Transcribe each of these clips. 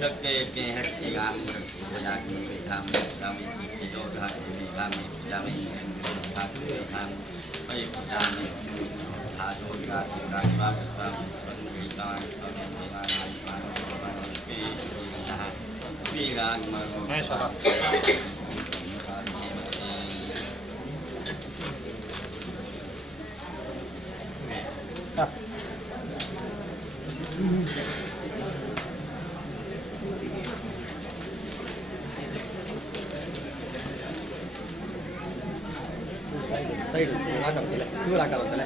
Thực ke het ga ya ki be tham tham ki do ha ni tham ni ya ni ha tu be tham bai ya ni ha do ga ba ba ban ni ga ta ni ga na pi ga ma mashallah side ಹಾಕಂತಲ್ಲ ಚೂರು ಹಾಕಂತಲ್ಲ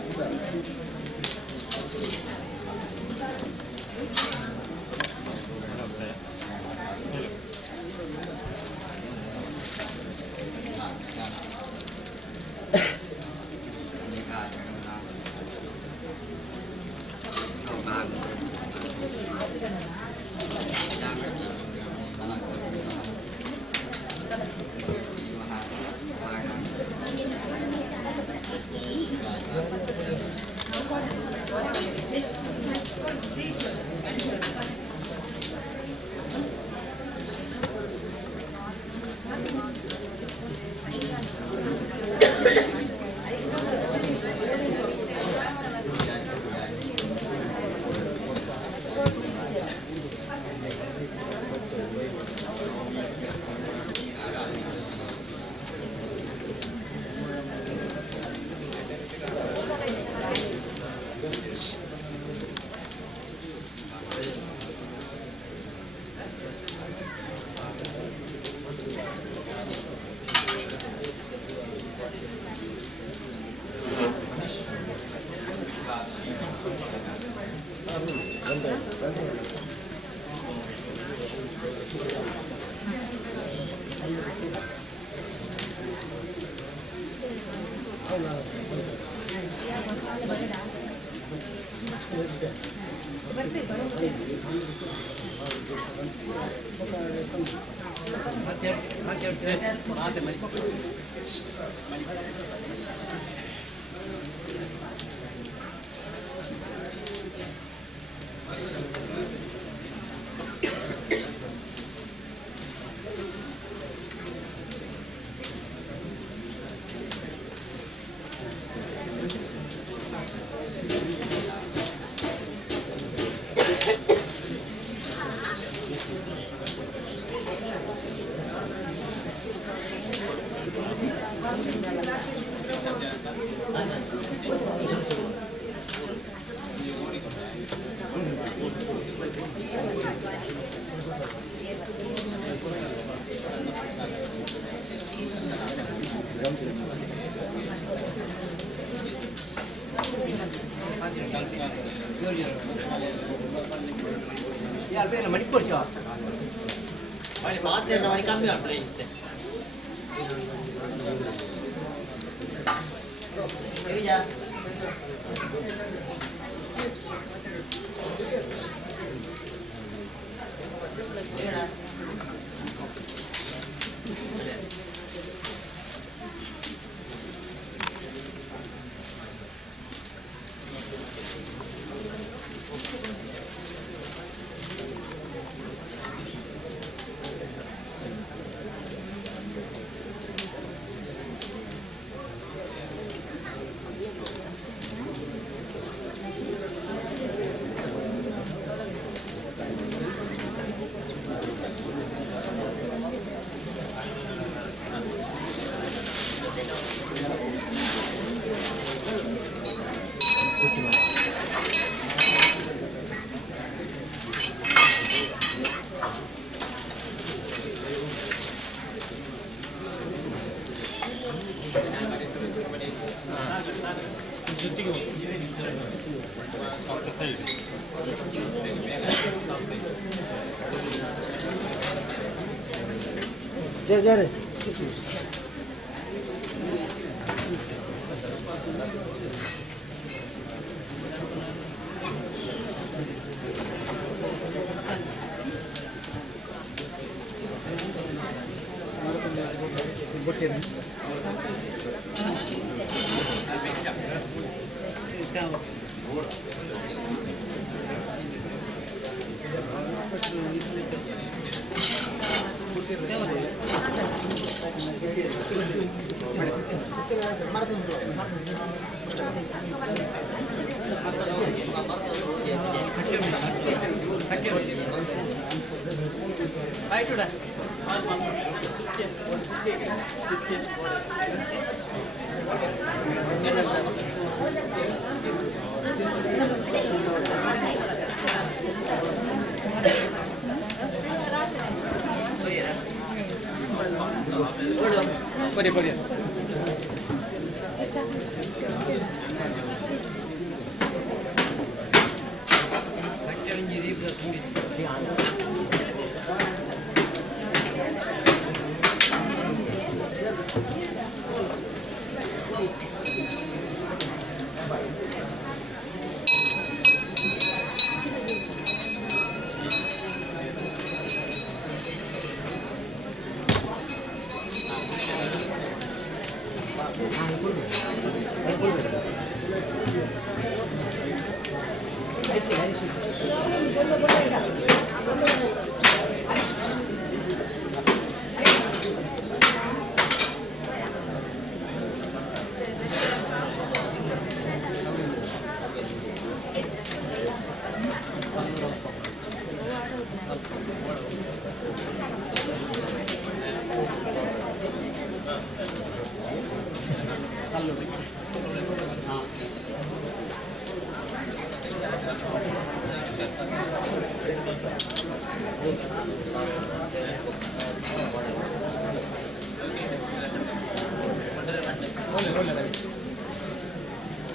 Gel.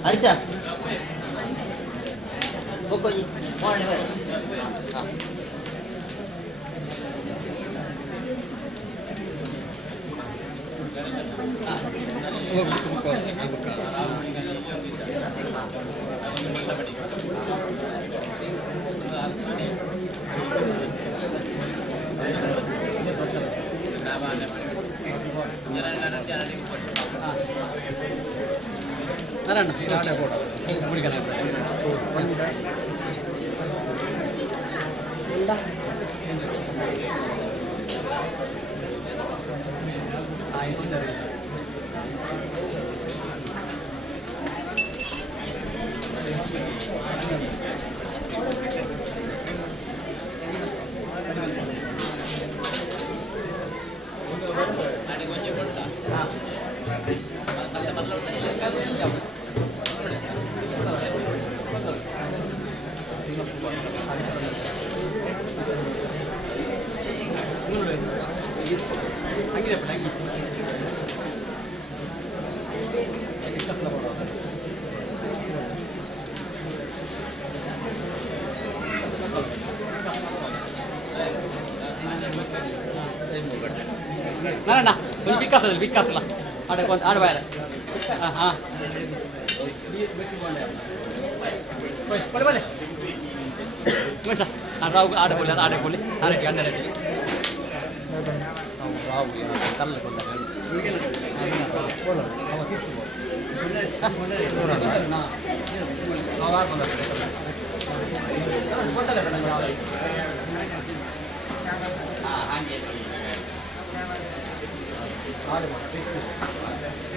Arisa, pokoknya mau nih, Aran, ini ada foto. Berikan aku. Nah, lebih kas lah. Ada bayar. Boleh. Nggak usah. Ada boleh. Ada di anda ada.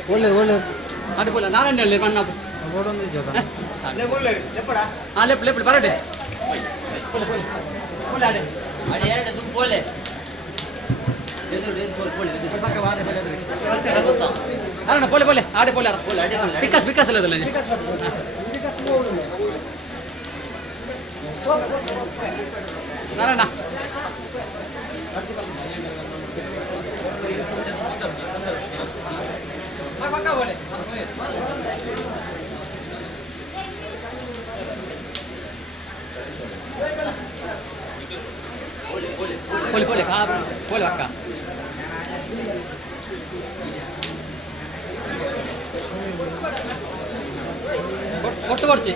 boleh. Ada boleh. Nara ni lepas nak. Lepas pada deh. Boleh ada. Ada yang ada tu boleh. Ada boleh. Ada boleh. Bikas lah tu lagi. Nara. Apa boleh? Boleh. Boleh Kak. Kota berci.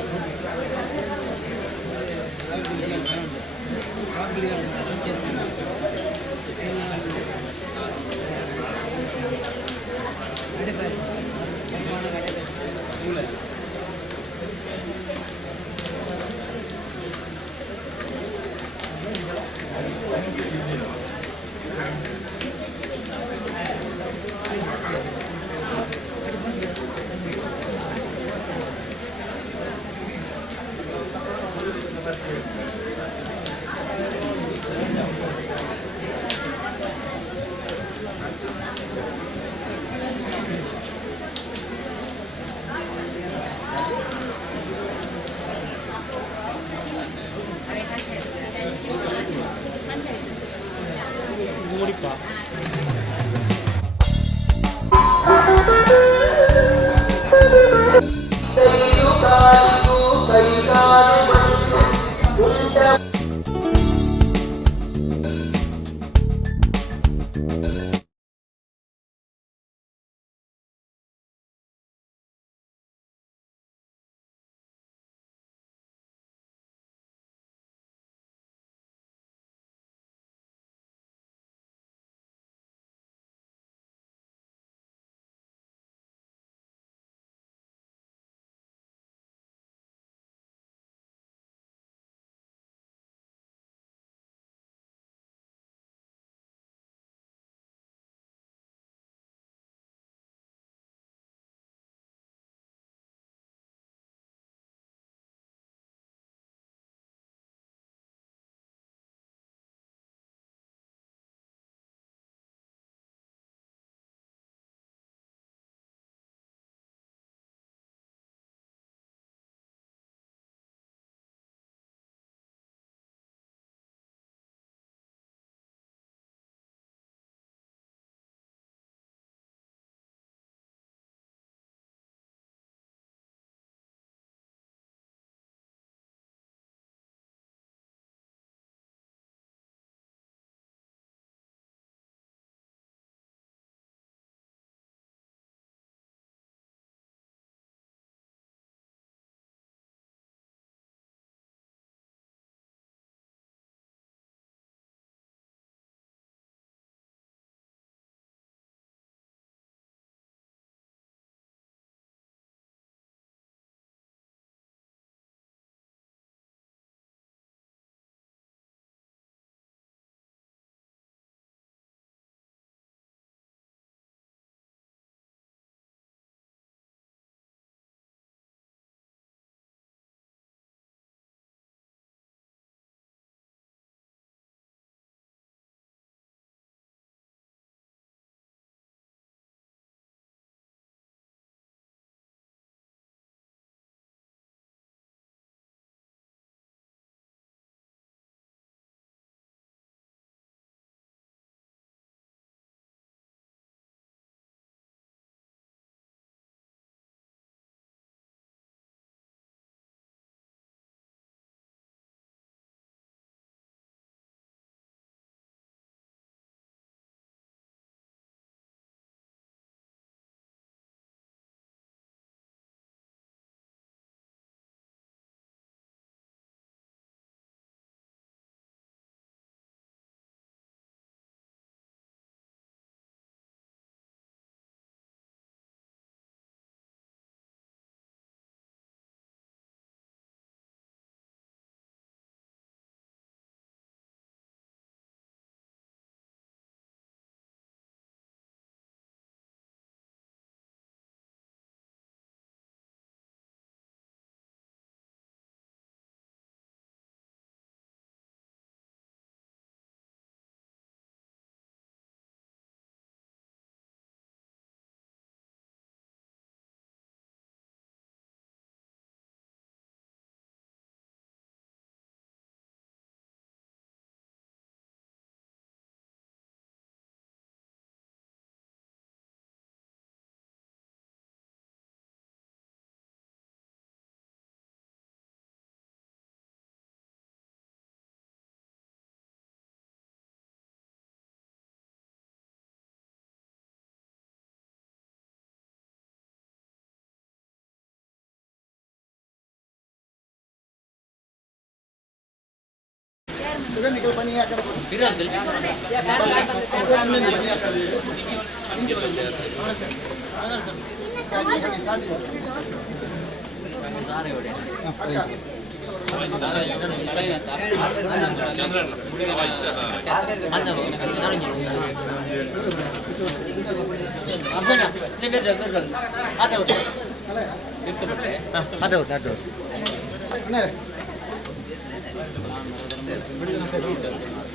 Ada.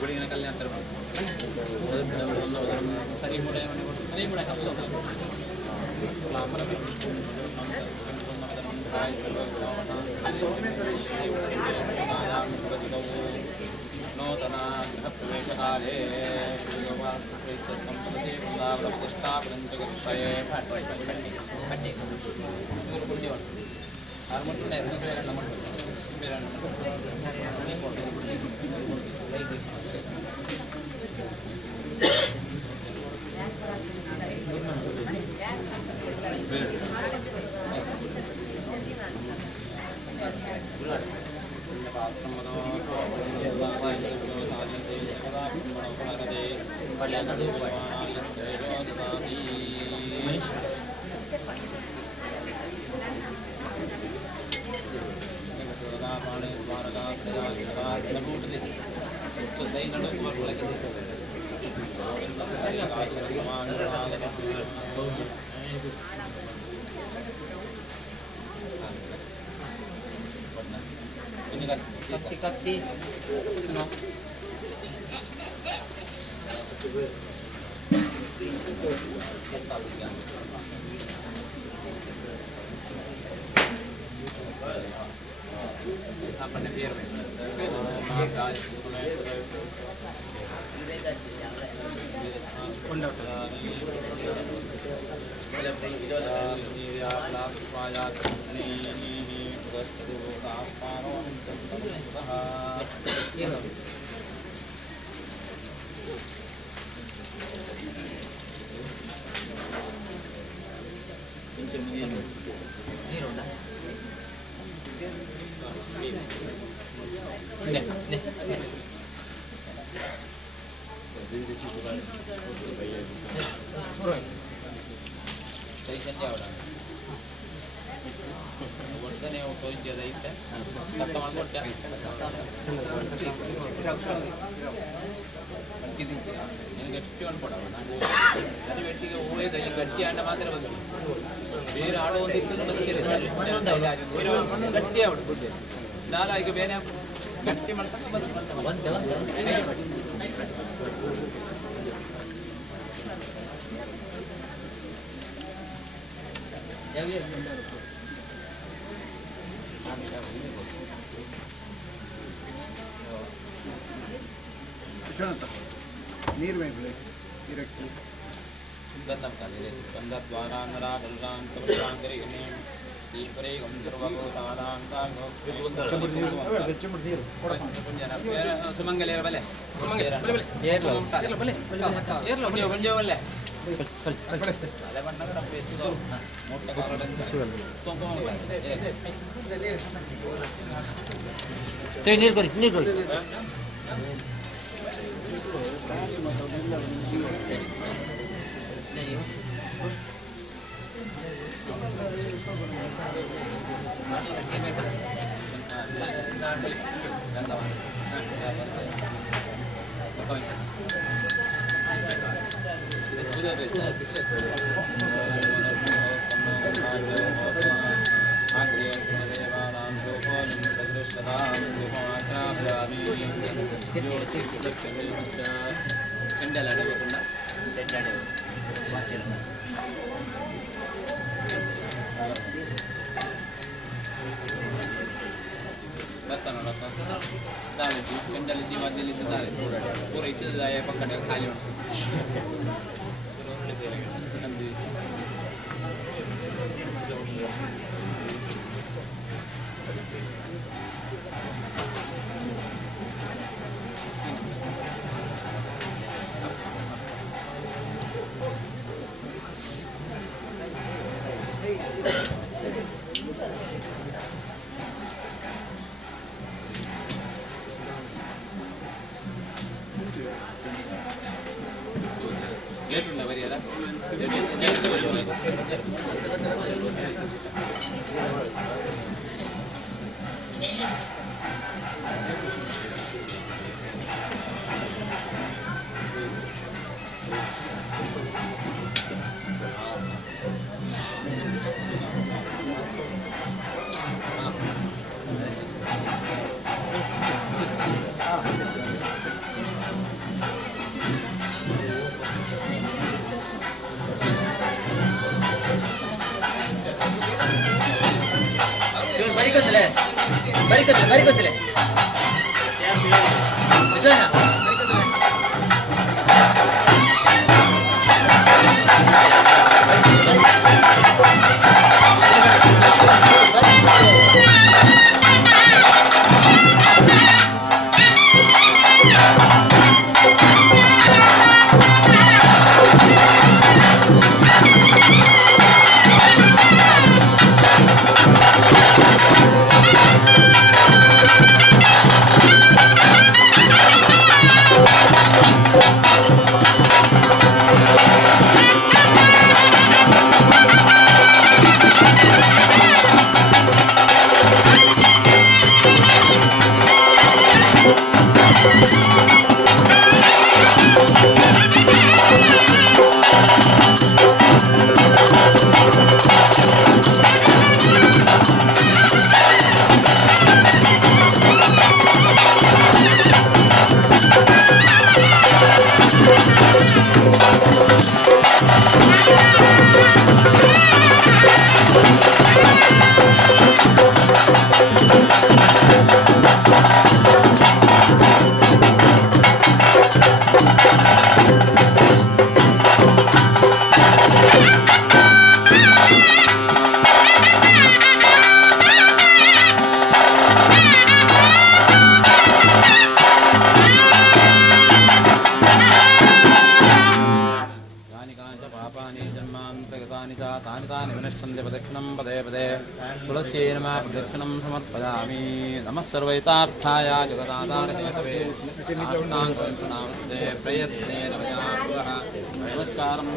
ಗುಡಿಗಿನ ಕಲ್ಯಾಣ ಸರಿ MUDA ಸರಿ MUDA नूतना गृहप्रवेशकाले प्रतिष्ठापनञ्चकर्षये kaki no apa nih biar ನೀರು ಮೇಲೆ ಇರಕ್ಕೆ गंधम काले गंधद्वारा नरादुल्लां कवचांगरिणे ईश्वरे गंधर्वगोदानां सुमंगले बले ಏರ್ಲೋ ಬಲೆ ಏರ್ಲೋ ಕೊಂಜೋ ಬಲೆ ಅಲೆ ಬಣ್ಣದ ಡಬ್ಬೆ ಮೊಟ್ಟೆ ಕಾಲದಿಂದ ನೀರು ಕೊಡಿ पूरा इतना पकड़ने खाली ಬರಿ ಗೊತ್ತಿಲ್ಲ तुलसी नमः प्रदक्षिणं समर्पयामि नमः सर्वैतार्थाय जगदाधारहेतवे नमस्ते प्रयत्नेन मया पुरः नमस्कारं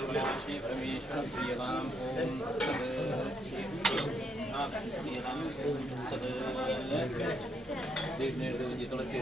तुलसी परमेश्वर प्रियतां तुलसी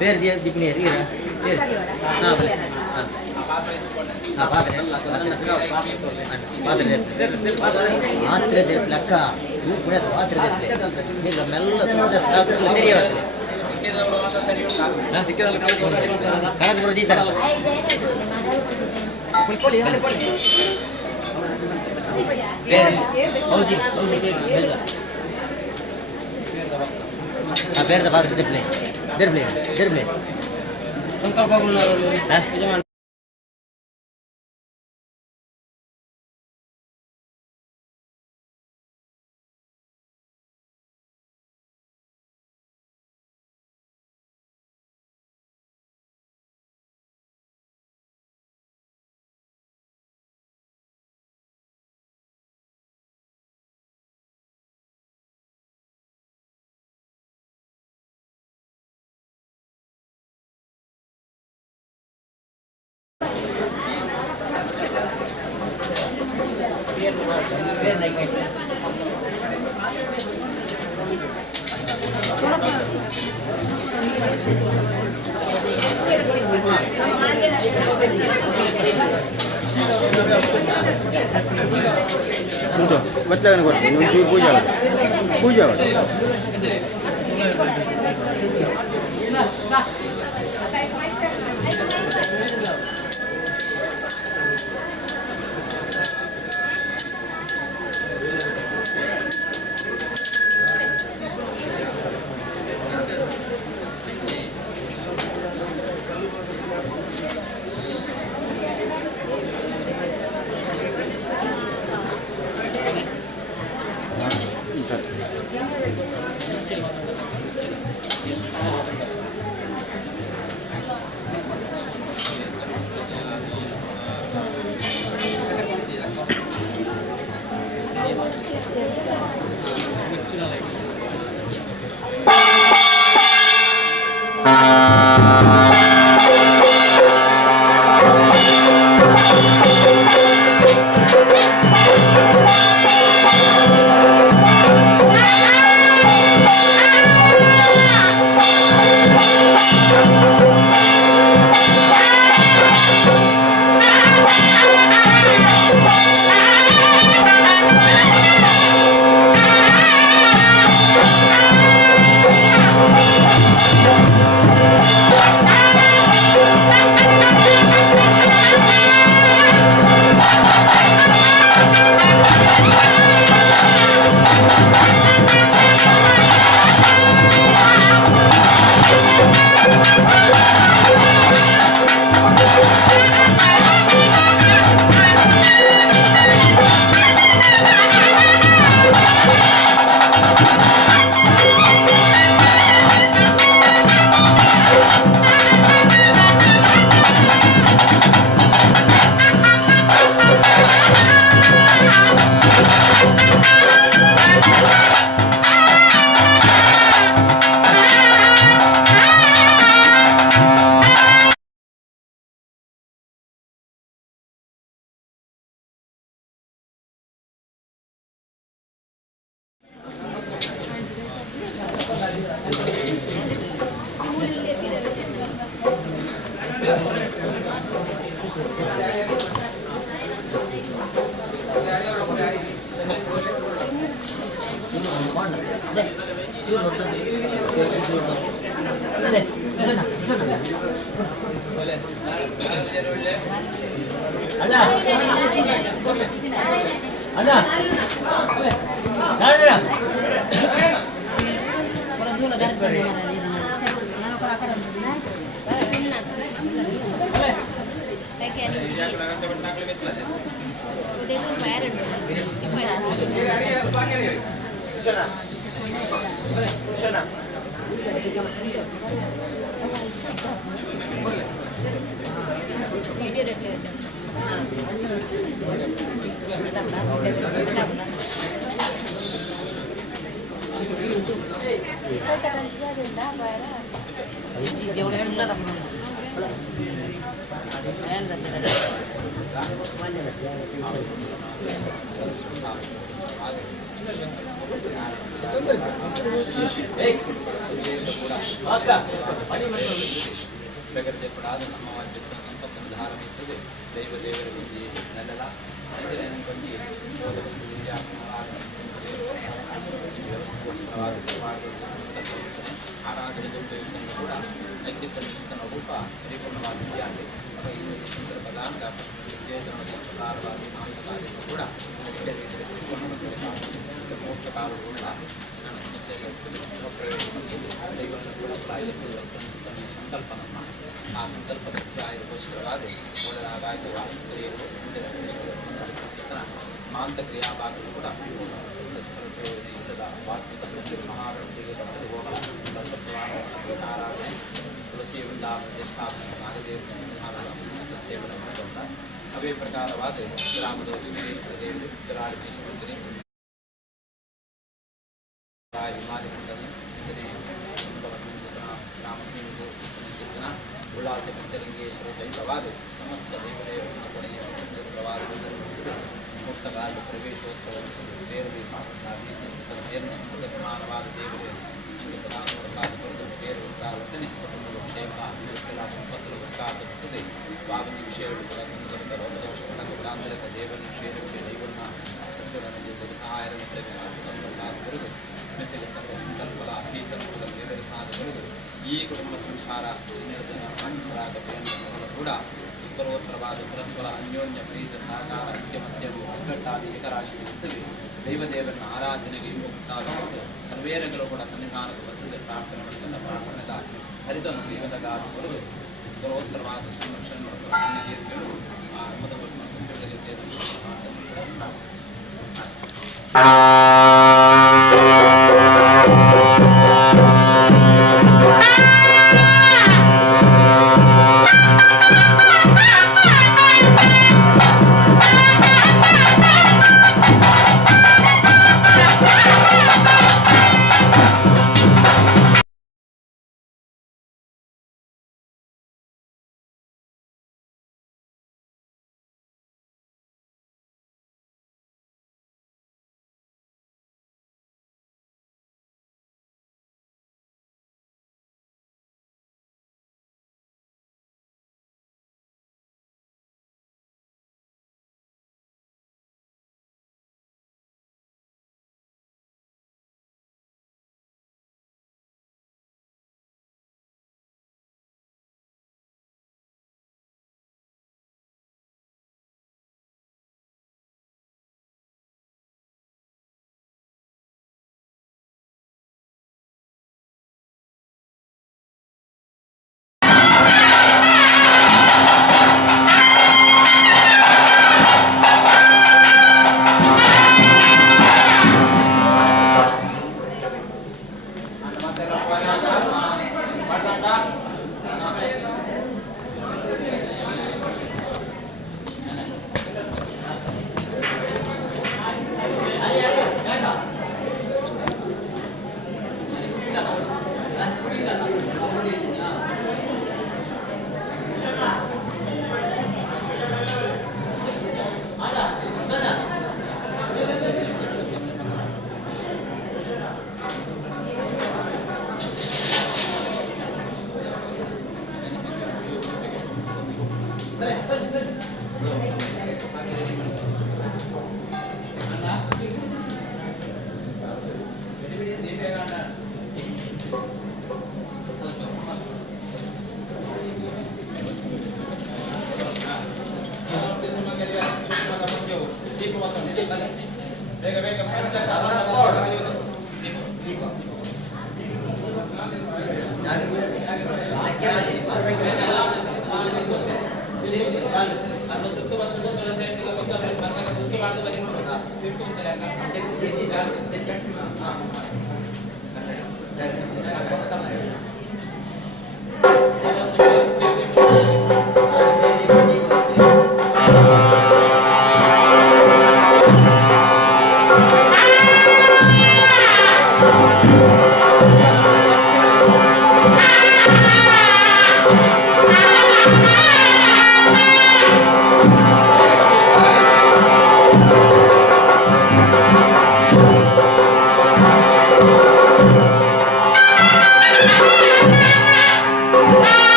ಬೇರೆ ದಿಪ್ಪಿನಿ ಇರ ಹಾಂ ಬಲೆ ಹಾಂ ಹಾಂ ಪಾತ್ರೆ ಪಾತ್ರೆ ಲೆಕ್ಕ ಪುಣ್ಯ ಪಾತ್ರೆ ಈಗ ಮೆಲ್ಲ ತೆರೆಯುತ್ತೆ ಕಣದ ಬರೋದು ಈ ಥರ ಹೌದು ಬೇರೆ ಪಾತ್ರೆ ತೆಪ್ಲೆ ತೆರ್ಬ್ಲೆ ತೆರ್ಬ್ಲೆ बच्चा पूजा पूजा जेवढे ಪ್ರಗತಿಪಡಾದ ನಮ್ಮ ಚಿತ್ರ ಸಂಪತ್ತನ್ನು ಧಾರಣಿಸುತ್ತದೆ ದೈವ ದೇವರ ಬುದ್ಧಿ ನೆಲಲ ಅಂಜನೇಯನ ಬಗ್ಗೆ ಆರಾಧನೆ ದುರ್ಗವನ್ನು ಕೂಡ ನೈತಿಕ ಚಿಂತನ ರೂಪ ಪರಿಪೂರ್ಣವಾದ ವಿದ್ಯಾರ್ಥಿ ಈ ಸಂದರ್ಭದಾಗ ಪ್ರಕಾರವಾದ ಮಾಂಸಕಾರ್ಯಗಳು ಕೂಡ ಮೋಕ್ಷ ಕಾಲವುಳ್ಳ ನನ್ನ ದೈವವನ್ನು ಕೂಡ ಸಂಕಲ್ಪನಮ್ಮ ಆ ಸಂಕಲ್ಪ ಸತ್ಯ ಆಯೋಗೋಸ್ಕರವಾದ ಓಡಲಾಗಾಯ್ತು ವಾಸ್ತುಕ್ರಿಯೆಗಳು ಮಾಂತ ಕ್ರಿಯಾಭಾಗಗಳು ಕೂಡ ಇಲ್ಲದ ವಾಸ್ತುತಂತ್ರ ಮಹಾಗಣಪತಿಗೆ ಬಂದು ಹೋಗಲ ಆರಾಧನೆ ತುಳಸಿ ವೃಂದಾವನ ಪ್ರತಿಷ್ಠಾಪನೆ ನಾಗದೇವ ಸೇವನವನ್ನು ಬಂದ ಅವೇ ಪ್ರಕಾರವಾದ ಗ್ರಾಮದ ಶ್ರೀರೇಶ್ವರ ದೇವರು ಉತ್ತರಾಡಿ ಹಿಮಾಲಯದಲ್ಲಿ ರಾಮಸಿಂಹ ಚಿಂತನ ಉಳ್ಳಾಟ ಪಂಚಲಿಂಗೇಶ್ವರ ದೈವವಾದ ಸಮಸ್ತ ದೇವದೇವರ ಕೊನೆಯ ಹೆಸರವಾದ ಮುಕ್ತಗಾಲ ಪ್ರವೇಶೋತ್ಸವ ಬೇರೆ ಸಮಾನವಾದ ದೇವರೇ ಅಂಗೆ ಪ್ರಧಾನವಾದ ಬೇರೆ ಉಂಟಾಗುತ್ತನೆ ಕುಟುಂಬದ ಕ್ಷೇಮ ಎಲ್ಲ ಸಂಪತ್ತು ಉಂಟಾಗುತ್ತದೆ ಭಾವನ ವಿಷಯಗಳು ಕೂಡ ಕುಂದರದ ರೋಗದೋಷಗಳ ಗುಣಾಂತರಕ ದೇವರ ವಿಷಯಕ್ಕೆ ದೈವನ್ನ ಸತ್ಯವನ್ನು ಸಹಾಯವನ್ನು ಪ್ರವೇಶಿಸುವುದು ಮೆತ್ತಿಗೆ ಸರ್ವ ಸಂಕಲ್ಪದ ಅತೀತತ್ವದ ದೇವರ ಸಾಧಕರು ಈ ಕುಟುಂಬ ಸಂಸಾರ ಆಚರಣಾಗತೆಯನ್ನು ಕೂಡ ಉತ್ತರೋತ್ತರವಾದ ಪರಸ್ಪರ ಅನ್ಯೋನ್ಯ ಪ್ರೀತ ಸಹಕಾರ ಐಕ್ಯಮತ್ಯವು ಒಗ್ಗಟ್ಟಾದ ಏಕರಾಶಿಗಳಿರುತ್ತವೆ ದೈವದೇವರನ್ನ ಆರಾಧನೆಗೆ ಮುಕ್ತಾದವರು ಸರ್ವೇರಗಳು ಕೂಡ ಸನ್ನಿಧಾನಕ್ಕೆ ಬರ್ತದೆ ಪ್ರಾರ್ಥನೆ ಮಾಡಿದ ಪ್ರಾರ್ಥನೆದ ಹರಿತನು ದೇವದಗಾದರು ಉತ್ತರೋತ್ತರವಾದ ಸಂರಕ್ಷಣೆ ಮಾಡುವ ದೇವತೆಗಳು ಆ ಮತವನ್ನು ಸಂಚಗಳಿಗೆ ಸೇರಲು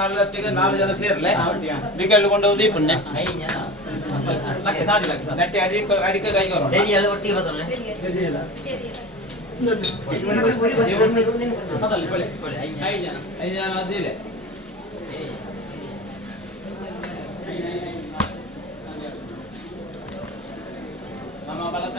4 ಜನ ಸೇರ್ಲೆ ದಿಕ್ಕೆಳ್ಕೊಂಡು ಹೋಗಿ ಪುಣ್ಯ ನೆಟ್ಟೆ ಅಡಿಕೆ ಕೈಗೋರು ಐದು ಜನ ಅದಿಲ್ಲ ನಮ್ಮ ಬಲತ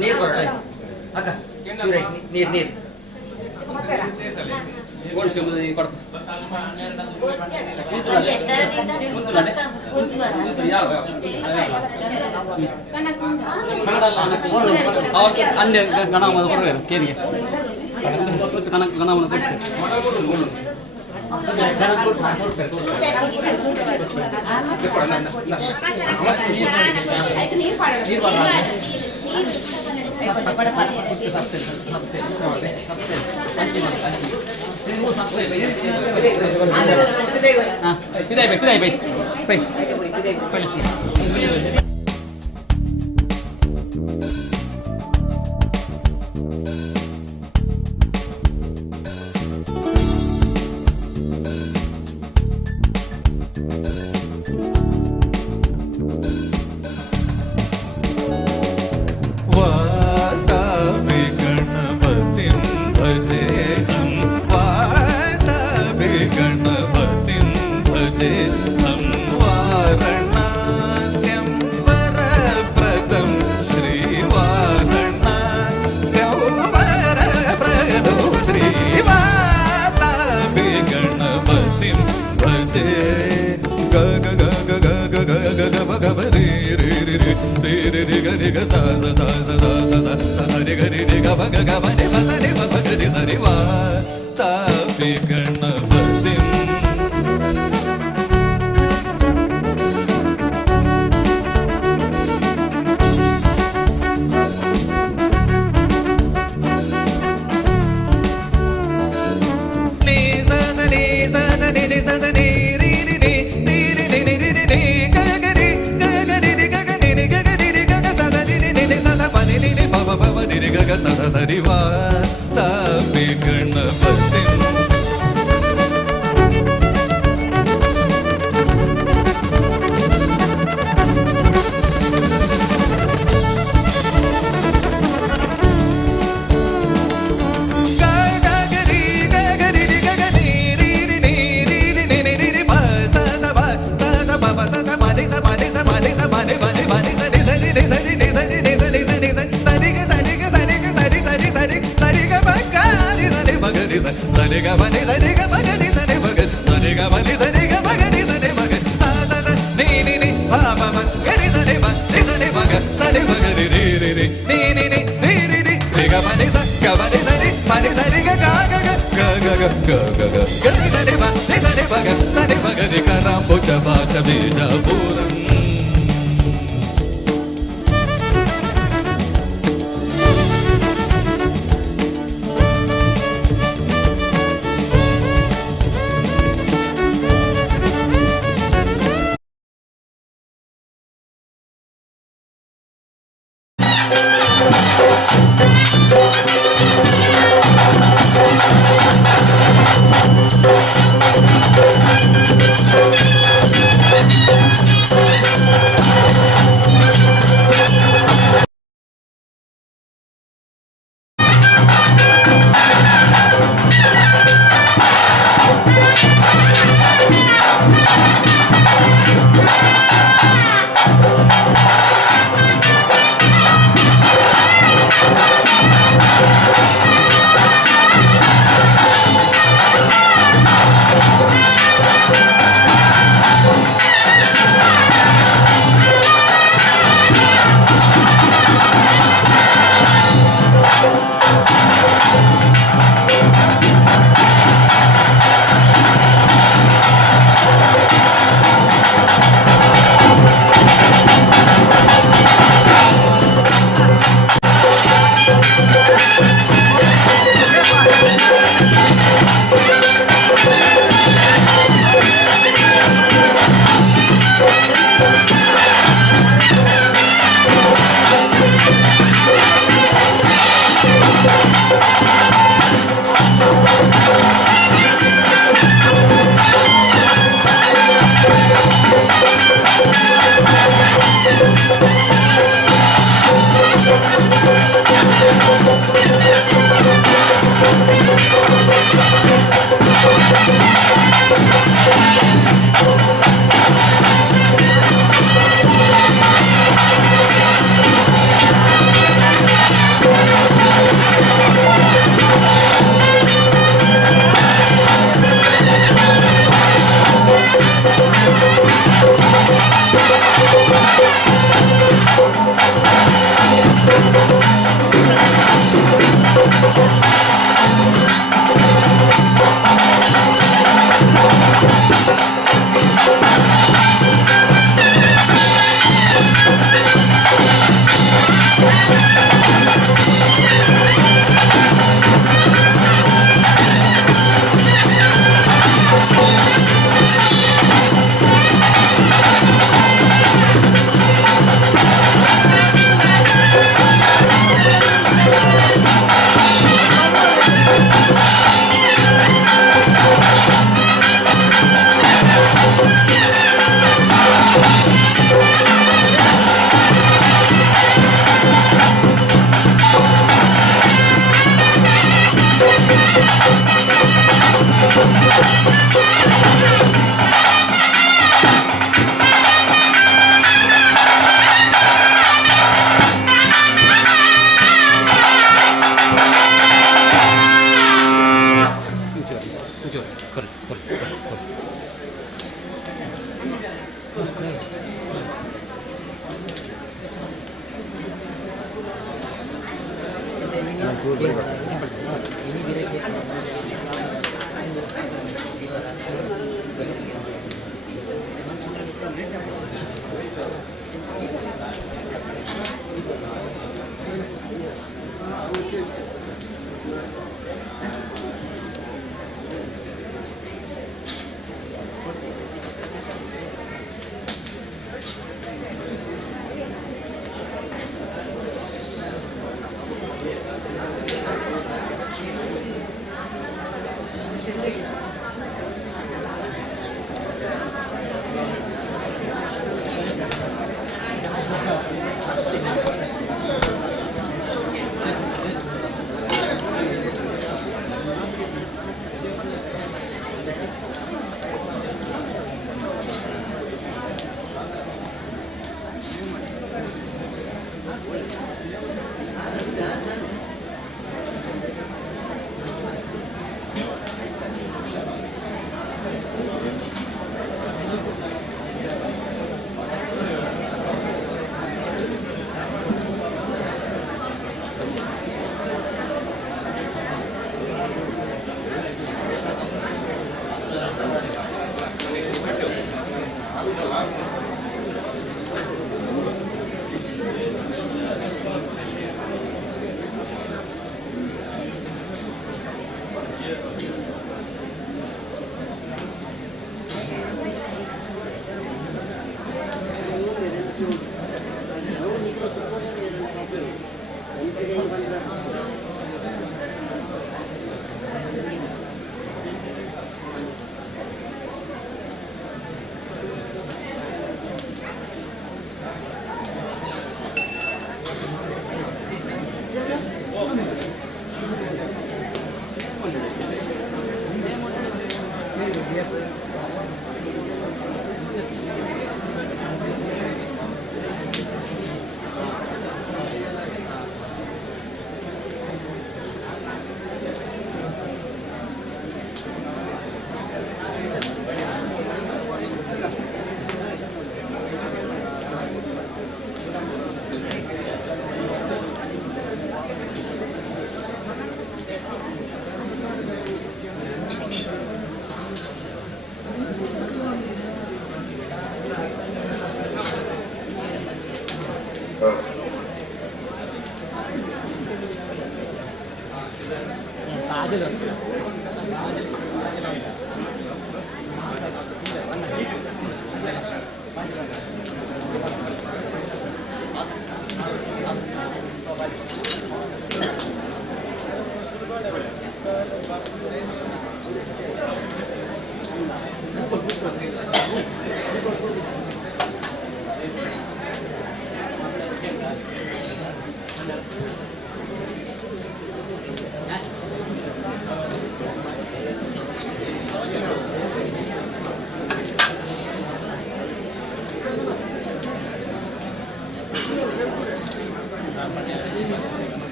ನೀರು ಬರೋಣ ಅಕ್ಕ ನೀರು ಗೋಲ್ಡ್ ಸಿಂಬಲ್ ಕೊಡ್ತು ಅಂದೆ ಗಣಮದ ಕೊಡಬೇಕು ಕೇರಿಗೆ ಗಣಮದ ಕೊಡ್ತೀವಿ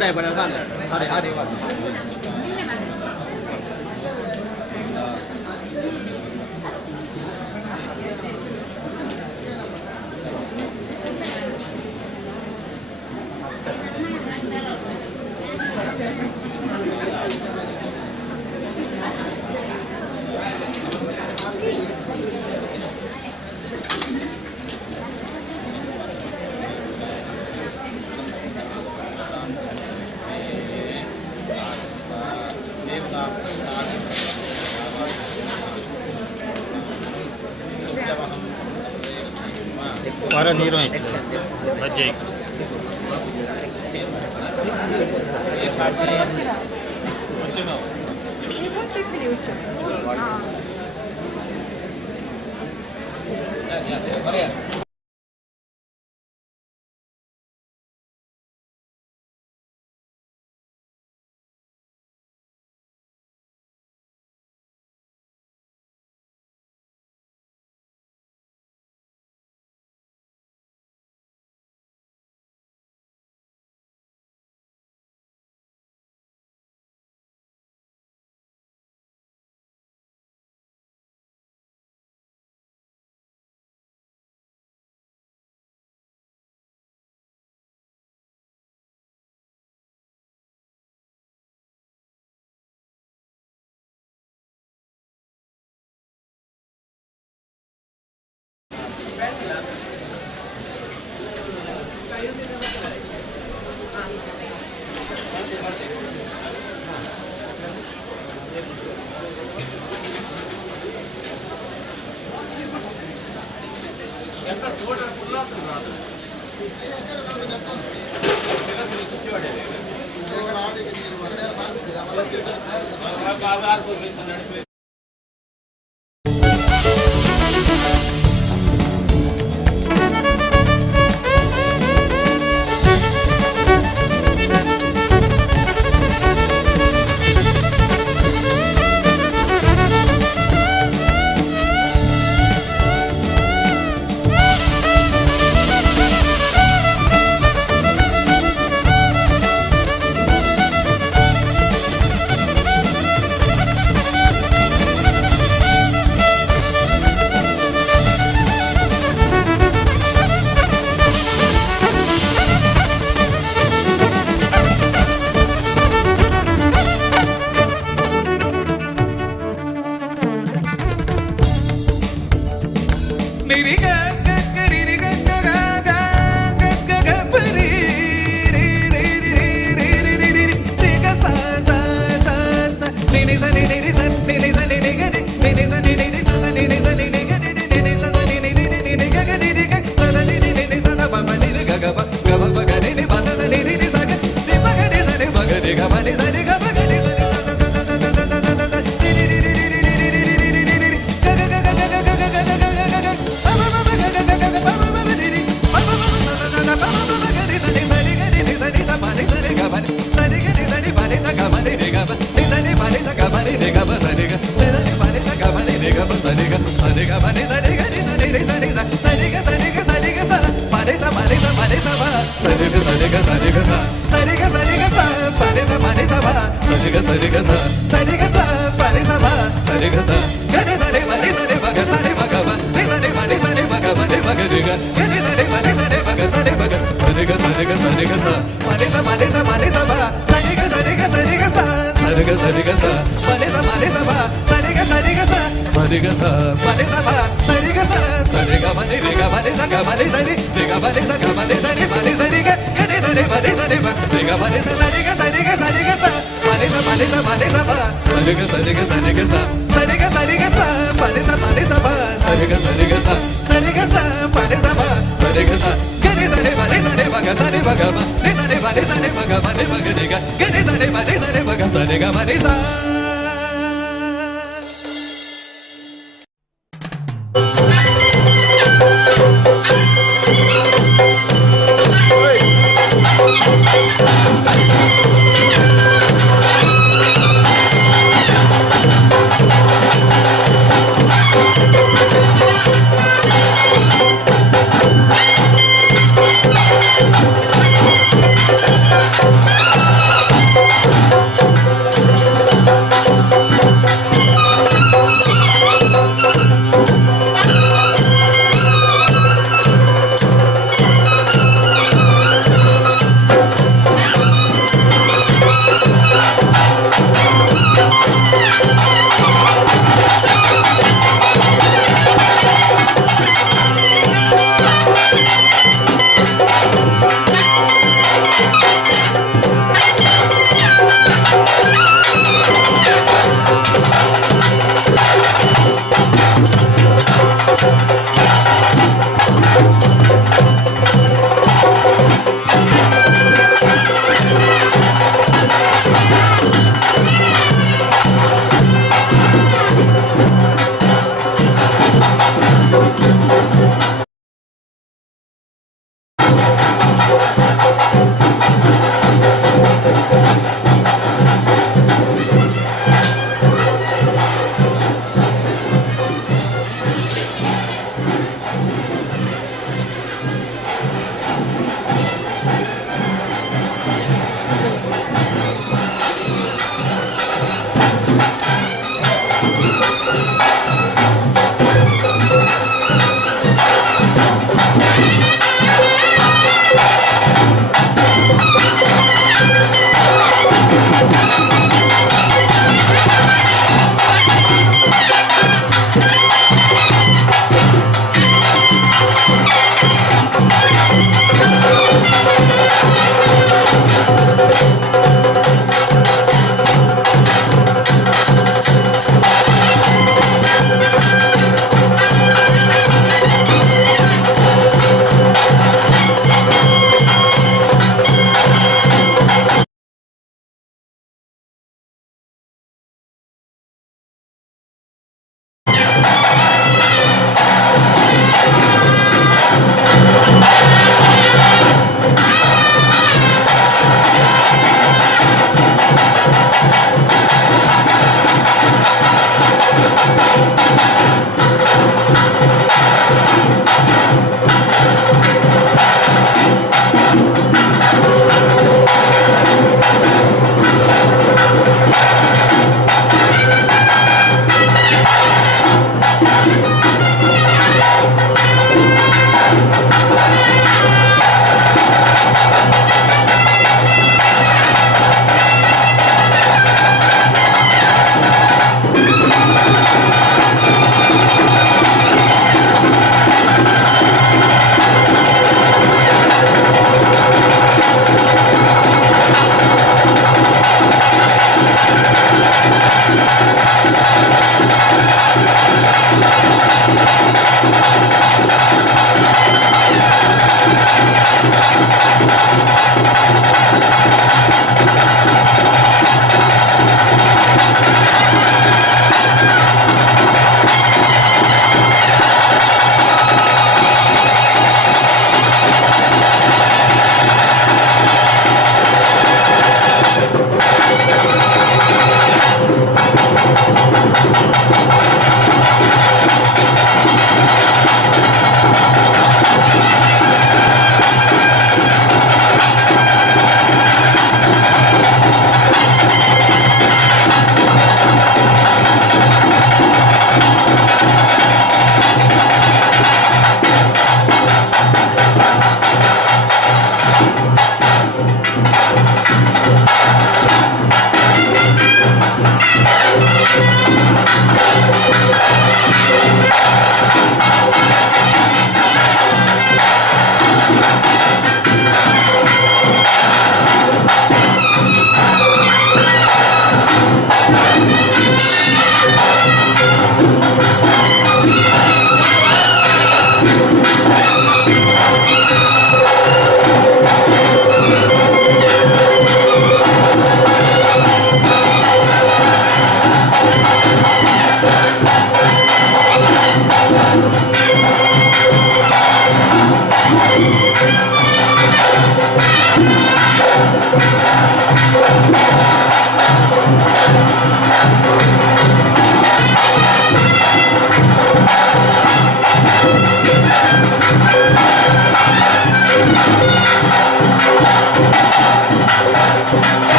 Mudah benar kan? Hari-hari Pak. बारह नीरों हैं बच जाएगी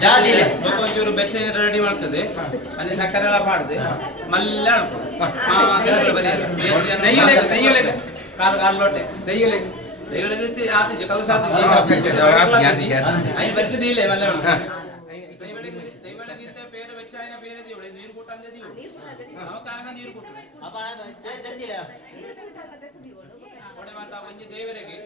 ಜಾದಿಲೆ ಒಂಚೂರು ಬೆಚ್ಚ ರೆಡಿ ಮಾಡ್ತದೆ ಅಲ್ಲಿ ಸಕ್ಕರೆ ಎಲ್ಲ ಪಾಡ್ದೆ ಮಲ್ಲ ಕಾಲು ಕಾಲು ಲೋಟೆ ದೈವಳಿಗೆ ಆತಿಜಿ ಕಲಸ ಬರ್ತಿದ್ದಿ ಇಲ್ಲೇ ಮಲ್ಲ ದೈವಳಿಗಿಂತ ಬೇರೆ ಬೆಚ್ಚ ಆಯ್ನ ಬೇರೆ ದೀವಳೆ ನೀರು ಕೊಟ್ಟ ಅಂದೆ ದೀವು ನಾವು ಕಾಂಗ ನೀರು ಕೊಟ್ಟರೆ ಒಡೆ ಮಾತಾ ಒಂಜಿ ದೇವರಿಗೆ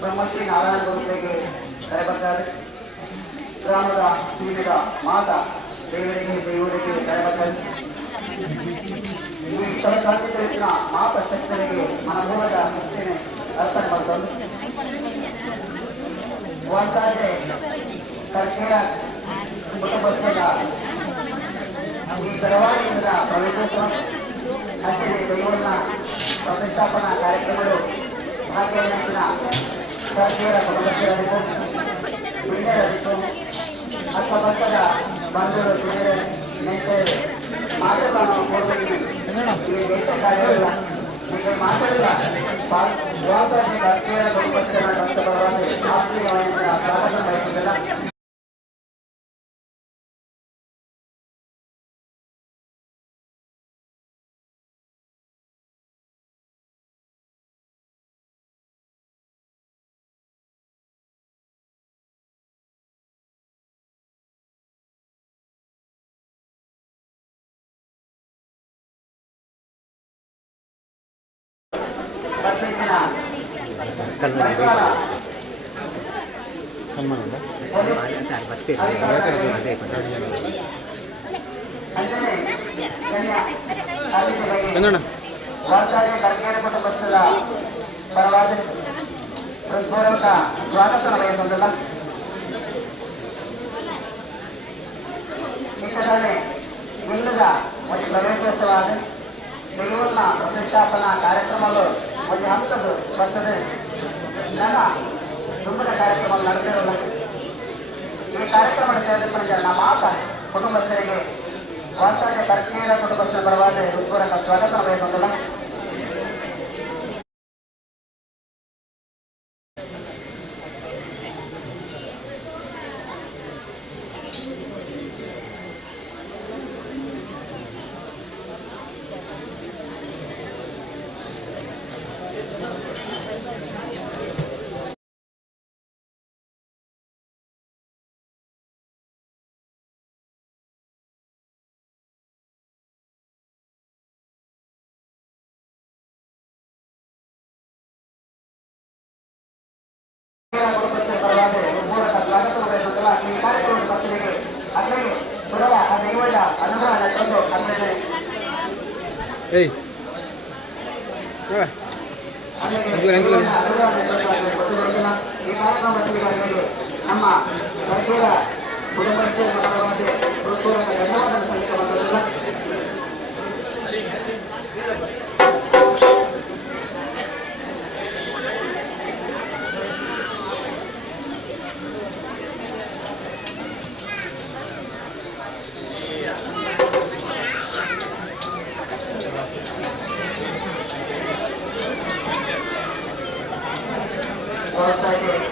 ಬ್ರಹ್ಮಶ್ರೀ ನಾರಾಯಣ ಗುರುಗಳಿಗೆ ಕರೆಬರ್ತಾರೆ. ಗ್ರಾಮದ ಜೀವಿತ ಮಾತ ದೇವರಿಗೆ ದೇವರಿಗೆ ಕರೆಬರ್ತಾರೆ. ಈ ಸಾಂಸ್ಕೃತಿಕ ಮಾತ ಶಕ್ತರಿಗೆ ಮನಪೂರ್ವಕ ಸೂಚನೆ ಅರ್ಪಣೆ ಮಾಡ್ಕೊಂಡು ಒಂದಾದ್ರೆ ಸರ್ಕಾರ ಕುಟುಂಬಸ್ಥರ ಈ ಬೆಳವಣಿಗೆಯಿಂದ ಪ್ರವೇಶೋತ್ಸವ ಹತ್ತಿರ ದೈವನ ಪ್ರತಿಷ್ಠಾಪನಾ ಕಾರ್ಯಕ್ರಮಗಳು ಭಾಗ್ಯನಂಚಿನ ಸರ್ಕಾರ ಕುಟುಂಬಸ್ಥರಾಗಿದ್ದು ಹಿರಿಯರಾಗಿದ್ದು ಅಕ್ಕಪಕ್ಕದ ಬಂಧುಗಳು ಹಿರಿಯರ ನೆಂಟರು ಮಾತುಗಳನ್ನು ಕೋರ್ಬಿ ಈ ದೇಶ ಕಾರ್ಯವಿಲ್ಲ ಈಗ ಮಾತಾಡಿಲ್ಲ ಜವಾಬ್ದಾರಿ ಸರ್ಕಾರ ಕುಟುಂಬಸ್ಥರ ಕಷ್ಟಪಡುವಂತೆ ಆತ್ಮೀಯವಾಗಿ ಸ್ವಾಗತ ಬಯಸುತ್ತಿಲ್ಲ. ಅಂಜನೆ ಗಣ್ಯ ಅತಿಥಿಗಳಿಗೆ ಚಂದಣ್ಣ ವಾಲ್ಸಾರಿ ಕರ್ಕೇರ ಕುಟುಂಬಸ್ಥರ ಪರವಾದ ಹೃತ್ಪೂರ್ವಕ ಸ್ವಾಗತ ಬಯಸುವುದಿಲ್ಲ. ಇತರೇ ಇಲ್ಲದ ಒಂದು ಪ್ರವೇಶೋತ್ಸವ తెలుగున్న ప్రతిష్టాపన కార్యక్రమంలో కొన్ని హంసలు వస్తుంది ನನ್ನ ದುಂಬದ ಕಾರ್ಯಕ್ರಮ ನಡೆಸಿರೋಲ್ಲ. ಈ ಕಾರ್ಯಕ್ರಮ ಸೇರಿಸಿಕೊಂಡ ನಮ್ಮ ಮಾತ ಕುಟುಂಬಸ್ಥರಿಗೆ ವಾಸ್ತವ್ಯ ಕರ್ಕೇರ ಕುಟುಂಬಸ್ಥರ ಪರವಾದ ಹೃತ್ಪೂರ್ವಕ ಸ್ವಾಗತ ಬಯಸುವುದಿಲ್ಲ. ಏಯ್ ನಮ್ಮ ಸರ್ಕಾರ ಕುಟುಂಬಸ್ಥರ ಹೃತ್ಪೂರ್ವಕ ಧನ್ಯವಾದ ಸಲ್ಲಿಸಬಲ್ಲ.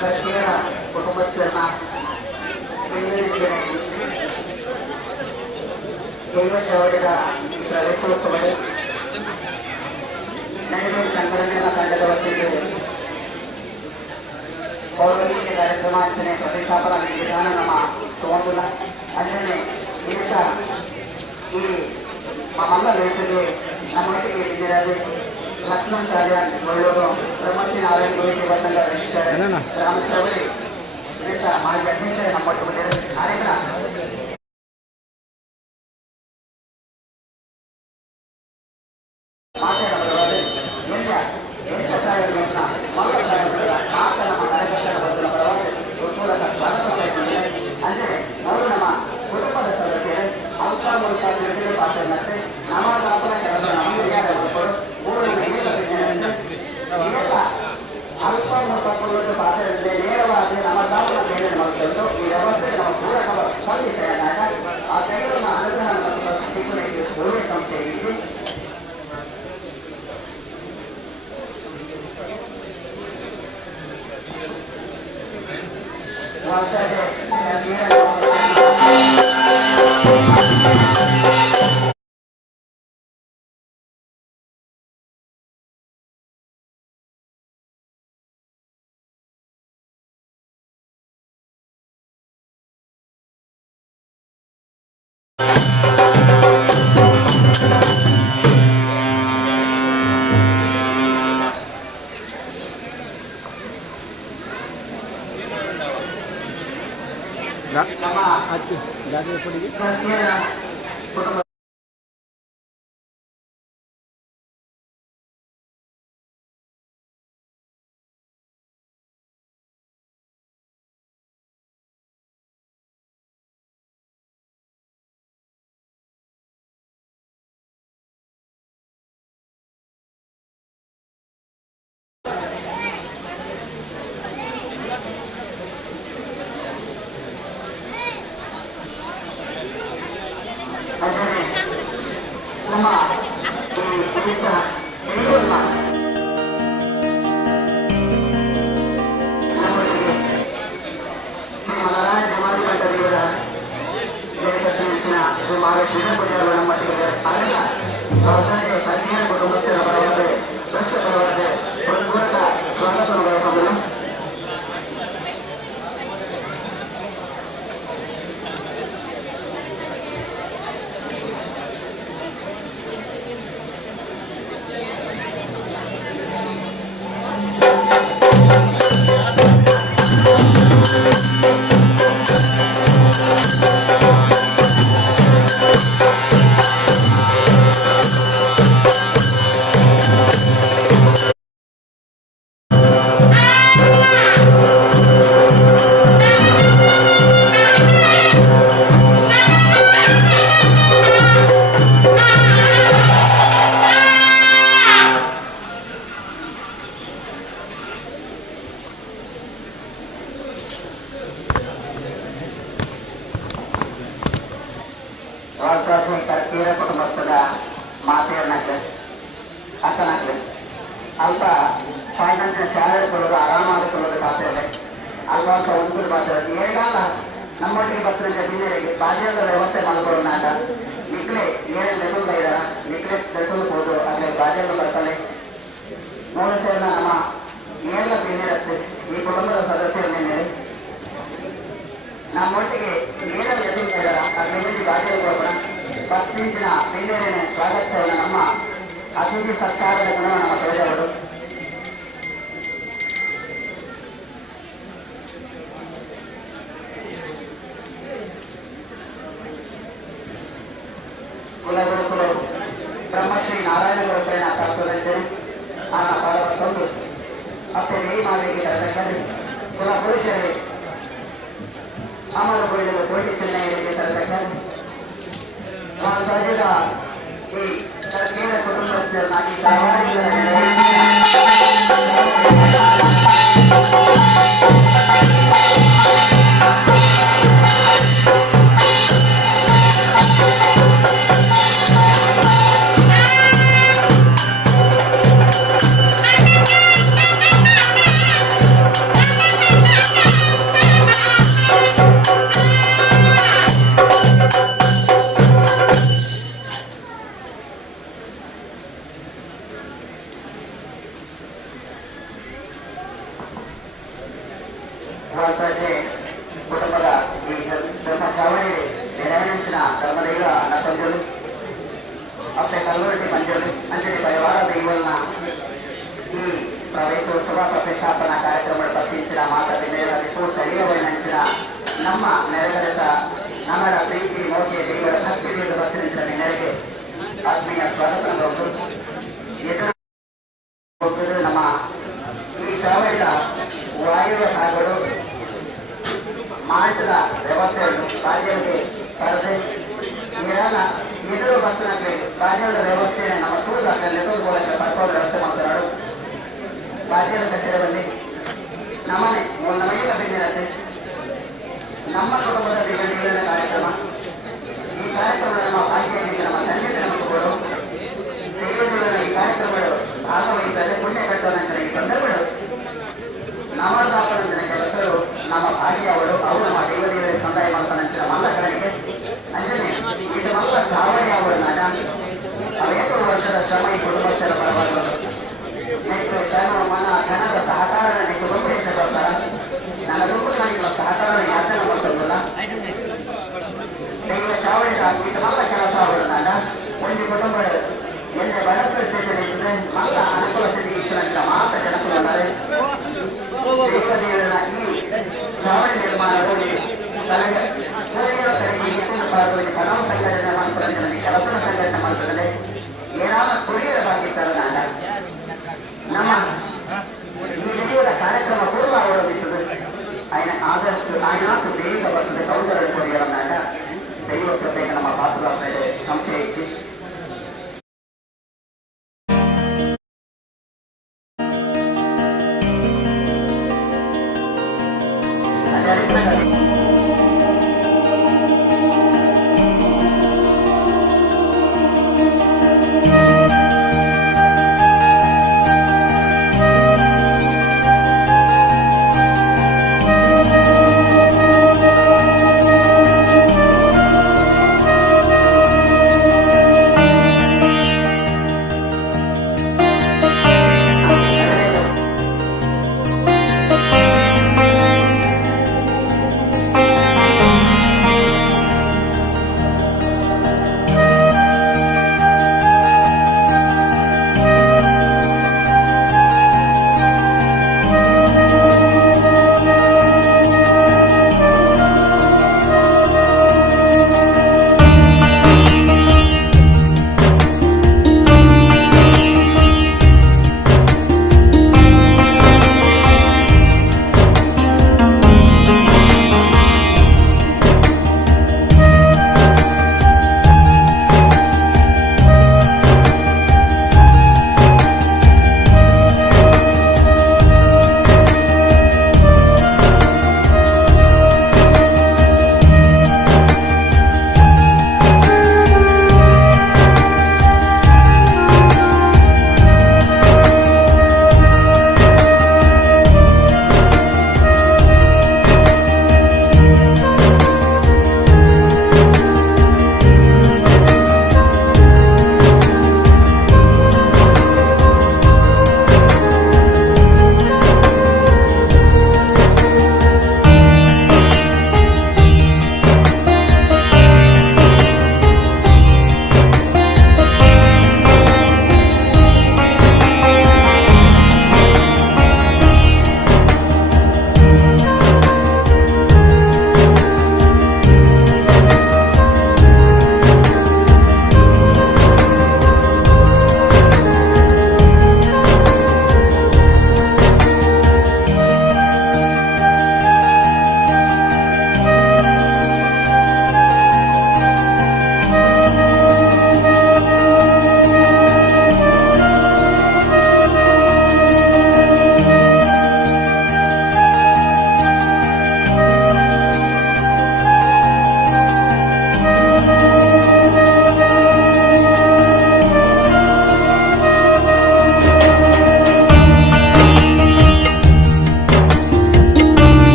ಕರ್ಕೇರ ಕುಟುಂಬಸ್ಥರನ್ನ ಕೈವಶ ಹೊಡೆದ ಪ್ರವೇಶೋತ್ಸವ ನಡೆದ ಸಂಘಟನೆಯ ತಂಡದ ವತಿಗೆ ಪೌರಹಿತ್ಯ ಕಾರ್ಯಕ್ರಮಾಚರಣೆ ಪ್ರತಿಷ್ಠಾಪನಾ ವಿಧಾನ ನಮ್ಮ ತಗೊಂಡಿಲ್ಲ. ಅಂದರೆ ಈಗ ಈ ಮಲ್ಲ ದೇಶಕ್ಕೆ ನಮ್ಮೊಟ್ಟಿಗೆ ಇದ್ದಿರದೆ ಲಕ್ಷ್ಮಣ ಕಲ್ಯಾಣ್ ಒಳ್ಳೂರು ಬ್ರಹ್ಮಶ್ರೀ ನಾರಾಯಣ ಗುರುಜಿ ಬಂದ ರಾಮಚೌರಿ ಮಾಜಿ ಅಧ್ಯಕ್ಷರೇ ನಮ್ಮೊಟ್ಟು ಬಂದಿದ್ದಾರೆ. ಕಾರ್ಯಕ್ರಮ ಅಂದರೆ ಅವರು ನಮ್ಮ ಕುಟುಂಬದ ಸದಸ್ಯರು ಔಷಧ ಭಾಷೆ ನಾಮಾದಾಪನ ಕೆಲಸ ಅಲ್ಪ ಭಾಷೆಯಲ್ಲಿ ನೇರವಾಗಿ ನಾಮದಾಪನ ಕೇಂದ್ರ ಮಾಡಿಕೊಂಡು ಈ ವ್ಯವಸ್ಥೆ ನಮ್ಮ ಪೂರಕ ಸ್ಪಂದಿಸಿದಾಗ ಆ ಕೈಗಳನ್ನ ಅನುಗ್ರಹ ಮತ್ತು ಶಿಕ್ಷಣಕ್ಕೆ ಒಳ್ಳೆಯ ಸಂಸ್ಥೆ ಇದ್ದು ಕುಟುಂಬ ನಮ್ಮ ಈ ಪರಿಸರ ಎಲ್ಲವನ್ನ ನಮ್ಮೊಟ್ಟಿಗೆ ಮಹಾರಾಜ ಜಮಾಲಿ ಮಂಡಳಿಯವರ ಸುಮಾರು ಶ್ರೀರಂಗಪುರಿಯವರು ನಮ್ಮೊಟ್ಟಿಗೆ ಅಲ್ಲ ಅವಸಾನ ಕಲ್ಯಾಣ ಕುಟುಂಬಸ್ಥರ ಪರವಾದ ದಕ್ಷ ಪರವಾದ ಪೂರ್ವಕ ಸ್ವಾಗತವನ್ನು ಬಯಸಬಹುದು. Thank you. ರಾಜಶೇಖರ್ ತೀರ ಕುಟುಂಬಸ್ಥದ ಮಾತೆಯನ್ನಾಗಲಿ ಅಕ್ಕನಾಗಲಿ ಅಲ್ಪ ಫೈನಾನ್ಸಿನ ಶಾಲೆ ಕೊಡೋದು ಆರಾಮಾಗಿಕೊಳ್ಳೋದು ಖಾತೆಯಲ್ಲಿ ಅಲ್ಪ ಅಲ್ಪ ಒಂದು ಮಾತಾಡೋದು ಏಗಾಲ ನಮ್ಮೊಟ್ಟಿಗೆ ಬರ್ತಂತೆ ಬಿನ್ನರಿಗೆ ಬಾಜಿಯದ ವ್ಯವಸ್ಥೆ ಮಾಡಿಕೊಳ್ಳೋಣ ನಿಕ್ಲೆ ಏನೇನು ಲೆಕ್ಕ ಇದ್ದಾರ ನಿಕ್ಲೆ ತೆಗೆದುಕೊಂಡು ಅಲ್ಲಿ ಬಾಜಿಯಲ್ಲಿ ಬರ್ತಾನೆ ಮೂರು ಸೇರಿನ ನಮ್ಮ ಏನೆಲ್ಲ ಬಿನ್ನಿರುತ್ತೆ ಈ ಕುಟುಂಬದ ಸದಸ್ಯರು ನಿನ್ನೆ ನಮ್ಮೊಟ್ಟಿಗೆ ಏನೆಲ್ಲ ಎದುರು ಇದ್ದಾರ ಅದರಲ್ಲಿ ಬಾಜಿಯಲ್ಲಿ ಹೋಗೋಣ ಪತ್ನಿಂಚಿನ ಬಿನ್ನೇರೇನೆ ಸ್ವಾಗತಿಸೋಣ ನಮ್ಮ ಅತಿಥಿ ಸರ್ಕಾರದ ಗುಣ ನಮ್ಮ ಪ್ರಜೆಗಳು ಕುಲಗುರುಕುಲು ಬ್ರಹ್ಮಶ್ರೀ ನಾರಾಯಣ ಗುರುಪೇಣ ಪ್ರಾಪ್ತದಂತೆಯೇ ಆನ ಪಾದವನ್ನು ಅತ್ತೆ ನೇಯಿ ಮಾವಿಗೆ ತರಬೇಕಾದ್ರೆ ಕುಲ ಪುರುಷರೇ ಅಮರ ಕುಳಿದು ಕೋಟಿ ಚೆನ್ನೈಗೆ ತರಬೇಕಾದ್ರೆ ರಾಜ್ಯದ ಈ ಸರ್ಕಾರ ಕುಟುಂಬಸ್ಥರನ್ನಾಗಿ ಕುಟುಂಬದ ಈ ಧರ್ಮ ಚಾವಣಿ ನೆರವೇರಿಸಿನ ಧರ್ಮದೈವ ನಕ್ಕಂಜಲು ಅಪ್ಪೆ ಕಲ್ವರಟಿ ಮಂಜಲು ಅಂಜಲಿ ಪರಿವಾರದ ಇವನ್ನ ಈ ಪ್ರವೇಶೋತ್ಸವ ಪ್ರತಿಷ್ಠಾಪನಾ ಕಾರ್ಯಕ್ರಮ ಪ್ರತಿಷ್ಠಿಸಿದ ಮಾತಾಡಿದ ಶರೀರವನ್ನಿನ ನಮ್ಮ ನೆರವೇರಿದ ನಮ್ಮರ ಪ್ರೀತಿ ಮೋದಿಯ ದೇವರ ಭಕ್ತಿ ದೇವರ ಪ್ರತಿನಿಧಿಸಿದ ನೆರೆಗೆ ಆತ್ಮೀಯ ಸ್ವಾಗತ ಹೋಗುವುದು ನಮ್ಮ ಈ ಚಾವಣಿಯ ವಾಯುವ್ಯ ಭಾಗಗಳು ಮಾಟದ ವ್ಯವಸ್ಥೆಯನ್ನು ರಾಜ್ಯಕ್ಕೆ ತರದೆ ಎದುರು ಭಕ್ತನಾಗಲಿ ರಾಜ್ಯದ ವ್ಯವಸ್ಥೆಯನ್ನು ನಮ್ಮ ಟೂರ್ನಲ್ಲಿ ನೆಲದ ಮೂಲಕ ಪಡ್ಕೊಂಡು ವ್ಯವಸ್ಥೆ ಮಾತನಾಡು ರಾಜ್ಯದ ಕಟ್ಟಡದಲ್ಲಿ ನಮ್ಮನೆ ನಮಗೆಲ್ಲ ಬೆನ್ನಿರತ್ತೆ ನಮ್ಮ ಕುಟುಂಬದ ದೇವರ ಕಾರ್ಯಕ್ರಮ ಈ ಕಾರ್ಯಕ್ರಮ ನಮ್ಮ ಭಾಗ್ಯಕ್ಕೆ ನಮ್ಮ ತಂದೆ ನಮಗೂ ದೇವರ ಈ ಕಾರ್ಯಕ್ರಮಗಳು ಭಾಗವಹಿಸದೆ ಪುಣ್ಯ ಕಟ್ಟುವ ನಂತರ ಈ ಸಂದರ್ಭಗಳು ನಾಮದಾಪನ ಕೆಲಸರು ನಮ್ಮ ಭಾಗ್ಯ ಅವರು ನಮ್ಮ ದೇವದೇವರ ಸಂದಾಯ ಮಾಡ್ತಾನಂತ ಮಲ್ಲ ಕಡೆಗೆ ಅಂಜನೆ ಇದು ಮಲ್ಲ ಚಾವಣಿ ಅವರು ನಟ ಅನೇಕ ವರ್ಷದ ಶ್ರಮ ಈ ಕುಟುಂಬಸ್ಥರ ಪರವಾಗಿ ತನ್ನ ಮನ ಧನದ ಸಹಕಾರ ನಿಮಗೆ ರೂಪಿಸಿದ ಬರ್ತಾರ ನನ್ನ ರೂಪಗಳಿಗೆ ಸಹಕಾರ ಯಾತನೆ ಮಾಡ್ತದಲ್ಲ ದೈವ ಚಾವಣಿ ಇದು ಮಲ್ಲ ಕೆಲಸ ಅವರು ನಟ ಒಂದು ಕುಟುಂಬ ಎಲ್ಲ ಬಡಸ್ತ ಸ್ಟೇಷನ್ ಇದ್ರೆ ಮಲ್ಲ ಅನುಕೂಲ ಸ್ಥಿತಿ ಇಟ್ಟಿರಂತ ಮಾತ್ರ ಜನಕುಲಾರೆ ದೇವದೇವರ ಈ ಚಾವಣಿ ನಿರ್ಮಾಣಗಳು ತನಗೆ ಕನವು ಸಂಘಟನೆ ಮಾಡ್ತಾರೆ ಕೆಲಸದ ಸಂಘಟನೆ ಮಾಡ್ತಾರೆ ಏನಾದ ಕುಡಿಯರ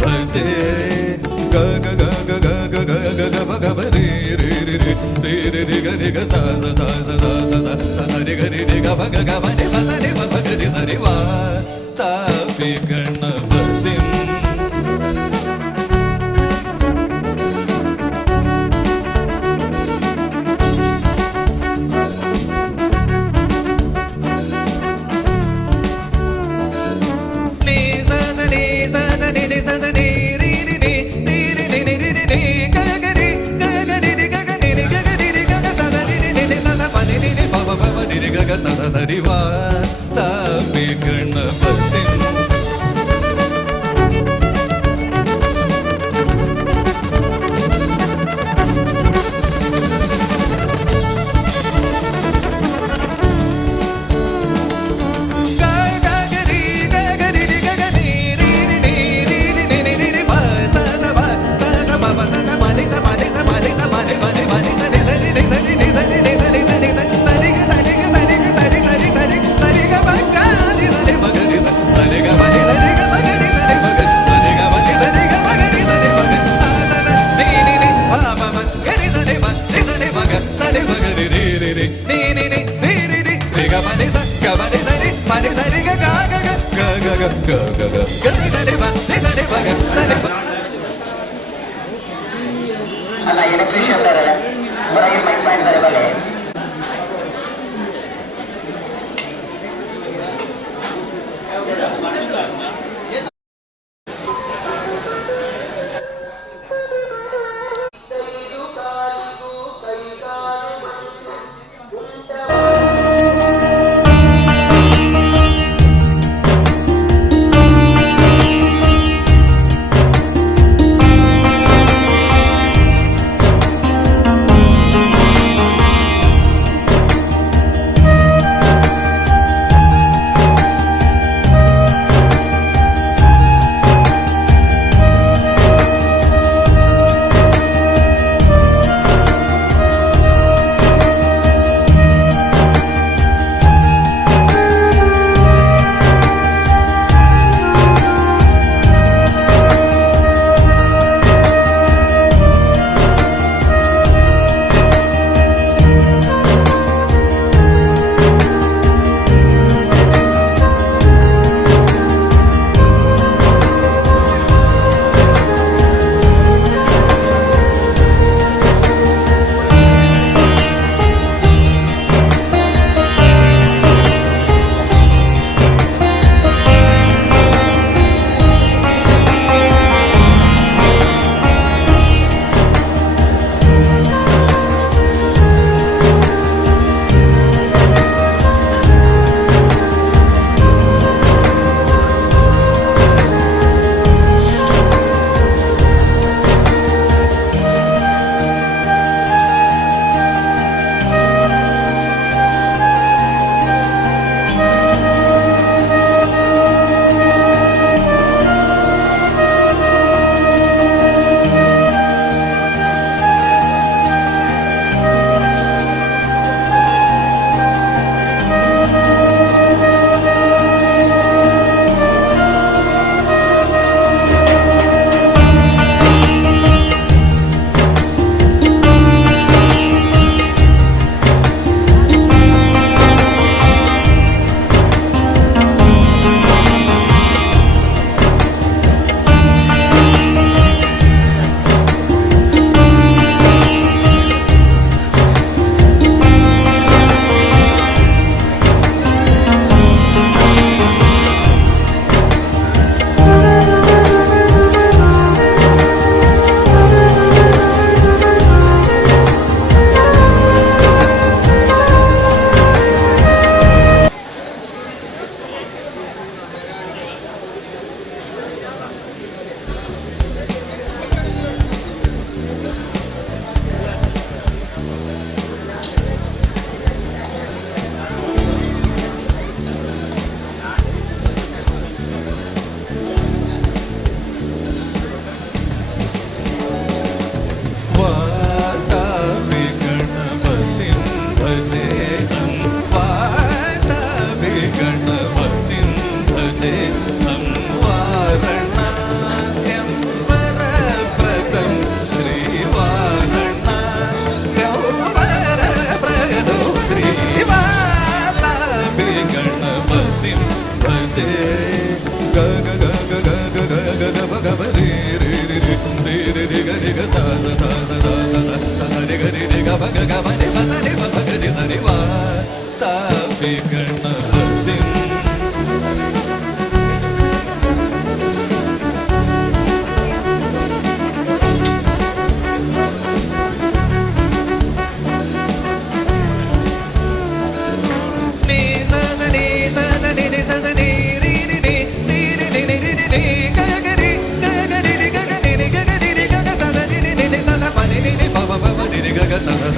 ಭಜೆ ಗ ಗ ಗ ಗ ಗ ಗ ಗ ಗ ಗ ಗ ಗ ರೇ ರೇ ರೇ ರೇ ರೇ ರೇ ರೇ ಗ ರೇ ಗ ಸ ಸ ಸ ಸ ಸ ಸ ಸ ಸ ರೇ ಗ ರೇ ರೇ ಗ ಗ ಗ ಮ ರೆ ಮ ಸ ರೆ ಮ ಗ ರೆ ಸ ರೆ ವಾ ತಾ ಪಿ ಗಣಪತಿ ಸದರಿವಾ ತಾಪಿ ಗಣಪತಿ ಅಲ್ಲ ಎಲೆಕ್ಟ್ರಿಷಿಯನ್ ಇದಾರಲ್ಲ ಹೊರಗೆ ಮೈಕ್ ಮಾಡಿದ್ದಾರೆ ಬಲೆ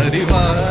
Hariva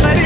Sari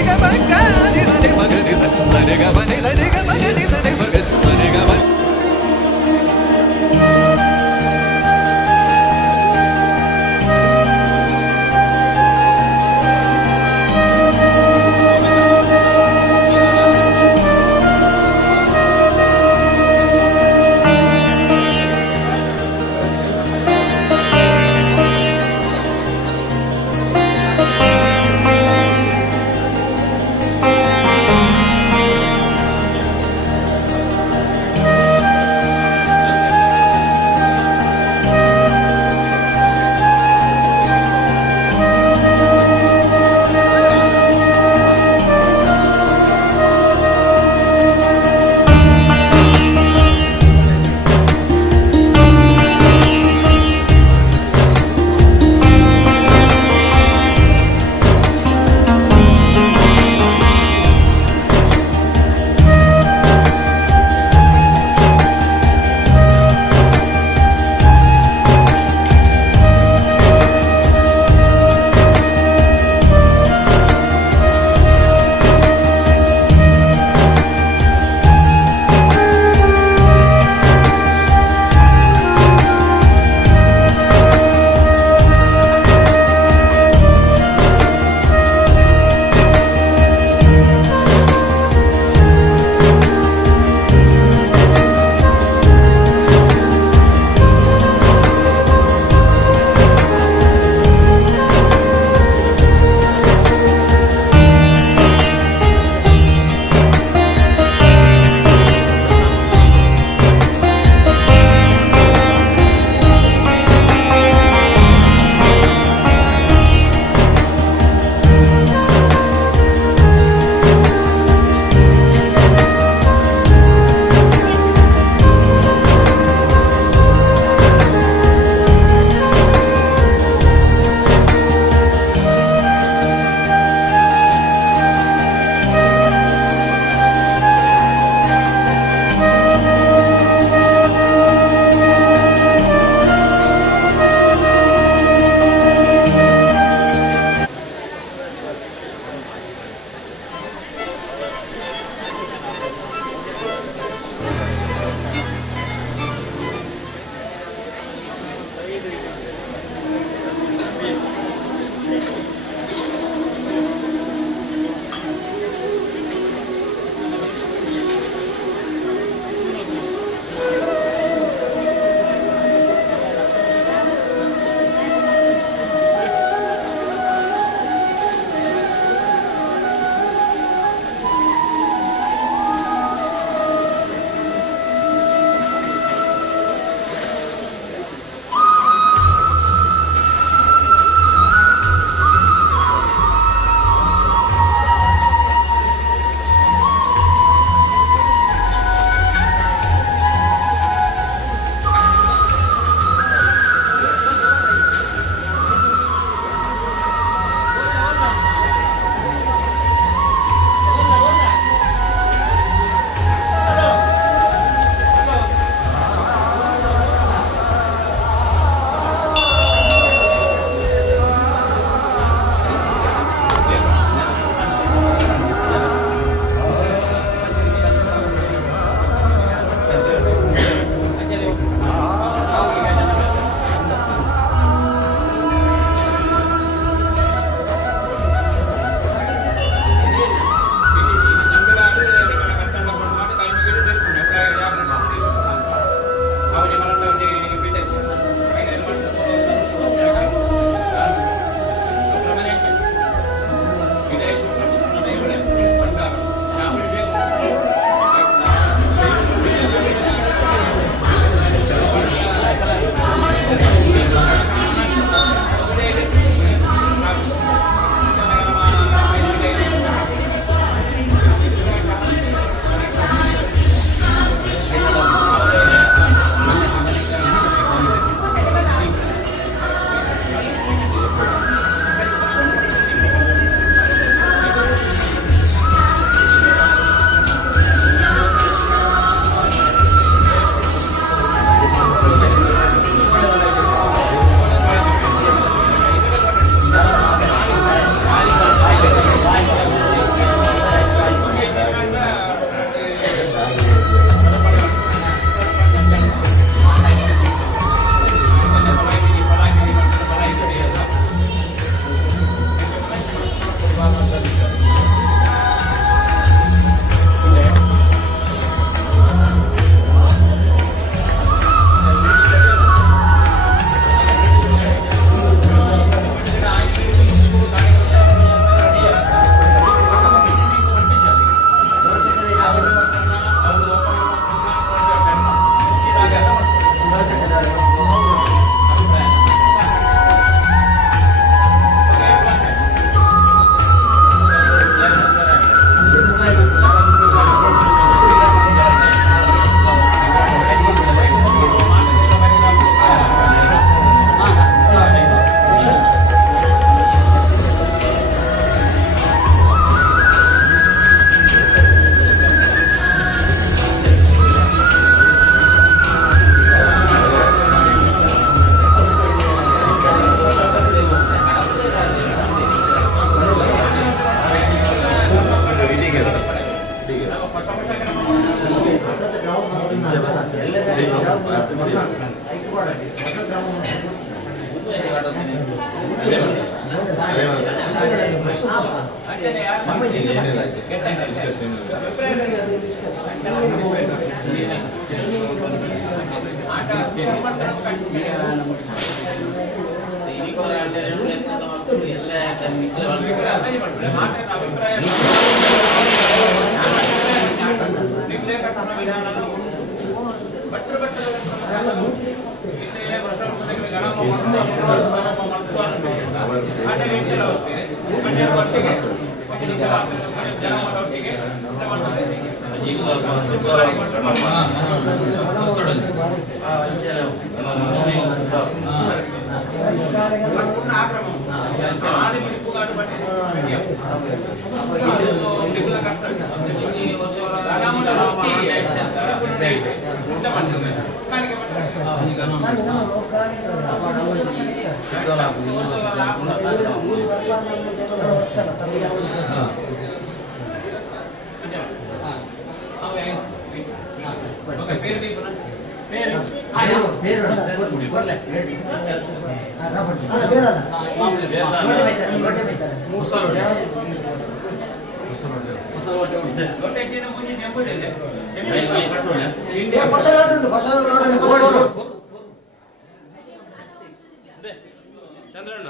ಚಂದ್ರಣ್ಣ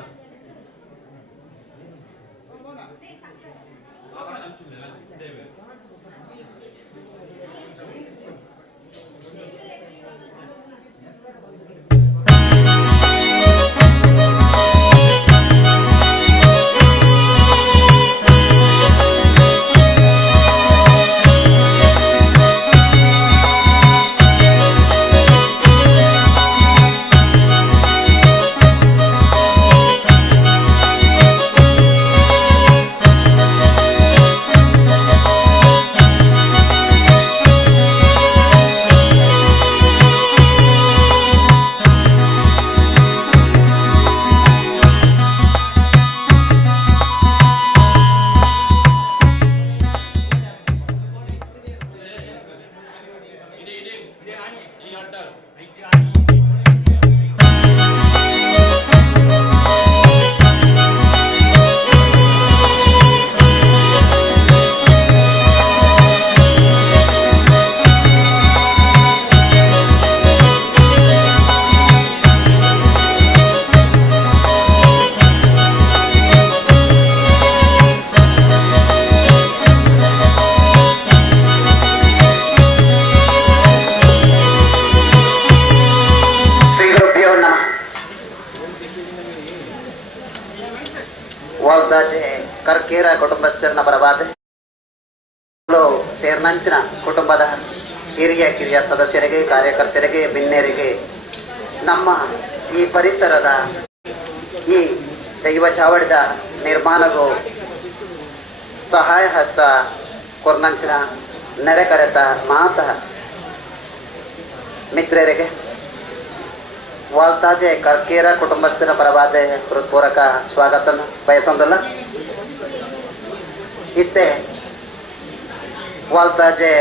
ಕರ್ಕೇರ ಕುಟುಂಬಸ್ಥರನ್ನ ಬರಬಾದೆ ಸೇರ್ನಂಚಿನ ಕುಟುಂಬದ ಹಿರಿಯ ಕಿರಿಯ ಸದಸ್ಯರಿಗೆ ಕಾರ್ಯಕರ್ತರಿಗೆ ಬಿನ್ನೇರಿಗೆ ನಮ್ಮ ಈ ಪರಿಸರದ ಈ ದೈವ ಚಾವಡಿದ ನಿರ್ಮಾಣಗೂ ಸಹಾಯ ಹಸ್ತ ಕೊರ್ನಂಚಿನ ನೆರೆಕರೆತ ಮಾತ ಮಿತ್ರರಿಗೆ ವಾಲ್ತಾಜೆ ಕರ್ಕೇರ ಕುಟುಂಬಸ್ಥರ ಪರವಾದ ಹೃತ್ಪೂರ್ವಕ ಸ್ವಾಗತ ಬಯಸೊಂದಲ್ಲ ಇತ್ತೆ ವಾಲ್ತಾಜೆ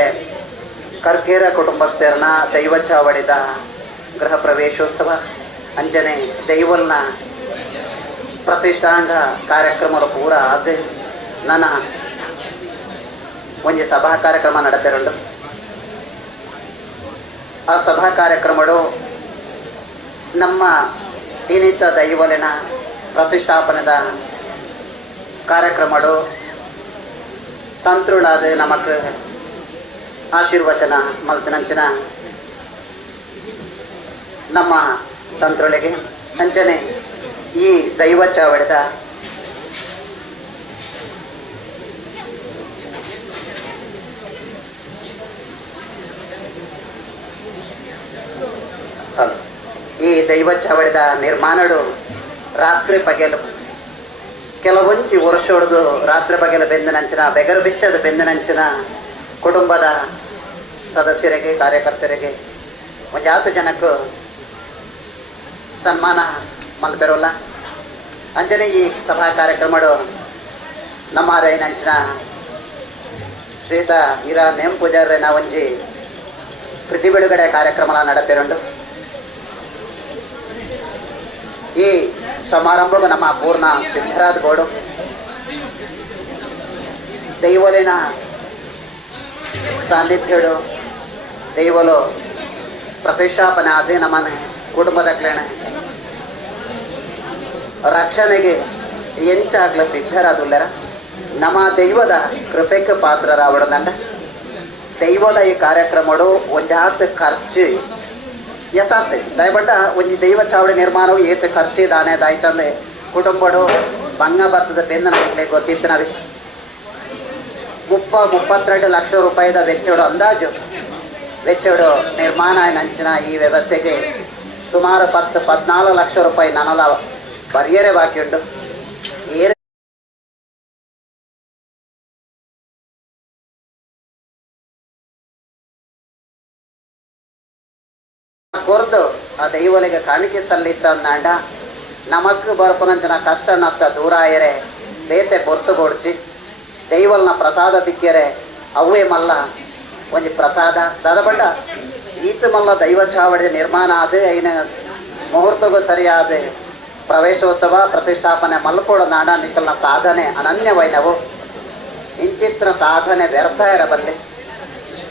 ಕರ್ಕೇರ ಕುಟುಂಬಸ್ಥರನ ದೈವ ಚಾವಡಿದ ಗೃಹ ಪ್ರವೇಶೋತ್ಸವ ಅಂಜನೆ ದೈವಲ್ನ ಪ್ರತಿಷ್ಠಾಂಗ ಕಾರ್ಯಕ್ರಮದ ಪೂರ ಆದ ನನ್ನ ಒಂದು ಸಭಾ ಕಾರ್ಯಕ್ರಮ ನಡೆದಿರುಂಡು ಆ ಸಭಾ ಕಾರ್ಯಕ್ರಮಗಳು ನಮ್ಮ ಇನ್ನಿತ ದೈವಲಿನ ಪ್ರತಿಷ್ಠಾಪನೆದ ಕಾರ್ಯಕ್ರಮಗಳು ತಂತ್ರುಳಾದ ನಮಕ್ ಆಶೀರ್ವಚನ ಮಲ್ತಿನಂಚಿನ ನಮ್ಮ ತಂತ್ರುಳಿಗೆ ಅಂಚನೆ ಈ ದೈವ ಚಾವಡಿದ ಈ ದೈವ ಚಾವಡಿದ ನಿರ್ಮಾಣಗಳು ರಾತ್ರಿ ಪಗೆಲು ಕೆಲವೊಂಚಿ ವರ್ಷ ಹೊಡೆದು ರಾತ್ರಿ ಬಗೆಲ ಬೆಂದಿನಂಚಿನ ಬೆಗರು ಬಿಚ್ಚದ ಬೆಂದಿನಂಚಿನ ಕುಟುಂಬದ ಸದಸ್ಯರಿಗೆ ಕಾರ್ಯಕರ್ತರಿಗೆ ಒಂದು 10 ಜನಕ್ಕೂ ಸನ್ಮಾನ ಮಲ್ತಿರೋಲ್ಲ ಅಂಜನೆ ಈ ಸಭಾ ಕಾರ್ಯಕ್ರಮಗಳು ನಮ್ಮ ರೈನಂಚಿನ ಶ್ರೀತ ಇರ ನೇಮ್ ಪೂಜಾರ ನಾವಂಜಿ ಪ್ರತಿ ಬಿಡುಗಡೆ ಕಾರ್ಯಕ್ರಮ ನಡೆತಿರುಂಡು ಈ ಸಮಾರಂಭ ನಮ್ಮ ಪೂರ್ಣ ಸಿದ್ಧರಾದ ಗೋಡು దైవలిన ಸಾನ್ನಿಧ್ಯಡು ದೈವಲು ಪ್ರತಿಷ್ಠಾಪನೆ ಆದ ನಮ್ಮ ಕುಟುಂಬದಕ್ಲೇನ ರಕ್ಷಣೆಗೆ ಎಂಚಾಗ್ಲ ಸಿದ್ಧರಾದುಲ್ಲರ ನಮ್ಮ ದೈವದ ಕೃಪೆಗೆ ಪಾತ್ರರಾವಡದಂಡ ದೈವದ ಈ ಕಾರ್ಯಕ್ರಮಡು ಒಂಜಾತ್ ಖರ್ಚು ಯಥಾಸ್ತಿ ದಯಪಟ್ಟ ಒಂಜಿ ದೈವ ಚಾವಡಿ ನಿರ್ಮಾಣವು ಏತು ಖರ್ಚು ದಾನೆ ದಾಯ್ತಂದೆ ಕುಟುಂಬಡು ಭಂಗ ಬರ್ತದ ಬೆಂದ ನನಗೆ ಗೊತ್ತಿತ್ತನವಿ 32 ಲಕ್ಷ ರೂಪಾಯಿದ ವೆಚ್ಚಡು ಅಂದಾಜು ವೆಚ್ಚಡು ನಿರ್ಮಾಣ ನಂಚಿನ ಈ ವ್ಯವಸ್ಥೆಗೆ ಸುಮಾರು 14 ಲಕ್ಷ ರೂಪಾಯಿ ನನಲ ಬರಿಯರೆ ಬಾಕಿ ಉಂಟು ಕೊರ್ದು ಆ ದೈವಲಿಗೆ ಕಾಣಿಕೆ ಸಲ್ಲಿಸಂದಾಂಡ ನಮಕ್ ಬರ್ಪನಂಚಿನ ಕಷ್ಟ ನಷ್ಟ ದೂರ ಆಯರೆ ಬೇತೆ ಪೊರ್ತು ಕೊಡ್ಚಿ ದೈವಲ್ನ ಪ್ರಸಾದ ತಿಕ್ಕೆರೆ ಅವೇ ಮಲ್ಲ ಒಂಜಿ ಪ್ರಸಾದ ದದಬಡ್ಡ ಈತ ಮಲ್ಲ ದೈವ ಚಾವಡಿಯ ನಿರ್ಮಾಣ ಆದ ಐನ ಮುಹೂರ್ತಗೂ ಸರಿಯಾದ ಪ್ರವೇಶೋತ್ಸವ ಪ್ರತಿಷ್ಠಾಪನೆ ಮಲ್ಪೋಡ ನಾಡ ನಿಕಲ್ನ ಸಾಧನೆ ಅನನ್ಯವೈನವು ಇಂಚಿತ್ರ ಸಾಧನೆ ವ್ಯರ್ಥ ಇರಬಲ್ಲಿ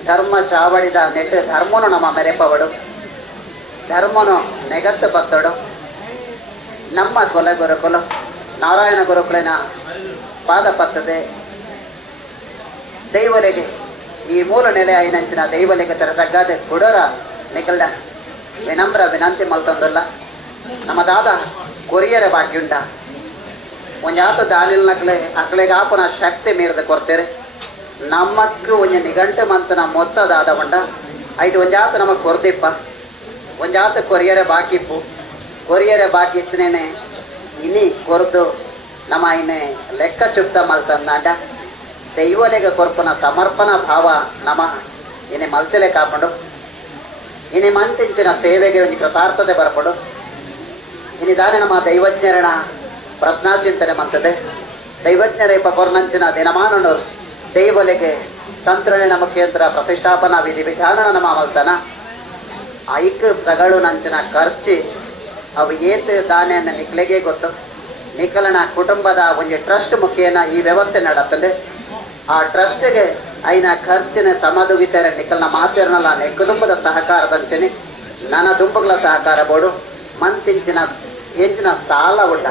ಧರ್ಮ ಚಾವಡಿದ ನೆಟ್ಟು ಧರ್ಮನು ನಮ್ಮ ಮೆರೆಪವಡು ಧರ್ಮನು ನೆಗತ್ತು ಬತ್ತಡು ನಮ್ಮ ಕೊಲೆ ಗುರುಕುಲು ನಾರಾಯಣ ಗುರುಕುಲಿನ ಪಾದ ಪತ್ತದೆ ದೈವಲಿಗೆ ಈ ಮೂಲ ನೆಲೆ ಐನಂಚಿನ ದೈವಲಿಗೆ ತೆರೆದಗ್ಗಾದ ಕುಡರ ನಿಕಲ್ಡ ವಿನಮ್ರ ವಿನಂತಿ ಮಲ್ತೊಂದಲ್ಲ ನಮ್ಮ ದಾದ ಕೊರಿಯರ ಬಾಕಿಯುಂಡ ಒಂಜಾತು ದಾನಿಲ್ನಕ್ಲೆ ಅಕ್ಲೆಗೆ ಆಪನ ಶಕ್ತಿ ಮೀರಿದ ಕೊಡ್ತೇರೆ ನಮ್ಮಕ್ಕು ಒಂಜಿ ನಿಘಂಟು ಮಂತನ ಮೊತ್ತದಾದ ಉಂಡ ಐದು ಒಂಜಾತು ನಮಗೆ ಕೊರ್ದಿಪ್ಪ ಒಂಜಾತು ಕೊರಿಯರೆ ಬಾಕಿಪ್ಪು ಕೊರಿಯರೆ ಬಾಕಿ ಇತ್ತನೇನೆ ಇನಿ ಕೊರ್ದು ನಮ್ಮ ಇನ್ನೆ ಲೆಕ್ಕ ಚುಕ್ತ ಮಲ್ತಂದಾಂಡ ದೈವಲೆಗೆ ಕೊರ್ಪನ ಸಮರ್ಪಣಾ ಭಾವ ನಮ ಇನಿ ಮಲ್ತಲೆ ಕಾಪಂಡು ಇನಿ ಮಂತಿಂಚಿನ ಸೇವೆಗೆ ಒಂದು ಕೃತಾರ್ಥತೆ ಬರಪಡು ಇನಿ ದಾನೆ ನಮ್ಮ ದೈವಜ್ಞರಣ ಪ್ರಶ್ನಾಚಿಂತನೆ ಮಂತದೆ ದೈವಜ್ಞರೇಪ ಕೊರ್ನಂಚಿನ ದಿನಮಾನನು ದೈವಲೆಗೆ ತಂತ್ರಣಿನ ಮುಖೇಂದ್ರ ಪ್ರತಿಷ್ಠಾಪನಾ ವಿಧಿ ವಿಧಾನ ನಮ್ಮ ಮಲ್ತನ ಐಕ್ ತಗಳು ನಂಚಿನ ಖರ್ಚಿ ಅವು ಏತು ದಾನೆಯನ್ನು ನಿಕ್ಲೆಗೆ ಗೊತ್ತು ನಿಖಲನ ಕುಟುಂಬದ ಒಂದು ಟ್ರಸ್ಟ್ ಮುಖೇನ ಈ ವ್ಯವಸ್ಥೆ ನಡತ್ತದೆ ಆ ಟ್ರಸ್ಟ್ಗೆ ಐನ ಖರ್ಚಿನ ಸಮದುಗಿಸರೆ ನಿಖಲ್ನ ಮಾತಿರನಲ್ಲ ನೆ ಕುಟುಂಬದ ಸಹಕಾರದಂಚನೆ ನನ್ನ ದುಂಬುಗಳ ಸಹಕಾರ ಬೋಡು ಮಂತಿಂಚಿನ ಹೆಂಚಿನ ಸಾಲ ಉಂಡ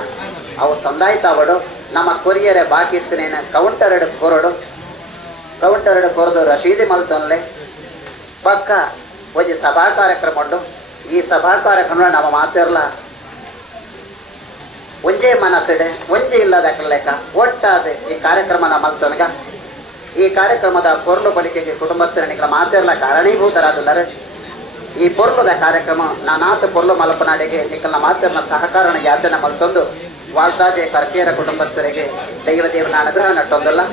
ಅವು ಸಂದಾಯಿತಾವಡು ನಮ್ಮ ಕೊರಿಯರೆ ಬಾಕಿ ಇತ್ತನೇನ ಕೌಂಟರ್ ಕೊರದು ರಶೀದಿ ಮಲ್ತೊನ್ಲೆ ಪಕ್ಕ ಒಂದು ಸಭಾ ಕಾರ್ಯಕ್ರಮ ಉಂಟು ಈ ಸಭಾ ಕಾರ್ಯಕ್ರಮ ನಮ್ಮ ಮಾತಿರಲ್ಲ ಒಂಜೇ ಮನಸ್ಸಿಡೆ ಒಂಜೆ ಇಲ್ಲದ ಲೆಕ್ಕ ಒಟ್ಟಾದ ಈ ಕಾರ್ಯಕ್ರಮನ ಮಲ್ತೊನಗ ಈ ಕಾರ್ಯಕ್ರಮದ ಪೊರ್ಲು ಬಳಿಕೆಗೆ ಕುಟುಂಬಸ್ಥರನಿಗಳ ಮಾತಿರಲ್ಲ ಕಾರಣೀಭೂತರಾದುಲ್ಲರೆ ಈ ಪೊರ್ಲುದ ಕಾರ್ಯಕ್ರಮ ನಾನಾಥ ಪೊರ್ಲು ಮಲ್ಪನಾಡೆಗೆ ನಿಖಲ್ನ ಮಾತಿರನ ಸಹಕಾರನ ಯಾತನೆ ಮಲ್ತೊಂದು ವಾಲ್ತಾಜೆ ಕರ್ಕೇರ ಕುಟುಂಬಸ್ಥರಿಗೆ ದೈವದೇವನ ಅನುಗ್ರಹ ನಟ್ಟೊಂದಲ್ಲ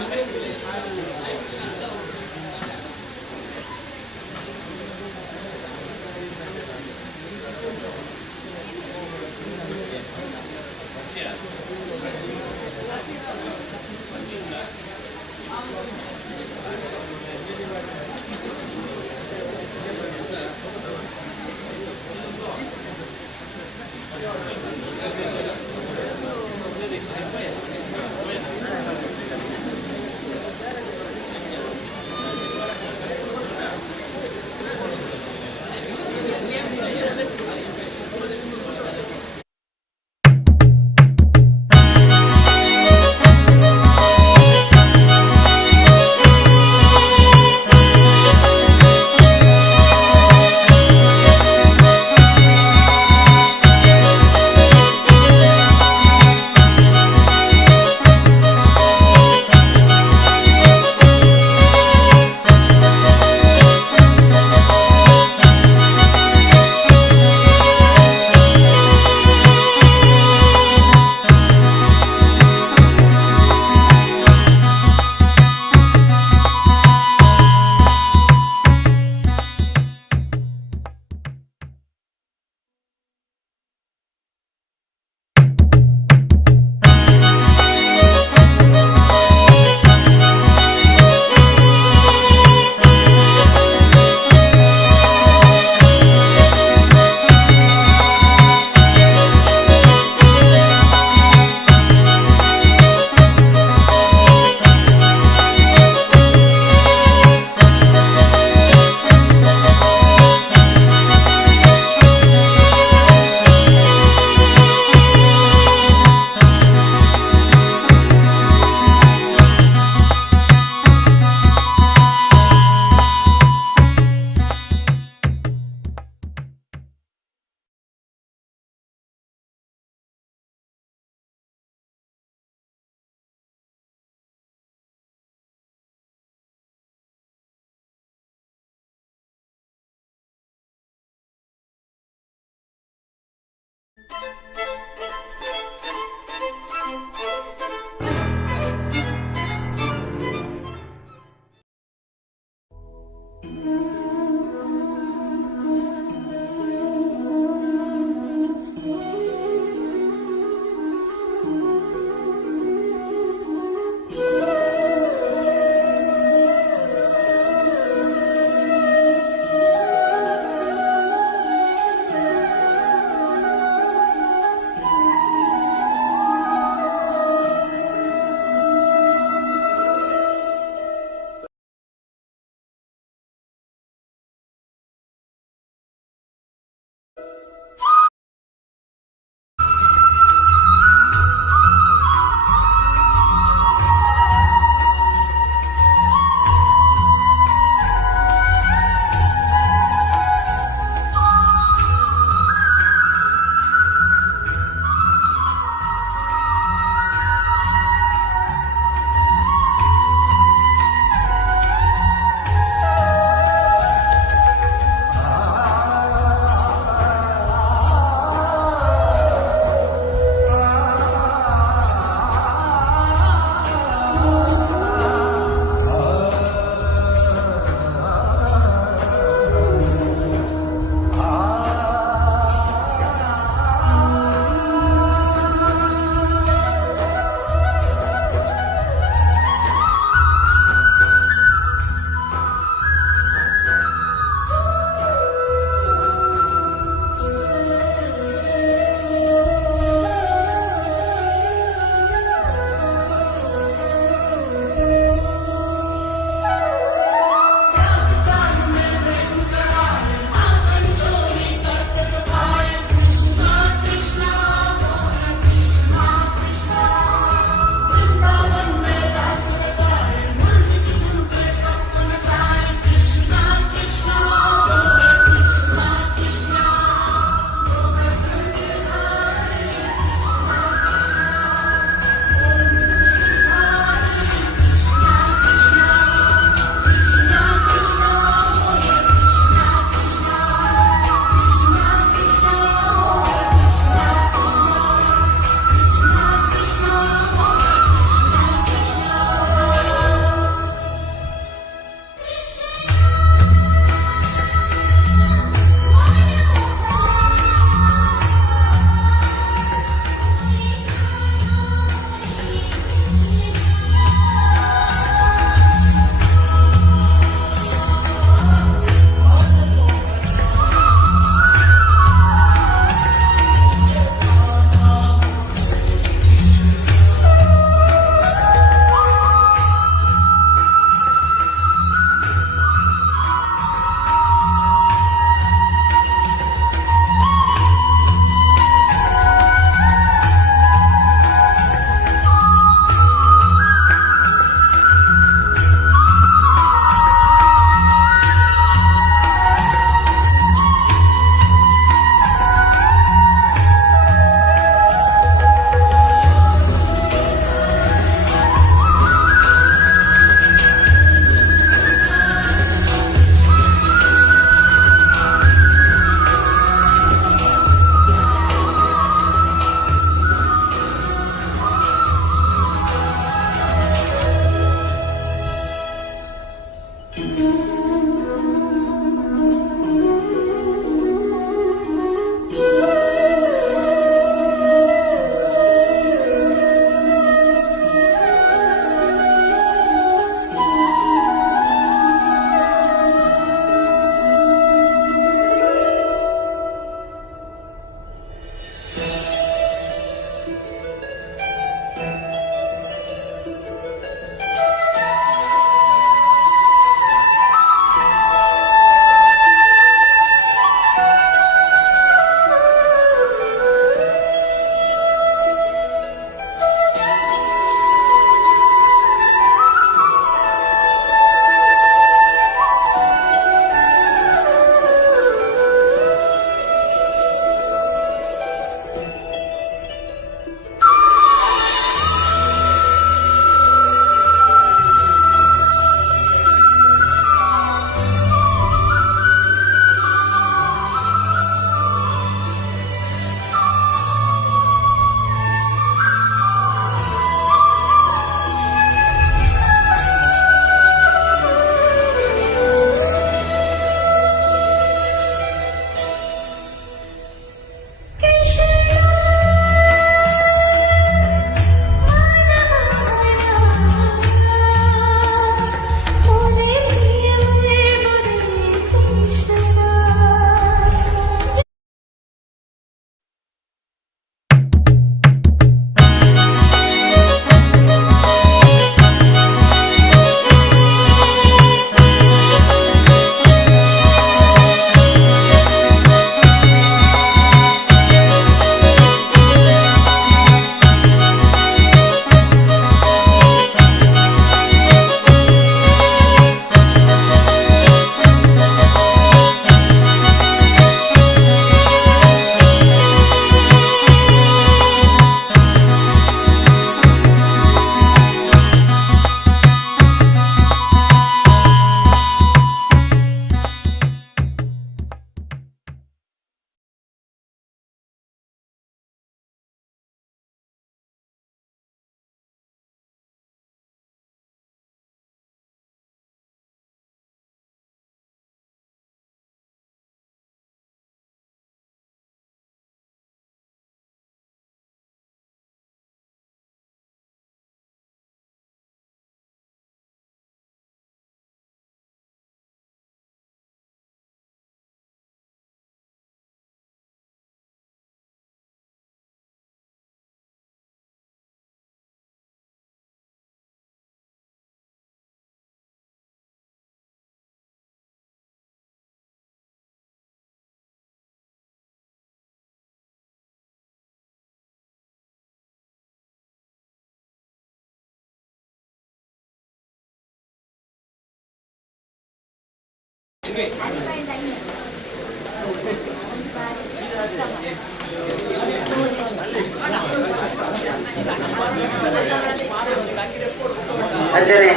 ಅಂಜನೆ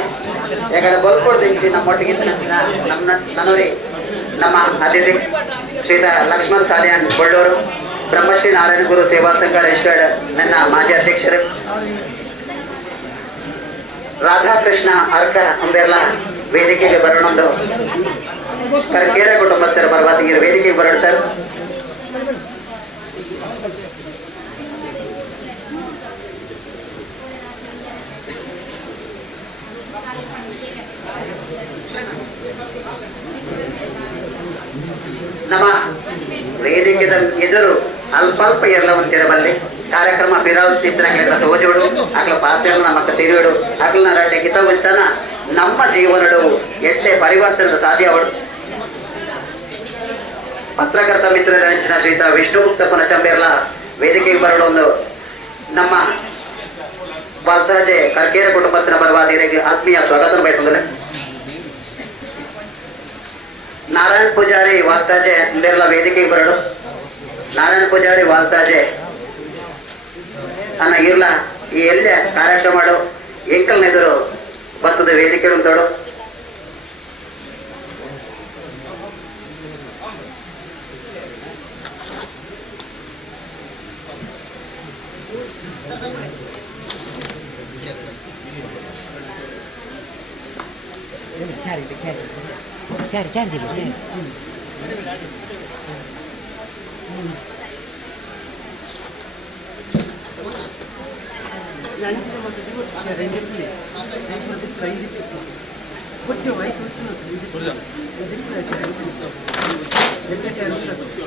ಯಾಕಂದ್ರೆ ಬಲ್ಕೊಡ್ದಿಂಚಿ ನಮ್ಮೊಟ್ಟಿಗೆ ನನ್ನೂರಿ ನಮ್ಮ ಅತಿಥಿ ಶ್ರೀತ ಲಕ್ಷ್ಮಣ್ ಸಾಲಿಯಾನ್ ಬಳ್ಳೂರು ಬ್ರಹ್ಮಶ್ರೀ ನಾರಾಯಣ ಗುರು ಸೇವಾ ಸಂಘ ರಿಜಿಸ್ಟರ್ಡ್ ನನ್ನ ಮಾಜಿ ಅಧ್ಯಕ್ಷರು ರಾಧಾಕೃಷ್ಣ ಅರ್ಕ ಅಂಬೇರ್ಲ ವೇದಿಕೆಗೆ ಬರೋಣೊಂದು ಕರ್ಕೇರ ಕುಟುಂಬಸ್ಥರ ಪರವಾಗಿ ವೇದಿಕೆಗೆ ಬರೋಣ ಸರ್. ನಮ್ಮ ವೇದಿಕೆದ ಎದುರು ಅಲ್ಪ ಎಲ್ಲವಂತಿರಬಲ್ಲಿ ಕಾರ್ಯಕ್ರಮ ಫಿರಾವುತ್ತಿದ್ದನ ತೋಜೋಡು ಅಕ್ಲ ಪಾತ್ರೆಗಳು ನಮ್ಮಕ್ಕ ತಿರುವಿಡು ಅಕ್ಲನ ರಡ್ಡೆ ಕಿತಗುತ್ತಾನ ನಮ್ಮ ಜೀವನಡು ಎಷ್ಟೇ ಪರಿವರ್ತನೆ ಸಾಧ್ಯವಾಡು. ಪತ್ರಕರ್ತ ಮಿತ್ರರ ನೆಚ್ಚಿನ ಶ್ರೀತ ವಿಷ್ಣುಗುಪ್ತ ಪುನಚಂಬೇರ್ಲ ವೇದಿಕೆಗೆ ಬರಲು ಒಂದು ನಮ್ಮ ವಾಲ್ತಾಜೆ ಕರ್ಕೇರ ಕುಟುಂಬಸ್ಥರ ಪರವಾದಿಗಳಿಗೆ ಆತ್ಮೀಯ ಸ್ವಾಗತ ಬಯಸುತ್ತದೆ. ನಾರಾಯಣ ಪೂಜಾರಿ ವಾಲ್ತಾಜೆ ಅಂಬೇರ್ಲ ವೇದಿಕೆಗೆ ಬರಲು ನಾರಾಯಣ ಪೂಜಾರಿ ವಾಲ್ತಾಜೆ ಅನ್ನ ಇರ್ಲ ಈ ಎಲ್ಲೆ ಕಾರ್ಯಕ್ರಮ ಮಾಡು ಎಂಕಲ್ನೆದುರು ಬರ್ತದೆ ವೇದಿಕೆ ಉಂಟೋಡು.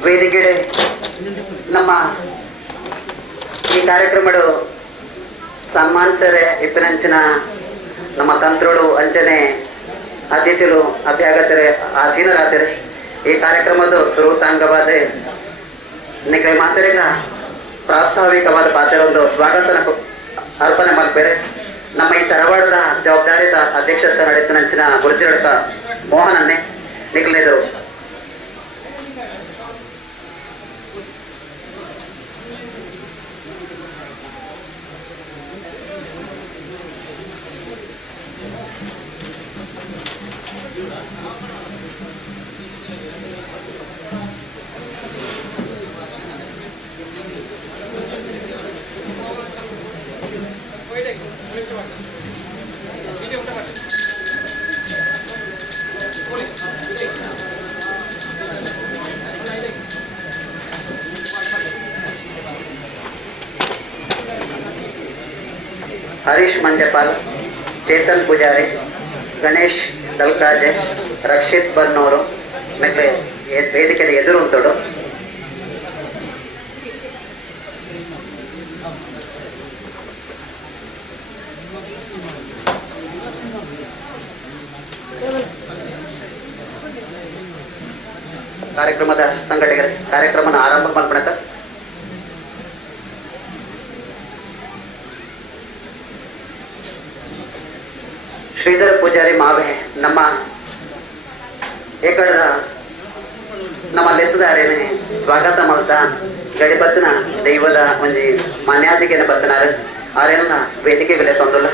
ವೇದಿಕೆ ನಮ್ಮ ಈ ಕಾರ್ಯಕ್ರಮ ಸನ್ಮಾನಿಸರೆ ಇಪ್ಪನಂಚಿನ ನಮ್ಮ ತಂತ್ರೋಡು ಅಂಚನೆ ಅತಿಥಿಗಳು ಅಭ್ಯಾಗತರೆ ಆಸೀನರಾದರೆ ಈ ಕಾರ್ಯಕ್ರಮದ ಸುರೂತಾಂಗವಾದ ನಿಮಗೆ ಮಾತರಿಗ ಪ್ರಾಸ್ತಾವಿಕವಾದ ಪಾತ್ರವೊಂದು ಸ್ವಾಗತನ ಅರ್ಪಣೆ ಮಾಡ್ಬೇರೆ. ನಮ್ಮ ಈ ತರವಾಡದ ಜವಾಬ್ದಾರಿತ ಅಧ್ಯಕ್ಷತ ನಡೆಸಿನ ಗುರುತಿರಡ್ಕ ಮೋಹನನ್ನೇ ನಿಗಲಿದರು. ಹರೀಶ್ ಮಂಜಪಾಲ್, ಚೇತನ್ ಪೂಜಾರಿ, ಗಣೇಶ್ ದಲ್ಕಾಜೆ, ರಕ್ಷಿತ್ ಬನ್ನೂರು ಮತ್ತೆ ವೇದಿಕೆಯ ಎದುರು ಉಂಟೋಡು. ಕಾರ್ಯಕ್ರಮದ ಸಂಘಟಕರು ಕಾರ್ಯಕ್ರಮನ ಆರಂಭ ಮಾಡ್ಬಿಡತ್ತ. ಶ್ರೀಧರ ಪೂಜಾರಿ ಮಾವೆ ನಮ್ಮ ಏಕಡದ ನಮ್ಮ ಲೆತ್ತದಾರೇನೆ ಸ್ವಾಗತ ಮಾಡ್ತಾ ಗಡಿಪತ್ತಿನ ದೈವದ ಒಂಜಿ ಮಾನ್ಯಾತಿಕೆನ ಬತ್ತನಾರ ಆರೇನ ವೇದಿಕೆ ಬೆಲೆ ತಂದುಲ್ಲ.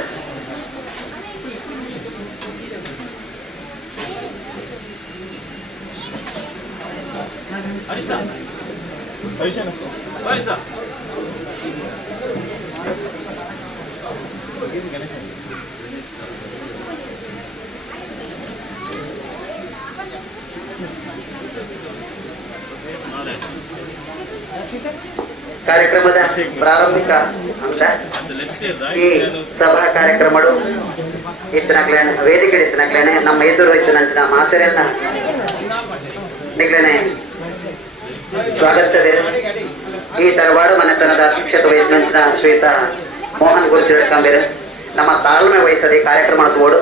ಕಾರ್ಯಕ್ರಮದ ಪ್ರಾರಂಭಿಕ ಅಂತ ಈ ಸಭಾ ಕಾರ್ಯಕ್ರಮಗಳು ಇತ್ತನಾಗ್ಲೇನೆ ವೇದಿಕೆ ಇತ್ತನಾಗ್ಲೇನೆ ನಮ್ಮ ಎದುರು ಇತ್ತನಂಚಿನ ಮಾತರೆಯನ್ನ ನಿಗ್ಲೇನೆ ಸ್ವಾಗತಿಸಿದೆ. ಈ ತರವಾಡು ಮನೆತನದ ಅಧ್ಯಕ್ಷತೆ ವಹಿಸಿದ ಶ್ರೀಯುತ ಮೋಹನ್ ಗುರುತಿರಡ್ಕಂಬೇರೆ ನಮ್ಮ ತಾಳ್ಮೆ ವಹಿಸದೆ ಈ ಕಾರ್ಯಕ್ರಮದ ಓಡು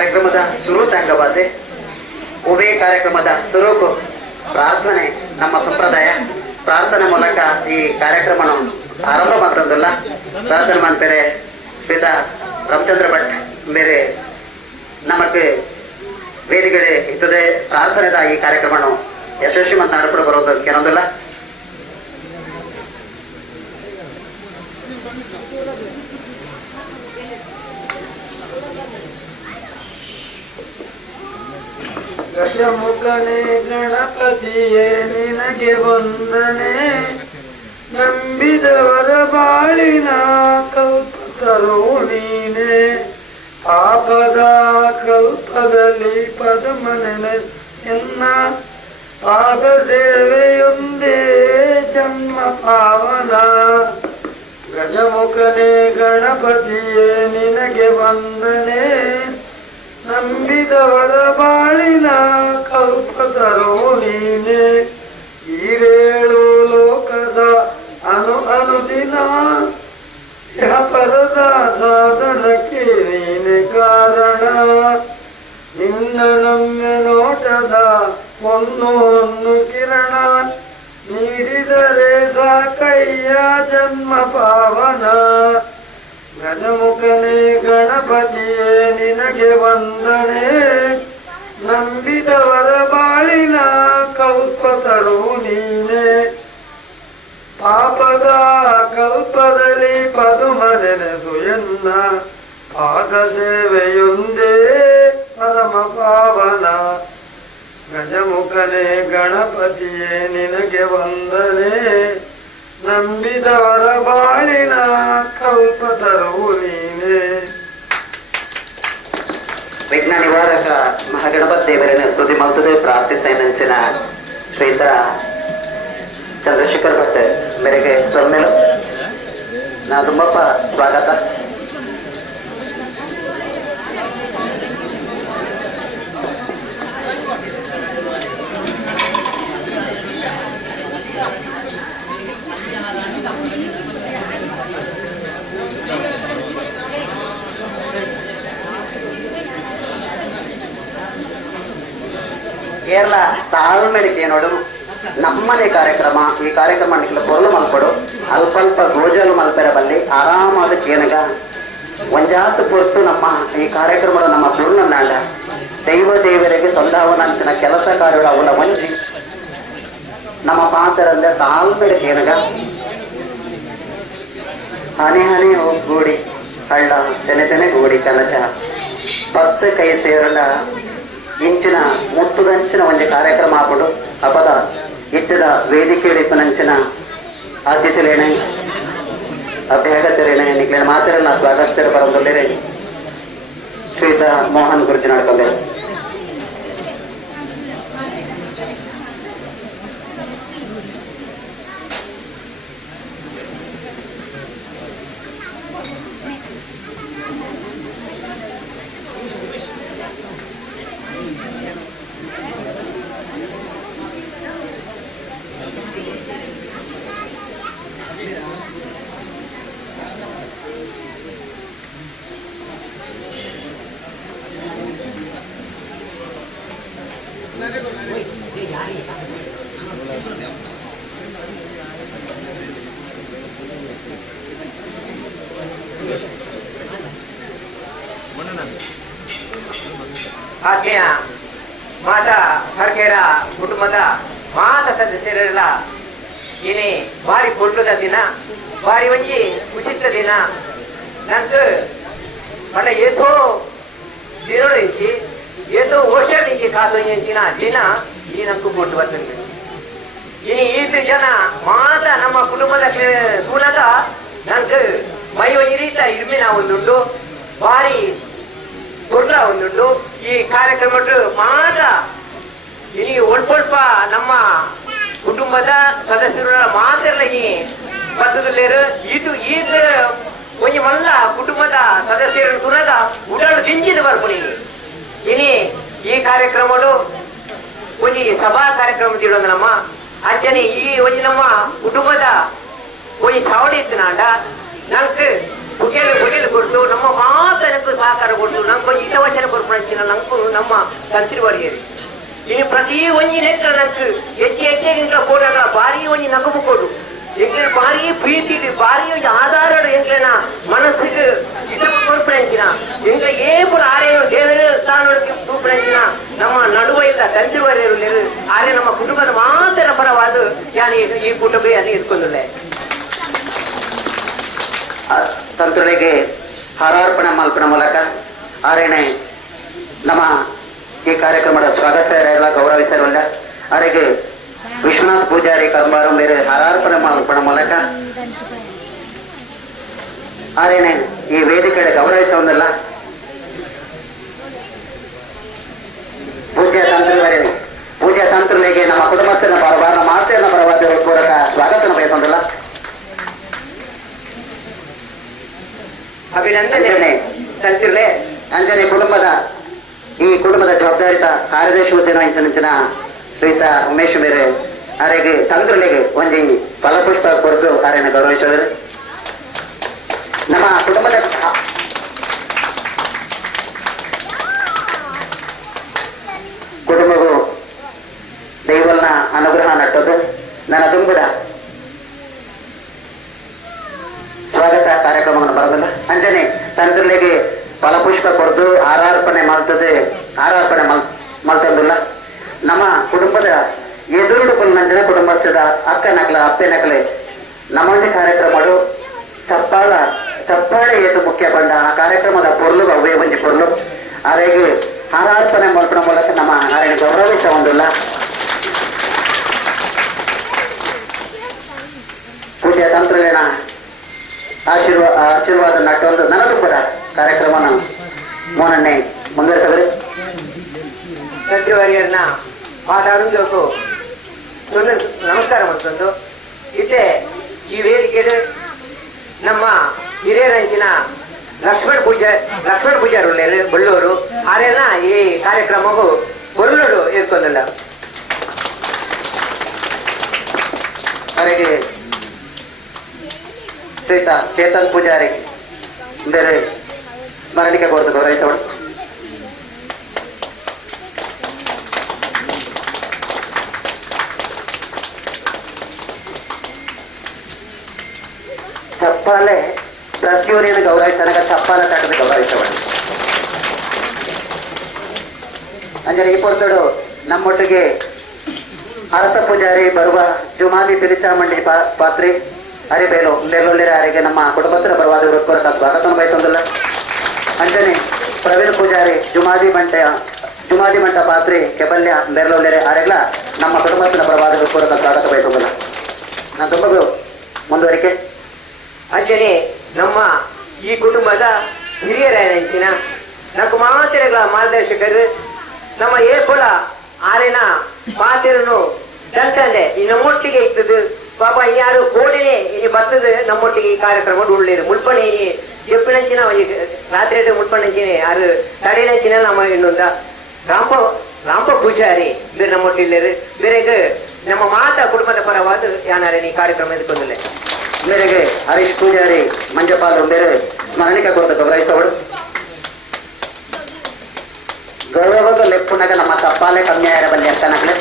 ಕಾರ್ಯಕ್ರಮದ ಶುರು ಅಂಗವಾದೆ ಉಭಯ ಕಾರ್ಯಕ್ರಮದ ಶುರುಕು ಪ್ರಾರ್ಥನೆ ನಮ್ಮ ಸಂಪ್ರದಾಯ. ಪ್ರಾರ್ಥನೆ ಮೂಲಕ ಈ ಕಾರ್ಯಕ್ರಮ ಆರಂಭ ಮಾಡ್ತಂದಿಲ್ಲ. ಪ್ರಾರ್ಥನೆ ಮಾಡ್ತಾರೆ ಶ್ರೀತ ರಾಮಚಂದ್ರ ಭಟ್ ಬೇರೆ ನಮಗೆ ವೇದಿಕೆ ಇತ್ತದೆ. ಪ್ರಾರ್ಥನೆದ ಈ ಕಾರ್ಯಕ್ರಮ ಯಶಸ್ವಿ ಮತ್ತು ನಡ್ಕೊಂಡು ಬರೋದು ಕೆಲವೊಂದಿಲ್ಲ. ಗಜಮುಖನೇ ಗಣಪತಿಯೇ ನಿನಗೆ ವಂದನೆ, ನಂಬಿದವರ ಬಾಳಿನ ಕಲ್ಪತರು ನೀನೆ. ಪಾಪದ ಕಲ್ಪದಲ್ಲಿ ಪದಮನೆ ಎನ್ನ ಪಾದ ಸೇವೆಯೊಂದೇ ಜನ್ಮ ಪಾವನ. ಗಜಮುಖನೇ ಗಣಪತಿಯೇ ನಿನಗೆ ವಂದನೆ, ನಂಬಿದವರ ಬಾಳಿನ ಕಲ್ಪತರು ನೀನೆ. ಈರೇಳು ಲೋಕದ ಅನುದಿನ ಪರದ ಸಾಧನಕ್ಕೆ ನೀನೆ ಕಾರಣ. ನಿನ್ನ ನಮ್ಯ ನೋಟದ ಒಂದು ಕಿರಣ ನೀಡಿದರೆ ಸಾಕಯ್ಯ ಜನ್ಮ ಪಾವನ. ಗಜಮುಖನೇ ಗಣಪತಿಯೇ ನಿನಗೆ ವಂದನೆ, ನಂಬಿದವರ ಬಾಳಿನ ಕಲ್ಪತರು ನೀನೆ. ಪಾಪದ ಕಲ್ಪದಲ್ಲಿ ಪದುಮನೆನೆಸು ಎನ್ನ ಪಾದ ಸೇವೆಯೊಂದೇ ಪರಮ ಪಾವನ. ಗಜಮುಖನೇ ಗಣಪತಿಯೇ ನಿನಗೆ ವಂದನೆ, ನಂಬಿದವರ ಬಾಳಿನ ಕಲ್ಪತರು ನೀನೆ. ವಿಘ್ನ ನಿವಾರಕ ಮಹಾಗಣಪತಿ ದೇವರನ್ನ ಸ್ತುತಿ ಮಾಡ್ತದೆ ಪ್ರಾರ್ಥಿಸಿನ ಶ್ರೀತ ಚಂದ್ರಶೇಖರ್ ಭಟ್ ಮೇರೆಗೆ ಸೊಮ್ಮೆಲು ನಾ ತುಂಬಪ್ಪ ಸ್ವಾಗತ. ಕೇರಳ ತಾಳ್ಮೆಡಿಕೆ ನೋಡು ನಮ್ಮನೆ ಕಾರ್ಯಕ್ರಮ. ಈ ಕಾರ್ಯಕ್ರಮ ಪೊರ್ಲು ಮಲ್ಪಡು ಅಲ್ಪ ಗೋಜಲು ಮಲ್ಪೆರ ಬಲ್ಲಿ ಆರಾಮಾದ ಕೇನಗ ಒಂಜಾತು ಪೊರ್ತು ನಮ್ಮ ಈ ಕಾರ್ಯಕ್ರಮದ ನಮ್ಮ ಪೂರ್ಣನಾಂಡ ದೈವ ದೇವರಿಗೆ ಸಂಧಾವನಂಚಿನ ಕೆಲಸ ಕಾರ್ಯಗಳು ಅವಳ ಒಂಜಿ ನಮ್ಮ ಪಾತ್ರರಂದ ತಾಳ್ಮೆಡ ಕೇನಗ ಹನಿ ಹನಿ ಗೂಡಿ ಹಳ್ಳ ತೆನೆ ಗೂಡಿ ಕನಚ 10 ಕೈ ಸೇರಡ ಇಂಚಿನ ಮುತ್ತುದಂಚಿನ ಒಂದು ಕಾರ್ಯಕ್ರಮ ಆಗ್ಬಿಡು ಹಬ್ಬದ ಇಟ್ಟದ ವೇದಿಕೆ ನಂಚಿನ ಆದ್ಯತೆಲೇನೆ ಅಭ್ಯಾಗತರೇನೆ ನಿಕ್ಲೇನ ಮಾತಿರಲ್ಲ ಸ್ವಾಗತರ ಬರೋದಿಲ್ಲೇ ಶ್ರೀತ ಮೋಹನ್ ಗುರುಜಿ ನಡ್ಕೊಂಡೆ. ಆಕೆಯ ಮಾತಾ ಹರ್ಕೆರ ಕುಟುಂಬದ ಮಾತ ಸದಸ್ಯರೆಲ್ಲ ಏನೇ ಬಾರಿ ಕೊಟ್ಟದ ದಿನ ಬಾರಿ ಒಂಜಿ ಖುಷಿತ ದಿನ ನಂತ ಮಡ ಏತೋ ದಿನಗಳು ಇಚ್ಚಿ ಏತೋ ವರ್ಷ ನಿಂಚಿ ಕಾದು ದಿನ ಈ ನಂಕು ಕೊಟ್ಟು ಬರ್ತದೆ. ಇನಿ ಈತ ಜನ ಮಾತ ನಮ್ಮ ಕುಟುಂಬದ ಗುಣದ ನಂತ ಮೈ ಒಂಜಿ ರೀತ ಇರ್ಮಿನ ಒಂದುಂಟು ಬಾರಿ ದೊಡ್ಡ ಒಂದುಂಟು ಈ ಕಾರ್ಯಕ್ರಮ ಮಾತ ಇನಿ ಒಳ್ಪ ನಮ್ಮ ಕುಟುಂಬದ ಸದಸ್ಯರ ಮಾತೆಲ್ಲ ಈ ಬರ್ತದಲ್ಲೇರು ಇದು ಈತ ಒಂಜಿ ಮಲ್ಲ ಕುಟುಂಬದ ಸದಸ್ಯರ ತುನದ ಉಡಾಳು ದಿಂಜಿದ ಬರ್ಪುನಿ. ಇನಿ ಈ ಕಾರ್ಯಕ್ರಮ ಒಂಜಿ ಸಭಾ ಕಾರ್ಯಕ್ರಮ ತಿಳೋದು ನಮ್ಮ ಅಂಚನೆ ಈ ಒಂಜಿ ನಮ್ಮ ಕುಟುಂಬದ ಒಂಜಿ ಚಾವಡಿ ಇತ್ತಿನಾಂಡ ನಂಗೆ ಬುಗೆಲು ಕೊಡ್ತು ನಮ್ಮ ಮಾತನಕ್ಕೂ ಸಹಕಾರ ಕೊಡ್ತು ನಂಗೆ ಹಿತವಚನ ಕೊಡ್ಪಂಚಿನ ನಮ್ಮ ತಂತ್ರಿವರಿಯರು ಇನ್ನು ಪ್ರತಿ ಒಂಜಿ ನೆಕ್ಕ ನಕ್ಕು ಹೆಚ್ಚಿನ ಕೋಡಾಗ ಭಾರಿ ಒಂಜಿ ನಗಮು ಕೊಡು ಎಂಕ್ಲೆ ಭಾರಿ ಪ್ರೀತಿ ಭಾರಿ ಒಂಜಿ ಆಧಾರ ಎಂಕ್ಲೆನ ಮನಸ್ಸಿಗೆ ಕೊಡ್ಪಂಚಿನ ಎಂಕ್ಲೆ ಏಪುರ ಆರೇನು ದೇವರ ಸ್ಥಾನಕ್ಕೆ ತೂಪಂಚಿನ ನಮ್ಮ ನಡುವೆಲ್ಲ ತಂತ್ರಿವರಿಯರು ಆರೆ ನಮ್ಮ ಕುಟುಂಬದ ಮಾತ್ರ ಪರವಾದ ನಾನು ಈ ಕುಟುಂಬ ಅಲ್ಲಿ ಇಟ್ಕೊಂಡಿಲ್ಲ ತಂತ್ರುಗಳಿಗೆ ಹಾರಾರ್ಪಣೆ ಮಲ್ಪನ ಮೂಲಕ ಆರೇನೆ ನಮ್ಮ ಈ ಕಾರ್ಯಕ್ರಮದ ಸ್ವಾಗತ ಗೌರವಿಸಿರಲ್ಲ ಅವರಿಗೆ ವಿಶ್ವನಾಥ್ ಪೂಜಾರಿ ಕಂಬಾರು ಬೇರೆ ಹಾರಾರ್ಪಣೆ ಮಲ್ಪನ ಮೂಲಕ ಆರೇನೆ ಈ ವೇದಿಕೆಗೆ ಗೌರವಿಸೋದಿಲ್ಲ ಪೂಜ್ಯ ತಂತ್ರುಗಳಿಗೆ ನಮ್ಮ ಕುಟುಂಬಸ್ಥನ ಪರವಾದ ಮಾತೆಯನ್ನ ಪರವಾದ ಪೂರಕ ಸ್ವಾಗತ ಬಯಸೋದಿಲ್ಲ ಅಭಿನಂದನೆ ತಂತಿರ್ಲೆ ಅಂಜನೆ ಈ ಕುಟುಂಬದ ಜವಾಬ್ದಾರಿತ ಕಾರ್ಯದರ್ಶಿ ಹುದ್ದೆನ ಇಂಚಿನ ಶ್ರೀತ ಉಮೇಶ್ ಬೇರೆ ಅವರಿಗೆ ತಂತ್ರಲೆಗೆ ಒಂದಿ ಫಲಪುಷ್ಪ ಕೊರತು ಕಾರ್ಯನ ಗೌರವಿಸಿದರು ನಮ್ಮ ಕುಟುಂಬದ ಕುಟುಂಬವು ದೈವಲ್ನ ಅನುಗ್ರಹ ನಟ್ಟದು ನನ್ನ ತುಂಬದ ಸ್ವಾಗತ ಕಾರ್ಯಕ್ರಮವನ್ನು ಬರೋದಿಲ್ಲ ಅಂಜನೆ ತಂತ್ರಲೆಗೆ ಫಲಪುಷ್ಪ ಕೊರದು ಹಾರಾರ್ಪಣೆ ಮಲ್ತಂದಿಲ್ಲ ನಮ್ಮ ಕುಟುಂಬದ ಎದುರುಡು ನಂಜನ ಕುಟುಂಬಸ್ಥದ ಅಕ್ಕ ನಕಲ ಅಪ್ಪೆ ನಕಲೆ ನಮ್ಮೊಂದು ಕಾರ್ಯಕ್ರಮಗಳು ಚಪ್ಪಾಳೆ ಏತು ಮುಖ್ಯ ಬಂಡ ಆ ಕಾರ್ಯಕ್ರಮದ ಪೊರ್ಲು ಅವೇ ಒಂಜಿ ಪೊರ್ಲು ಅವರಿಗೆ ಹಾರಾರ್ಪಣೆ ಮಲ್ಪನ ಮೂಲಕ ನಮ್ಮ ಅವರಿಗೆ ಗೌರವಿಸ ಒಂದಿಲ್ಲ ಪೂಜೆ ತಂತ್ರಲೇನ ಆಶೀರ್ವಾದ ನಟ್ಟೊಂದು ನನದುಬ್ಬರ ಕಾರ್ಯಕ್ರಮನ ಮೋನನ್ನೇ ಮುಂದುವರೆಸಲು ತಂತ್ರಿವರಿಯರನ್ನ ಮಾತಾಡೋದಕ್ಕೂ ನಮಸ್ಕಾರ ಮಾಡ್ಕೊಂಡು ಇತ್ತೆ ಈ ವೇದಿಕೆ ನಮ್ಮ ಹಿರಿಯರಂಚಿನ ಲಕ್ಷ್ಮಣ ಪೂಜಾರು ಬಳ್ಳೂರು ಆರೇನ ಈ ಕಾರ್ಯಕ್ರಮಕ್ಕೂ ಬಳ್ಳೂರು ಇರ್ಕೊಂಡಿಲ್ಲ ಅವರಿಗೆ ಶ್ರೀತ ಚೇತನ್ ಪೂಜಾರಿ ಬೇರೆ ಸ್ಮರಣಿಕೆ ಕೊರತು ಗೌರವಿಸೋಣ ಚಪ್ಪಾಲೆ ಪ್ರತಿಯೊಂದನ್ನು ಗೌರವಿಸಿದಾಗ ಚಪ್ಪಾಲೆ ತಟ್ಟದ ಗೌರವಿಸೋಣ ಅಂದರೆ ಈ ಪೊರ್ತಡು ನಮ್ಮೊಟ್ಟಿಗೆ ಅರಸ ಪೂಜಾರಿ ಬರುವ ಜುಮಾಲಿ ಪಿಲಿಚಾಮಂಡಿ ಪಾತ್ರಿ ಅರಿಬೇಲು ನೆಲ್ಲೊಳ್ಳೆರೆ ಅವರಿಗೆ ನಮ್ಮ ಕುಟುಂಬಸ್ಥರ ಪರವಾದ ಹೃತ್ಪೂರ್ವಕ ಸ್ವಾಗತ ಬಯಸೋದಿಲ್ಲ ಅಂಜನೆ ಪ್ರವೀಣ್ ಪೂಜಾರಿ ಜುಮಾದಿ ಮಂಟ ಪಾತ್ರಿ ಕೆಬಲ್ಯ ನೆಲ್ಲೊಳ್ಳೆರೆ ಅವರೆಲ್ಲ ನಮ್ಮ ಕುಟುಂಬಸ್ಥರ ಪರವಾದ ಹೃತ್ಪೂರ್ವಕ ಸ್ವಾಗತ ಬಯಸೋದಿಲ್ಲ ನಾನು ತುಂಬ ಮುಂದುವರಿಕೆ ಅಂಜನೆ ನಮ್ಮ ಈ ಕುಟುಂಬದ ಹಿರಿಯರ ನಕ್ಕು ಮಾತೆರೆಗಳ ಮಾರ್ಗದರ್ಶಕರು ನಮ್ಮ ಏಪುಳ ಆರಿನ ಮಾತೆರನು ದಂತಂದೆ ಈ ನಮ್ಮೊಟ್ಟಿಗೆ ಇದ್ದದು ಪಾಪ ಯಾರು ಕೋಡಿನೇ ಇನಿ ಬರ್ತದ ನಮ್ಮೊಟ್ಟಿಗೆ ಈ ಕಾರ್ಯಕ್ರಮ ಉಳ್ಳೇರು ಮುಲ್ಪಣಿ ಜಪ್ಪಿನಂಚಿನ ರಾತ್ರಿ ಮುಲ್ಪಣಂಚಿನ ಯಾರು ತಡೆನಂಚಿನ ನಮ್ಮ ಇನ್ನೊಂದ ರಾಂಪ ಪೂಜಾರಿ ಬೇರೆ ನಮ್ಮೊಟ್ಟಿಲ್ಲೇರು ಬೇರೆಗೆ ನಮ್ಮ ಮಾತಾ ಕುಟುಂಬದ ಪರವಾದ ಯಾನಾರೆ ಈ ಕಾರ್ಯಕ್ರಮ ಎದುಕೊಂಡಿಲ್ಲ ಮೇರೆಗೆ ಹರೀಶ್ ಪೂಜಾರಿ ಮಂಜಪಾಲು ಬೇರೆ ಸ್ಮರಣಿಕೆ ಕೊರತ ಗೌರವಿಸೋಡು ಗೌರವದ ಲೆಪ್ಪುನಾಗ ನಮ್ಮ ತಪ್ಪಾಲೆ ಕಮ್ಮಿ ಆಗಿರಬಲ್ಲಿ ಅಕ್ಕನಾಗ್ಲೆ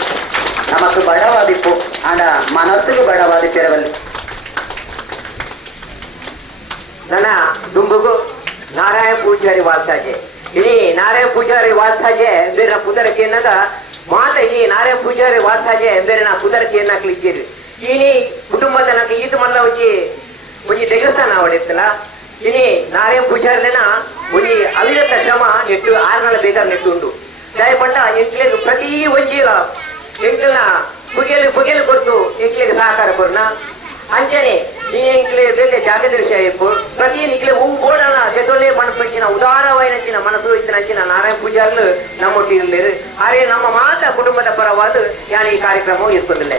ನಮக்கு ಬಡವಾದಿಪ್ಪು ಆಂಡ ಮನಸ್ಸಿಗೆ ಬಡವಾದಿತ್ತಿರಬಲ್ಲಿ ನನ್ನ ದುಂಬುಗು ನಾರಾಯಣ ಪೂಜಾರಿ ವಾಲ್ತಾಜೆ ಇನಿ ನಾರಾಯಣ ಪೂಜಾರಿ ವಾಲ್ತಾಜೆ ಬೇರೆ ಪುದರಕ್ಕೆ ಅನ್ನದ ಮಾತ ಇನಿ ನಾರಾಯಣ ಪೂಜಾರಿ ವಾಲ್ತಾಜೆ ಬೇರೆ ನಾ ಪುದರಕ್ಕೆ ಅನ್ನಕ್ಲಿದ್ದೀರಿ ಇನಿ ಕುಟುಂಬದ నాకు ಈತ ಮಲ್ಲ ಒಂಜಿ ದೇವಸ್ಥಾನ ಅವಡಿತ್ತಲ್ಲ ಇನಿ ನಾರಾಯಣ ಪೂಜಾರಿನ ಒಂಜಿ ಅವಿರತ ಶ್ರಮ ನೆಟ್ಟು 6 ನಾಳ ಬೇಗ ನೆಟ್ಟುಂಡು ದಯಪಟ್ಟ ಎಂಕ್ಲೆಗ್ ಪ್ರತಿ ಒಂಜಿ ಎಂಕ್ಲನ ಪುಗೆಲು ಕೊಡ್ತು ಎಂಕ್ಲೆಗ್ ಸಹಕಾರ ಕೊರ್ನ ಅಂಚನೆ ಈ ಎಂಕ್ಲೆ ಬೇಗ ಜಾಗದರ್ಶಿ ಆಯ್ಪು ಪ್ರತಿ ನಿಕ್ಲೆ ಹೂ ಬೋಡನ ಜೊತೆ ಮನಪಂಚಿನ ಉದಾರವಾಯಿನಂಚಿನ ಮನಸ್ಸು ಇತ್ತಿನಂಚಿನ ನಾರಾಯಣ ಪೂಜಾರ್ಲು ನಮ್ಮೊಟ್ಟಿರು ಆರೆ ನಮ್ಮ ಮಾತ ಕುಟುಂಬದ ಪರವಾದ ಯಾನ್ ಈ ಕಾರ್ಯಕ್ರಮ ಇರ್ಕೊಂಡಿಲ್ಲ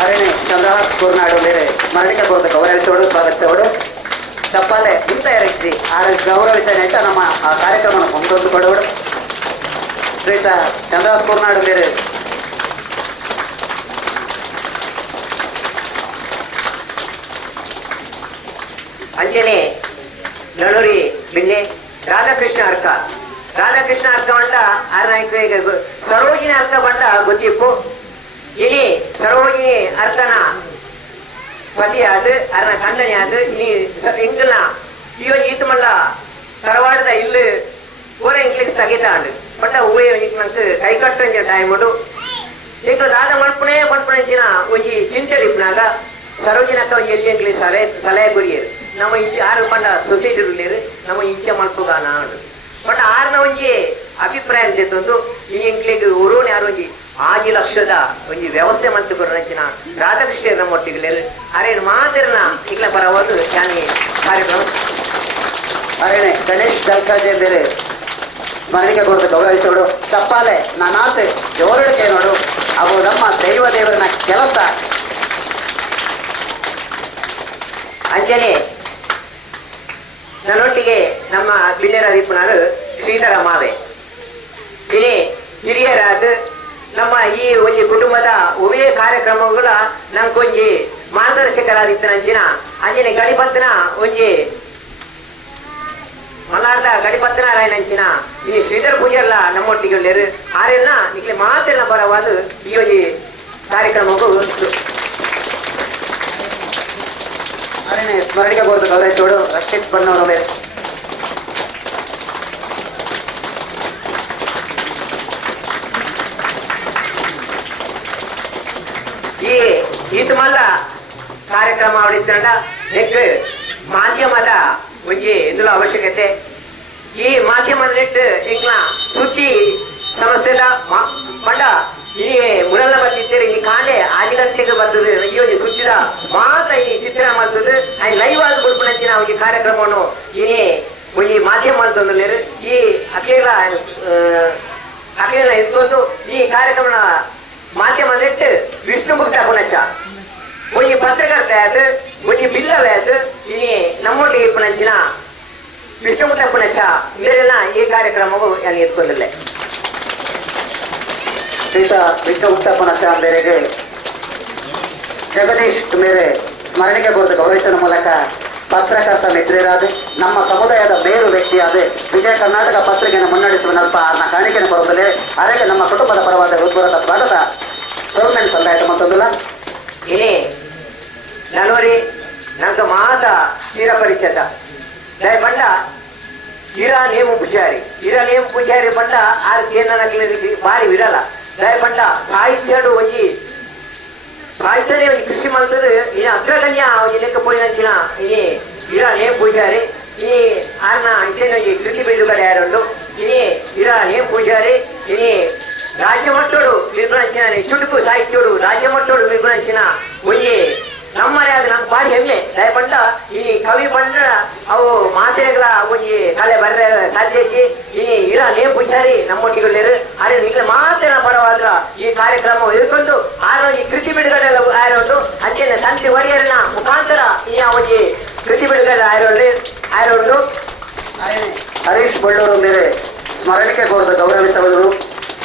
ಅರೇನೆ ಚಂದ್ರಹಾಸ್ ಕೋರ್ನಾಡು ಬೇರೆ ಸ್ಮರಣಿಕೆ ಕೊರತ ಗೌರವಿಸೋಡು ಸ್ವಾಗತಿಸೋಡು ಚಪ್ಪಾಲೆ ಇಂತ ಇರಕ್ತಿ ಆ ಗೌರವಿಸನೆ ಅಂತ ನಮ್ಮ ಆ ಕಾರ್ಯಕ್ರಮವನ್ನು ಮುಂದೊಂದು ಕೊಡೋಡು ಶ್ರೀತ ಚಂದ್ರಹಾಸ್ ಕೋರ್ನಾಡು ಬೇರೆ ಅಂಜನೆ ನಳೂರಿ ಬಿನ್ನೆ ರಾಧಾಕೃಷ್ಣ ಅರ್ಕ ರಾಧಾಕೃಷ್ಣ ಅರ್ಥ ಬಂಡ ಆರ್ನಾಯ್ಕ ಸರೋಜಿನಿ ಅರ್ಥ ಬಂಡ ಗೊತ್ತಿಪ್ಪು ಇನಿ ಸರೋಜಿನಿ ಅರ್ಥನ ಪತಿ ಆದ ಅರ್ನ ಖಂಡನೆ ಆದ ಇನಿ ಎಂಕಲ್ನ ಇವ ಈತ ಮಲ್ಲ ತರವಾಡದ ಇಲ್ಲಿ ಪೂರ ಇಂಗ್ಲಿಷ್ ತಗಿತಾಂಡು ಬಟ್ ಹೂವೇ ನಂಗೆ ಕೈ ಕಟ್ಟಂಜ ಟೈಮ್ ಉಂಟು ಈಗ ದಾದ ಮಲ್ಪಣೆಂಚಿನ ಒಂಜಿ ಚಿಂಚರಿಪ್ನಾಗ ಸರೋಜಿನ ಅಕ್ಕ ಒಂಜಿ ಎಲ್ಲಿ ಇಂಗ್ಲಿಷ್ ಸಲಹೆ ಗುರಿಯರು ನಮ್ಮ ಇಂಚೆ ಆರು ಪಂಡ ಸೊಸೈಟಿ ಉಳ್ಳೇರು ನಮ್ಮ ಇಂಚೆ ಮಲ್ಪುಗಾನ ಉಂಟು ಬಟ್ ಆರ್ನ ಒಂಜಿ ಅಭಿಪ್ರಾಯ ತೆತ್ತೊಂದು ಈ ಇಂಕ್ಲಿಗೆ ಉರೋಣಿ ಯಾರು ಒಂಜಿ 5 ಲಕ್ಷದ ಒಂಜಿ ವ್ಯವಸ್ಥೆ ಮಂತುಕೊರಂಚಿನ ರಾಧಾಕೃಷ್ಣ ನಮ್ಮೊಟ್ಟಿಗೆ ಅರೇನು ಮಾತಿರನ ಇಗ್ಲ ಬರಬಹುದು ಯಾನಿ ಕಾರ್ಯಕ್ರಮ ಅರೇನೆ ಗಣೇಶ್ ಜಲ್ಕಾಜೆ ಬೇರೆ ಸ್ಮರಣಿಕೆ ಕೊಡ್ತು ಗೌರವಿಸೋಡು ಚಪ್ಪಾಲೆ ನಾನಾತೆ ಜೋರಡಿಕೆ ನೋಡು ಅವು ನಮ್ಮ ದೇವರನ್ನ ಕೆಲಸ ಅಂಜನೆ ನನ್ನೊಟ್ಟಿಗೆ ನಮ್ಮ ಬಿಲ್ಲೆರ ದೀಪನಾರು ಶ್ರೀಧರ ಮಾವೆ ಇನಿ ಹಿರಿಯರಾದ ನಮ್ಮ ಈ ಒಂಜಿ ಕುಟುಂಬದ ಉಭಯ ಕಾರ್ಯಕ್ರಮಗಳ ನಂಗೊಂಜಿ ಮಾರ್ಗದರ್ಶಕರಾದಿತ್ತನಂಚಿನ ಅಂಜನೆ ಗಣಿಪತ್ತನ ಒಂಜಿ ಮಲ್ಲಾರ್ದ ಗಡಿಪತ್ತನಾರಾಯಣಂಚಿನ ಈ ಶ್ರೀಧರ ಪೂಜೆಲ್ಲ ನಮ್ಮೊಟ್ಟಿಗೆ ಉಳ್ಳೇರು ಆರೆಲ್ಲ ಈಗಲೇ ಮಾತೆಲ್ಲ ಬರವಾದ ಈ ಒಂದು ಕಾರ್ಯಕ್ರಮಕ್ಕೂ ಅರೇನೆ ಸ್ಮರಣಿಕೆ ಕೊಡ್ತು ಗೌರವಿಸೋಡು ರಕ್ಷಿತ್ ಬಣ್ಣವರು ಬೇರೆ ಈ ಈತ ಮಲ್ಲ ಕಾರ್ಯಕ್ರಮ ಅವಳಿತ್ತಂಡ ನೆಕ್ ಮಾಧ್ಯಮದ ಒಂಜಿ ಇಂದುಲ ಅವಶ್ಯಕತೆ ಈ ಮಾಧ್ಯಮದಲ್ಲಿಟ್ಟು ಈಗ ಸುದ್ದಿ ಸಮಸ್ಯೆದ ಪಂಡ ಈ ಮುರಲ್ಲ ಬರ್ತಿದ್ದೀರಿ ಈ ಕಾಂಡೆ 5 ಗಂಟೆಗೆ ಬರ್ತದೆ ಈ ಒಂದು ಸುದ್ದಿದ ಮಾತ್ರ ಈ ಚಿತ್ರಣ ಮಾಡ್ತದೆ ಲೈವ್ ಆಗಿ ಕೊಡ್ಕೊಂಡಂಚಿನ ಈ ಕಾರ್ಯಕ್ರಮವನ್ನು ಈ ಒಂಜಿ ಮಾಧ್ಯಮ ಅಂತಂದ್ರೆ ಈ ಅಖಿಲ ಇಟ್ಕೊಂಡು ಈ ಕಾರ್ಯಕ್ರಮ ಮಾಧ್ಯಮದಲ್ಲಿಟ್ಟು ವಿಷ್ಣು ಮುಕ್ತ ಪುನಶ್ಚ ಒಂಜಿ ಪತ್ರಕರ್ತ ಆಯ್ತು ಒಂಜಿ ಬಿಲ್ಲವೇ ಆಯ್ತು ಇನಿ ನಮ್ಮೊಟ್ಟಿಗೆ ಪುನಂಚಿನ ವಿಷ್ಣುಮುಖ ಪುನಶ್ಚ ಇವರೆಲ್ಲ ಈ ಕಾರ್ಯಕ್ರಮವು ಅಲ್ಲಿ ಎತ್ಕೊಂಡಿಲ್ಲ ಸೀತಾ ವಿಷ್ಣುಗುಪ್ತ ಪುನಶ್ಚ ಬೇರೆಗೆ ಜಗದೀಶ್ ಮೇರೆ ಸ್ಮರಣಿಕೆ ಕೊಡ್ತು ಗೌರವಿಸುವ ಮೂಲಕ ಪತ್ರಕರ್ತ ಮಿತ್ರರಾದ ನಮ್ಮ ಸಮುದಾಯದ ಮೇರು ವ್ಯಕ್ತಿಯಾದ ವಿಜಯ ಕರ್ನಾಟಕ ಪತ್ರಿಕೆಯನ್ನು ಮುನ್ನಡೆಸುವ ನಲ್ಪ ಕಾಣಿಕೆಯನ್ನು ಕೊಡುತ್ತಲೇ ಅದಕ್ಕೆ ನಮ್ಮ ಕುಟುಂಬದ ಪರವಾದ ಹೃತ್ಪೂರ್ವಕ ಸ್ವಾಗತ ಗೌರ್ಮೆಂಟ್ ಸಂದಾಯ ಮತ್ತೊಂದಿಲ್ಲ ಇನಿ ನನವರಿ ನಂಗೆ ಮಾತ ತೀರ ಪರಿಚಯ ದಯ ಬಂಡ ಇರಾ ನೇಮು ಪೂಜಾರಿ ಬಂಡ ಆರು ಕೇಂದ್ರ ಬಾರಿ ವಿರಲ್ಲ ದಯ ಬಂಡ ಸಾಹಿತ್ಯಡು ಒಂಜಿ ಸಾಹಿತ್ಯನೇ ಒಂಜಿ ಕೃಷಿ ಮಾಡ್ತದೆ ಇನ್ನು ಅಗ್ರಗಣ್ಯ ಒಂಜಿ ಲೆಕ್ಕ ಪೋಳಿನಂಚಿನ ಇನಿ ಇರಾ ನೇಮು ಪೂಜಾರಿ ಈ ಆರ್ನ ಇಂಚಿನ ಕೃಷಿ ಬಿಡುಗಡೆ ಯಾರುಂಡು ಇನಿ ಇರಾ ನೇಮು ಪೂಜಾರಿ ಇನಿ ರಾಜ್ಯ ಮಟ್ಟೋಡು ನಿರ್ಗುಣಂಚಿನ ಚುಟುಕು ಸಾಹಿತ್ಯೋಡು ರಾಜ್ಯ ಮಟ್ಟೋಡು ನಿರ್ಗುಣಂಚಿನ ಒಂಜಿ ನಮ್ಮನೆ ಅದು ನಮ್ಗೆ ಬಾರಿ ಹೆಮ್ಮೆ ದಯ ಬಂಡ ಈ ಕವಿ ಬಂಡ ಅವು ಮಾತೆಗಳ ಒಂಜಿ ಕಲೆ ಬರ್ರೆ ಸಾಧ್ಯತೆ ಈ ಇರ ನೇಮ್ ಪೂಜಾರಿ ನಮ್ಮೊಟ್ಟಿಗೆ ಅರೆ ಈಗ ಮಾತಿನ ಪರವಾದ್ರ ಈ ಕಾರ್ಯಕ್ರಮ ಇರ್ಕೊಂಡು ಆರೋ ಈ ಕೃತಿ ಬಿಡುಗಡೆ ಆರೋದು ಅಂಚೆನೆ ಸಂತಿ ಒಡೆಯರನ ಮುಖಾಂತರ ಈ ಒಂಜಿ ಕೃತಿ ಬಿಡುಗಡೆ ಆರೋದು ಹರೀಶ್ ಬಳ್ಳೂರು ಮೇರೆ ಸ್ಮರಣಿಕೆ ಕೊಡ್ದು ಗೌರವಿಸುವರು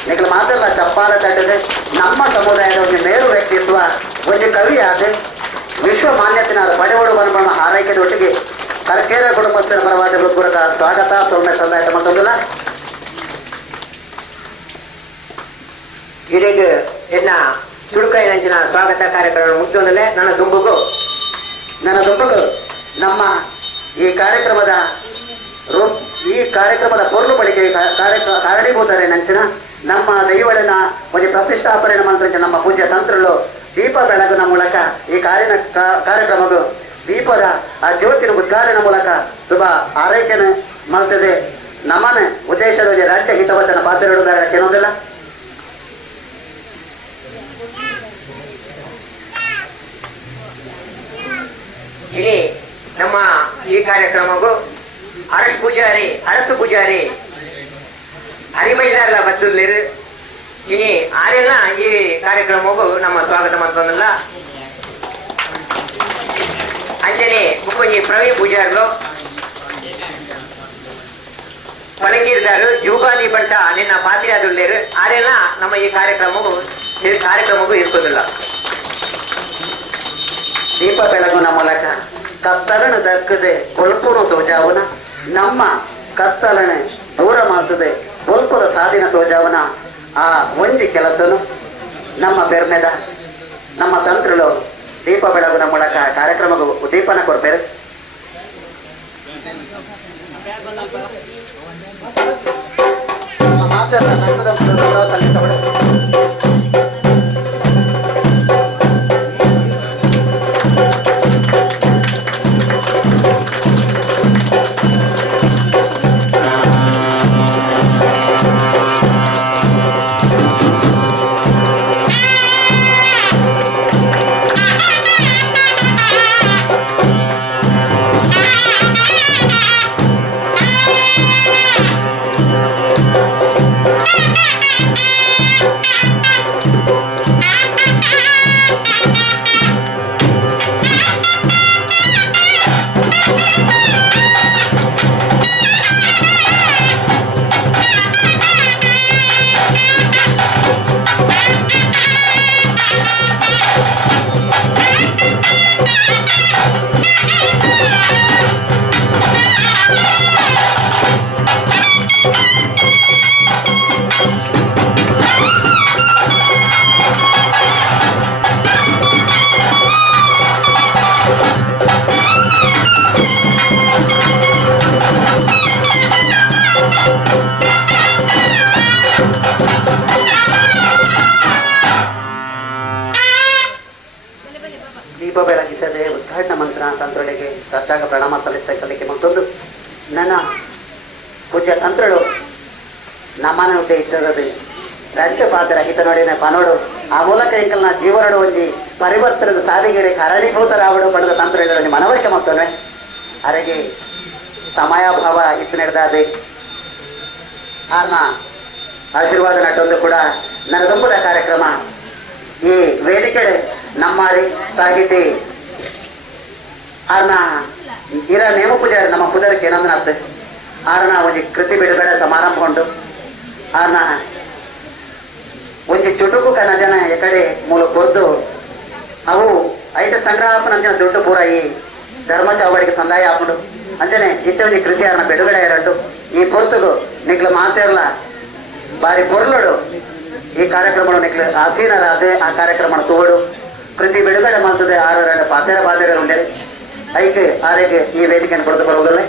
ನಿಖಲ್ ಮಾತೆಲ್ಲ ಚಪ್ಪಾಲ ತಟ್ಟದೆ ನಮ್ಮ ಸಮುದಾಯದ ಒಂದು ಮೇರು ವ್ಯಕ್ತಿತ್ವ ಒಂದು ಕವಿ ಆದ ವಿಶ್ವ ಮಾನ್ಯತೆನ ಪಡೆಗಳು ಬರಬಣ್ಣ ಹಾರೈಕೆದೊಟ್ಟಿಗೆ ಕರ್ಕೇರ ಕುಟುಂಬಸ್ಥರ ಪರವಾದ ಹೃತ್ಪೂರ್ವಕ ಸ್ವಾಗತ ಸೌಮ್ಯ ಸಂದಾಯ ಮತ್ತೊಂದಿಲ್ಲ ಇದೀಗ ಎನ್ನ ಚುಡುಕಾಯಿ ನಂಚಿನ ಸ್ವಾಗತ ಕಾರ್ಯಕ್ರಮ ಮುಗಿದೊಂದಲೇ ನನ್ನ ದುಂಬುಗು ನಮ್ಮ ಈ ಕಾರ್ಯಕ್ರಮದ ಪೊರ್ಲು ಬಳಿಕೆ ಕಾರಣೀಭೂತರೇ ನಂಚಿನ ನಮ್ಮ ದೈವಳಿನ ಒಂದು ಪ್ರತಿಷ್ಠಾಪನೆ ಮಂತ್ರ ನಮ್ಮ ಪೂಜ್ಯ ತಂತ್ರಗಳು ದೀಪ ಬೆಳಗುನ ಮೂಲಕ ಈ ಕಾರ್ಯಕ್ರಮವು ದೀಪದ ಆ ಜ್ಯೋತಿನ ಉದ್ಘಾಟನೆ ಮೂಲಕ ಶುಭ ಆರೈಕೆಯನ್ನು ಮಾಡ್ತದೆ ನಮ್ಮನ ಉದ್ದೇಶದ ರಾಜ್ಯ ಹಿತವಚನ ಪಾತ್ರ ಇಡುವುದಾರೆ ಏನೋದಿಲ್ಲ ಇಡೀ ನಮ್ಮ ಈ ಕಾರ್ಯಕ್ರಮವು ಅರಸು ಪೂಜಾರಿ ಹರಿಮೈದಾರ್ಲ ಬತ್ತುಲ್ಲಿರು ಇನಿ ಆರೆಲ್ಲ ಈ ಕಾರ್ಯಕ್ರಮಕ್ಕೂ ನಮ್ಮ ಸ್ವಾಗತ ಮಾಡ್ತಂದಲ್ಲ ಅಂಜನೆ ಮುಕ್ಕೊಂಜಿ ಪ್ರವೀಣ್ ಪೂಜಾರ್ಲು ಪಲಂಗೀರ್ದಾರು ಜೂಗಾದಿ ಬಂಟ ನಿನ್ನ ಪಾತ್ರಿಯಾದುಳ್ಳೇರು ಆರೆಲ್ಲ ನಮ್ಮ ಈ ಕಾರ್ಯಕ್ರಮಕ್ಕೂ ಇರ್ಕೋದಿಲ್ಲ ದೀಪ ಬೆಳಗುನ ಮೂಲಕ ಕತ್ತಲನ್ನು ದಕ್ಕದೆ ಕೊಲ್ಪುರು ಸೋಜಾವುನ ನಮ್ಮ ಕತ್ತಲನೆ ದೂರ ಮಾಡ್ತದೆ ಒಲ್ಪದ ಸಾಧಿನ ತೋಜಾವನ ಆ ಒಂಜಿ ಕೆಲಸನು ನಮ್ಮ ಬೆರ್ಮೆದ ನಮ್ಮ ತಂತ್ರಲು ದೀಪ ಬೆಳಗುನ ಮೂಲಕ ಕಾರ್ಯಕ್ರಮಕ್ಕೆ ಉದ್ದೀಪನ ಕೊಡ್ತಾರೆ. ದೀಪ ಬೆಳಗಿಸದೆ ಉದ್ಘಾಟನಾ ಮಂತ್ರ ತಂತ್ರಳಿಗೆ ಸತ್ತಾಗ ಪ್ರಣಾಮ ಸಲ್ಲಿಸಲಿಕ್ಕೆ ಮತ್ತೊಂದು ನನ್ನ ಪೂಜ್ಯ ತಂತ್ರಳು ನಮ್ಮನೆ ಉದ್ದೇಶಿಸಿರೋದು ರಾಜ್ಯಪಾಲರ ಹಿತನೊಡಿನ ಪನೋಡು ಆ ಮೂಲಕ ಎಂಕಲ್ನ ಜೀವನಡು ಒಂಜಿ ಪರಿವರ್ತನದ ಸಾಧಿಗೆ ಕಾರಣೀಭೂತರಾವಡು ಪಡೆದ ತಂತ್ರಗಳಲ್ಲಿ ಮನವರಿಕೆ ಮಾಡ್ತವೆ. ಅರೆಗೆ ಸಮಯಾಭಾವ ಇತ್ತು ನಡೆದಾದೆ ಆರ್ನ ಆಶೀರ್ವಾದ ನಟೊಂದು ಕೂಡ ನನ್ನ ದುಂಬುದ ಕಾರ್ಯಕ್ರಮ ಈ ವೇದಿಕೆ ನಮ್ಮಾರಿ ಸಾಹಿತಿ ಆರ್ನ ಇರ ನೇಮ ಪೂಜಾರಿ ನಮ್ಮ ಪುದರಕ್ಕೆ ಏನಂದ್ರೆ ಆರ್ನ ಒಂಜಿ ಕೃತಿ ಬಿಡುಗಡೆ ಸಮಾರಂಭ ಉಂಟು. ಆರ್ನ ಒಂಜಿ ಚುಟುಕು ಕನ ಜನ ಎಕಡೆ ಮೂಲ ಕೊರ್ದು ಅವು ಐಟ ಸಂಗ್ರಹಪನ ಜನ ದುಡ್ಡು ಪೂರ ಈ ಧರ್ಮ ಚೌಬಡಿಗೆ ಸಂದಾಯ ಹಾಕೊಂಡು ಅಂಜನೆ ಇಚ್ಚೊಂಜಿ ಕೃತಿ ಆರ್ನ ಬಿಡುಗಡೆ ಇರಟ್ಟು ಈ ಪೊರ್ತುಗು ನಿಗ್ಲು ಮಾತೇರ್ಲ ಬಾರಿ ಪೊರ್ಲುಡು ಈ ಕಾರ್ಯಕ್ರಮ ನಿಗ್ಲು ಆಸೀನರಾದೆ ಆ ಕಾರ್ಯಕ್ರಮ ತೋಡು ಕೃತಿ ಬಿಡುಗಡೆ ಮಾಡ್ತದೆ 6 ಪಾತೆರ ಬಾಧೆಗಳು ಉಂಡೆ ಐಕೆ ಆರೆಗೆ ಈ ವೇದಿಕೆಯನ್ನು ಕೊಡುತ್ತಕೊಳ್ಳುವುದಲ್ಲೇ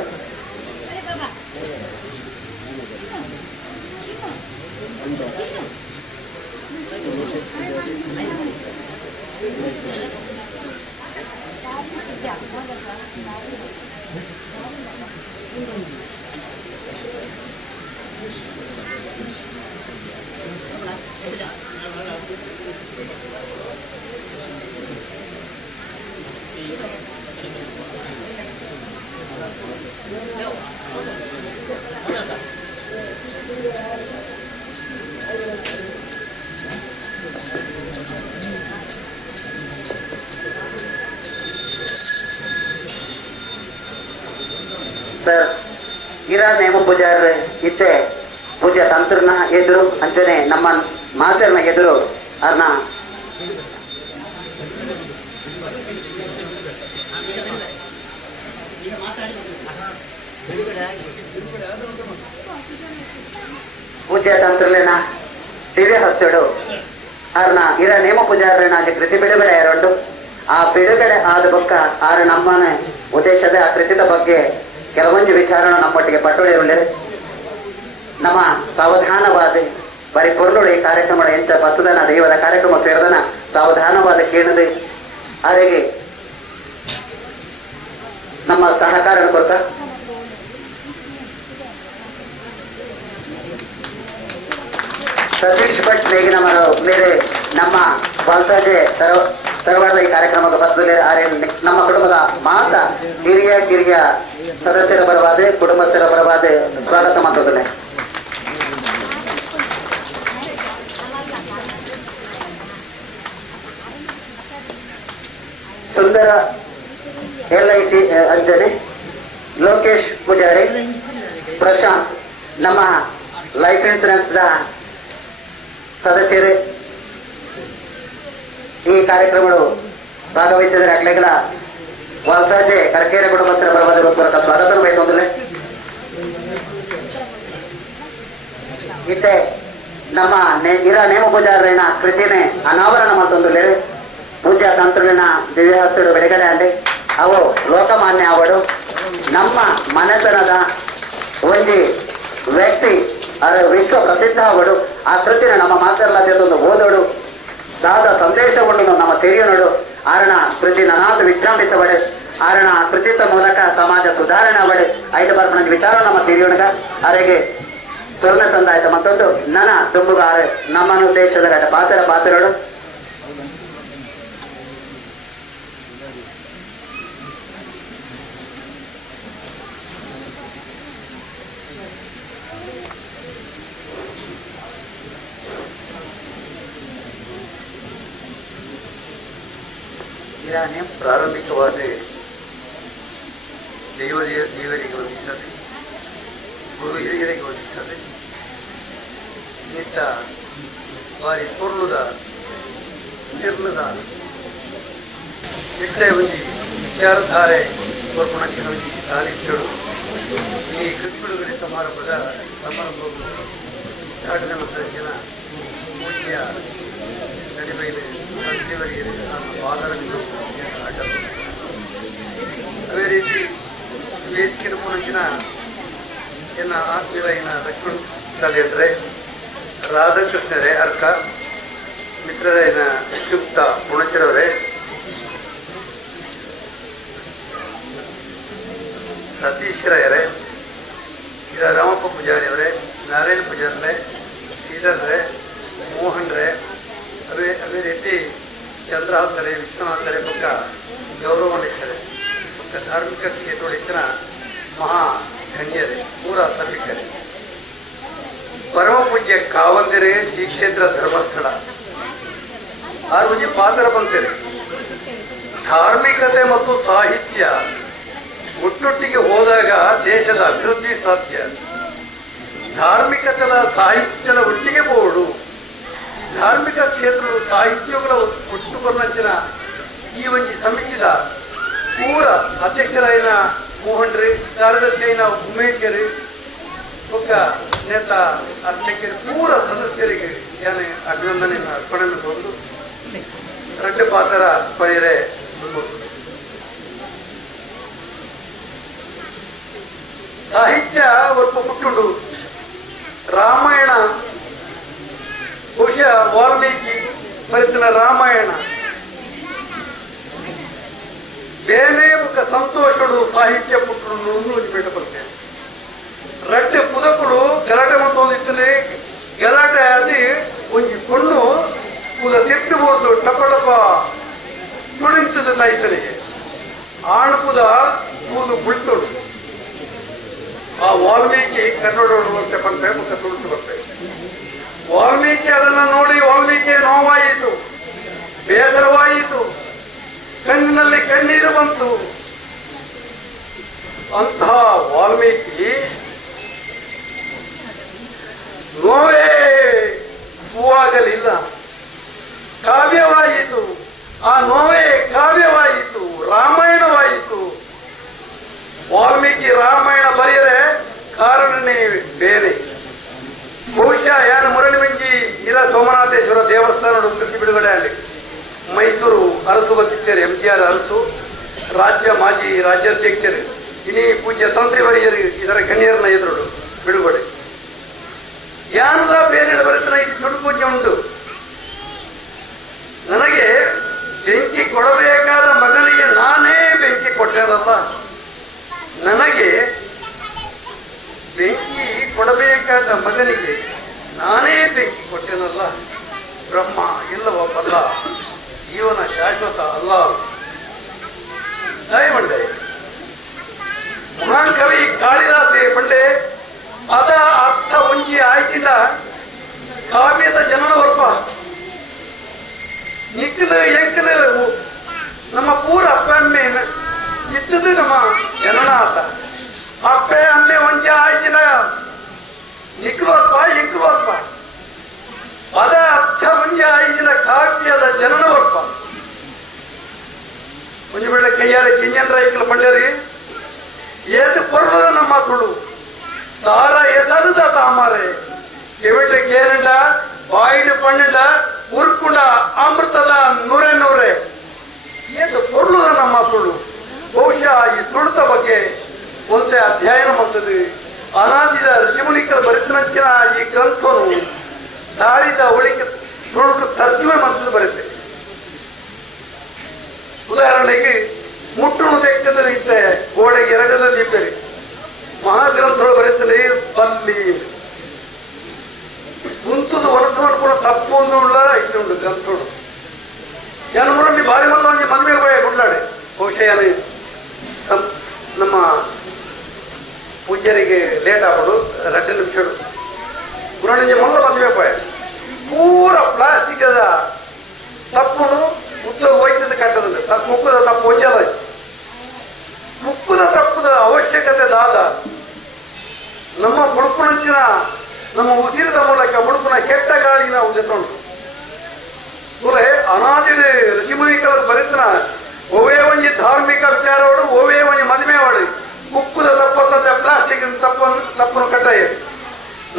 ಸರ್ ಗಿರಾ ನೇಮ ಪೂಜಾರ ಇತ್ತೆ ಪೂಜಾ ತಂತ್ರನ ಎದುರು ಅಂಚನೆ ನಮ್ಮ ಮಾತರ್ನ ಎದುರು ಅರ್ನ ಪೂಜಾ ತಂತ್ರಲೇನ ದಿವ್ಯ ಹತ್ತಡು ಅರ್ನ ಇರ ನೇಮ ಪೂಜಾರನ ಕೃತಿ ಬಿಡುಗಡೆ ಎರಡು ಆ ಬಿಡುಗಡೆ ಆದ ಬೊಕ್ಕ ಆರ ನಮ್ಮನ ಉದ್ದೇಶದ ಆ ಕೃತಿದ ಬಗ್ಗೆ ಕೆಲವೊಂದು ವಿಚಾರ ನಮ್ಮೊಟ್ಟಿಗೆ ಪಟ್ಟೊಳಿರುಳ್ಳೆ ನಮ್ಮ ಸಾವಧಾನವಾದ ಬರೀ ಪೊರ್ಲುಡು ಈ ಕಾರ್ಯಕ್ರಮ ಎಂಚ ಬತ್ತದನ ದೈವದ ಕಾರ್ಯಕ್ರಮ ಸೇರಿದನ ಸಾವಧಾನವಾದ ಕೇಳಿದೆ ಅವರಿಗೆ ನಮ್ಮ ಸಹಕಾರ ಕೊಡ್ತಾ ಸತೀಶ್ ಭಟ್ ನೇಗಿನ ಮೇರೆ ನಮ್ಮ ಬಾಲ್ತಾಜೆ ತರವಾರದ ಈ ಕಾರ್ಯಕ್ರಮಕ್ಕೆ ಬರ್ತದೆ ನಮ್ಮ ಕುಟುಂಬದ ಮಾತ ಕಿರಿಯ ಸದಸ್ಯರ ಪರವಾದ ಕುಟುಂಬಸ್ಥರ ಪರವಾದ ಸ್ವಾಗತ ಮಾಡ್ತದೆ. ಸುಂದರ LIC ಅಂಜನೆ, ಲೋಕೇಶ್ ಪೂಜಾರಿ, ಪ್ರಶಾಂತ್ ನಮ್ಮ ಲೈಫ್ ಇನ್ಶೂರೆನ್ಸ್ ಸದಸ್ಯರೇ ಈ ಕಾರ್ಯಕ್ರಮಗಳು ಭಾಗವಹಿಸಿದರೆ ಅಗ್ಲೆಗಳ ವಾಲ್ಸಾಜೆ ಕರಕೇರ ಕುಟುಂಬಸ್ಥರ ಪರವಾದ ಸ್ವಾಗತ ಬಯಸುವುದಿಲ್ಲ. ಇತ್ತೆ ನಮ್ಮ ಇರ ನೇಮ ಪೂಜಾರನ ಕೃತಿನೇ ಅನಾವರಣ ಮತ್ತೊಂದು ಪೂಜಾ ತಂತ್ರುಲಿನ ದಿವ್ಯ ಹಸ್ತುಡು ಬಿಡುಗಡೆ ಅಲ್ಲಿ ಅವು ಲೋಕಮಾನ್ಯ ಅವಡು ನಮ್ಮ ಮನೆತನದ ಒಂದು ವ್ಯಕ್ತಿ ಅದು ವಿಶ್ವ ಪ್ರಸಿದ್ಧ ಅವಡು ಆ ಕೃತಿನ ನಮ್ಮ ಮಾತರ್ಲದೊಂದು ಓದೋಡು ದಾದ ಸಂದೇಶವನ್ನು ನಮ್ಮ ತೆರೆಯೋಡು ಆರಣ ಕೃತಿ ನನಾಥ ವಿಶ್ರಾಂತಿಸಬಡೆ ಆರಣ ಕೃತಿತ ಮೂಲಕ ಸಮಾಜ ಸುಧಾರಣೆ ಅವಡೆ 5 ಬರ್ಪಣ ವಿಚಾರ ನಮ್ಮ ತೆರೆಯೋಣಗ ಅರೆಗೆ ಸ್ವರ್ಣ ತಂದಾಯ್ತು ಮತ್ತೊಂದು ನನ ತುಂಬುಗಾರ ನಮ್ಮನ್ನು ದೇಶದ ಗಡ ಪಾತ್ರಗಳು ಪ್ರಾರಂಭಿಕವಾಗಿ ದೇವರಿಗೆ ವಂದಿಸದೆ ಗುರು ಹಿರಿಯರಿಗೆ ವಂದಿಸದೆ ನಿತ್ತ ಬಾರಿ ಪೂರ್ಣದ ನಿರ್ಣದ ಹೆಚ್ಚೆ ಒಂದು ವಿಚಾರಧಾರೆ ಕೋರ್ಪಣಕ್ಕೆ ಒಂದು ಸಾಲಿಗಳು ಈ ಕೃತಿ ಸಮಾರಂಭದ ಉದ್ಘಾಟನೆ ಮಾಡಿದ ಜನ ಪೂಜ್ಯ ನಡಿಬೈಲಿ ದೇವರಿಗೆ ನಾನು ಆಧಾರವನ್ನು ಅದೇ ರೀತಿ ವೇದಿಕೆ ಪುನಃ ಎನ್ನ ಆತ್ಮೀಯರ ಲಕ್ಷ್ಮಣ್ ಹೇಳಿದ್ರೆ ರಾಧಾಕೃಷ್ಣರೇ ಅರ್ಕ ಮಿತ್ರರ ಶ್ರೀಯುಕ್ತ ಪುಣಚರವರೇ ಸತೀಶ್ ರಾಯರೇ ರಾಮಪ್ಪ ಪೂಜಾರಿ ಅವರೇ ನಾರಾಯಣ ಪೂಜಾರೇ ಶ್ರೀಧರ್ರೇ ಮೋಹನ್ ರೇ ಅದೇ ರೀತಿ ಚಂದ್ರಹಾಸರೇ ವಿಶ್ವನಾಥರೇ ಪಕ್ಕ ಗೌರವನಿಟ್ಟರೆ ಪಕ್ಕ ಧಾರ್ಮಿಕ ಕ್ಷೇತ್ರದೊಳಗಿನ ಮಹಾ ಧನ್ಯರೇ ಪೂರ ಸಭಿಕರೇ ಪರಮ ಪೂಜ್ಯ ಕಾವಂದಿರೆ ಶ್ರೀ ಕ್ಷೇತ್ರ ಧರ್ಮಸ್ಥಳ ಆರು ಪಾತ್ರ ಬಂತೇನೆ ಧಾರ್ಮಿಕತೆ ಮತ್ತು ಸಾಹಿತ್ಯ ಒಟ್ಟೊಟ್ಟಿಗೆ ಹೋದಾಗ ದೇಶದ ಅಭಿವೃದ್ಧಿ ಸಾಧ್ಯ ಧಾರ್ಮಿಕತೆಯ ಸಾಹಿತ್ಯದ ಒಟ್ಟಿಗೆ ಬೋಡು ಧಾರ್ಮಿಕ ಕ್ಷೇತ್ರದ ಸಾಹಿತ್ಯಗಳ ಒಟ್ಟುಕೊಂಡಂಚಿನ ಈ ಒಂದು ಸಮಿತಿದ ಪೂರ ಅಧ್ಯಕ್ಷರಾಯಿನ ಮೋಹನ್ ರೀ ಕಾರ್ಯದರ್ಶಿ అయిన ಉಮೇಶ್ ರೀ ಒಕ್ಕ ನೇತ ಅಧ್ಯಕ್ಷರು ಪೂರ ಸದಸ್ಯರಿಗೆ ನಾನು ಅಭಿನಂದನೆಯನ್ನು ಅರ್ಪಣೆ ತಂದು ರಡ್ಡು ಪಾತ್ರ ಪಡೆಯರೆ ಸಾಹಿತ್ಯ ಒಬ್ಬ ಪುಟ್ಟುಂಡು ರಾಮಾಯಣ ಬಹುಶಃ ವಾಲ್ಮೀಕಿ ಬರೆಸಿನ ರಾಮಾಯಣ ಬೇರೆ ఒక ಸಂತೋಷಡು ಸಾಹಿತ್ಯ ಪುಟ್ಟುಂಡು ಬಿಟ್ಟು ಬರ್ತೇನೆ ರಟ್ಟೆ ಪುದಕುಡು ಗಲಾಟೆ ಮತ್ತೊಂದಿತ್ತಲೇ ಗಲಾಟೆ ಅದು ಒಂದು ಕೊಂಡು ಪುದ ತಿರ್ಚಬಹುದು ಟಪ ಟಪ ತುಳಿಂಚದ ನಾಯ್ತನಿಗೆ ಆಣಪುದ ಕೂದು ಬುಳ್ತೋಡು ಆ ವಾಲ್ಮೀಕಿ ಕನ್ನಡ ಅಂತ ಬಂತೆ ಮುಖ ತುಳಿದು ಬರ್ತೇವೆ ವಾಲ್ಮೀಕಿ ಅದನ್ನು ನೋಡಿ ವಾಲ್ಮೀಕಿ ನೋವಾಯಿತು ಬೇಸರವಾಯಿತು ಕಣ್ಣಿನಲ್ಲಿ ಕಣ್ಣೀರು ಬಂತು ಅಂತಹ ವಾಲ್ಮೀಕಿ ನೋವೇ ಹೂವಾಗಲಿಲ್ಲ ಕಾವ್ಯವಾಯಿತು ಆ ನೋವೇ ಕಾವ್ಯವಾಯಿತು ರಾಮಾಯಣವಾಯಿತು ವಾಲ್ಮೀಕಿ ರಾಮಾಯಣ ಬರೆಯರೆ ಕಾರಣನೇ ಬೇರೆ ಬಹುಶಃ ಯಾನು ಮುರಳಿ ಮಂಜಿ ಇರ ಸೋಮನಾಥೇಶ್ವರ ದೇವಸ್ಥಾನ ಕೃತಿ ಬಿಡುಗಡೆ ಆಗಲಿ ಮೈಸೂರು ಅರಸು ಬತ್ತಿದ್ದಾರೆ ಎಂಜಿಆರ್ ಅರಸು ರಾಜ್ಯ ಮಾಜಿ ರಾಜ್ಯಾಧ್ಯಕ್ಷರು ಇನ್ನೀ ಪೂಜ್ಯ ತಂತ್ರಿವರಿಯರು ಇದರ ಗಣ್ಯರನ್ನ ಎದುರು ಬಿಡುಗಡೆ ಯಾನದ ಬೇರೆ ಬರೆಸಿನ ಇದು ಸುಡು ಪೂಜೆ ಉಂಟು ನನಗೆ ಬೆಂಕಿ ಕೊಡಬೇಕಾದ ಮಗನಿಗೆ ನಾನೇ ಬೆಂಕಿ ಕೊಟ್ಟೇನಲ್ಲ ನನಗೆ ಬೆಂಕಿ ಕೊಡಬೇಕಾದ ಮಗನಿಗೆ ನಾನೇ ಬೆಂಕಿ ಕೊಟ್ಟೇನಲ್ಲ ಬ್ರಹ್ಮ ಇಲ್ಲವ ಬಲ್ಲ ಜೀವನ ಶಾಶ್ವತ ಅಲ್ಲ ಮಂಡೆ ಮಹಾನ್ ಕವಿ ಕಾಳಿದಾಸೆ ಮಂಡೆ ಅದ ಅರ್ಥ ಒಂಜಿ ಆಯ್ಕಿದ ಕಾವ್ಯದ ಜನನ ವರ್ಪ ನಿಕ್ಕಲು ಎಂಕಲು ನಮ್ಮ ಪೂರ ಅಪ್ಪ ಅಮ್ಮೆ ಇತ್ತದು ನಮ್ಮ ಜನನ ಆತ ಅಪ್ಪೆ ಅಮ್ಮೆ ಒಂಜಿ ಆಯ್ಕಿದ ನಿಕ್ಕಲು ವರ್ಪ ಎಂಕಲು ವರ್ಪ ಅದ ಅರ್ಥ ಒಂಜಿ ಆಯ್ಕಿದ ಕಾವ್ಯದ ಜನನ ವರ್ಪ ಒಂಜಿ ಬಿಡ್ಲೆ ಕೈಯಾರೆ ಕಿಂಜನ್ ರೈಕಲು ಬಂಡರಿ ಏಸು ಕೊರಲದ ನಮ್ಮ ತುಳು ಸಾರ ಎಸರದ ತಾಮರೆ ಕೆಮಿಟ್ರಿಗೆ ಏನಂಡ ಬಾಯಿಡು ಪಣ್ಣಂಡ ಉರ್ಕುಂಡ ಅಮೃತದ ನೂರೇ ನೂರೇ ಏನು ಕೊಡ್ಲುದ ನಮ್ಮ ಸುಳ್ಳು. ಬಹುಶಃ ಈ ತುಳಿತ ಬಗ್ಗೆ ಒಂದೇ ಅಧ್ಯಯನ ಮಾಡ್ತದೆ. ಅನಾದಿದ ಋಷಿಮುನಿಕರ ಬರೆಸಿನಂಚಿನ ಈ ಗ್ರಂಥವನ್ನು ತಾಳಿದ ಒಳಿಕೆ ತುಳುಕು ತರ್ಜುಮೆ ಮಾಡ್ತದೆ ಬರುತ್ತೆ. ಉದಾಹರಣೆಗೆ ಮುಟ್ಟುಣು ತೆಗೆದ ಇತ್ತೆ ಗೋಡೆಗೆ ಎರಗದಲ್ಲಿ ಇದ್ದರೆ ಮಹಾಗ್ರಂಥಗಳು ಬರೆಯುತ್ತದೆ ಬಲ್ಲಿ ಕುಂತದ ಒಣಸು ಮಾಡ್ಕೊಂಡು ತಪ್ಪು ಉಳ್ಳ ಇಟ್ಟುಂಡು ಗ್ರಂಥಗಳು ಜನಮೂರಲ್ಲಿ ಭಾರಿ ಮಲ್ಲೊಂದು ಮದುವೆ ಹೋಯ ಗುಡ್ಲಾಡೆ. ಬಹುಶಃ ನಮ್ಮ ಪೂಜ್ಯರಿಗೆ ಲೇಟ್ ಆಗ್ಬೋದು 2 ನಿಮಿಷಗಳು ಪುರಾಣಿಗೆ ಮಲ್ಲ ಮದುವೆ ಹೋಯ ಪೂರ ಪ್ಲಾಸ್ಟಿಕ್ ತಪ್ಪು ಉದ್ದ ಹೋಯ್ತದ ಕಟ್ಟದ ತಪ್ಪು ಮುಕ್ಕದ ತಪ್ಪು ಹೊಂಜಲ ಮುಕ್ಕದ ತಪ್ಪದ ಅವಶ್ಯಕತೆ ದಾದ ನಮ್ಮ ಬುಡುಪುಣಂಚಿನ ನಮ್ಮ ಉಸಿರದ ಮೂಲಕ ಬುಡುಪುನ ಕೆಟ್ಟ ಗಾಳಿ ನಾವು ತೆಗೊಂಡು ಕೂಲೆ ಅನಾದಿಡೆ ಋಷಿಮುನಿಕರ ಬರೆತನ ಒವೇ ಒಂಜಿ ಧಾರ್ಮಿಕ ವಿಚಾರವಾಡು ಒವೇ ಒಂಜಿ ಮದುವೆ ವಾಡು ಉಕ್ಕುದ ತಪ್ಪಂತ ಪ್ಲಾಸ್ಟಿಕ್ ತಪ್ಪನ್ನು ಕಟ್ಟಾಯ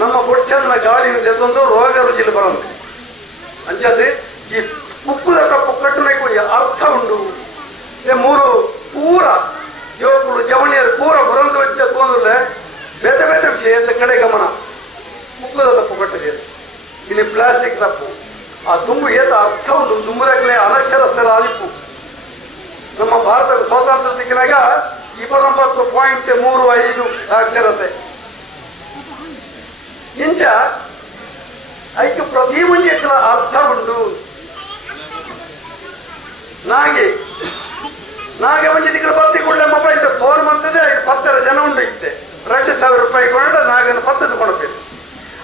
ನಮ್ಮ ಬುಡ್ಚಂದ್ರ ಗಾಳಿನ ತೆಗೆದು ರೋಗ ರುಚಿಲು ಬರಂತೆ ಅಂಚದೆ ಈ ಉಕ್ಕುದ ತಪ್ಪು ಕಟ್ಟುನಕ್ಕೂ ಅರ್ಥ ಉಂಡು. 3 ಪೂರ ಯುವಕರು ಜವಣಿಯರು ಪೂರ ಬರಂದು ವೆಚ್ಚ ತೋಂದ್ರೆ ಬೇತೆ ಬೇತೆ ವಿಷಯ ಕಡೆ ಗಮನ. ಉಕ್ಕುದ ತಪ್ಪು ಕಟ್ಟಿದೆ ಇಲ್ಲಿ ಪ್ಲಾಸ್ಟಿಕ್ ತಪ್ಪು ಆ ತುಂಬು ಏತ ಅರ್ಥ ಉಂಟು. ತುಂಬುದಾಗಲೇ ಅನಕ್ಷರಸ್ಥರ ಅಲಿಪು ನಮ್ಮ ಭಾರತ ಸ್ವಾತಂತ್ರ್ಯ ಸಿಕ್ಕಿನಾಗ 29.35 ಸಾಕ್ಷರತೆ ಇಂಚ ಐಕ್ಯ ಪ್ರತಿ ಮುಂಜೆ ಅರ್ಥ ಉಂಟು. ನಾಗೆ ಮುಂಚೆ ತಿಂಗಳು ಪತ್ತಿ ಕೂಡಲೇ ಮೊಬೈಲ್ ಫೋನ್ ಮಾಡ್ತದೆ 10 ಜನ ಉಂಟು ಇತ್ತೆ 2,000 ರೂಪಾಯಿ ಕೊಂಡ ನಾಗನ್ನು 10 ಕೊಡ್ತೇನೆ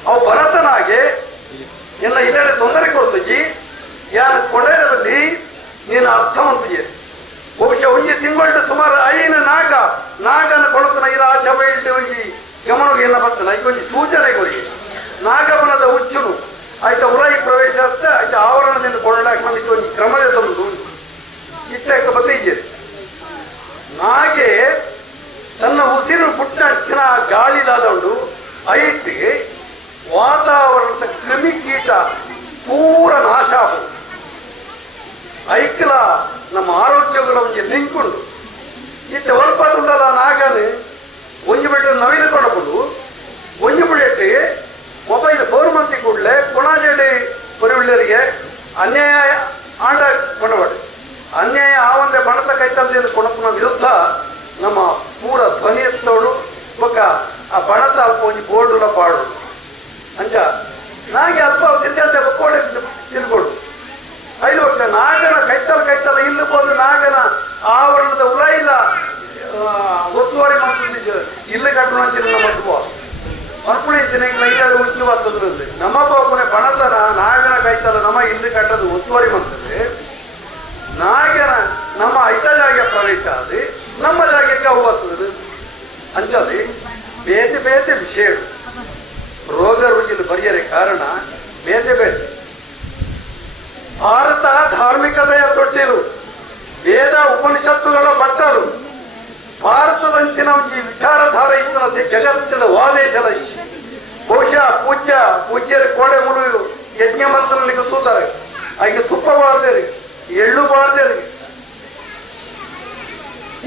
ಅವು ಭರತನಾಗೆ ಎಲ್ಲ ಇಲ್ಲಡೆ ತೊಂದರೆ ಕೊಡ್ತೀಜಿ ಯಾರು ಕೊಡೇರ ಬಂದು ನೀನು ಅರ್ಥ ಮಾಡ್ತೀಯ. ಬಹುಶಃ ಒಂಜಿ ತಿಂಗಳು ಸುಮಾರು 5 ನಾಗನ ಕೊಡತನ ಇಲ್ಲ ಆ ಜಬ ಇಟ್ಟು ಒಂಜಿ ಗಮನಕ್ಕೆ ಎಲ್ಲ ಬರ್ತನ ಈಗೊಂದು ಸೂಚನೆ ಕೊಡಿ ನಾಗಮನದ ಹುಚ್ಚುನು ಆಯ್ತಾ ಉರಾಯಿ ಪ್ರವೇಶ ಆಯ್ತಾ ಆವರಣದಿಂದ ಕೊಂಡಾಕ ನಮಗೆ ಒಂದು ಕ್ರಮದ ತಂದು ಇಟ್ಟಾಕ ಬತ್ತಿದ್ದೀರಿ. ನಾಗೆ ತನ್ನ ಉಸಿರು ಪುಟ್ಟಂಚಿನ ಗಾಳಿದಾದ ಉಂಡು ಐಟಿ ವಾತಾವರಣದ ಕ್ರಿಮಿಕೀಟ ಪೂರ ನಾಶ ಐಕ್ಲ ನಮ್ಮ ಆರೋಗ್ಯಗಳ ಒಂದು ಲಿಂಕ್ ಉಂಟು. ಇತ್ತ ಹೊಲ್ಪತ್ತಲ್ಲ ನಾಗನು ಒಂಜಿ ಬಿಟ್ಟು ನವಿಲು ಕೊಡಬಹುದು ಒಂಜಿ ಬಿಡಟ್ಟು ಮೊಬೈಲ್ ಫೋನ್ ಮಂತಿ ಕೂಡಲೇ ಕುಣಾಜಡಿ ಪರಿವಿಳ್ಳರಿಗೆ ಅನ್ಯಾಯ ಆಂಡ ಕೊಂಡಬಾಡಿ ಅನ್ಯಾಯ ಆವಂದ್ರೆ ಬಣತ ಕೈತಂದ ಕೊಡಪುನ ವಿರುದ್ಧ ನಮ್ಮ ಪೂರ ಧ್ವನಿ ಎತ್ತೋಡು ಒಕ್ಕ ಆ ಬಣತ ಅಲ್ಪ ಒಂಜಿ ಬೋರ್ಡುಲ ಪಾಡು ಅಂಚ ನಾಗೆ ಅಲ್ಪ ಚಿಂತೆ ಬಕ್ಕೋಡೆ ತಿಳ್ಕೊಡು ಐದು ಹೋಗ್ತದೆ ನಾಗನ ಕೈತಲ ಇಲ್ಲಿ ಬಂದು ನಾಗನ ಆವರಣದ ಉಲ ಇಲ್ಲ ಒತ್ತುವರಿ ಮಾಡ್ತಿದ್ದ ಇಲ್ಲಿ ಕಟ್ಟುವ ನಮ್ಮ ಮರ್ಪುಣಿ ಜನಕ್ಕೆ ಮೈಲಾಡು ಉಚ್ಚು ಬರ್ತದ್ರಲ್ಲಿ ನಮ್ಮ ಪಾಪುನೆ ಬಣತನ ನಾಗನ ಕೈತಲ ನಮ್ಮ ಇಲ್ಲಿ ಕಟ್ಟದು ಒತ್ತುವರಿ ಮಾಡ್ತದೆ. ನಾಗನ ನಮ್ಮ ಐತ ಜಾಗ ಪ್ರವೇಶ ಆದ್ರೆ ನಮ್ಮ ಜಾಗಕ್ಕೆ ಅವು ಬರ್ತದೆ ಅಂಚದೆ ಬೇತೆ ಬೇತೆ ವಿಷಯ ರೋಗ ರುಚಿಲು ಬರೆಯರೆ ಕಾರಣ ಬೇತೆ ಬೇತೆ. ಭಾರತ ಧಾರ್ಮಿಕತೆಯ ತೊಟ್ಟಿಲು ವೇದ ಉಪನಿಷತ್ತುಗಳ ಬಟ್ಟಲು ಭಾರತದಂಚಿನ ಈ ವಿಚಾರಧಾರೆ ಇತ್ತು ಜಗತ್ತಿನ ವಾದೇಶದ ಬಹುಶಃ ಪೂಜ್ಯರ ಕೋಡೆ ಮುಳು ಯಜ್ಞ ಮಂತ್ರನಿಗೆ ತೂತಾರೆ ಆಕೆ ತುಪ್ಪ ಬಾಳ್ದೇರಿ ಎಳ್ಳು ಬಾಳ್ದೇರಿ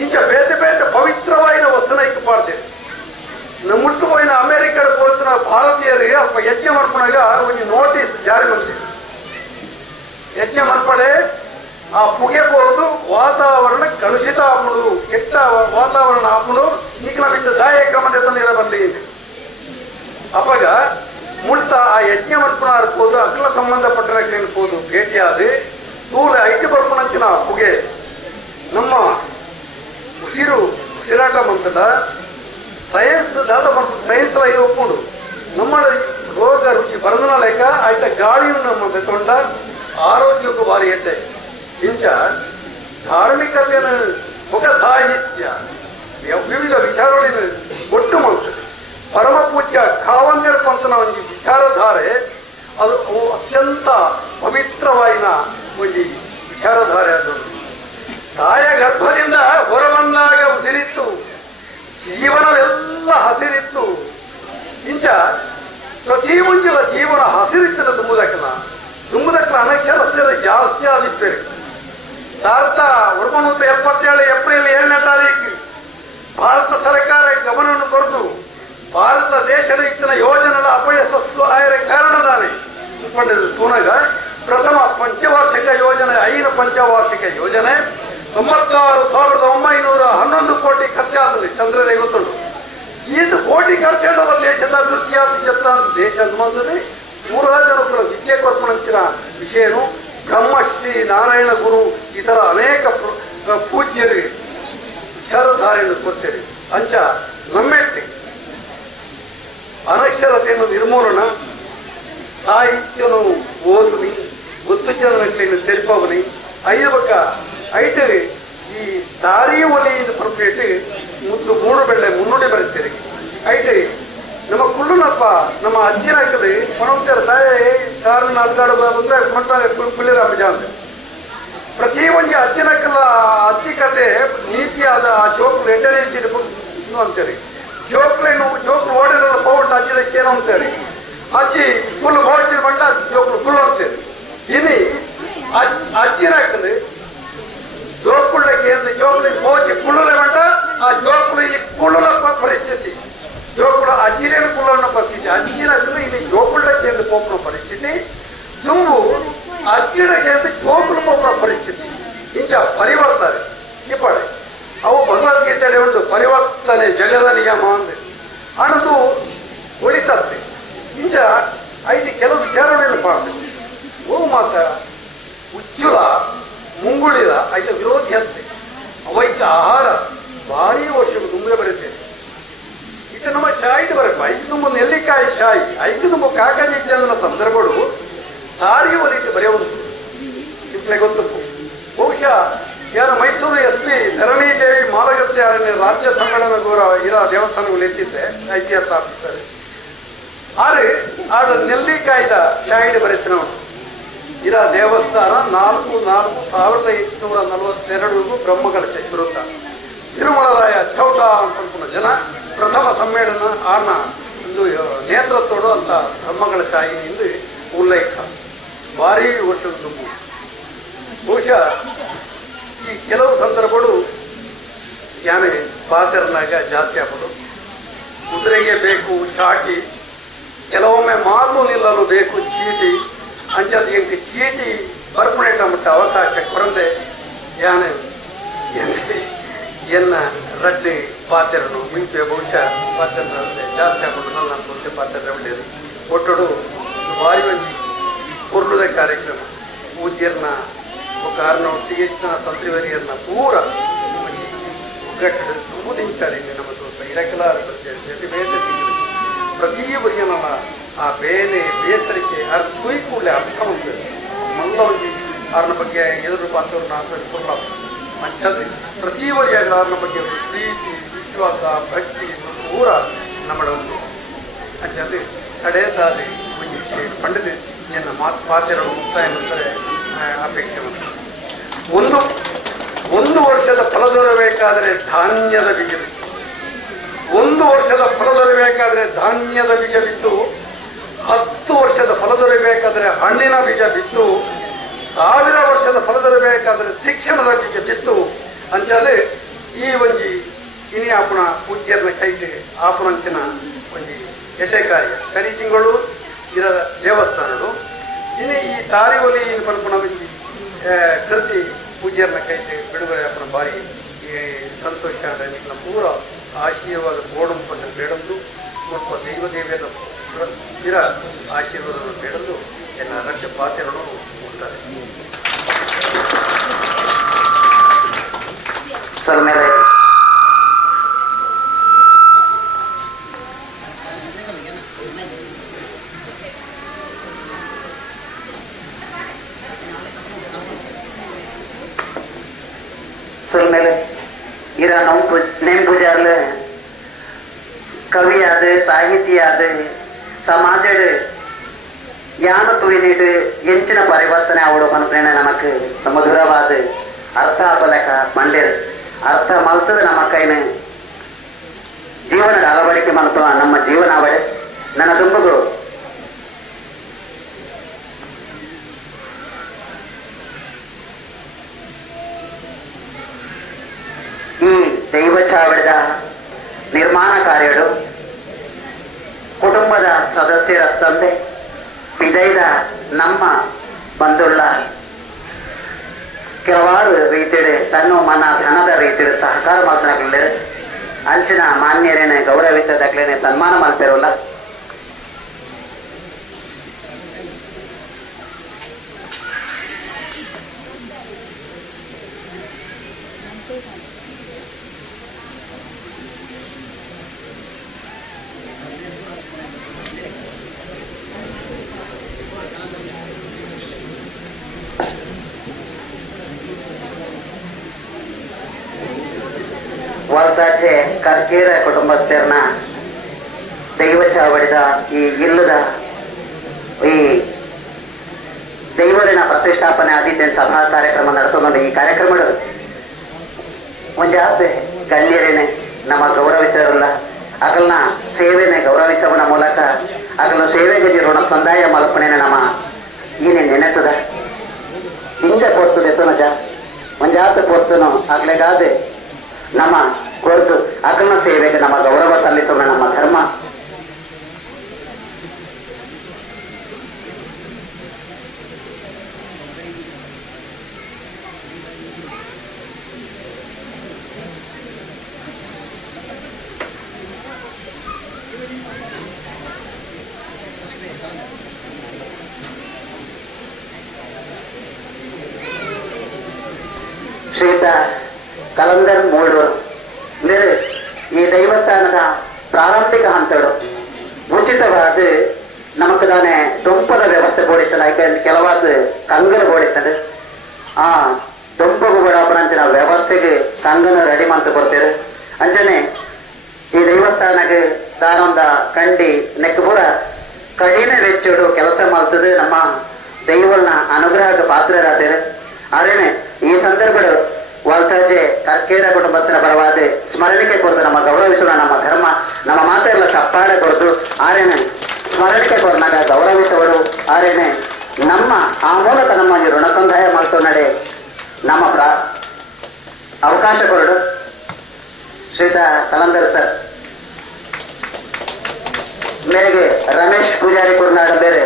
ಇಂಚ ಬೇತೆ ಬೇತೆ ಪವಿತ್ರವಾದ ವಸ್ತುನೈಕ ಪಾಡ್ತೇವೆ. ಮುಟ್ಟು ಹೋಯಿನ ಅಮೆರಿಕದ ಹೋಲಿನ ಭಾರತೀಯರಿಗೆ ಅಲ್ಪ ಯಜ್ಞ ಮರ್ಪಣಾಗ ಒಂದು ನೋಟಿಸ್ ಜಾರಿ ಮಾಡ್ತೀವಿ. ಯಜ್ಞ ಮರ್ಪಣೆ ಆ ಪುಗೆ ಬೋದು ವಾತಾವರಣ ಕಲುಷಿತ ಆಪುಡು ಕೆಟ್ಟ ವಾತಾವರಣ ಆಪುಡು ಈಗ ನಮ್ಮಿಂದ ದಾಯ ಕ್ರಮದ ತಂದಿರ ಬರಲಿ ಅಪ್ಪಗ ಮುಳ್ತ ಆ ಯಜ್ಞ ಮರ್ಪಣ ಇರ್ಬೋದು ಅಗ್ಲ ಸಂಬಂಧಪಟ್ಟನಕ್ಕೆ ಇರ್ಬೋದು ಭೇಟಿಯಾದ ತೂಲೆ ಐಟಿ ಬರ್ಪಣಂಚಿನ ಪುಗೆ ನಮ್ಮ ಉಸಿರಾಟ ಮಂತದ ಸೈನ್ಸ್ ದಾದ ಸೈನ್ಸ್ ಇದು ಒಪ್ಪುಡು ನಮ್ಮ ರೋಗ ರುಚಿ ಬರದನ ಲೆಕ್ಕ ಆಯ್ತ ಗಾಳಿಯನ್ನು ನಮ್ಮ ಬೆತ್ತೊಂಡ ಆರೋಗ್ಯಕ್ಕೂ ಭಾರಿ ಎತ್ತೆ ಇಂಚ ಧಾರ್ಮಿಕತೆಯನ್ನು ಮುಖ ಸಾಹಿತ್ಯ ವಿವಿಧ ವಿಚಾರಗಳನ್ನು ಒಟ್ಟು ಮಾಡ್ತದೆ. ಪರಮ ಪೂಜ್ಯ ಕಾವಂದಿರ ಪಂತನ ಒಂದು ವಿಚಾರಧಾರೆ ಅದು ಅತ್ಯಂತ ಪವಿತ್ರವಾದ ಒಂದು ವಿಚಾರಧಾರೆ. ಅದು ತಾಯ ಗರ್ಭದಿಂದ ಹೊರಬಂದಾಗ ಉಸಿರಿತ್ತು ಜೀವನವೆಲ್ಲ ಹಸಿರಿತ್ತು ಇಂಚ ಪ್ರತಿ ಮುಂಚಿನ ಜೀವನ ಹಸಿರಿಚ್ಚಿನ ದುಂಬುದಕ್ಕಲ ಅನಕ್ಷರಸ್ಥರ ಜಾಸ್ತಿ ಆದಿಪ್ಪೇರು ಭಾರತ 1977 ಏಪ್ರಿಲ್ 7ನೇ ತಾರೀಕು ಭಾರತ ಸರ್ಕಾರ ಗಮನವನ್ನು ಕೊಟ್ಟು ಭಾರತ ದೇಶದ ಇಚ್ಚಿನ ಯೋಜನೆಗಳ ಅಪಯಶಸ್ಸು ಆಯರ ಕಾರಣದಾನೆ ಪಡೆದು ತೂನಗ ಪ್ರಥಮ ಪಂಚವಾರ್ಷಿಕ ಯೋಜನೆ 5 ಪಂಚವಾರ್ಷಿಕ ಯೋಜನೆ 96,911 ಕೋಟಿ ಖರ್ಚಾದಲ್ಲಿ ಚಂದ್ರನೇ ಗೊತ್ತುಂಟು. ಇದು ಕೋಟಿ ಖರ್ಚಾದ ದೇಶದ ಅಭಿವೃದ್ಧಿ ಆದ ದೇಶ ಅನ್ನೋದೇ 3 ಜನಕ್ಕೂ ವಿದ್ಯೆ ಕೊರ್ಪಣಂಚಿನ ವಿಷಯನು ಬ್ರಹ್ಮಶ್ರೀ ನಾರಾಯಣ ಗುರು ಇತರ ಅನೇಕ ಪೂಜ್ಯರಿಗೆ ವಿಚಾರಧಾರೆಯನ್ನು ಕೊಡ್ತೇವೆ. ಅಂಚ ನಮ್ಮೆಟ್ಟಿ ಅನಕ್ಷರತೆಯನ್ನು ನಿರ್ಮೂಲನ ಸಾಹಿತ್ಯನು ಓದುನಿ ಗೊತ್ತು ಜನರನ್ನು ತೆಲುಪವನಿ ಐದು ಬಕ್ಕ ಐಟರಿ ಈ ದಾರಿ ಒಲಿಯಿಂದ ಪರ್ಪೇಟ್ ಮುದ್ದು 3 ಬೆಳ್ಳೆ ಮುನ್ನುಡಿ ಬರುತ್ತೇವೆ. ಐಟರಿ ನಮ್ಮ ಕುಳ್ಳುನಪ್ಪ ನಮ್ಮ ಅಜ್ಜಿನಾಕಲಿ ಮನೋಚಾರ ತಾಯಿ ಕಾರಣ ಬಂದ್ರೆ ಮಾಡ್ತಾರೆ ಕುಳ್ಳಿರಪ್ಪ ಜಾಂತ ಪ್ರತಿ ಒಂದು ಅಜ್ಜಿನಕ್ಕಲ್ಲ ಅಜ್ಜಿ ಕತೆ ನೀತಿಯಾದ ಆ ಜೋಕ್ಲು ಎಂಟನೇ ಅಂತೇಳಿ ಜೋಕ್ಲೇನು ಜೋಕ್ಲು ಓಡಿರಲ್ಲ ಪೌಂಡ್ ಅಜ್ಜಿದಕ್ಕೆ ಏನು ಅಂತೇಳಿ ಅಜ್ಜಿ ಫುಲ್ ಓಡಿಸಿದ ಮಟ್ಟ ಜೋಕ್ಲು ಫುಲ್ ಅಂತೇಳಿ ಇನಿ ಅಜ್ಜಿನಾಕಲಿ ಜೋಕುಳ್ಳಕ್ಕೆ ಜೋಕ್ಲಿ ಹೋಗಿ ಕುಳ್ಳಲೆ ಮಟ್ಟ ಆ ಜೋಕ್ಲು ಈ ಕುಳ್ಳಲ ಪರಿಸ್ಥಿತಿ ಜೋಕುಳ ಅಜ್ಜಿರೇನು ಕುಳ್ಳನ ಪರಿಸ್ಥಿತಿ ಅಜ್ಜಿನಕ್ಕಲು ಇಲ್ಲಿ ಜೋಕುಳ್ಳಕ್ಕೆ ಎಂದು ಪೋಪನ ಪರಿಸ್ಥಿತಿ ತುಂಬು ಅಜ್ಜಿಡಕ್ಕೆ ಎಂದು ಜೋಕುಲು ಪೋಪನ ಪರಿಸ್ಥಿತಿ ಇಂಚ ಪರಿವರ್ತನೆ ಇಪ್ಪಡೆ ಅವು ಭಗವದ್ಗೀತೆಯಲ್ಲಿ ಉಂಟು ಪರಿವರ್ತನೆ ಜಗದ ನಿಯಮ ಅಂದ್ರೆ ಅಣದು ಉಳಿತತ್ತೆ ಇಂಚ ಐದು ಕೆಲವು ವಿಚಾರಗಳನ್ನು ಮಾಡಬೇಕು. ಓ ಮಾತ ಉಜ್ಜುಲ ಮುಂಗುಳಿದ ಐತ ವಿರೋಧಿ ಅಂತೆ ಅವೈತ ಆಹಾರ ಭಾರಿ ವರ್ಷಗಳು ತುಂಬೆ ಬರುತ್ತೇನೆ ಇದು ನಮ್ಮ ಶಾಯಿಗೆ ಬರಪ್ಪ ಐದು ತುಂಬ ನೆಲ್ಲಿಕಾಯಿ ಶಾಯಿ ಐದು ತುಂಬ ಕಾಕಾಜಿ ಜನನ ಸಂದರ್ಭಗಳು ದಾರಿ ಒಲಿಟ್ಟು ಬರೆಯುವುದು ಇಪ್ಪಳೆ ಗೊತ್ತು. ಬಹುಶಃ ಯಾರು ಮೈಸೂರು SP ಧರಣಿ ದೇವಿ ಮಾಲಗತ್ಯಾರಣ್ಯ ರಾಜ್ಯ ಸಮ್ಮೇಳನ ಗೌರ ಇರ ದೇವಸ್ಥಾನಗಳು ಎತ್ತಿದ್ದೆ IPS ಆಫೀಸರ್ ಆದ್ರೆ ಆಡ ನೆಲ್ಲಿಕಾಯ್ದ ಶಾಯಿಡ್ ಬರೆಸಿನ ಇರ ದೇವಸ್ಥಾನ 4,842 ಬ್ರಹ್ಮಕಲಶ ವೃತ್ತ ತಿರುಮಲರಾಯ ಚೌಟ ಅಂತ ಜನ ಪ್ರಥಮ ಸಮ್ಮೇಳನ ಆರ್ನ ಒಂದು ನೇತೃತ್ವಡು ಅಂತ ಬ್ರಹ್ಮಗಳ ಶಾಹಿನಿಂದ ಉಲ್ಲೇಖ ಭಾರಿ ವರ್ಷದ ತುಂಬು. ಬಹುಶಃ ಈ ಕೆಲವು ಸಂದರ್ಭಗಳು ಯಾನೆ ಪಾತ್ರನಾಗ ಜಾಸ್ತಿ ಆಗೋದು ಕುದುರೆಗೆ ಬೇಕು ಶಾಟಿ ಕೆಲವೊಮ್ಮೆ ಮಾತು ನಿಲ್ಲಲು ಬೇಕು ಚೀಟಿ ಅಂಚದ ಎಂಟು ಚೀಟಿ ಬರ್ಪಣೆಟ ಮಟ್ಟ ಅವಕಾಶ ಕೊರಂದೆ ಯಾನೆ ಎನ್ನ ರಡ್ಡಿ ಪಾತ್ರನು ಮಿಂಚೆ ಬಹುಶಃ ಪಾತ್ರ ಜಾಸ್ತಿ ಆಗೋದು ನನ್ನ ತೋರಿಸಿ ಪಾತ್ರ ಒಳ್ಳೆಯದು ಒಟ್ಟಡು ಭಾರಿ ಒಂದು ಪೂರ್ಣದ ಕಾರ್ಯಕ್ರಮ ಪೂಜ್ಯರ್ನ ಕಾರಣ ಒಟ್ಟಿಗೆ ತಂತ್ರಿವರಿಯನ್ನ ಪೂರ ಒಗ್ಗಟ್ಟು ತುಂಬುದಿಂಚಾರೆ ನಮ್ಮ ತೋರ್ಸ ಇರಕಲ ಪ್ರತಿ ಬಗೆಯ ಆ ಬೇನೆ ಬೇಸರಿಕೆ ಅರ್ಥ ಕುಯ್ ಕೂಡಲೇ ಅರ್ಥ ಉಂಟು ಮಲ್ಲ ಒಂದು ಅವ್ರನ್ನ ಬಗ್ಗೆ ಎದುರು ಪಾತ್ರವ್ರನ್ನ ಪುರ್ಲ ಅಂಚದು ಪ್ರತಿ ಬಗೆಯಾಗ ಅವ್ರನ್ನ ಬಗ್ಗೆ ಪ್ರೀತಿ ವಿಶ್ವಾಸ ಭಕ್ತಿ ಪೂರ ನಮ್ಮ ಒಂದು ಅಂಚದು ಕಡೆದಾದಿ ಒಂದು ವಿಷಯ ಪಂಡಿತ ಎನ್ನ ಪಾತ್ರಗಳು ಮುಕ್ತಾಯ ಮಾಡ್ತಾರೆ ಅಪೇಕ್ಷೆ ಒಂದು ವರ್ಷದ ಫಲ ದೊರಬೇಕಾದರೆ ಧಾನ್ಯದ ಬೀಜ ಬಿತ್ತು 1 ವರ್ಷದ ಫಲ ದೊರಬೇಕಾದ್ರೆ ಧಾನ್ಯದ ಬೀಜ ಬಿತ್ತು 10 ವರ್ಷದ ಫಲ ದೊರಬೇಕಾದ್ರೆ ಹಣ್ಣಿನ ಬೀಜ ಬಿತ್ತು 1000 ವರ್ಷದ ಫಲ ದೊರಬೇಕಾದ್ರೆ ಶಿಕ್ಷಣದ ಬೀಜ ಬಿತ್ತು ಅಂಚದೆ ಈ ಒಂಜಿ ಇನಿ ಆಪಣ ಪೂಜ್ಯರ್ನ ಕೈಗೆ ಆಪಣಂಚಿನ ಒಂಜಿ ಯಶಕಾರ್ಯ ಕರಿ ತಿಂಗಳು ಇರ ದೇವಸ್ಥಾನಗಳು ಇನ್ನು ಈ ದಾರಿ ಒಲಿ ಪಲ್ಪಣ ಒಂಜಿ ಕೃತಿ ಪೂಜ್ಯರ್ನ ಕೈಗೆ ಬಿಡುಗಡೆ ಆಪಣ ಬಾರಿ ಸಂತೋಷ ಪೂರ ಆಶೀರ್ವಾದ ಬೋಡು ಪಟ್ಟು ಬೇಡಂದು ಸ್ವಲ್ಪ ದೈವದೇವಿಯರ ಸ್ಥಿರ ಆಶೀರ್ವಾದವನ್ನು ಬೇಡಂದು ಎನ್ನ ರಕ್ಷ ಪಾತ್ರಗಳನ್ನು ಕೊಡ್ತಾರೆ. ಸರ್ ಮೇಲೆ ಮೇಲೆ ಇರ ನೇಮ್ ಪೂಜಾರ್ಲ ಕವಿಯಾದ ಸಾಹಿತಿಯಾದ ಸಮಾಜದ ಯಾನ ತುಯಿಲಿಟ್ಟು ಎಂಚಿನ ಪರಿವರ್ತನೆ ಆವಡು ಅನ್ಪ್ರೇರಣೆ ನಮಕ್ ಮಧುರವಾದ ಅರ್ಥ ಆಪಲಕ ಮಂಡ್ಯ ಅರ್ಥ ಮಲ್ತದ ನಮ್ಮ ಕೈನ ಜೀವನದ ಅಳವಡಿಕೆ ಮಲ್ಪ ನಮ್ಮ ಜೀವನ ಅವಡೆ ನನ್ನ ದುಂಬಗು ದೈವ ಚಾವಡಿದ ನಿರ್ಮಾಣ ಕಾರ್ಯಗಳು ಕುಟುಂಬದ ಸದಸ್ಯರ ತಂದೆ ಪಿದೈದ ನಮ್ಮ ಬಂಧುಳ್ಳ ಕೆಲವಾರು ರೀತಿಯಲ್ಲಿ ತನ್ನ ಮನ ಧನದ ರೀತಿಯಲ್ಲಿ ಸಹಕಾರ ಮಾಡ್ತಾಗಲೇ ಅಂಚಿನ ಮಾನ್ಯರೇನೆ ಗೌರವಿಸದಾಗ್ಲೇನೆ ಸನ್ಮಾನ ಮಾಡ್ತಿರೋಲ್ಲ. ವಾಲ್ತಾಚೆ ಕರ್ಕೇರ ಕುಟುಂಬಸ್ಥರನ್ನ ದೈವ ಚಾವಡಿದ ಈ ಇಲ್ಲದ ಈ ದೈವರಿನ ಪ್ರತಿಷ್ಠಾಪನೆ ಆದಿತ್ಯ ಸಭಾ ಕಾರ್ಯಕ್ರಮ ನಡೆಸೋದು. ಈ ಕಾರ್ಯಕ್ರಮಗಳು ಮುಂಜಾತೆ ಗಣ್ಯರೇನೆ ನಮ್ಮ ಗೌರವಿಸಿರಲ್ಲ ಅಗಲ್ನ ಸೇವೆನೆ ಗೌರವಿಸುವನ ಮೂಲಕ ಅಗಲ ಸೇವೆಗೆ ಋಣ ಸಂದಾಯ ಮಲ್ಪಣೆನೆ ನಮ್ಮ ಈನೇ ನೆನೆತದ ಹಿಂದೆ ಪೋರ್ತದೆ ನಜ ಮುಂಜಾತೆ ಪೋರ್ತನು ಆಗ್ಲೇಗಾದೆ ನಮ್ಮ ಕೊರತು ಅಗಲ ಸೇವೆಗೆ ನಮ್ಮ ಗೌರವ ಸಲ್ಲಿಸೋಣ ನಮ್ಮ ಧರ್ಮ. ಶ್ರೀಯುತ ಕಲಂದರ್ ಮೂಡೂರು ಅಂದರೆ ಈ ದೈವಸ್ಥಾನದ ಪ್ರಾರಂಭಿಕ ಹಂತಗಳು ಉಚಿತವಾದ ನಮಕ್ ತಾನೇ ದೊಂಪದ ವ್ಯವಸ್ಥೆ ಬೋಡಿಸ್ತದೆ. ಯಾಕೆ ಕೆಲವಾದ ಕಂಗನ ಬೋಡಿಸ್ತದೆ. ಆ ದೊಂಪಗು ಬಡಪನಂಚಿನ ವ್ಯವಸ್ಥೆಗೆ ಕಂಗನ ರೆಡಿ ಮಾಡ್ತಾ ಕೊಡ್ತೇವೆ. ಅಂಜನೆ ಈ ದೇವಸ್ಥಾನಕ್ಕೆ ತಾನೊಂದ ಕಂಡಿ ನೆಕ್ಕಪುರ ಕಡಿಮೆ ವೆಚ್ಚಡು ಕೆಲಸ ಮಾಡ್ತದೆ. ನಮ್ಮ ದೈವನ ಅನುಗ್ರಹಕ್ಕೆ ಪಾತ್ರರಾಗ್ತೇವೆ. ಆರೇನೆ ಈ ಸಂದರ್ಭಗಳು ವಾಲ್ತಾಜೆ ಕರ್ಕೇರ ಕುಟುಂಬಸ್ಥರ ಪರವಾದ ಸ್ಮರಣಿಕೆ ಕೊರದು ನಮ್ಮ ಗೌರವಿಸೋಣ ನಮ್ಮ ಧರ್ಮ. ನಮ್ಮ ಮಾತೆಲ್ಲ ಚಪ್ಪಾಳೆ ಕೊರದು ಆರೇನೆ ಸ್ಮರಣಿಕೆ ಕೊರನಾಗ ಗೌರವಿಸುವಡು. ಆರೇನೆ ನಮ್ಮ ಆ ಮೂಲಕ ನಮ್ಮ ಋಣ ಸಂದಾಯ ಮಾಡ್ತೋ ನಡೆ ನಮ್ಮ ಅವಕಾಶ ಕೊರಡು. ಶ್ರೀಯುತ ಕಲಂದರ್ ಸರ್ ಮೇರೆಗೆ ರಮೇಶ್ ಪೂಜಾರಿ ಕುರ್ನಾಡ ಬೇರೆ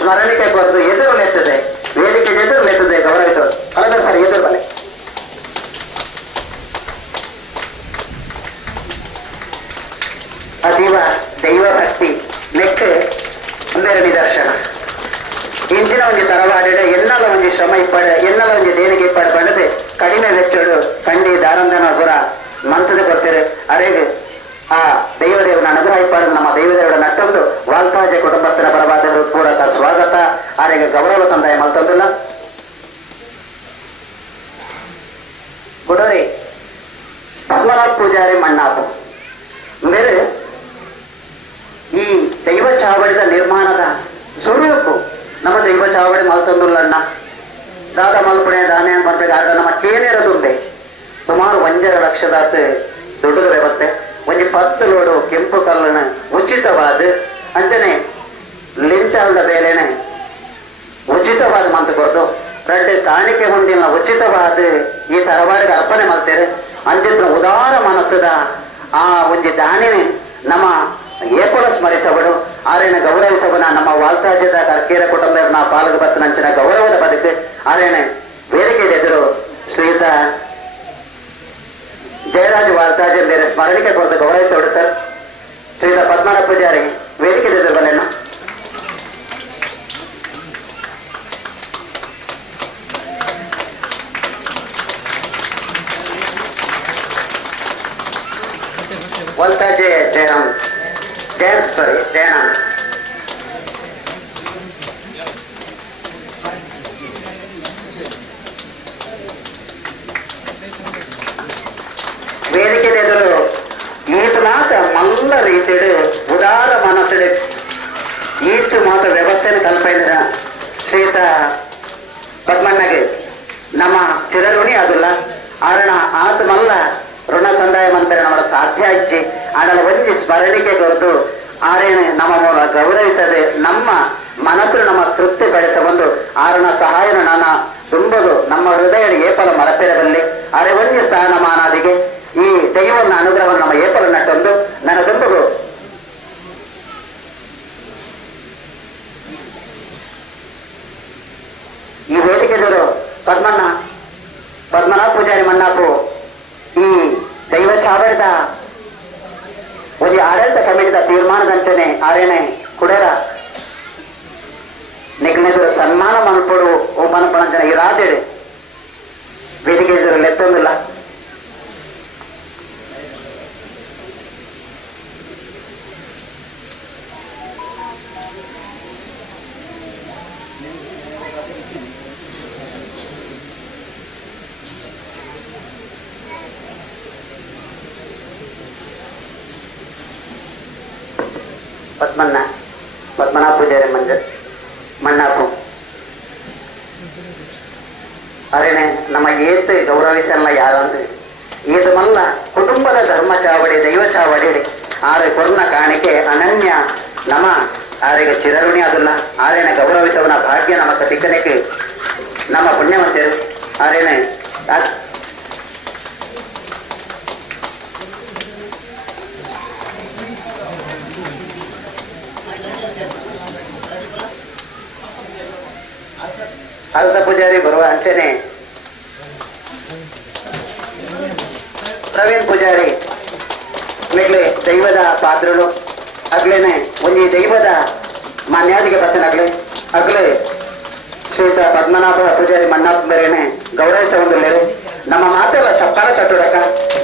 ಸ್ಮರಣಿಕೆ ಕೊರದು ಎದುರುಲೆತ್ತದೆ, ವೇದಿಕೆ ಎದುರುಲೆತ್ತದೆ ಗೌರವಿಸೋದು. ಕಲಂದರ್ ಸರ್ ಎದುರು ಬನ್ನಿ. ಅತೀವ ದೈವ ಭಕ್ತಿ ಲೆಕ್ಕ ಬೇರೆ ನಿದರ್ಶನ. ಇಂಚಿನ ಒಂದು ತರವಾಡಿಡೆ ಎನ್ನಲ ಒಂದು ಶ್ರಮ ಇಪ್ಪಡೆ ಎನ್ನಲ ಒಂದು ದೇಣಿಗೆ ಇಪ್ಪಡೆ ಬಂಡದೆ ಕಡಿಮೆ ವೆಚ್ಚಡು ಕಂಡಿ ದಾರಂದನ ಗುರ ಮಂತದೆ ಕೊಡ್ತಾರೆ. ಅರೆಗೆ ಆ ದೈವದೇವನ ಅನುಗ್ರಹ ಇಪ್ಪಡೆ ನಮ್ಮ ದೈವದೇವರ ನಟ್ಟೊಂದು ವಾಲ್ತಾಜೆ ಕುಟುಂಬಸ್ಥರ ಪರವಾದರು ಪೂರಕ ಸ್ವಾಗತ. ಆರೆಗೆ ಗೌರವ ಸಂದಾಯ ಮಲ್ತೊಂದಿಲ್ಲ ಕೊಡೋರಿ ಪದ್ಮನಾಭ ಪೂಜಾರಿ ಮಣ್ಣಾಪು ಬೇರೆ ಈ ದೈವ ಚಾವಡಿದ ನಿರ್ಮಾಣದ ಸ್ವರೂಪು ನಮ್ಮ ದೈವ ಚಾವಡಿ ಮಲ್ತೊಂದುಲ್ಲಣ್ಣ ದಾದ ಮಲ್ಪಣೆ ದಾನೆ ಮಾಡ್ಬೇಕು. ಆಗ ನಮ್ಮ ಕೇನೇರ ದುಡ್ಡೆ ಸುಮಾರು 1.5 ಲಕ್ಷದ ದುಡ್ಡದ ವ್ಯವಸ್ಥೆ. ಒಂದು 10 ಲೋಡು ಕೆಂಪು ಕಲ್ಲನ ಉಚಿತವಾದ ಅಂಜನೆ ಲಿಂಟಲ್ದ ಬೇಲೆನೆ ಉಚಿತವಾದ ಮಂತು ಕೊಡ್ತು. 2 ಕಾಣಿಕೆ ಹೊಂದಿನ ಉಚಿತವಾದ ಈ ತರವಾಡಿಗೆ ಅರ್ಪಣೆ ಮಾಡ್ತೇವೆ. ಅಂಚಿನ ಉದಾರ ಮನಸ್ಸದ ಆ ಒಂದು ದಾಣಿನೇ ನಮ್ಮ ಏಪಲ ಸ್ಮರಿಸಬಡು. ಆರೇನ ಗೌರವಿಸಬನ ನಮ್ಮ ವಾಲ್ತಾಜದ ಕರ್ಕೇರ ಕುಟುಂಬ ಪಾಲಕ ಬತ್ತನಂಚಿನ ಗೌರವದ ಬದುಕು. ಆರೇನೆ ವೇದಿಕೆ ಎದುರು ಶ್ರೀಯುತ ಜಯರಾಜ್ ವಾಲ್ತಾಜೆ ಬೇರೆ ಸ್ಮರಣಿಕೆ ಕೊರತು ಗೌರವಿಸಬಡು ಸರ್. ಶ್ರೀಯುತ ಪದ್ಮನಾಭ ಪೂಜಾರಿ ವೇದಿಕೆ ಎದುರು ಬಲ್ಲೇನು. ವಾಲ್ತಾಜೆ ಜಯರಾಮ್ ಜಯನಾಮ್ ವೇದಿಕೆ ಎದುರು ಈತ ಮಾತ ಮಲ್ಲ ರೀತಿಡು ಉದಾರ ಮನಸ್ಸು ಈತ ಮಾತ ವ್ಯವಸ್ಥೆನ ಕಲ್ಪಿಸಿದ ಶ್ರೀಯುತ ಪದ್ಮಣ್ಣಗೆ ನಮ್ಮ ಚಿರಋಣಿ ಅದಿಲ್ಲ. ಆರಣ ಆತ ಮಲ್ಲ ಋಣ ಸಂದಾಯ ಮಂತ್ರಿ ನಮ್ಮ ಸಾಧ್ಯ ಇಚ್ಚಿ ಆಡಲ ಒಂಜಿ ಸ್ಮರಣಿಕೆ ಕೊರತು ಆರೇನೆ ನಮ್ಮ ಮೂಲ ಗೌರವಿಸದೆ ನಮ್ಮ ಮನಸ್ಸು ನಮ್ಮ ತೃಪ್ತಿ ಪಡಿಸ ಬಂದು ಆರಣ ಸಹಾಯನ ನನ್ನ ತುಂಬದು ನಮ್ಮ ಹೃದಯ ಏಪಲ ಮರಪೆರಬಲ್ಲಿ ಅರೆ ಒಂಜಿ ಸ್ಥಾನಮಾನಾದಿಗೆ ಈ ದೈವನ ಅನುಗ್ರಹವನ್ನು ನಮ್ಮ ಏಪಲ್ ನಟ್ಟೊಂದು ನನ್ನ ದುಂಬಗು ಈ ವೇದಿಕೆದವರು ಪದ್ಮನಾಭ ಪೂಜಾರಿ ಮನ್ನಾಪು ಈ ದೈವ ಚಾವಡಿದ ಒಂದು ಆಡಳಿತ ಕಮಿಟಿದ ತೀರ್ಮಾನದಂಚನೆ ಆರೇನೆ ಕುಡೇರ ನಿಗ್ನೆದುರು ಸನ್ಮಾನ ಮನ್ಪಡು ಓ ಮನಪಣಂಚನ ಈ ರಾಜೇಡು ವೇದಿಕೆ ಎದುರು ಲೆತ್ತೊಂದಿಲ್ಲ ಪದ್ಮನಾಭ ಪೂಜಾರಿ ಮಣ್ಣಾಪು ಅರೇನೆ ನಮ್ಮ ಏತ್ ಗೌರವಿಸಲ್ಲ ಯಾರಂದ್ರೆ ಇದು ಮಲ್ಲ ಕುಟುಂಬದ ಧರ್ಮ ಚಾವಡಿ ದೈವ ಚಾವಡಿ ಆರೆ ಕೊರ್ನ ಕಾಣಿಕೆ ಅನನ್ಯ ನಮ ಆರೆಗೆ ಚಿರಋಣಿ ಅದಲ್ಲ ಆರೇನೆ ಗೌರವಿಸವನ ಭಾಗ್ಯ ನಮ್ಮ ಕತಿಕನಿಗೆ ನಮ್ಮ ಪುಣ್ಯವಂತರು ಆರೇನೆ ಅರಸ ಪೂಜಾರಿ ಬರುವ ಅಂಚನೆ ಪ್ರವೀಣ್ ಪೂಜಾರಿ ಮೇಗ್ಲೆ ದೈವದ ಪಾತ್ರರು ಅಗ್ಲೇನೆ ಒಂಜಿ ದೈವದ ಮಾನ್ಯಾದಿಗೆ ಬರ್ತನಾಗ್ಲೆ ಅಗ್ಲೆ ಶ್ರೀತ ಪದ್ಮನಾಭ ಪೂಜಾರಿ ಮಣ್ಣಪ್ಪ ಬೇರೆನೆ ಗೌರವಿಸ ಒಂದಿಲ್ಲೇರು ನಮ್ಮ ಮಾತೆಲ್ಲ ಚಪ್ಪಾಲ ಚಟ್ಟುಡಕ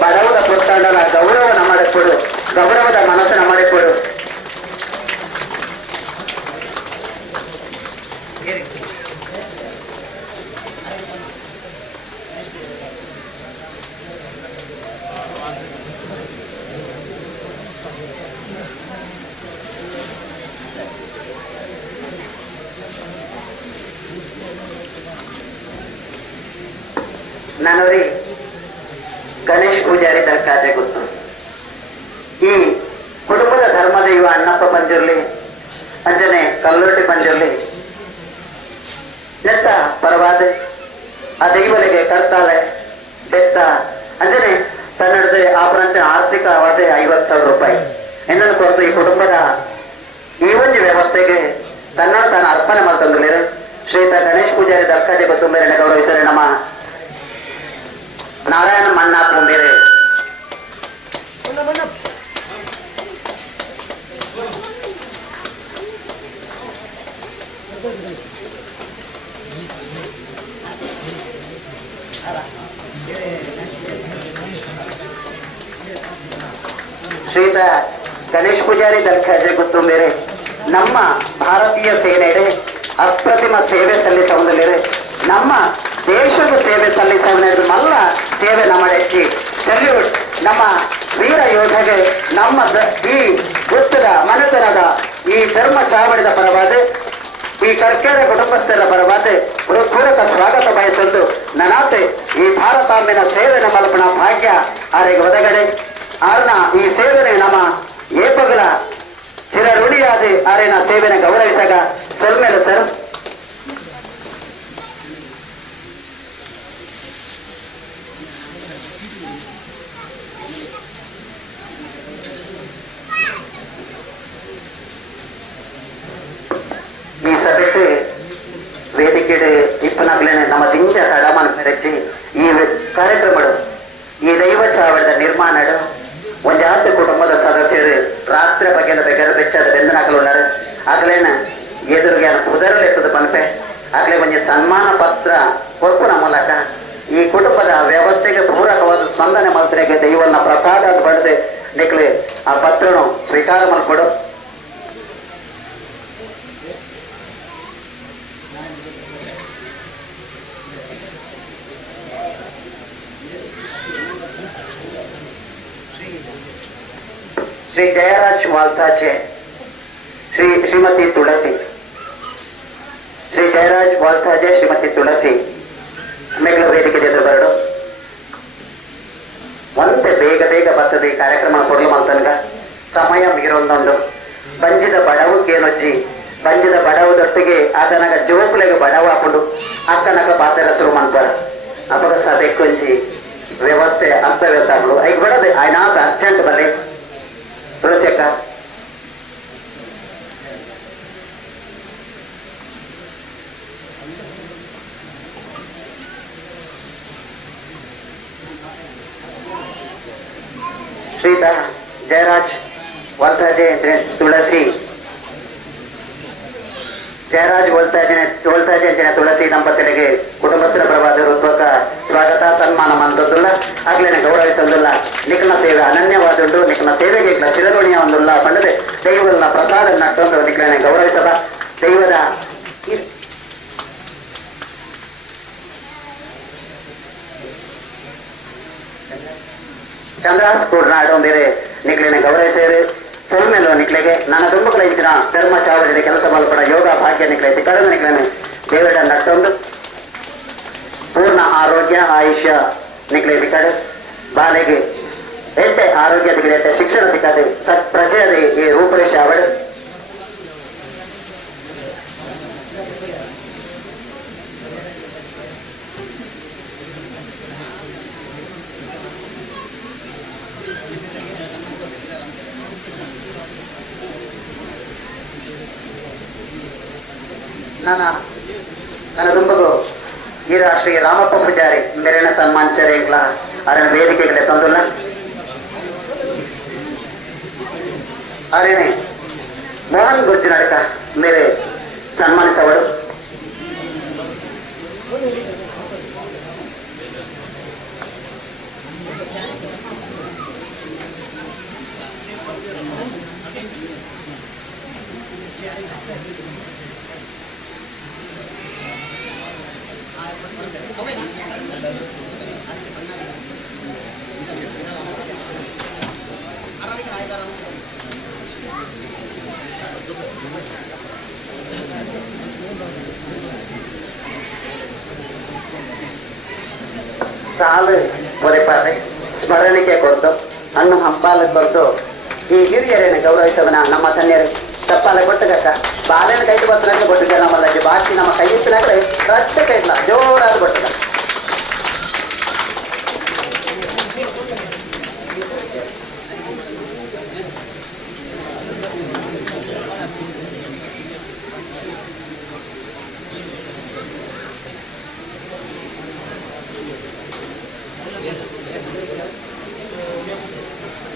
ಬಡವದ ಪ್ರೋತ್ಸಾಹನ ಗೌರವನ ಮಾಡಿಕೊಡು ಗೌರವದ ಮನಸ್ಸನ್ನ ಮಾಡಿಕೊಡು ನಾನವ್ರಿ ಗಣೇಶ್ ಪೂಜಾರಿ ತರ್ಕಾಜೆ ಗೊತ್ತು ಈ ಕುಟುಂಬದ ಧರ್ಮದ ಇವ ಅಣ್ಣಪ್ಪ ಪಂಜುರ್ಲಿ ಅಂಜನೆ ಕಲ್ಲೊಟ್ಟಿ ಪಂಜುರ್ಲಿ ನೆತ್ತ ಪರವಾದ ಆ ದೈವಲಿಗೆ ಕರ್ತಾಲೆ ಬೆತ್ತ ಅಂಜನೆ ತನ್ನಡದೆ ಆಪರಂತೆ ಆರ್ಥಿಕವಾದ 50,000 ರೂಪಾಯಿ ಇನ್ನೊಂದು ಕೊರತು ಈ ಕುಟುಂಬದ ಈ ಒಂದು ವ್ಯವಸ್ಥೆಗೆ ತನ್ನನ್ನು ತಾನು ಅರ್ಪಣೆ ಮಾಡ್ತಂದಿಲ್ಲ ಶ್ರೀತ ಗಣೇಶ್ ಪೂಜಾರಿ ದರ್ಕಾಜೆ ಗೊತ್ತು ಮೇರೆ ಗೌರವಿಸರೆ ನಮ್ಮ ನಾರಾಯಣ ಮಣ್ಣಾಪು ಬೇರೆ ಶ್ರೀತ ಗಣೇಶ್ ಪೂಜಾರಿ ದಲ್ಖಾಜೆ ಗೊತ್ತು ಬೇರೆ ನಮ್ಮ ಭಾರತೀಯ ಸೇನೆಡೆ ಅಪ್ರತಿಮ ಸೇವೆ ಸಲ್ಲಿಸುವುದಿಲ್ಲ ನಮ್ಮ ದೇಶದ ಸೇವೆ ಸಲ್ಲಿಸುವ ಮಲ್ಲ ಸೇವೆ ನಮ್ಮ ಹೆಚ್ಚಿ ಸಲ್ಯೂಟ್ ನಮ್ಮ ವೀರ ಯೋಧಗೆ ನಮ್ಮ ಈ ಗುತ್ತದ ಮನೆತನದ ಈ ಧರ್ಮ ಚಾವಡಿದ ಪರವಾದ ಈ ಕರ್ಕೇರ ಕುಟುಂಬಸ್ಥರ ಪರವಾದ ಹೃತ್ಪೂರ್ವಕ ಸ್ವಾಗತ ಬಯಸಲು ನನಾತೆ ಈ ಭಾರತಾಂಬಿನ ಸೇವೆನ ಮಲ್ಪಣ ಭಾಗ್ಯ ಆರೆಗೆ ಒದಗಡೆ ಆರ್ನ ಈ ಸೇವೆನೆ ನಮ್ಮ ಏಪಗಳ ಚಿರಋಣಿಯಾದ ಆರೇನ ಸೇವೆನ ಗೌರವಿಸಾಗ ಸೊಲ್ಮೇಲೆ ಸರ್ ಈ ಸಭೆಗೆ ವೇದಿಕೆ ಇಪ್ಪನಾಗ್ಲೇನೆ ನಮ್ಮ ದಿಂಜ ಕಡಮನ ಮೆರಚಿ ಈ ಕಾರ್ಯಕ್ರಮಗಳು ಈ ದೈವ ಚಾವಡಿದ ನಿರ್ಮಾಣ ಒಂದು 10 ಕುಟುಂಬದ ಸದಸ್ಯರು ರಾತ್ರಿ ಬಗೆಲ ಬೆಗರ ಬೆಚ್ಚದ ಬೆಂದನಾಕಲು ಉಳ್ಳಾರೆ ಆಗ್ಲೇನ ಎದುರಿಗೆ ಉದರಲೆತ್ತದ ಪನ್ಪೆ ಆಗ್ಲೇ ಒಂದು ಸನ್ಮಾನ ಪತ್ರ ಕೊರ್ಪುನ ಮೂಲಕ ಈ ಕುಟುಂಬದ ವ್ಯವಸ್ಥೆಗೆ ಪೂರಕವಾದ ಸ್ಪಂದನೆ ಮಂತ್ರಿಗೆ ದೈವನ ಪ್ರಸಾದ ಪಡೆದು ನಿಕ್ಲೆ ಆ ಪತ್ರನು ಸ್ವೀಕಾರ ಮಾಡ್ಕೊಡು श्री जयराज वालताचे श्रीमती तुलसी श्री जयराज वालताचे श्रीमती तुलसी मेघಲ ವೇದಿಕೆ ಬರಡು ಒಂದೇ ಬೇಗ ಬೇಗ ಬರ್ತದೆ ಈ ಕಾರ್ಯಕ್ರಮ ಕೊಡಲು ಅಂತನ್ಗ ಸಮಯ ಮೀರೊಂದೊಂದು ಬಂಜಿದ ಬಡವಕ್ಕೇನೊಜ್ಜಿ ಬಂಜಿದ ಬಡವದೊಟ್ಟಿಗೆ ಆತನಗ ಜೋಪುಲೆಗೆ ಬಡವ ಹಾಕೊಂಡು ಅಕ್ಕನಗ ಪಾತ್ರ ಶುರು ಮಾಡ್ತಾರ ಅಪಗ ಸಭೆಕೊಂಚಿ ವ್ಯವಸ್ಥೆ ಅಸ್ತವ್ಯಸ್ತಗಳು ಈಗ ಬಿಡೋದು ఆయన ಅರ್ಜೆಂಟ್ ಬಲ್ಲಿ ತುಳಸಿಯಕ್ಕ ಶ್ರೀತಾ ಜಯರಾಜ್ ವಲ್ತಾಜೆ ತುಳಸಿ ಜಯರಾಜ್ ವೋಲ್ತಾಜೆ ತುಳಸಿ ದಂಪತಿಗಳಿಗೆ ಕುಟುಂಬಸ್ಥರ ಪ್ರವಾದ ಹೃತ್ವಕ ಸ್ವಾಗತ ಸನ್ಮಾನ ಮಂತದ್ದುಲ್ಲ ಆಗ್ಲೇನೆ ಗೌರವಿಸಂದುಲ್ಲ ನಿಖನ ಸೇವೆ ಅನನ್ಯವಾದುಂಟು ನಿಖನ ಸೇವೆಗೆ ಚಿರಋಣಿಯ ಒಂದುಲ್ಲ ಪಂಡದೆ ದೈವದ ಪ್ರಸಾದ ನಟ್ಟೊಂದು ನಿಖಲನೆ ಗೌರವಿಸದ ದೈವದ ಚಂದ್ರಾಸ್ ಕೂಡ್ನಾಡು ಒಂದಿರೆ ನಿಖಲಿನ ಗೌರವಿಸಿರಿ ಸೊಲ್ಮೇಲು ನಿಕ್ಲೆಗೆ ನನ್ನ ತುಂಬಕಲ ಇಚ್ಚಿನ ಧರ್ಮ ಚಾವಡಿ ಕೆಲಸ ಬಲಪಡ ಯೋಗ ಭಾಗ್ಯ ನಿಕ್ಲೈತಿ ಕಳೆದ ನಿಕ್ಲನೆ ದೇವರ ನಟ್ಟೊಂದು ಪೂರ್ಣ ಆರೋಗ್ಯ ಆಯುಷ್ಯ ನಿಕ್ಲೈತಿ ಕಡೆ ಬಾಲೆಗೆ ಎಷ್ಟೇ ಆರೋಗ್ಯ ದಿಗಡೆ ಶಿಕ್ಷಣ ಸಿಕ್ಕದೆ ಸತ್ ಪ್ರಜೆಯದೇ ಈ ರೂಪರೇಷ ಅವಳು ನನ್ನ ದುಂಬಗು ಈರ ಶ್ರೀ ರಾಮಪ್ಪ ಪೂಜಾರಿ ಮೇರೆನ ಸನ್ಮಾನಿಸಿರ ಅರಣ ವೇದಿಕೆಗಳೇ ತಂದುಲ್ಲ ಅರೇನೆ ಮೋಹನ್ ಗುರ್ಜಿ ನಡಕ ಮೇರೆ ಸನ್ಮಾನಿಸವರು ಸಾಲು ಒದೆಪಾದೆ ಸ್ಮರಣಿಕೆ ಕೊಡ್ತು ಹಣ್ಣು ಹಂಪಾಲಕ್ಕೆ ಕೊಡ್ತು ಈ ಹಿರಿಯರೇನು ಗೌರವಿಸವನ ನಮ್ಮ ತನ್ಯರು ತಪ್ಪಾಲೆ ಕೊಟ್ಟಗಕ್ಕ ಬಾಲೆನ ಕೈಗೆ ಬತ್ತನಾಗಲೇ ಕೊಟ್ಟಿದ್ದೆ ನಮ್ಮಲ್ಲಿ ಬಾಕಿ ನಮ್ಮ ಕೈ ಇತ್ತಿನಾಗಲೇ ರಸ್ತೆ ಕೈಲ್ಲ ಜೋರಾದ ಕೊಟ್ಟದ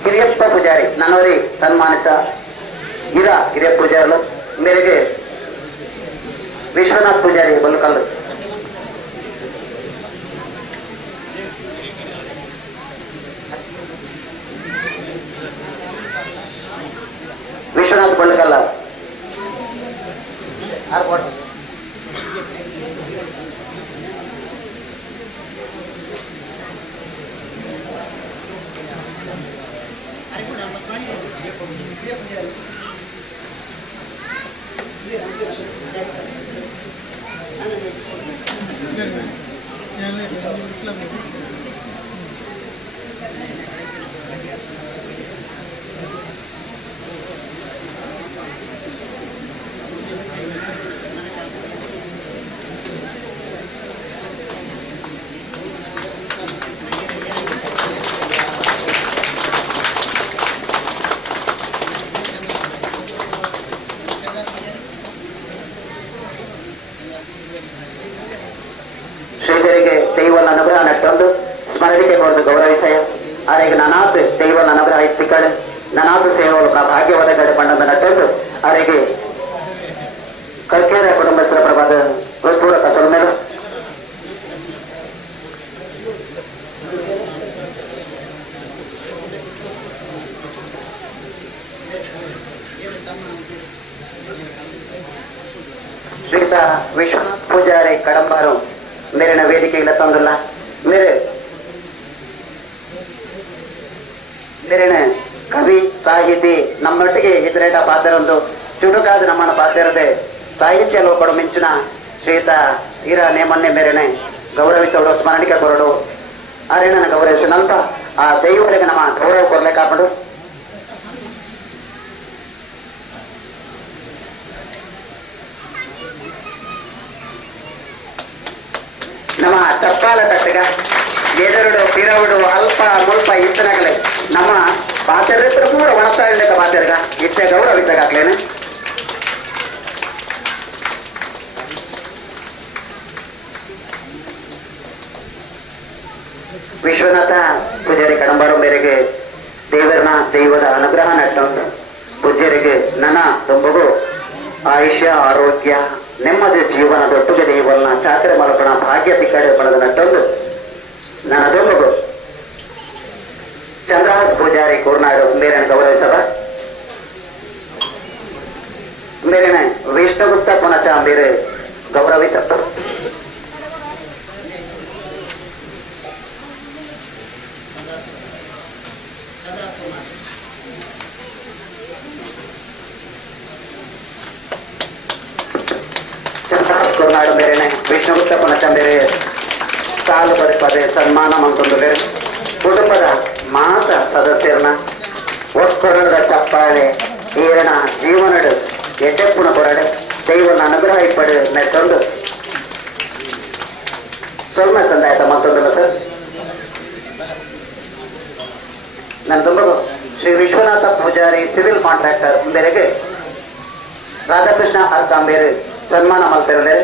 ಹಿರಿಯಪ್ಪ ಪೂಜಾರಿ ನನ್ನವರಿ ಸನ್ಮಾನಿತ ಹಿರಿಯ ಪೂಜಾರರು ಮೇರೆಗೆ ವಿಶ್ವನಾಥ್ ಪೂಜಾರಿ ಬಲ್ಲುಕಲ್ಲು ವಿಶ್ವನಾಥ್ ಬಲ್ಲುಕಲ್ಲ ಶ್ರೀಧರಿಗೆ ದೈವಲ ಅನುಗ್ರಹ ನಟ್ಟೊಂದು ಸ್ಮರಣಿಕೆ ಕೊಡದು ಗೌರವಿಸಯ ಆರೆಗೆ ನನಾತ್ ದೈವಲ ಅನುಗ್ರಹ ಇತ್ತಿಕಡೆ ನನಾತ್ ಸೇವಲು ಭಾಗ್ಯವಾದ ಕಡೆ ಪಂಡದ ನಟ್ಟೊಂದು ಆರೆಗೆ ಕರ್ಕೇರ ಕುಟುಂಬಸ್ಥರ ಪ್ರಭಾದ ಹೃತ್ಪೂರ್ವಕ ಸೊಲ್ಮೇಲು ಶ್ರೀತ ವಿಶ್ವನಾಥ್ ಪೂಜಾರಿ ಕಡಂಬಾರು ಮೇರಿನ ವೇದಿಕೆಗಳ ತಂದಿಲ್ಲ ಮೇರಿನ ಕವಿ ಸಾಹಿತಿ ನಮ್ಮೊಟ್ಟಿಗೆ ಇದ್ರೇಟ ಪಾತ್ರೊಂದು ಚುಟುಕಾದ ನಮ್ಮನ್ನು ಪಾತ್ರರದೆ ಸಾಹಿತ್ಯ ಲೋಕಡು ಮಿಂಚಿನ ಶ್ರೀತ ಈರ ನೇಮನ್ನೆ ಮೇರೆನೆ ಗೌರವಿಸೋಡು ಸ್ಮರಣಿಕೆ ಕೊರಡು ಅರೇಣನ ಗೌರವಿಸು ನಲ್ಪ ಆ ದೈವರಿಗೆ ನಮ್ಮ ಗೌರವ ಕೊರಲೆ ಕಾಪಾಡು ನಮ್ಮ ಚಪ್ಪಾಲ ತಟ್ಟಗ ಎದುರುಡು ಪಿರವುಡು ಅಲ್ಪ ಮುಲ್ಪ ಇತ್ತನಾಗಲೇ ನಮ್ಮ ಪಾತ್ರೆ ಪೂರ ಒಣಸ್ತಾ ಇಲ್ಲಕ ಪಾತ್ರೆಗ ಇತ್ತೆ ಗೌರವ ಇದ್ದಾಗಲೇನೆ ವಿಶ್ವನಾಥ ಪೂಜಾರಿ ಕಡಂಬಾರು ಮೇರೆಗೆ ದೈವದ ಅನುಗ್ರಹ ನಟ್ಟುಂಟು ಪೂಜ್ಯರಿಗೆ ನನ್ನ ತುಂಬಗೂ ಆಯುಷ್ಯ ಆರೋಗ್ಯ ನೆಮ್ಮದಿ ಜೀವನದೊಟ್ಟಿಗೆ ದೈವಲ್ನ ಚಾಕರಿ ಮಲ್ಪಣ ಭಾಗ್ಯ ತಿಕ್ಕಡೆ ಪಡೆದ ನಟ್ಟೊಂದು ನನ್ನ ತುಂಬಗೂ ಚಂದ್ರಹಾಸ್ ಪೂಜಾರಿ ಕೂರ್ನಾಡು ಮೇರಣ ಗೌರವಿಸಬ ಮೇರಣ ವಿಷ್ಣುಗುಪ್ತ ಪುನಚ ಮೇರೆ ಗೌರವಿಸಪ್ಪ ಕೊರ್ನಾಡು ಬೇರೆನೆ ವಿಷ್ಣುಗುಪ್ತ ಪುನಚಂಬೇರೆ ಸಾಲು ಪದೇ ಸನ್ಮಾನ ಮಂತೊಂದು ಬೇರೆ ಕುಟುಂಬದ ಮಾತ ಸದಸ್ಯರನ್ನ ಒಸ್ಕೊರಣದ ಚಪ್ಪಾಳೆ ಈರಣ ಜೀವನಡು ಎಚ್ಚೆಪ್ಪುನ ಕೊರಡೆ ದೈವನ ಅನುಗ್ರಹ ಇಪ್ಪಡು ನೆಟ್ಟೊಂದು ಸ್ವಲ್ಪ ಸಂದಾಯತ ಮತ್ತೊಂದಿಲ್ಲ ಸರ್ ನನ್ನ ತುಂಬ ಶ್ರೀ ವಿಶ್ವನಾಥ ಪೂಜಾರಿ ಸಿವಿಲ್ ಕಾಂಟ್ರಾಕ್ಟರ್ ಮೇರೆಗೆ ರಾಧಾಕೃಷ್ಣ ಅರ್ಕಾಂಬೇರು ಸನ್ಮಾನ ಮಾಡ್ತಿರಲೇ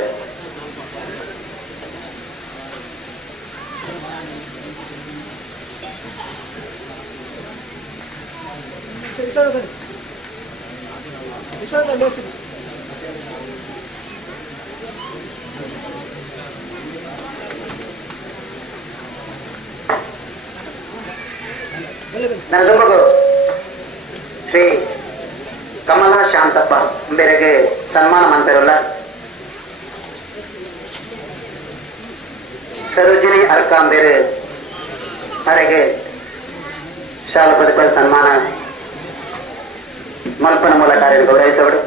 ನನ್ನ ದುರ್ಮಗು ಶ್ರೀ ಕಮಲಾ ಶಾಂತಪ್ಪ ಬೇರೆಗೆ ಸನ್ಮಾನ ಮಾಡ್ತಿರಲ್ಲ ಸರೋಜಿನಿ ಅರ್ಕಾಂಬೇರು ಅವರಿಗೆ ಶಾಲಾ ಪದಕ ಸನ್ಮಾನ ಮಲ್ಪನ ಮೂಲಕ ಗೌರವಿಸಬರು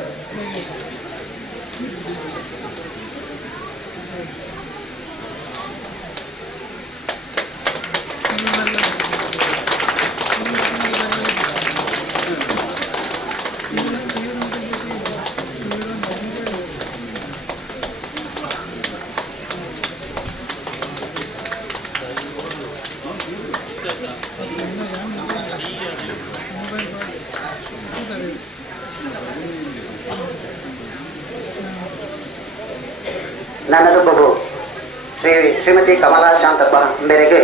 ನನ್ನದು ಬಹು ಶ್ರೀಮತಿ ಕಮಲಾ ಶಾಂತಪ್ಪ ಮೇರೆಗೆ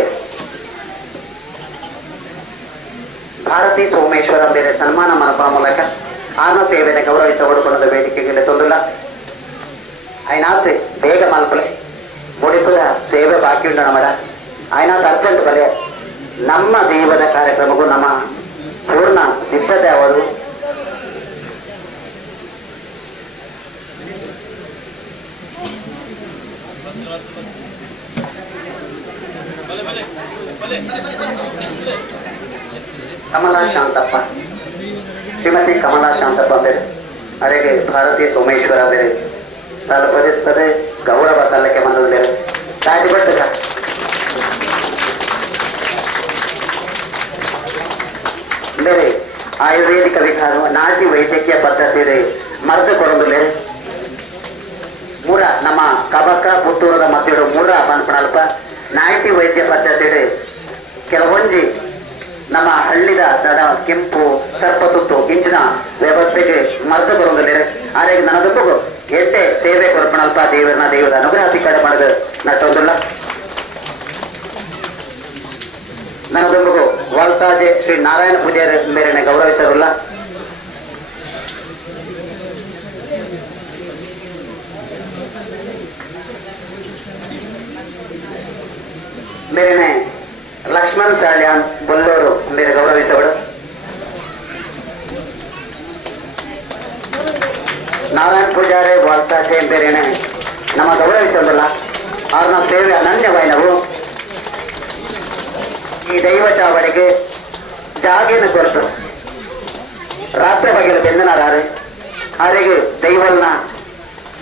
ಭಾರತಿ ಸೋಮೇಶ್ವರ ಬೇರೆ ಸನ್ಮಾನ ಮನಪ ಮೂಲಕ ಆನ ಸೇವೆಯನ್ನು ಗೌರವಿಸ ಹೊಡ್ಕೊಳ್ಳೋದು ವೇದಿಕೆಗೆ ತೊಂದಿಲ್ಲ ಐನಾತ್ ಬೇಗ ಮಲ್ಪಲೆ ಮುಡಿಪುಲ ಸೇವೆ ಬಾಕಿ ಉಂಟು ನಮ್ಮಡ ಐನಾತ್ ಅರ್ಜೆಂಟ್ ಬಲೆ ನಮ್ಮ ದೈವದ ಕಾರ್ಯಕ್ರಮಕ್ಕೂ ನಮ್ಮ ಪೂರ್ಣ ಸಿದ್ಧತೆ ಆಗೋದು ಕಮಲಾ ಶಾಂತಪ್ಪ ಶ್ರೀಮತಿ ಕಮಲಾ ಶಾಂತಪ್ಪ ಬೇರೆ ಅವರಿಗೆ ಭಾರತೀಯ ಸೋಮೇಶ್ವರ ಬೇರೆ ತಲುಪದಿಸ್ತದೆ ಗೌರವ ಸಲ್ಲಕ್ಕೆ ಬಂದದ್ದು ಬೇರೆ ದಾಟಿ ಬರ್ತದ ಬೇರೆ ಆಯುರ್ವೇದಿಕ ವಿಧಾನ ನಾಟಿ ವೈದ್ಯಕೀಯ ಪದ್ಧತಿ ಮರ್ದು ಕೊಡೊಂದು ಮೂರ ನಮ್ಮ ಕಬಕ ಪುತ್ತೂರದ ಮತ್ತಿಡು ಮೂರ ಪನ್ಪಣಲ್ಪ ನಾಟಿ ವೈದ್ಯ ಪದ್ಧತಿ ಕೆಲವೊಂಜಿ ನಮ್ಮ ಹಳ್ಳಿದ ಕೆಂಪು ಸರ್ಪತುತ್ತು ಇಂಚಿನ ವ್ಯವಸ್ಥೆಗೆ ಮರ್ದು ಬರುವುದಿಲ್ಲ ಆದ್ರೆ ನನಗೊಬ್ಬ ಎಡ್ಡೆ ಸೇವೆ ಕೊಡ್ಪಣಲ್ಪ ದೇವದ ಅನುಗ್ರಹ ಕಡೆ ಮಾಡಿದ ನಟ್ಟೊಂದಿಲ್ಲ ನನಗೊಬ್ಬ ವಾಲ್ತಾಜೆ ಶ್ರೀ ನಾರಾಯಣ ಪೂಜಾರಿ ಮೇರೆನೆ ಗೌರವಿಸರಲ್ಲ ಮೇರೆನೆ ಲಕ್ಷ್ಮಣ್ ಚಾಲ್ಯಾನ್ ಬೊಲ್ಲೂರು ಮೇರೆ ಗೌರವಿಸಬಡು ನಾರಾಯಣ ಪೂಜಾರಿ ವಾಲ್ತಾಚೆ ಬೇರೆನೆ ನಮ್ಮ ಗೌರವಿಸೋದಲ್ಲ ಅವ್ರನ್ನ ಸೇವೆ ಅನನ್ಯವಾಯಿನವು ಈ ದೈವ ಚಾವಡಿಗೆ ಜಾಗಿನ ಕೊರತು ರಾತ್ರಿ ಬಗೆಲು ಬೆಂದನಾರು ಅವರಿಗೆ ದೈವಲ್ನ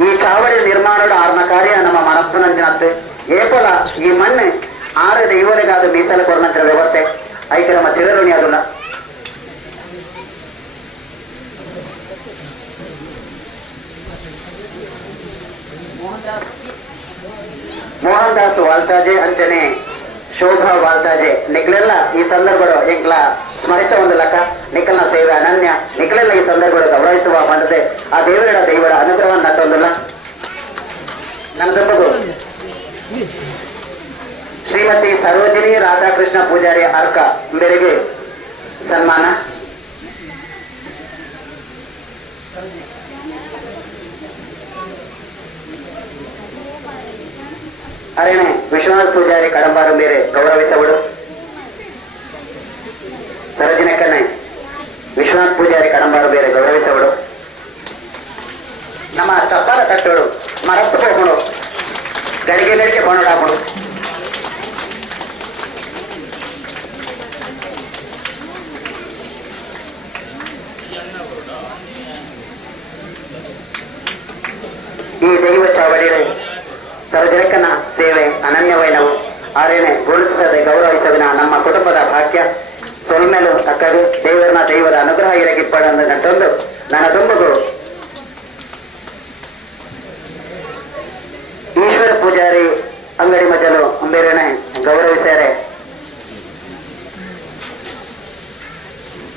ಈ ಚಾವಡಿ ನಿರ್ಮಾಣ ಆರ್ನ ಕಾರ್ಯ ನಮ್ಮ ಮನಪ್ಪನಂಚಿನತ್ತೆ ಏಪಲ ಈ ಮಣ್ಣು ಆರು ದೈವಲಿಗಾದ ಮೀಸಲು ಕೊಡನಂತರ ವ್ಯವಸ್ಥೆ ಐಕೆ ನಮ್ಮ ಚಿರಋಣಿ ಅದಲ್ಲ ಮೋಹನ್ ದಾಸ್ ವಾಲ್ತಾಜೆ ಅಂಚನೆ ಶೋಭಾ ವಾಲ್ತಾಜೆ ನಿಕ್ಲೆಲ್ಲ ಈ ಸಂದರ್ಭಗಳು ಎಂಕ್ಲ ಸ್ಮರಿಸ ಒಂದು ಲಕ್ಕ ನಿಖಲ್ನ ಸೇವೆ ಅನನ್ಯ ನಿಖಲೆಲ್ಲ ಈ ಸಂದರ್ಭಗಳು ಗೌರವಿಸುವ ಬಂದದೆ ಆ ದೇವರ ಅನುಗ್ರಹವನ್ನು ನಟ್ಟೊಂದಿಲ್ಲ ನಮ್ಮದೊಬ್ಬದು ಶ್ರೀಮತಿ ಸರೋಜಿನಿ ರಾಧಾಕೃಷ್ಣ ಪೂಜಾರಿ ಅರ್ಕ ಮೇರೆಗೆ ಸನ್ಮಾನ. ಅರೇಣೆ ವಿಶ್ವನಾಥ್ ಪೂಜಾರಿ ಕಡಂಬಾರು ಮೇರೆ ಗೌರವಿಸಬಡು. ಸರೋಜಿನಕ್ಕನೆ ವಿಶ್ವನಾಥ್ ಪೂಜಾರಿ ಕಡಂಬಾರು ಬೇರೆ ಗೌರವಿಸಬಡು. ನಮ್ಮ ಚಪ್ಪಾಲ ತಟ್ಟೋಡು ಮರತ್ತು ಹೋಗೋಣ ಗಡಿಗೆ ಕೊಂಡಾಕೋಡು. ಈ ದೈವ ಚಾವಡಿಗಳು ಸರ್ವಜನಿಕನ ಸೇವೆ ಅನನ್ಯವೈನವು ಆರೇನೆ ಗುರುತಿಸದೆ ಗೌರವಿಸವಿನ ನಮ್ಮ ಕುಟುಂಬದ ಭಾಗ್ಯ ಸೊಲ್ಮೇಲು ಅಕ್ಕದು ದೈವದ ಅನುಗ್ರಹ ಇರಗಿಪ್ಪಡಂದು ನಟೊಂದು ನನ್ನ ತುಂಬಗು ಈಶ್ವರ ಪೂಜಾರಿ ಅಂಗಡಿ ಮಜಲು ಅಂಬೇರಣೆ ಗೌರವಿಸ್ಯಾರೆ.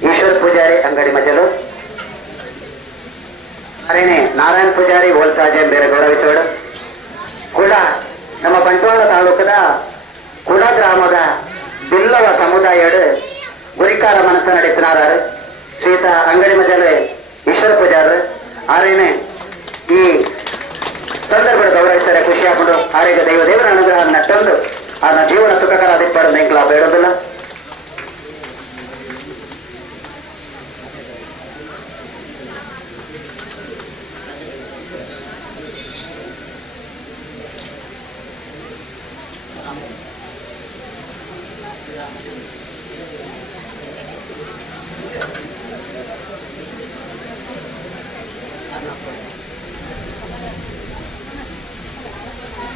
ಈಶ್ವರ ಪೂಜಾರಿ ಅಂಗಡಿ ಮಜಲು ಅರೇನೆ ನಾರಾಯಣ ಪೂಜಾರಿ ಓಲ್ತಾಜೆ ಬೇರೆ ಗೌರವಿಸೋಡು. ಕೂಡ ನಮ್ಮ ಬಂಟ್ವಾಳ ತಾಲೂಕದ ಕುಡ ಗ್ರಾಮದ ಬಿಲ್ಲವ ಸಮುದಾಯಡು ಗುರಿಕಾಲ ಮನಸ್ಸು ನಡೆಸಿನಾರ ಶ್ರೀತ ಅಂಗಡಿ ಮಜಲು ಈಶ್ವರ ಪೂಜಾರ ಆರೇನೆ ಈ ಸಂದರ್ಭದ ಗೌರವಿಸರೆ ಖುಷಿ ಹಾಕೊಂಡು ಆರೇಗ ದೇವರ ಅನುಗ್ರಹ ನಟ್ಟಂದು ಅದನ್ನ ಜೀವನ ಸುಖಕರ ದಿಪ್ಪಡು ನೆಂಕ್ಲ ಬೇಡೋದಿಲ್ಲ.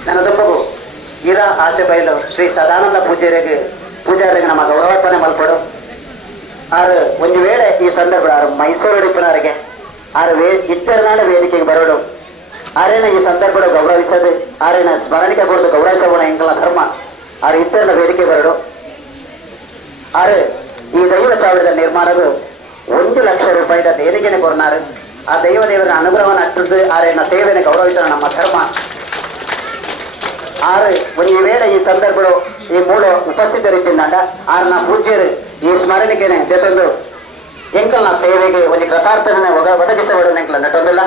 ನನ್ನದೊಬ್ಬಗು ಇರ ಆಸೆ ಬಯಲು ಶ್ರೀ ಸದಾನಂದ ಪೂಜಾರಿಗೆ ನಮ್ಮ ಗೌರವಾರ್ಪಣೆ ಮಲ್ಪಡು. ಆರು ಒಂದು ವೇಳೆ ಈ ಸಂದರ್ಭ ಮೈಸೂರು ಹಿಡಿಪಿನವರಿಗೆ ಆರು ಇಚ್ಚರನಾಡ ವೇದಿಕೆಗೆ ಬರೋಡು ಆರೇನ ಈ ಸಂದರ್ಭ ಗೌರವಿಸದು ಆರೇನ ಸ್ಮರಣಿಕೆ ಕೊಡದು ಗೌರವಿಸೋಣ ಎಂಕಲ ಧರ್ಮ ಆರು ಇಚ್ಚರನ ವೇದಿಕೆ ಬರೋಡು. ಆರು ಈ ದೈವ ಚಾವಡಿದ ನಿರ್ಮಾಣದು 1 ಲಕ್ಷ ರೂಪಾಯಿದ ದೇಣಿಗೆನೆ ಕೊರ್ನಾರು ಆ ದೇವರ ಅನುಗ್ರಹವನ್ನು ಅಟ್ಟದ್ದು ಆರೇನ ಸೇವೆಯನ್ನು ಗೌರವಿಸೋಣ ನಮ್ಮ ಧರ್ಮ. ಆರು ಒಂದು ವೇಳೆ ಈ ಸಂದರ್ಭಗಳು ಈ ಮೂಲ ಉಪಸ್ಥಿತರಿದ್ದಂಡ ಆರನ ಪೂಜ್ಯರು ಈ ಸ್ಮರಣಿಕೆನೆ ಜೊತೆಂದು ಎಂಕಲ್ನ ಸೇವೆಗೆ ಒಂದು ಪ್ರಸಾರ್ಥನೆ ಒದಗಿಸಬಾರದು ಎಂಕಲ ನಟೊಂದಿಲ್ಲ.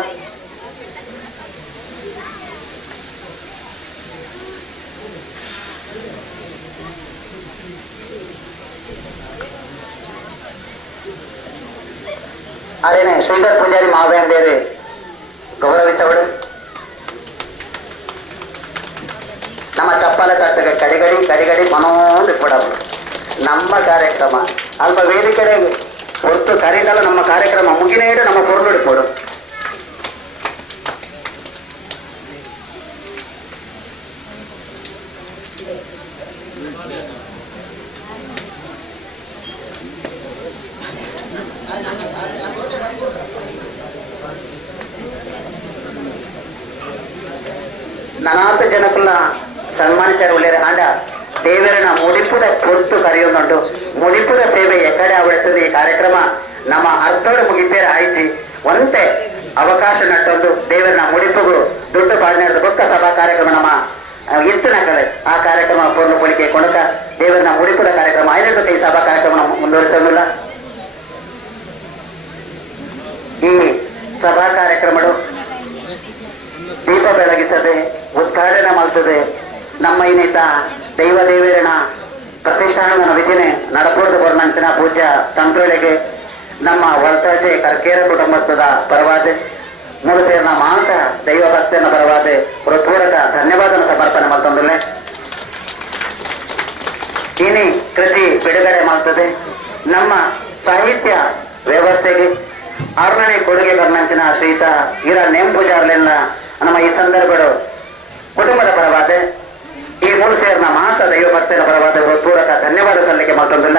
ಆರೇನೆ ಶ್ರೀಧರ್ ಪೂಜಾರಿ ಮಾವೇನ್ ಬೇರೆ ಗೌರವಿಸಬಾರದು. ನಮ್ಮ ಚಪ್ಪಲ ತಟ್ಟಗೆ ಕಡಿಗಡಿ ಮನೋಂದು ಕೊಡಬಹುದು ನಮ್ಮ ಕಾರ್ಯಕ್ರಮ ಅಲ್ಪ ವೇದಿಕೆ ಹೊರತು ಕರೀದಲ್ಲ ನಮ್ಮ ಕಾರ್ಯಕ್ರಮ ಮುಗಿನೇ ಇಡು ನಮ್ಮ ಪೊರ್ಲು ಕೊಡು. ನನಾಥ ಜನಕ್ಕುಲ್ಲ ಸನ್ಮಾನಿಸರು ಒಳ್ಳೆಯ ಆಂಡ ದೇವರನ ಮುಡಿಪುದ ಹೊತ್ತು ಕರೆಯುವುದುಂಟು. ಮುಡಿಪುದ ಸೇವೆ ಎಕಡೆ ಅವಳಿಸ್ತದೆ ಈ ಕಾರ್ಯಕ್ರಮ ನಮ್ಮ ಅರ್ಥೋಡು ಮುಗಿಪೇರ ಆಯ್ತು ಒಂತೆ ಅವಕಾಶ ನಟ್ಟೊಂದು ದೇವರನ ಮುಡಿಪುಗು ದುಡ್ಡು ಪಾಡಿನ ಬೊಕ್ಕ ಸಭಾ ಕಾರ್ಯಕ್ರಮ ನಮ್ಮ ಇತ್ತಿನ ಕಲೆ ಆ ಕಾರ್ಯಕ್ರಮ ಪೂರ್ಣ ಪೊಲಿಕೆ ಕೊಡಕ ದೇವರನ ಮುಡಿಪುದ ಕಾರ್ಯಕ್ರಮ ಐನೂರು ಈ ಸಭಾ ಕಾರ್ಯಕ್ರಮ ಮುಂದುವರಿಸೋದಿಲ್ಲ. ಈ ಸಭಾ ಕಾರ್ಯಕ್ರಮಗಳು ದೀಪ ಬೆಳಗಿಸದೆ ಉದ್ಘಾಟನೆ ಮಾಡ್ತದೆ ನಮ್ಮ ಇನ್ನಿತ ದೇವರನ ಪ್ರತಿಷ್ಠಾನದ ವಿಧಿನೇ ನಡಪೋದು ಬರ್ನಂಚಿನ ಪೂಜ್ಯ ತಂತ್ರಳಿಗೆ ನಮ್ಮ ವಲ್ತಾಜೆ ಕರ್ಕೇರ ಕುಟುಂಬಸ್ಥದ ಪರವಾದ ಮೂರು ಸೇರಿನ ಮಾಂತ ದೈವ ಭಕ್ತಿಯ ಪರವಾದ ಹೃತ್ಪೂರ್ವಕ ಧನ್ಯವಾದ ಸಮರ್ಪಣೆ ಮಾಡ್ತಂದಿಲ್ಲ. ಇನಿ ಕೃತಿ ಬಿಡುಗಡೆ ಮಾಡ್ತದೆ ನಮ್ಮ ಸಾಹಿತ್ಯ ವ್ಯವಸ್ಥೆಗೆ 6ನೇ ಕೊಡುಗೆ ಬರ್ನಂಚಿನ ಶ್ರೀತ ಇರ ನೆಂಪೂಜಾರ್ಲೆಲ್ಲ ನಮ್ಮ ಈ ಸಂದರ್ಭಗಳು ಕುಟುಂಬದ ಪರವಾದ ಈ ಮೂರು ಸೇರಿನ ಮಾತ ದೈವ ಭಕ್ತಿಯ ಪರವಾದ ಹೃತ್ಪೂರ್ವಕ ಧನ್ಯವಾದ ಸಲ್ಲಿಕೆ ಮಾಡ್ತಂದಿಲ್ಲ.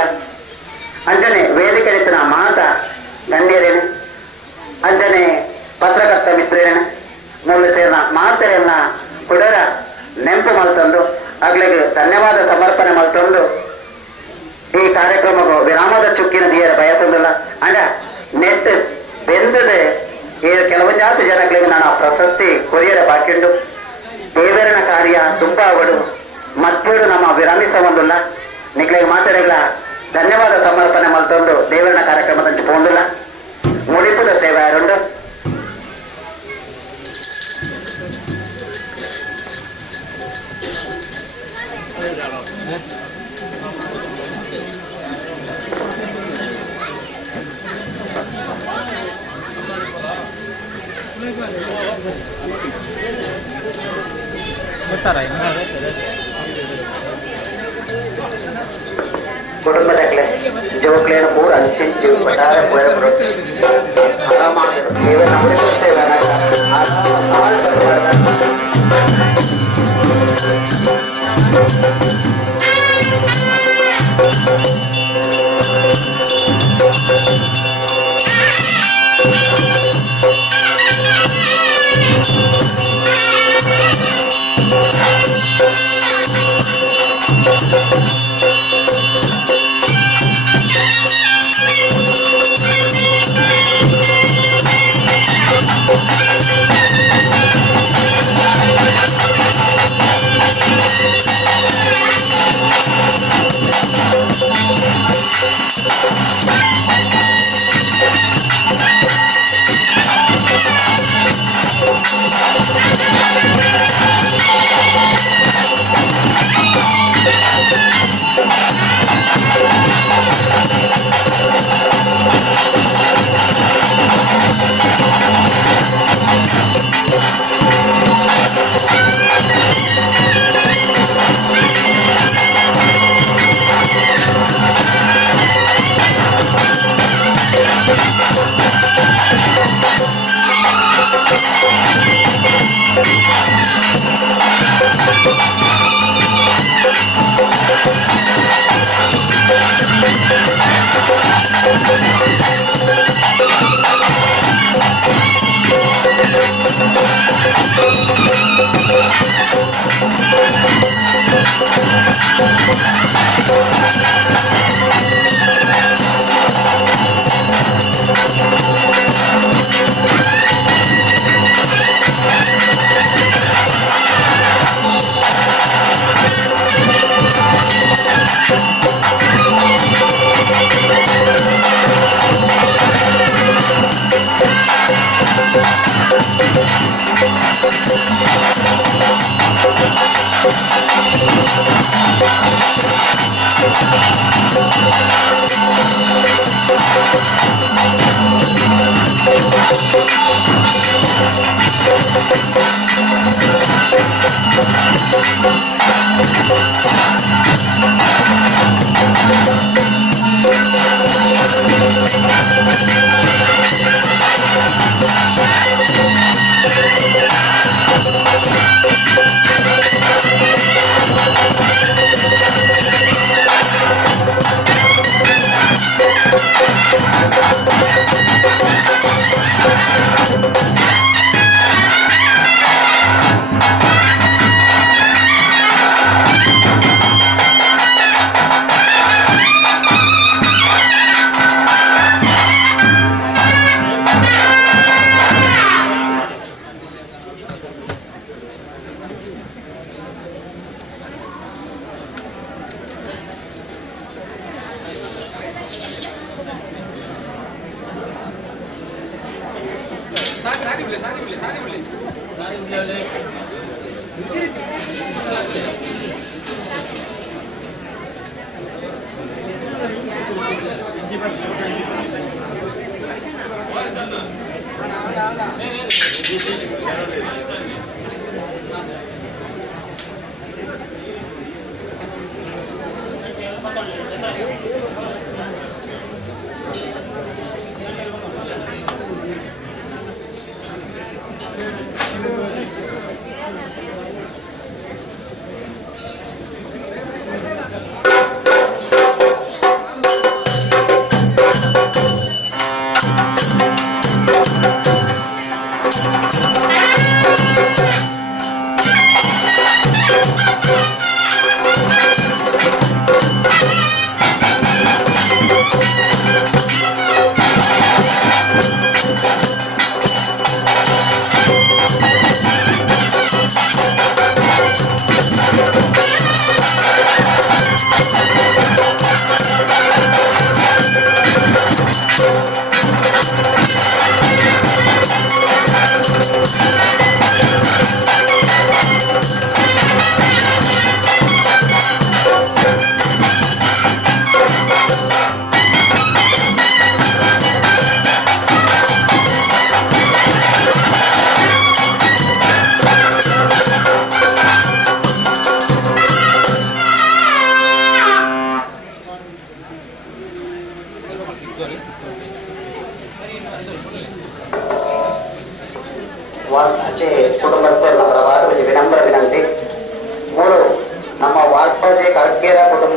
ಅಂಜನೆ ವೇದಿಕೆ ಇತ್ತಿನ ಮಾತ ಗಣ್ಯರೇನು ಅಂಜನೆ ಪತ್ರಕರ್ತ ಮಿತ್ರೇನ ಮೂರು ಸೇರಿನ ಮಾತೆಯನ್ನ ಕುಡರ ನೆಂಪು ಮಲ್ತಂದು ಆಗ್ಲಿಗೆ ಧನ್ಯವಾದ ಸಮರ್ಪಣೆ ಮಾಡ್ಕೊಂಡು ಈ ಕಾರ್ಯಕ್ರಮಕ್ಕೂ ವಿರಾಮದ ಚುಕ್ಕಿನ ದಿಯರ ಬಯಸೋದಿಲ್ಲ ಅಂಡ ನೆಟ್ ಬೆಂದದೆ ಈ ಕೆಲವೊಂದಾತು ಜನಗಳಿಗೆ ನಾನು ಪ್ರಶಸ್ತಿ ಕೊರಿಯರ ಬಾಕಿಂಡು ದೇವರನ ಕಾರ್ಯ ತುಂಬಾ ಅವಡು ಮತ್ತೇಳು ನಮ್ಮ ವಿರಾಮಿಸವಂದಿಲ್ಲ ನಿಗ್ಲಿಗೆ ಮಾತಾಡಲ್ಲ ಧನ್ಯವಾದ ಸಮರ್ಪಣೆ ಮಾಡ್ಕೊಂಡು ದೇವರನ ಕಾರ್ಯಕ್ರಮದ ಪೋಂದಿಲ್ಲ ಮುಡಿಪುದ ಸೇವೆ ಯಾರುಂಡು ಕುಟುಂಬದಕ್ಕೆ ಜೋಕ್ಲೇನು ಮೂರು ಅಂಚಿಂಚು ಒಟ್ಟಾರೆ ಪೋಯರು ಆರಾಮಾಗಿರು ದೇವರ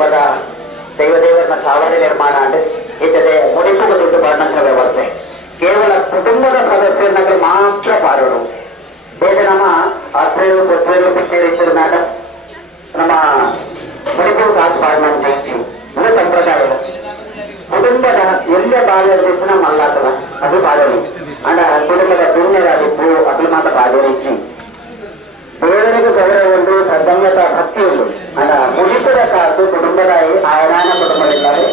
ಕುಟುಂಬದ ದೈವದೇವರನ್ನ ಚಾವಣಿ ನಿರ್ಮಾಣ ಅಂದ್ರೆ ಇದ್ದದೆ ಮುಡಿಪುಗ ದುಡ್ಡು ಬಣ್ಣದ ವ್ಯವಸ್ಥೆ ಕೇವಲ ಕುಟುಂಬದ ಸದಸ್ಯರಿಗೆ ಮಾತ್ರ ಪಾರೋಡು ಬೇರೆ ನಮ್ಮ ಆತ್ರೇಯರು ಪುತ್ರೇರು ಪುತ್ರೇಶ್ವರ ನಾಟ ನಮ್ಮ ಮುಡಿಪುಗ ಕಾಸು ಪಾಡ್ಮನ್ ಜಯಿಸಿ ಇದು ಸಂಪ್ರದಾಯ ಕುಟುಂಬದ ಎಲ್ಲ ಬಾಲ್ಯದ ಮಲ್ಲಾತದ ಅದು ಪಾಡೋದು ಅಂಡ ಕುಟುಂಬದ ಪುಣ್ಯರಾದಿತ್ತು ಅದ್ರ ಮಾತ್ರ ಪಾಡೋರಿಸಿ ದೇವರಿಗೆ ಗೌರವ ಉಂಟು ಧನ್ಯತಾ ಭಕ್ತಿ ಉಂಟು ಅಲ್ಲ ಮುಡಿಪುರ ಕಾಸು ಕುಟುಂಬದ ಆಯನಾನ ಕುಟುಂಬಗಳಿದ್ದಾರೆ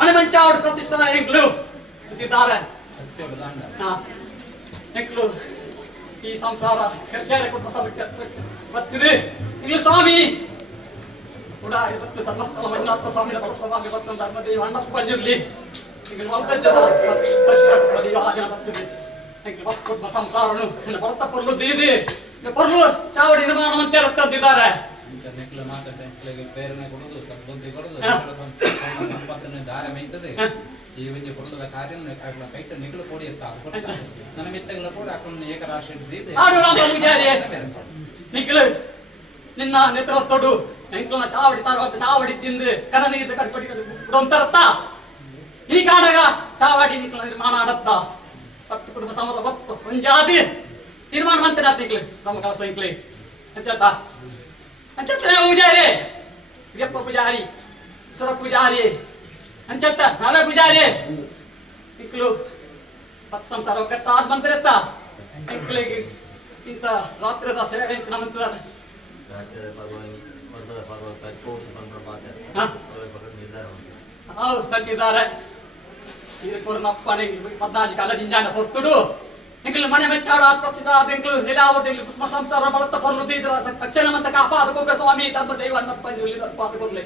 ಮನೆ ಮಂಚಾವಡು ಪ್ರತಿಷ್ಠಾನ ಹೆಂಗ್ಲು ಇದ್ದಾರೆ ಹೆಂಗ್ಲು ಈ ಸಂಸಾರ ಬರ್ತಿದೆ ಇಲ್ಲಿ ಸ್ವಾಮಿ ಕೂಡ ಇವತ್ತು ಧರ್ಮಸ್ಥಳ ಮಂಜುನಾಥ ಸ್ವಾಮಿಯ ಸ್ವಾಮಿ ಇವತ್ತು ಧರ್ಮದೇವ ಅಣ್ಣಪ್ಪ ಬಂದಿರಲಿ ಈಗ 40 ಜನ ಬರ್ತಿದೆ ಸಂಸಾರನು ಭರತ ಪರ್ಲು ದೀದಿ ಪರ್ಲು ಚಾವಡಿ ನಿರ್ಮಾಣ ಮಂತ್ಯ ತಂದಿದ್ದಾರೆ ಪ್ರೇರಣೆ ಕೊಡುದು ಸದ್ಬುದ್ಧಿ ಕೊಡುದು ಸಂಪತ್ತನ್ನು ದಾರ ಮೇಯ್ತದೆ ಈ ವಿದ್ಯೆ ಕೊಡುದ ಕಾರ್ಯ ಕೈಟ ನಿಗಳು ಕೊಡಿ ಅಂತ ನನ್ನ ಮಿತ್ತಗಳ ಕೂಡ ಹಾಕೊಂಡು ಏಕರಾಶಿ ನಿನ್ನ ನೇತೃತ್ವಡು ಎಂಕ್ಲನ ಚಾವಡಿ ತರವಾದ ಚಾವಡಿ ತಿಂದು ಕನ ನೀರು ಕಟ್ಪಡಿ ಕೊಡುವಂತರತ್ತ ಈ ಕಾರಣಗ ಚಾವಡಿ ನಿಕ್ಲ ನಿರ್ಮಾಣ ಆಡತ್ತ 10 ಕುಟುಂಬ ಸಮರ ಒತ್ತು ಒಂಜಾದಿ ತೀರ್ಮಾನ ಮಂತ್ರಿ ಆತಿಕ್ಲಿ ನಮ್ಮ ಕೆಲಸ ಇಂಕ್ಲಿ ಅಂಚತ್ತ ಅಂಚತ್ತ ಪೂಜಾರಿ ಇದಪ್ಪ ಪೂಜಾರಿ ಸುರ ಪೂಜಾರಿ ಅಂಚತ್ತ ನಾವೇ ಪೂಜಾರಿ ಇಕ್ಲು ಸತ್ ಸಂಸಾರ ಕಟ್ಟಾದ ಮಂತ್ರಿ ಎತ್ತ ಇಂಕ್ಲಿಗೆ ಇಂತ ರಾತ್ರಿದ ಸೇವೆ ನಮ್ಮಂತ ಹೌದು ತಂದಿದ್ದಾರೆ ಪದ್ನಾಜಿ ಕಾಲ ದಿಂಜಾನ ಹೊರ್ತುಡು ಎಂಕ್ಲು ಮನೆ ಮೆಚ್ಚಾಡು ಆತ್ಮಚಿತ ಎಂಕ್ಲು ನಿಲಾವದು ಕುಟುಂಬ ಸಂಸಾರ ಬಳತ್ತ ಪರ್ಲುದಿದ್ರ ಅಕ್ಷರಮಂತ ಕಾಪಾದಕೋಗ ಸ್ವಾಮಿ ಧರ್ಮ ದೈವ ಅನ್ನಪ್ಪ ಕಾಪಾದಕೋಗ್ಲೆ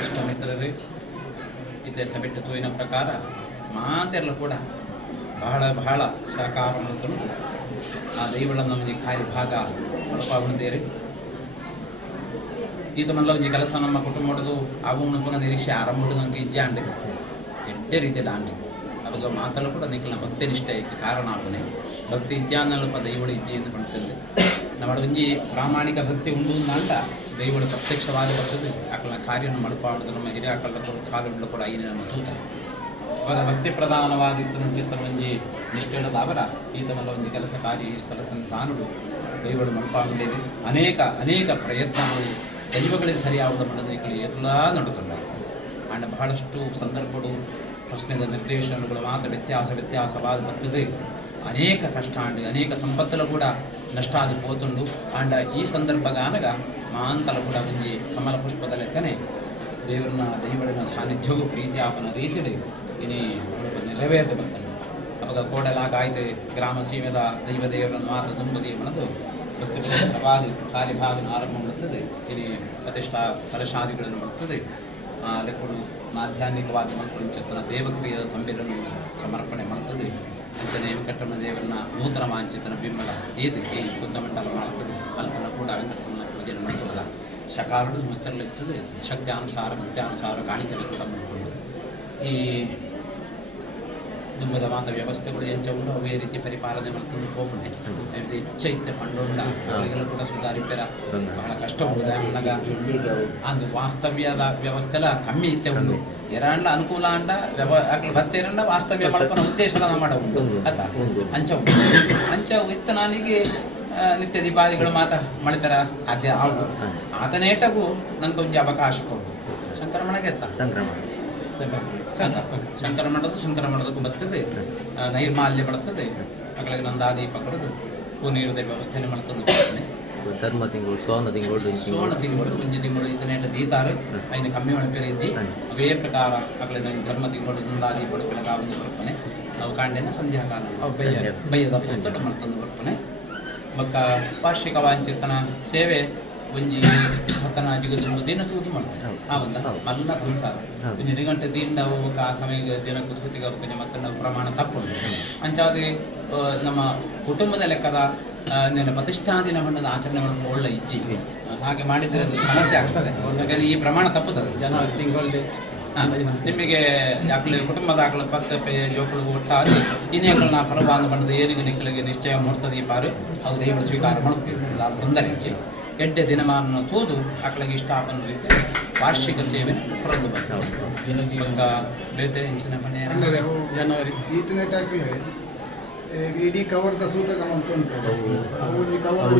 ಇಷ್ಟಮಿತ್ರರೇ, ಇತಿಹಾಸ ಬಿಟ್ಟು ತೂಯಿನ ಪ್ರಕಾರ ಮಾತೆಲ್ಲ ಕೂಡ ಬಹಳ ಬಹಳ ಸಹಕಾರ ಮಾಡುತ್ತುಂಟು. ಆ ದೈವಳ ನಮಗೆ ಕಾರ್ಯಭಾಗ ಒಳಪಾವಣದೇರಿ ಈತ ಮಲ್ಲ ಒಂಜಿ ಕೆಲಸ ನಮ್ಮ ಕುಟುಂಬದ್ದು ಅವನು ಪುನಃ ನಿರೀಕ್ಷೆ ಆರಂಭಡು ನಮಗೆ ಇಜ್ಜೆ ಆಂಡೆ ಎಡ್ಡೆ ರೀತಿಯಲ್ಲಿ ಆಂಡೆ ಅವಾಗ ಮಾತಲ್ಲ ಕೂಡ ನಿಖಿಲ ಭಕ್ತಿ ನಿಷ್ಠೆಗೆ ಕಾರಣ ಆಗುನೆ ಭಕ್ತಿ ಇದ್ಯಾನಲ್ಪ ದೈವಳು ಇಜ್ಜೆ ಎಂದು ಕಾಣ್ತದೆ. ನಮ್ಮ ಒಂಜಿ ಪ್ರಾಮಾಣಿಕ ಭಕ್ತಿ ಉಂಡು ಅಂತ ದೈವಳು ಪ್ರತ್ಯಕ್ಷವಾದ ಬರ್ತದೆ. ಆಕಳ ಕಾರ್ಯವನ್ನು ಮಡಪಾಡುದು ನಮ್ಮ ಹಿರಿಯ ಆಕಳ ಕಾಲುಗಳು ಕೂಡ ಐನ ನಮ್ಮ ತೂತ ಅವಾಗ ಭಕ್ತಿ ಪ್ರಧಾನವಾದಿತ್ತು ಚಿತ್ರ ಒಂಜಿ ನಿಷ್ಠೆಡದ ಅವರ ಈತನಲ್ಲ ಒಂಜಿ ಕೆಲಸ ಕಾರ್ಯ ಈ ಸ್ಥಳ ಸಂತಾನುಡು ದೈವಳು ಮಡಪಾಡುತ್ತೇವೆ. ಅನೇಕ ಅನೇಕ ಪ್ರಯತ್ನಗಳು ದೈವಗಳಿಗೆ ಸರಿಯಾದ ಮನದೈಗಳು ಎಲ್ಲ ನಡುಕೊಂಡ ಆಂಡ ಬಹಳಷ್ಟು ಸಂದರ್ಭಗಳು ಪ್ರಶ್ನೆದ ನಿರ್ದೇಶನಗಳು ಮಾತ್ರ ವ್ಯತ್ಯಾಸವಾದ ಬರ್ತದೆ. ಅನೇಕ ಕಷ್ಟ ಆಂಡು ಅನೇಕ ಸಂಪತ್ತಲು ಕೂಡ ನಷ್ಟ ಆದ ಪೋತುಂಡು ಆಂಡ ಈ ಸಂದರ್ಭಗಾನಗ ಮಾಂತಲ ಕೂಡ ಒಂಜಿ ಕಮಲ ಪುಷ್ಪದ ಲೆಕ್ಕನೆ ದೈವಳಿನ ಸಾನ್ನಿಧ್ಯವೂ ಪ್ರೀತಿ ಆಪನ ರೀತಿಯಲ್ಲಿ ಇನಿ ನೆರವೇರ್ದು ಬರ್ತಾನೆ. ಅವಾಗ ಕೋಡಲಾಗಾಯ್ತು ಗ್ರಾಮ ಸೀಮೆದ ದೈವರನ್ನು ಮಾತ ದುಂಬದಿ ಮನದು ಭಕ್ತಿಪ್ರವಾದ ಕಾರ್ಯಭಾಗ ಆರಂಭ ಮಾಡುತ್ತದೆ. ಇಲ್ಲಿ ಪ್ರತಿಷ್ಠಾ ಕಲಶಾದಿಗಳನ್ನು ಬರುತ್ತದೆ. ಲೆಕ್ಕಡು ಮಾಧ್ಯಾಹ್ನಿಕವಾದ ಮಕ್ಕಳು ಚತ್ತನ ದೇವಕ್ರಿಯದ ತಂಬಿರನ್ನು ಸಮರ್ಪಣೆ ಮಾಡುತ್ತದೆ. ಅಂಚನೆ ವೆಂಕಟರಮಣ ದೇವರನ್ನ ನೂತನ ವಾಂಚಿತನ ಬಿಂಬಲ ತೀದಿ ಈ ಶುದ್ಧ ಮಂಡಲ ಮಾಡುತ್ತದೆ. ಅಲ್ಪನ ಕೂಡ ವೆಂಕಟರಮಣ ಪೂಜೆಯನ್ನು ಮಾಡುತ್ತದೆ. ಶಕಾರಡು ಮುಸ್ತರಲಿರ್ತದೆ. ಶಕ್ತ್ಯಾನುಸಾರ ಭಕ್ತ್ಯಾನುಸಾರ ಕಾಣಿಕೆಲ್ಲ ಕೂಡ ಮಾಡಿಕೊಂಡು ಈ ದುಂಬದ ಮಾತ ವ್ಯವಸ್ಥೆಗಳು ಎಂಚ ಉಂಟು ಅವೇ ರೀತಿ ಪರಿಪಾಲನೆ ಮಾಡ್ತಂದು ಹೋಗ್ಬಂಡೆ ಹೆಚ್ಚ ಇತ್ತೆ ಪಂಡೋಂಡ ಅವರಿಗೆಲ್ಲ ಕೂಡ ಸುಧಾರಿಪೆರ ಬಹಳ ಕಷ್ಟ ಉಳಿದಾಗ ಅಂದು ವಾಸ್ತವ್ಯದ ವ್ಯವಸ್ಥೆ ಎಲ್ಲ ಕಮ್ಮಿ ಇತ್ತೆ ಉಂಟು ಎರಾಂಡ ಅನುಕೂಲ ಅಂಡ ಅಕ್ಲ ಬತ್ತೇರಂಡ ವಾಸ್ತವ್ಯ ಮಾಡ್ಕೊಂಡು ಉದ್ದೇಶನ ಮಾಡ ಉಂಟು ಅತ್ತ ಅಂಚ ಉಂಟು ಅಂಚ ಇತ್ತ ನಾನಿಗೆ ನಿತ್ಯ ದೀಪಾದಿಗಳು ಮಾತ ಮಾಡಿದಾರ ಸಾಧ್ಯ ಆವು ಆತನೇಟಗೂ ನಂಗೆ ಒಂಜಿ ಅವಕಾಶ ಕೊಡು ಶಂಕರಮಣಗೆ ಎತ್ತ ಶಂಕರ ಮಠದಕ್ಕೂ ಬರ್ತದೆ. ನೈರ್ಮಾಲ್ಯ ಬರ್ತದೆ. ಮಕ್ಕಳಿಗೆ ನಂದಾದೀಪ ಕೊಡೋದು ನೀರುದ ವ್ಯವಸ್ಥೆಯನ್ನು ಮಾಡ್ತಂದು ಧರ್ಮ ತಿಂಗಳು ಸೋಣ ತಿಂಗಳು ಮುಂಜಿ ತಿಂಗಳು ಇದನ್ನೆಲ್ಲ ದೀತಾರೆ ಐನ ಕಮ್ಮಿ ಮಳಪೆರೆ ಇದ್ದಿ ಅವೇ ಪ್ರಕಾರ ಮಕ್ಕಳಿನ ಧರ್ಮ ತಿಂಗಳು ನಂದಾದೀಪ ಬೆಳಗಾವನ್ನು ಬರ್ಪನೆ ನಾವು ಕಾಂಡೆನ ಸಂಧ್ಯಾಕಾಲ ಬಯ್ಯದ ದೊಡ್ಡ ಮಾಡ್ತಂದು ಬರ್ಪನೆ ಮಕ್ಕ ವಾರ್ಷಿಕ ವಾಂಚಿತನ ಸೇವೆ ಒಂಜಿ ಹತ್ತನಾಜಿಗೊಂದು ದಿನ ತೂದು ಮಾಡ್ತಾರೆ ಆ ಒಂದ ಮಲ್ಲ ಸಂಸಾರ ಒಂಜಿ 2 ಗಂಟೆ ದಿಂಡ ಹೋಗಕ ಆ ಸಮಯ ದಿನಕ್ಕೂ ತೂತಿಗೆ ಹೋಗ್ತದೆ ಮತ್ತೆ ನಾವು ಪ್ರಮಾಣ ತಪ್ಪುಂಡು ಅಂಚಾದೆ ನಮ್ಮ ಕುಟುಂಬದ ಲೆಕ್ಕದ ಪ್ರತಿಷ್ಠಾದಿನ ಬಣ್ಣದ ಆಚರಣೆಗಳನ್ನು ಒಳ್ಳೆ ಇಚ್ಛಿ ಹಾಗೆ ಮಾಡಿದರೆ ಅದು ಸಮಸ್ಯೆ ಆಗ್ತದೆ. ಹಾಗಾಗಿ ಈ ಪ್ರಮಾಣ ತಪ್ಪುತ್ತದೆ. ಜನ ತಿಂಗಳಲ್ಲಿ ನಿಮಗೆ ಯಾಕಲೆ ಕುಟುಂಬದ ಆಕಳ ಪತ್ತೆ ಜೋಕುಳು ಒಟ್ಟಾರು ಇನ್ನೇಕಲ್ನ ಪರಭಾಗ ಬಂಡದ ಏನಿಗೆ ನಿಕ್ಕಲಿಗೆ ನಿಶ್ಚಯ ಮೂಡ್ತದೆ ಪಾರು ಅದು ದೈವ ಸ್ವೀಕಾರ ಮಾಡುತ್ತೇವೆ ಅದು ತೊಂದರೆಗೆ ಎಡ್ಡೆ ದಿನಮಾನ ತೋದು ಆಕಳಿಗೆ ಇಷ್ಟಾಪನ ರೀತಿ ವಾರ್ಷಿಕ ಸೇವೆ ಹೊರಗೆ ಬರ್ತಾವೆ ಬೇತೆ ಇಂಚಿನ ಮನೆ ಜನವರಿ ಇಡೀ ಕವರ್ದ ಸೂತಕ ಅಂತ ಉಂಟು ಒಂದು ಕವರ್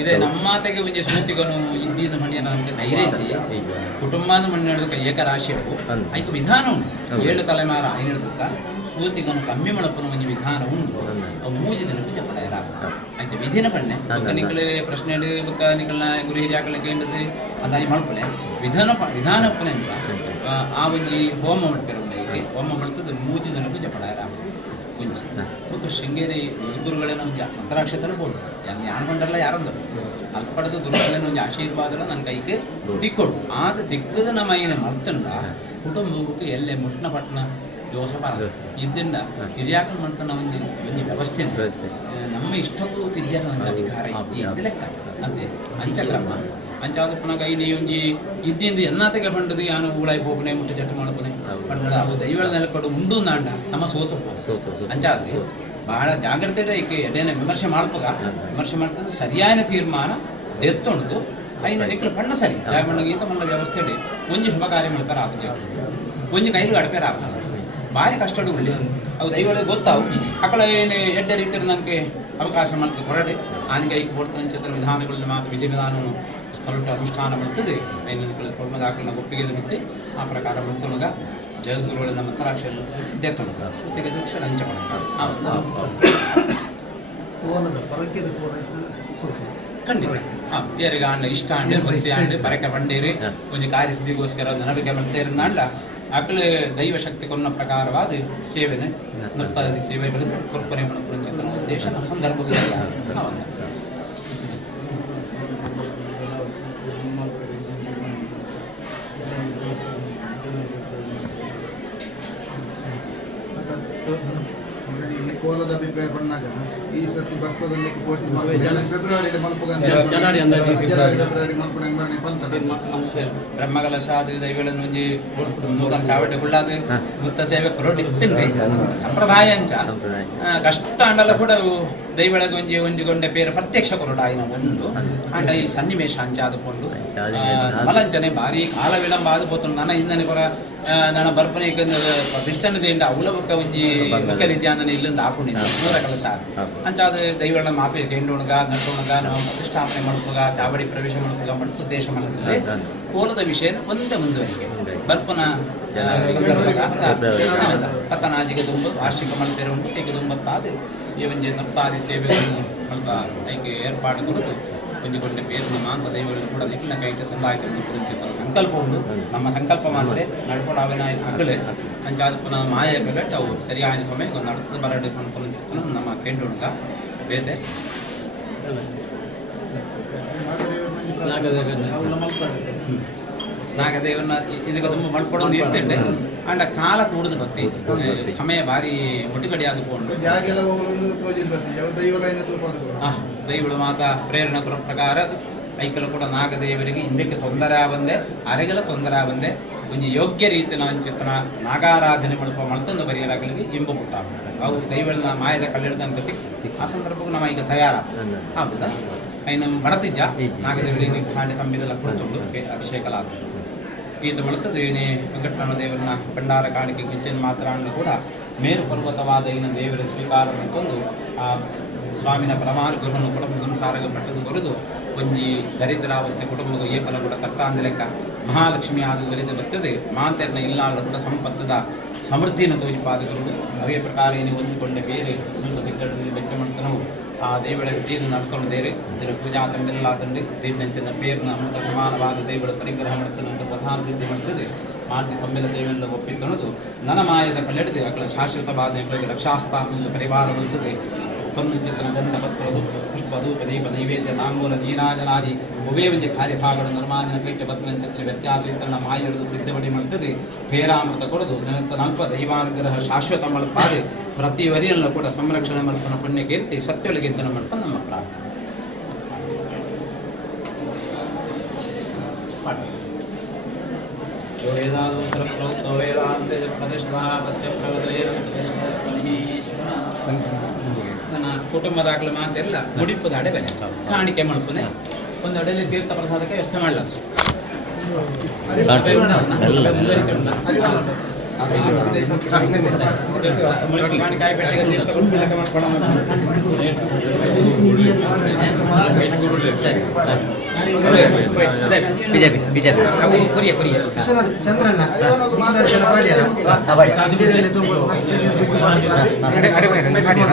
ಇದೆ ನಮ್ಮ ಮಾತೆಗೆ ಒಂಜಿ ಸೂತಿಗನು ಇದ್ದಿದ ಮಣ್ಣಿನ ನೈವೇದ್ಯ ಕುಟುಂಬದ ಮಣ್ಣಿನ ಏಕರಾಶಿ ಐದು ವಿಧಾನ ಉಂಟು 7 ತಲೆಮಾರು ಐನಡುಕ ಸೂತಿಗನು ಕಮ್ಮಿ ಮಳಪನ ಒಂಜಿ ವಿಧಾನ ಉಂಟು ಅವು 3 ದಿನಕ್ಕೆ ಜಪಡಾಯರ ಆಯ್ತು ವಿಧಿನ ಪಣ್ಣೆ ನಿಕ್ಕಲೆ ಪ್ರಶ್ನೆ ನಿಕ್ಕಲ್ನ ಗುರಿ ಹಿರಿಯಾಕಲ ಕೇಂದ್ರದೆ ಅದಾಯಿ ಮಳಪಲೆ ವಿಧಾನಪ್ಪನೆ ಅಂತ ಆ ಒಂಜಿ ಹೋಮ ಮಾಡ್ತಿರೋರಿಗೆ ಹೋಮ ಮಾಡ್ತದೆ 3 ದಿನಕ್ಕೂ ಜಪಡಾಯರ ಒಂಜಿ ಮುಖ ಶೃಂಗೇರಿ ಗುರುಗಳೇನೋ ಒಂಜಿ ಮಂತ್ರಾಕ್ಷೆ ತಲುಬೋದು ಯಾರು ಬಂಡಲ್ಲ ಯಾರಂದರು ಅಲ್ಪಡದು ಗುರುಗಳೇನೋ ಒಂಜಿ ಆಶೀರ್ವಾದ ನನ್ನ ಕೈಗೆ ತಿಕ್ಕೊಡು ಆತ ತಿಕ್ಕದ ನಮ್ಮ ಏನೇ ಮರ್ತಂಡ ಕುಟುಂಬಕ್ಕೆ ಎಲ್ಲೇ ಮುಟ್ನ ಪಟ್ಟಣ ದೋಷ ಬರದು ಇದ್ದಿಂದ ಹಿರಿಯಾಕಲ್ ಮಾಡ್ತಾನ ಒಂಜಿ ವ್ಯವಸ್ಥೆ ನಮ್ಮ ಇಷ್ಟವೂ ತಿದ್ಯಾರ ನನ್ನ ಅಧಿಕಾರ ಇದ್ದಿ ಲೆಕ್ಕ ಅಂತೆ ಅಂಚಕ್ರಮ ಅಂಚಾದ ಪುನಃ ಕೈಲಿ ಒಂಜಿ ಇದ್ದಿಂದ ಎನ್ನಾತೆಗೆ ಬಂಡದು ಯಾನು ಊಳಾಯಿ ಹೋಗನೆ ಮುಟ್ಟ ಚಟ್ಟ ಮಾಡ್ಕೊನೆ ಬಂಡ ಅವು ದೈವಳ ನೆಲಕೊಡು ಉಂಡು ನಾಂಡ ನಮ್ಮ ಸೋತು ಅಂಚಾದ್ರೆ ಬಹಳ ಜಾಗ್ರತೆ ಈಕೆ ಎಡೇನ ವಿಮರ್ಶೆ ಮಾಡ್ತದೆ ಸರಿಯಾದ ತೀರ್ಮಾನ ಎತ್ತೊಂಡು ಐನ ದಿಕ್ಕಲು ಪಣ್ಣ ಸರಿ ಯಾವಣ್ಣ ಗೀತ ಮಣ್ಣ ವ್ಯವಸ್ಥೆ ಒಂಜಿ ಶುಭ ಕಾರ್ಯ ಮಾಡ್ತಾರೆ ಆಪಜೆ ಒಂಜಿ ಕೈಲಿ ಅಡಪೇರ ಆಪಜೆ ಭಾರಿ ಕಷ್ಟಡು ಉಳ್ಳಿ ಅವು ದೈವಳಿಗೆ ಗೊತ್ತಾವು ಅಕಳ ಏನು ಎಡ್ಡೆ ರೀತಿಯ ನನಗೆ ಅವಕಾಶ ಮಾಡ್ತದೆ ಹೊರಡೆ ಆನಿಗೆ ಐಕೆ ಕೊಡ್ತಾನೆ ಚಿತ್ರ ವಿಧಾನಗಳಲ್ಲಿ ಮಾತ್ರ ವಿಧಿವಿಧಾನವನ್ನು ಸ್ಥಳಟ ಅನುಷ್ಠಾನ ಮಾಡ್ತದೆ ಐನ ಕೊಡ್ಮದಾಕಲನ್ನ ಒಪ್ಪಿಗೆ ಮತ್ತೆ ಆ ಪ್ರಕಾರ ಮಾಡ್ತೊಳಗ ಜಗದ್ಗುರುಗಳ ನಮ್ಮ ಮಂತ್ರಾಕ್ಷರ ದೇತೊಳಗ ಸೂತಿಗೆ ದಕ್ಷ ಹಂಚಪಡ ಖಂಡಿತ ಬೇರೆಗ ಆಂಡ ಇಷ್ಟ ಆಂಡೆ ಭಕ್ತಿ ಆಂಡೆ ಬರಕೆ ಬಂಡೇರಿ ಒಂದು ಕಾರ್ಯ ಸಿದ್ಧಿಗೋಸ್ಕರ ನನಗೆ ಬಂದೇ ಇರಂದಾಂಡ ಅಕಲೆ ದೈವ ಶಕ್ತಿ ಕೊನ್ನ ಪ್ರಕಾರವಾದ ಸೇವೆನೆ ನೃತ್ಯಾದಿ ಸೇವೆಗಳು ಕೊರ್ಪನೆ ಮನಪುರಂಚಿತನ ದೇಶದ ಸಂದರ್ಭದಲ್ಲಿ ಕೋಲದ ಅಭಿಪ್ರಾಯ ಬಂದಾಗ ಈ ಸರ್ತಿ ವರ್ಷದಲ್ಲಿ ಬ್ರಹ್ಮಗಲ ಶಾದಿ ದೈವಗಳನ್ನು ಒಂಜಿ ನೂತನ ಚಾವಟಿ ಕುಳ್ಳಾದ ಮುತ್ತ ಸೇವೆ ಕೊರಡಿತ್ತಿಂಡ್ರಿ ಸಂಪ್ರದಾಯ ಅಂಚ ಕಷ್ಟ ಅಂಡಲ್ಲ ಕೂಡ ದೈವಳಗೆ ಒಂಜಿಗೊಂಡೆ ಪೇರು ಪ್ರತ್ಯಕ್ಷ ಕೊರಡ ಆಯ್ನ ಒಂದು ಅಂಡ ಈ ಸನ್ನಿವೇಶ ಅಂಚ ಆದುಕೊಂಡು ಮಲಂಚನೆ ಭಾರಿ ಕಾಲ ವಿಳಂಬ ಆದುಪೋತು ನನ್ನ ಇಂದನೆ ಪರ ನನ್ನ ಬರ್ಪನೆ ಪ್ರತಿಷ್ಠಾನದಿಂದ ಅವಳ ಬುಕ್ಕ ಒಂಜಿ ಮುಖ್ಯ ರೀತಿಯಾದ ಇಲ್ಲಿಂದ ಹಾಕೊಂಡಿದ್ದ ಮೂರ ಕೆಲಸ ಅಂಚಾದ ದೈವಗಳ ಮಾಪಿ ಕೆಂಡೋಣಗ ನಟೋಣಗ ನಾವು ಪ್ರತಿಷ್ಠಾಪನೆ ಮಾಡ್ಕೋಗ ಚಾವಡಿ ಪ್ರವೇಶ ಮಾಡ್ಕೋಗ ಮಟ್ಟು ಉದ್ದೇಶ ಮಾಡ್ತದೆ ಕೋಲದ ವಿಷಯ ಒಂದೇ ಮುಂದುವರಿಕೆ ಬರ್ಪನ ಕಥನಾಜಿಗೆ ತುಂಬ ವಾರ್ಷಿಕ ಮಲ್ಪೇರು ಉಂಟು ಈಗ ತುಂಬತ್ತಾದ ಈ ಒಂಜಿ ನೃತ್ಯಾದಿ ಸೇವೆಗಳನ್ನು ಮಲ್ಪ ಐಕೆ ಏರ್ಪಾಡು ಕೊಡೋದು ಒಂಜಿ ಕೊಂಡೆ ಪೇರು ಮಾಂತ ದೈವಗಳು ಕೂಡ ನಿಟ್ಟಿನ ಕೈಗೆ ಸಂದಾಯಿತ ಸಂಕಲ್ಪ ಉಂಟು ನಮ್ಮ ಸಂಕಲ್ಪ ಮಾತ್ರ ನಡ್ಕೊಂಡು ಅವನ ಅಗಲೆ ಅಂಚಾದ ಪುನಃ ಮಾಯ ಬೆಲೆಟ್ ಅವು ಸರಿಯಾದ ಸಮಯಕ್ಕೆ ಒಂದು ಅರ್ಥದ ಬರಡೆ ಚಿತ್ರ ನಮ್ಮ ಕೆಂಡುಣಕ ಬೇತೆ ನಾಗದೇವನ ಇದಕ್ಕೆ ತುಂಬ ಮಲ್ಪಡೋದು ಇರ್ತಂಡೆ ಅಂಡ ಕಾಲ ಕೂಡದು ಬತ್ತಿ ಸಮಯ ಭಾರಿ ಮುಟ್ಟುಗಡೆ ಆದುಕೊಂಡು ದೈವಳು ಮಾತ ಪ್ರೇರಣೆ ಕೊರ ಪ್ರಕಾರ ಐಕಲು ಕೂಡ ನಾಗದೇವರಿಗೆ ಹಿಂದಕ್ಕೆ ತೊಂದರೆ ಬಂದೆ ಅರೆಗೆಲ್ಲ ತೊಂದರೆ ಬಂದೆ ಒಂದು ಯೋಗ್ಯ ರೀತಿಯ ಚಿತ್ರಣ ನಾಗಾರಾಧನೆ ಮಲ್ಪ ಮಲ್ತೊಂದು ಬರೆಯಲಾಗಲಿಗೆ ಇಂಬು ಪುಟ್ಟ ಅವು ದೈವಳನ ಮಾಯದ ಕಲ್ಲಿಡ್ದಂಗೆ ಆ ಸಂದರ್ಭಕ್ಕೂ ನಮ್ಮ ಈಗ ತಯಾರ ಹೌದಾ ಐನು ಬಡತಿಜ್ಜ ನಾಗದೇವರಿಗೆ ಮಾಡಿ ತಂಬಿದೆಲ್ಲ ಕೊಡ್ತುಂಡು ಅಭಿಷೇಕಲಾದ ಈತ ಮಳುತ್ತದೆ ಇವನೇ ವೆಂಕಟರಮಣ ದೇವರನ್ನ ಭಂಡಾರ ಕಾಣಿಕೆ ಕಿಂಚನ್ ಮಾತನಾಡಲು ಕೂಡ ಮೇರು ಪರ್ವತವಾದ ಇನ್ನು ದೇವರ ಸ್ವೀಕಾರ ಮತ್ತೊಂದು ಆ ಸ್ವಾಮಿನ ಪರಮಾರ ಗುರುವನ್ನು ಕುಟುಂಬ ಸಂಸಾರಗ ಪಟ್ಟದು ಬರೆದು ಒಂಜಿ ದರಿದ್ರಾವಸ್ಥೆ ಕುಟುಂಬದ ಏಪಲ ಕೂಡ ತಟ್ಟಾಂದ ಲೆಕ್ಕ ಮಹಾಲಕ್ಷ್ಮಿ ಆದ ಒಲಿದು ಬರ್ತದೆ ಮಾತೆರ್ನ ಇಲ್ಲಾಳ ಕೂಡ ಸಂಪತ್ತದ ಸಮೃದ್ಧಿಯನ್ನು ತೋರಿಪಾದಗಳು ಅವೇ ಪ್ರಕಾರ ಏನು ಹೊಂದಿಕೊಂಡ ಬೇರೆ ಸ್ವಲ್ಪ ದಿಕ್ಕಡದಲ್ಲಿ ಬೆಚ್ಚ ಮಾಡ್ತಾನವು ಆ ದೇವಳ ತೀರ್ನ ನಡ್ಕೊಂಡು ದೇರೆ ಇದರ ಪೂಜಾ ತಂಡೆಲ್ಲ ತಂಡೆ ದೀರ್ನಂಚಿನ ಪೇರ್ನ ಅಮೃತ ಸಮಾನವಾದ ದೇವಳ ಪರಿಗ್ರಹ ಮಾಡ್ತಾನೆ ಪ್ರಧಾನ ಸಿದ್ಧಿ ಮಾಡ್ತದೆ ಮಾತಿ ತಮ್ಮೆಲ್ಲ ಸೇವೆಲ್ಲ ಒಪ್ಪಿಕೊಳ್ಳೋದು ನನ್ನ ಮಾಯದ ಕಲ್ಲೆಡ್ದು ಅಕಲ ಶಾಶ್ವತವಾದ ರಕ್ಷಾಸ್ಥಾನದ ಪರಿವಾರ ಬರುತ್ತದೆ ಒಂದು ಚಿತ್ರ ಗಂಧ ಪತ್ರದು ಪುಷ್ಪ ಧೂಪ ದೀಪ ನೈವೇದ್ಯ ತಾಂಬೂಲ ನೀರಾಜನಾದಿ ಒವೇ ಒಂದು ಕಾರ್ಯಭಾಗಗಳು ನಿರ್ಮಾಣ ಕೈಟ್ಯ ಪತ್ರ ಚಿತ್ರ ವ್ಯತ್ಯಾಸ ಇತ್ತನ್ನ ಮಾಯ ಹಿಡಿದು ಸಿದ್ಧಪಡಿ ಮಾಡ್ತದೆ ಪೇರಾಮೃತ ಕೊಡದು ನಲ್ಪ ದೈವಾನುಗ್ರಹ ಶಾಶ್ವತ ಮಲ್ಪಾದೆ ಪ್ರತಿ ವರಿಯಲ್ಲೂ ಕೂಡ ಸಂರಕ್ಷಣೆ ಮಲ್ಪನ ಪುಣ್ಯ ಕೀರ್ತಿ ಸತ್ಯೊಳಗಿಂತನ ಮಲ್ಪ ನಮ್ಮ ಪ್ರಾರ್ಥನೆ ನನ್ನ ಕುಟುಂಬದ ಆಕಳು ಮಾತೆಲ್ಲ ಮುಡಿಪದ ಅಡೆ ಬೆಲೆ ಕಾಣಿಕೆ ಮಲ್ಪನೆ ಒಂದು ಅಡೆಯಲ್ಲಿ ತೀರ್ಥ ಪ್ರಸಾದಕ್ಕೆ ವ್ಯವಸ್ಥೆ ಮಾಡಲ ಕಾಣಿಕಾಯಿ ಪೆಟ್ಟಿಗೆ ತೀರ್ಥ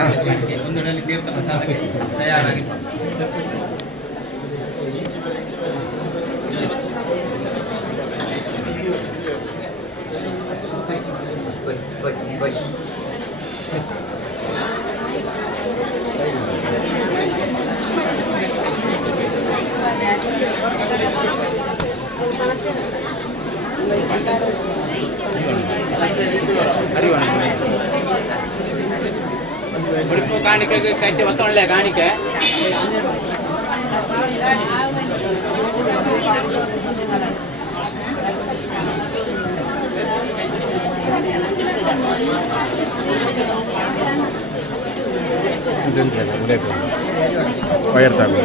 ಪ್ರಸಾದಕ್ಕೆ ಒಂದೆಡೆಯಲ್ಲಿ ತೀರ್ಥ ಪ್ರಸಾದಕ್ಕೆ ತಯಾರಾಗಿ ಉಡುಪು ಕಾಣಿಕೆಗೆ ಕಟ್ಟಿ ಒತ್ತೊಳ್ಳೆ ಕಾಣಿಕೆ ವೈರ್ ತಗೋ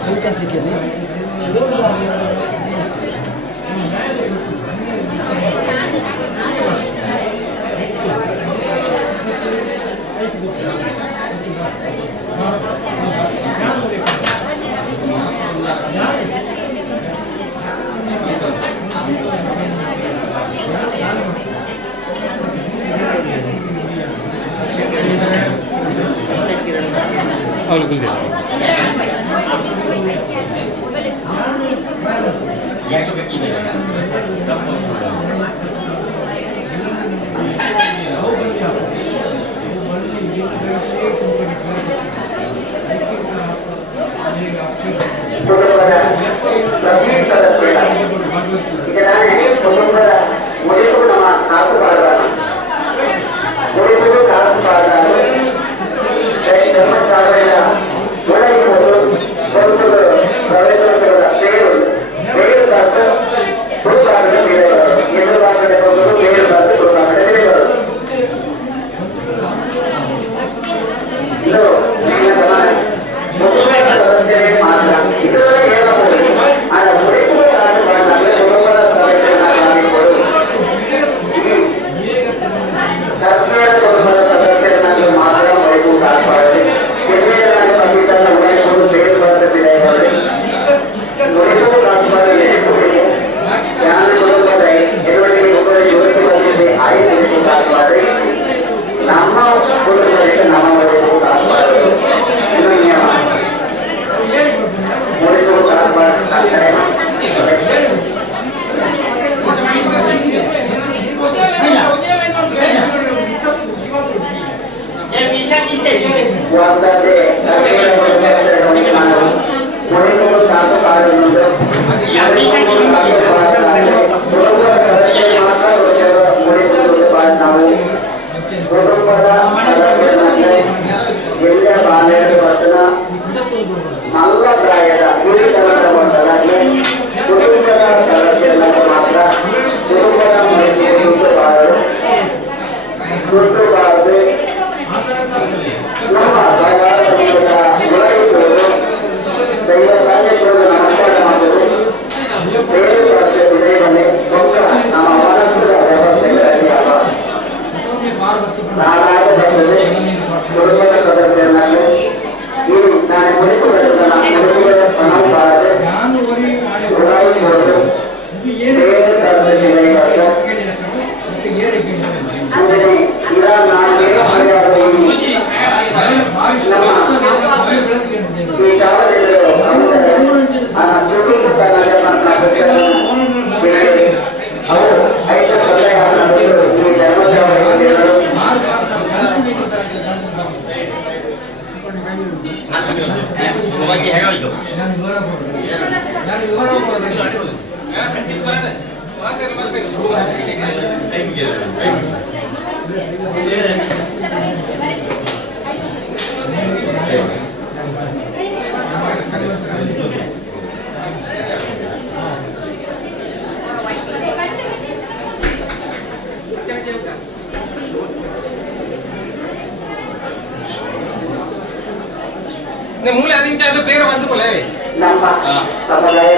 हल्का से क्या और कुल दे ನಾರಾಯಣ ಬಗ್ಗೆ ಹೇಗಾಯ್ತು ಮೂಲೆ ಅದಕ್ಕೆ ಬೇರೆ ಬಂದು ಕೊಲೆ ನಮ್ಮ ಸಮುದಾಯ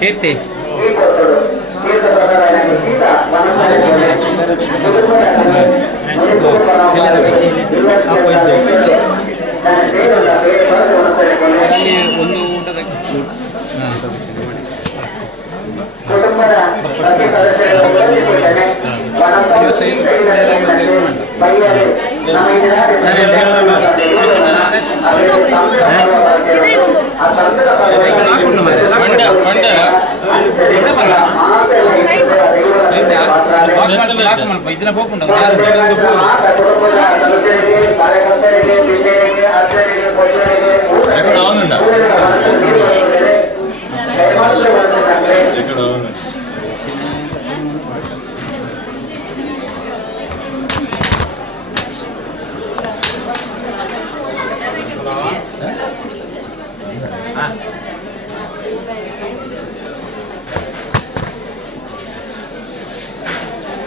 ಕೀರ್ತಿ ಈ ಅಲ್ಲಿ ಒಂದು ಊಟದ ಕುಟುಂಬದ ಪ್ರತಿ ಸದಸ್ಯರು ಇದನ್ನ ಹೋಗ್ಕೊಂಡು ಕಾರ್ಯಕರ್ತರಿಗೆ ಬಿಜೆಪಿಗೆ ಅರ್ಜರಿಗೆ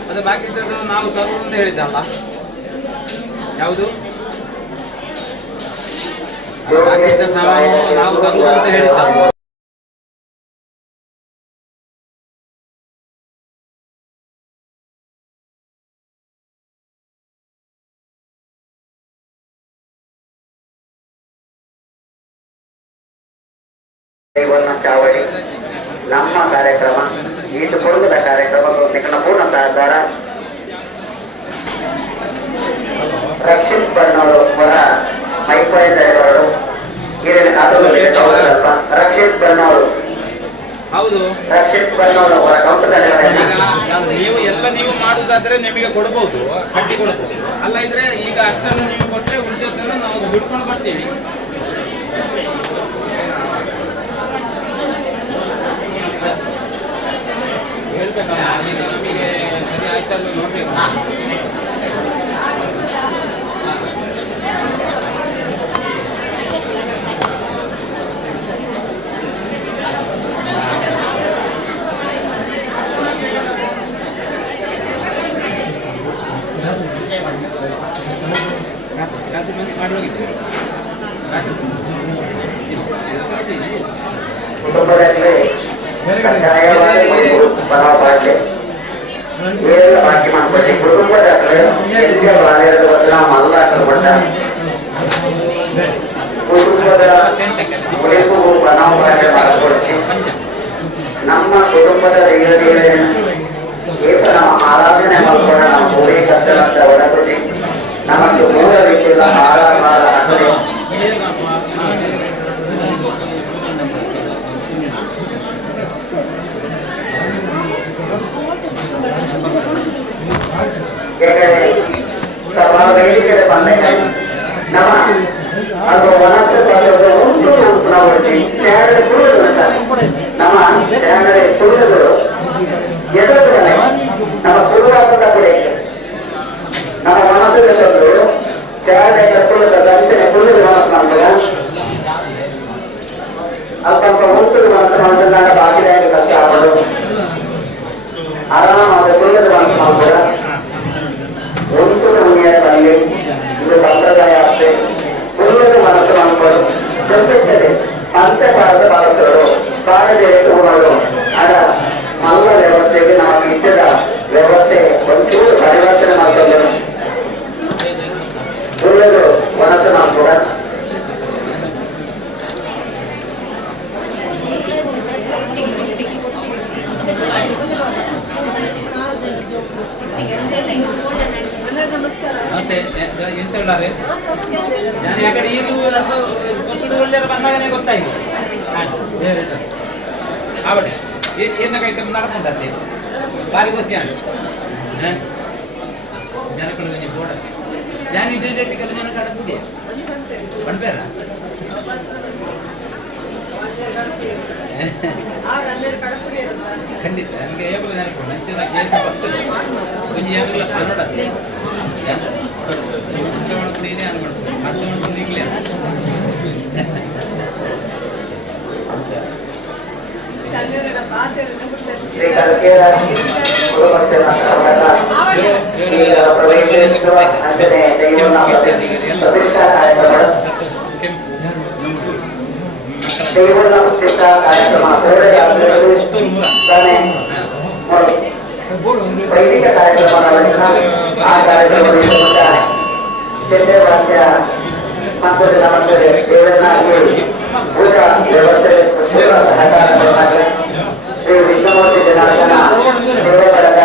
ಅದು ಬಾಕಿ ಇದ್ದದ್ದು ನಾವು ತರುವುದು ಅಂತ ಹೇಳಿದ್ದಲ್ಲ ಯಾವುದು ಬಾಕಿ ಇದ್ದ ಸಾಮಾನು ನಾವು ತರುವುದು ಅಂತ ಹೇಳಿದ್ದಲ್ಲ ಚಾವಡಿ ನಮ್ಮ ಕಾರ್ಯಕ್ರಮ ಈಟು ಕುಟುಂಬದ ಕಾರ್ಯಕ್ರಮ ಪೂರ್ಣ ಸಹಕಾರ ರಕ್ಷಿತ್ ಬಣ್ಣವರು ಹೊರ ಮೈಪಾಯಿದವರು ರಕ್ಷಿತ್ ಬಣ್ಣವರು ಹೌದು ರಕ್ಷಿತ್ ಬಣ್ಣವರು ಹೊರ ನೀವು ಎಲ್ಲ ನೀವು ಮಾಡುವುದಾದ್ರೆ ನಿಮಗೆ ಕೊಡಬಹುದು ಕಟ್ಟಿ ಕೊಡಬಹುದು ಅಲ್ಲ ಇದ್ರೆ ಈಗ ಅಷ್ಟನ್ನು ನೀವು ಕೊಟ್ಟರೆ ಉಳಿದದ್ದನ್ನು ನಾವು ಹಿಡ್ಕೊಂಡು ಬರ್ತೀವಿ ಹೇಳ್ಬೇಕಲ್ಲ ನಮಗೆ ಸರಿ ಆಯ್ತಲ್ಲ ನೋಡ್ಬೇಕು ಕುಟುಂಬದಲ್ಲಿ ಪರವಾಗಿ ಏಳು ಬಾಕಿ ಮಾಡ್ಕೊಳ್ಳಿ ಕುಟುಂಬದಲ್ಲಿ ನಾವು ಮಲ್ಲ ಹಾಕಲ್ಪಟ್ಟ ಕುಟುಂಬದ ಉಳಿಗೂ ಬನಾವಣೆ ಮಾಡಿಕೊಡ್ತೀವಿ ನಮ್ಮ ಕುಟುಂಬದ ಏಕ ನಮ್ಮ ಆರಾಧನೆ ಮಾಡ್ಕೊಂಡ ನಮ್ಮ ಭೂಮಿ ಕಷ್ಟನಷ್ಟ ಒಳಪಡಿ ನಮಗೆ ಮೂಲ ರೀತಿಯ ಆರಾಧನೆ ಹಾಕಲಿ ವೇದಿಕೆ ಬಂದ ನಮ್ಮ ಅದು ವನಸ್ಥ ಕುರುಡುಗಳು ನಮ್ಮ ಕುರುಡುಗಳು ಎದುರುಗಳೇ ನಮ್ಮ ಕುರುಡಾದ ಕೂಡ ನಮ್ಮ ಮನಸ್ಸಿಗೆ ತಂದು ಚಾರಣ ಕುರುಡ ದಂಚನೆ ಕುರುಡು ಮನಸ್ಸು ಮಾಡ್ತಾರೆ ಅಲ್ಪ ಮುಂಚೆ ಮನಸ್ಸು ಮಾಡಿದಾಗ ಬಾಗಿಲಾಗಿ ಕಷ್ಟ ಆಗೋದು ಆರಾಮಾದ ಕುರುಡು ಮನಸ್ಸು ಮಾಡ್ತಾರೆ ಒಂದು ನಮೂನೆಯ ಬರಲಿ ಇದು ಸಂಪ್ರದಾಯ ಅಷ್ಟೇ ಕುರುಡು ಮನಸ್ಸು ಮಾಡ್ಕೊಂಡು ಜೊತೆಗೆ ಪಂಚಪಾದ ಭಾರತರು ಕಾಡದೆ ತಗೊಂಡು ಅದ ಮಲ್ಲ ವ್ಯವಸ್ಥೆಗೆ ನಾವು ಇದ್ದದ ವ್ಯವಸ್ಥೆ ಒಂಚೂರು ಪರಿವರ್ತನೆ ಮಾಡ್ಕೊಂಡರು ಕುರುಡು ಮನಸ್ಸು ಮಾಡ್ಕೊಡ ಒಳ್ಳೆಯ ಬಂದಾಗನೇ ಗೊತ್ತಾಯ್ತು ಆವಡೆ ಏನ ಕೈ ನಡ್ಕೊಂಡತ್ತೆ ಬಾರಿ ಬಸಿ ಆಂಡ್ ಜನಗಳು ನೀವು ಬೋರ್ಡ್ ಜಾನ್ ಇಂಟರ್ನೆಟ್ ಕೆಲವು ಜನ ಕಡಕ್ಕಿದೆ ಬಂದ್ಬೇಡ ಖಂಡಿತ ನನಗೆ ಹೇಗೆ ನೆನಪು ನಂಚಿನ ಕೇಸ ಬರ್ತದೆ ಒಂದು ಏನಿಲ್ಲ ನೋಡತ್ತೆ ಮಾಡ್ಕೊಂಡಿದ್ದೀನಿ ಅನ್ಕೊಂಡು ಮತ್ತೆ ಮಾಡ್ಕೊಂಡು ಈಗಲೇ ಶ್ರೀ ಕಲ್ಕೇರ ಅಂಜನೆ ದೈವನಾಮ ಪ್ರತಿಷ್ಠಾ ಕಾರ್ಯಕ್ರಮ ದೈವನ ಪ್ರತಿಷ್ಠಾ ಕಾರ್ಯಕ್ರಮ ವೈದಿಕ ಕಾರ್ಯಕ್ರಮ ಆ ಕಾರ್ಯಕ್ರಮದಲ್ಲಿ ಚೆಂಡೆ ವಾದ್ಯ ಮತ್ತು ನಮಗೆ ದೇವರನ್ನಾಗಿ ಪೂಜಾ ವ್ಯವಸ್ಥೆ ಪೂರ್ವ ಸಹಕಾರ ಕೊಡಲಾಗಿದೆ. ಶ್ರೀ ವಿಷ್ಣುಮೂರ್ತಿ ಜನಾರ್ದನ ದೇವಸ್ಥಾನದ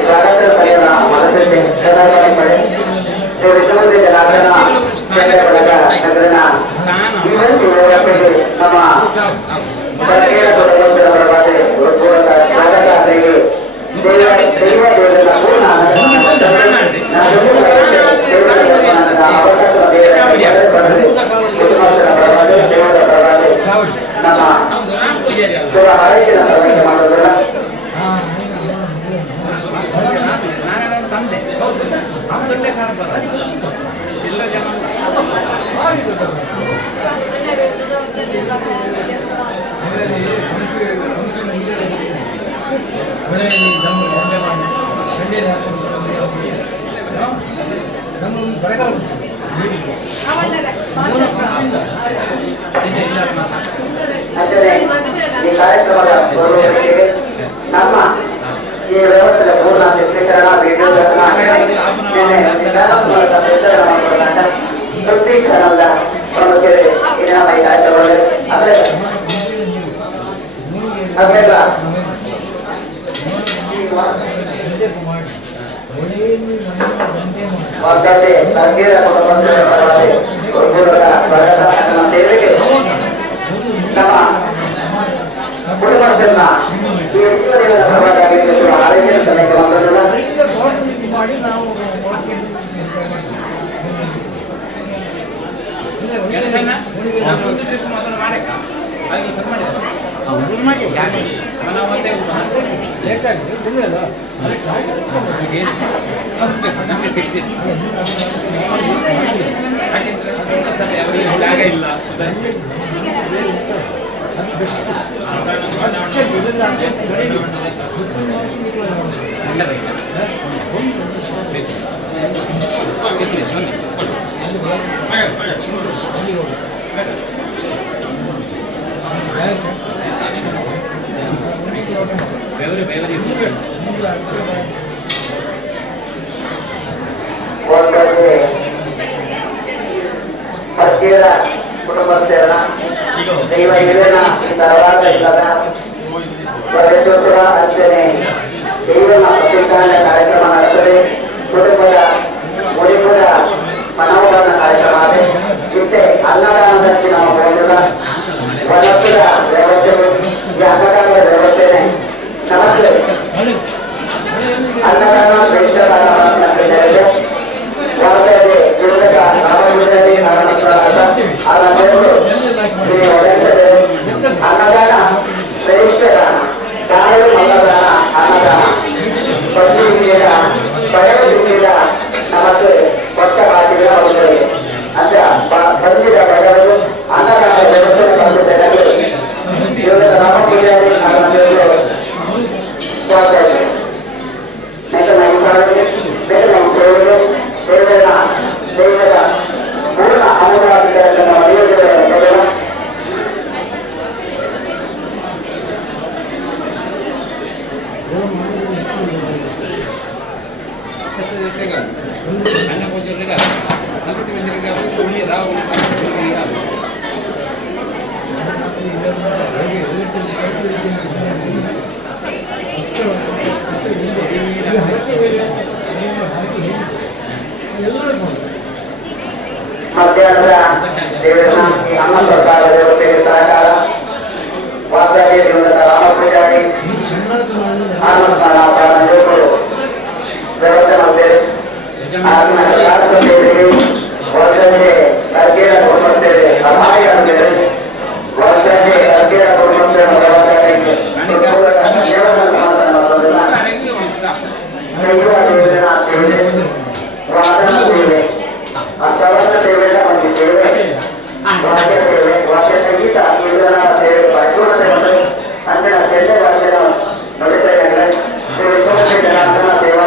ಸ್ವಾಗತ ಸಭೆಯ ಮನಸ್ಸಿಗೆ ಸದಾಗಿ ಪಡೆ ಶ್ರೀ ವಿಷ್ಣುಮೂರ್ತಿ ಜನಾರ್ದನ ನಗರನ ಇವತ್ತು ವ್ಯವಸ್ಥೆಗೆ ನಮ್ಮ ಸ್ವಾಗತ ಅವರಿಗೆ ದೈವ ದೇವರ ಪೂರ್ಣ ನಮ್ಮ ಹಾರೈಸಿದ ಪ್ರವೇಶ ಮಾಡೋದಿಲ್ಲ. ಈ ಕಾರ್ಯಕ್ರಮದ ನಮ್ಮ ಈ ವ್ಯವಸ್ಥೆಯ ಪೂರ್ಣ ಚಿತ್ರೀಕರಣ ವಿಡಿಯೋಗಳನ್ನು ಶುದ್ಧೀಕರಣದ ಸಮಸ್ಯೆ ಈ ಕಾರ್ಯಕ್ರಮದಲ್ಲಿ ಅದೆಲ್ಲ ವಾಗ್ದಾಳಿ ಸರ್ಗೀರ ಸೇವೆಗೆ ನಮ್ಮ ಕುಟುಂಬಸ್ಥರನ್ನ ಈ ಜೀವದೇವರ ಪರವಾಗಿ ಆರೈಕೆ ಸಲಹೆ ಬಂದಿಲ್ಲ. ಜಾಗ ಇಲ್ಲ ಹತ್ತಿರ ಕುಟುಂಬಸ್ಥರ ದೈವ ಹಿರಿಯನ ತರವಾದ ಇಲ್ಲದ ಪ್ರವೇಶೋತ್ಸವ ಅರ್ಚನೆ ದೈವನ ಪ್ರತಿಷ್ಠಾನ ಕಾರ್ಯಕ್ರಮ ನಡೆಸದೆ ಕುಟುಂಬದ ಮುಡಿಪುರ ಮನೋಭಾವನ ಕಾರ್ಯಕ್ರಮ ಇದೆ. ಇತ್ತೆ ಅನ್ನದಾನದಲ್ಲಿ ನಾವು ಹೋಗಿಲ್ಲ ವನಸ್ಸುರ ವ್ಯವಸ್ಥೆ ಈ ಅನ್ನದಾನದ ವ್ಯವಸ್ಥೆನೆ ನಮಗೆ ಅನ್ನದಾನ ಶ್ರೇಷ್ಠ ವಾರ್ತೆಯಲ್ಲಿ ವಿರುದ್ಧ ನಾಮಗುಣದಲ್ಲಿ ಅನ್ನದಾನ ಶ್ರೇಷ್ಠ ದಾನವು ಅನ್ನದಾನ ಅನ್ನದಾನ ಪಂಚೀಯ ಬಯಲಿಂದ ನಮಗೆ ಕೊಟ್ಟ ಮಾತಿಗೆ ಹೋಗುತ್ತದೆ ಅಂದ್ರೆ ಬಂದಿದ ಬಯಲು ಅನ್ನದಾನ ವ್ಯವಸ್ಥೆ ಬಂದಿದ್ದರೆ ವಿರುದ್ಧ ನಾಮಗುಣದಲ್ಲಿ ವಾರ್ತೆಯಲ್ಲಿ ದೇವರ ಪೂರ್ಣ ಅನುಭವಿಗಳನ್ನು ಮರೆಯುವುದರ ಮಧ್ಯಾಹ್ನದ ದೇವರನ್ನ ಈ ಅನ್ನ ಪ್ರಸಾದ ವ್ಯವಸ್ಥೆಗೆ ಸಹಕಾರ ವಾಗ್ದಾಳಿ ರಾಮ ಪೂಜಾರಿ ಆನಂದರು ವ್ಯವಸ್ಥೆ ಮಾಡ್ತೇವೆ. ವಾಗ್ದಾಳಿ ಅರ್ಗೇರ ಕೊಡ್ಬರ್ತೇವೆ ಸಹಾಯ ಅಂತೇವೆ. ವಾಗ್ದಾಳಿ ಅರ್ಗೇರ ಕೊಡ್ಬರ್ತೇವೆ ವಾದನ ಸೇವೆ ಅಷ್ಟವನ್ನ ಸೇವೆಯ ಒಂದು ಸೇವೆ ವಾಕ್ಯ ಸೇವೆ ವಾಕ್ಯ ಸಂಗೀತ ಇವರ ಸೇವೆ ಪರಿಪೂರ್ಣತೆ ಅಂದಿನ ಸೇವೆ ನೋಡಿತಾ ಇದ್ದಾರೆ. ಸೇವಾ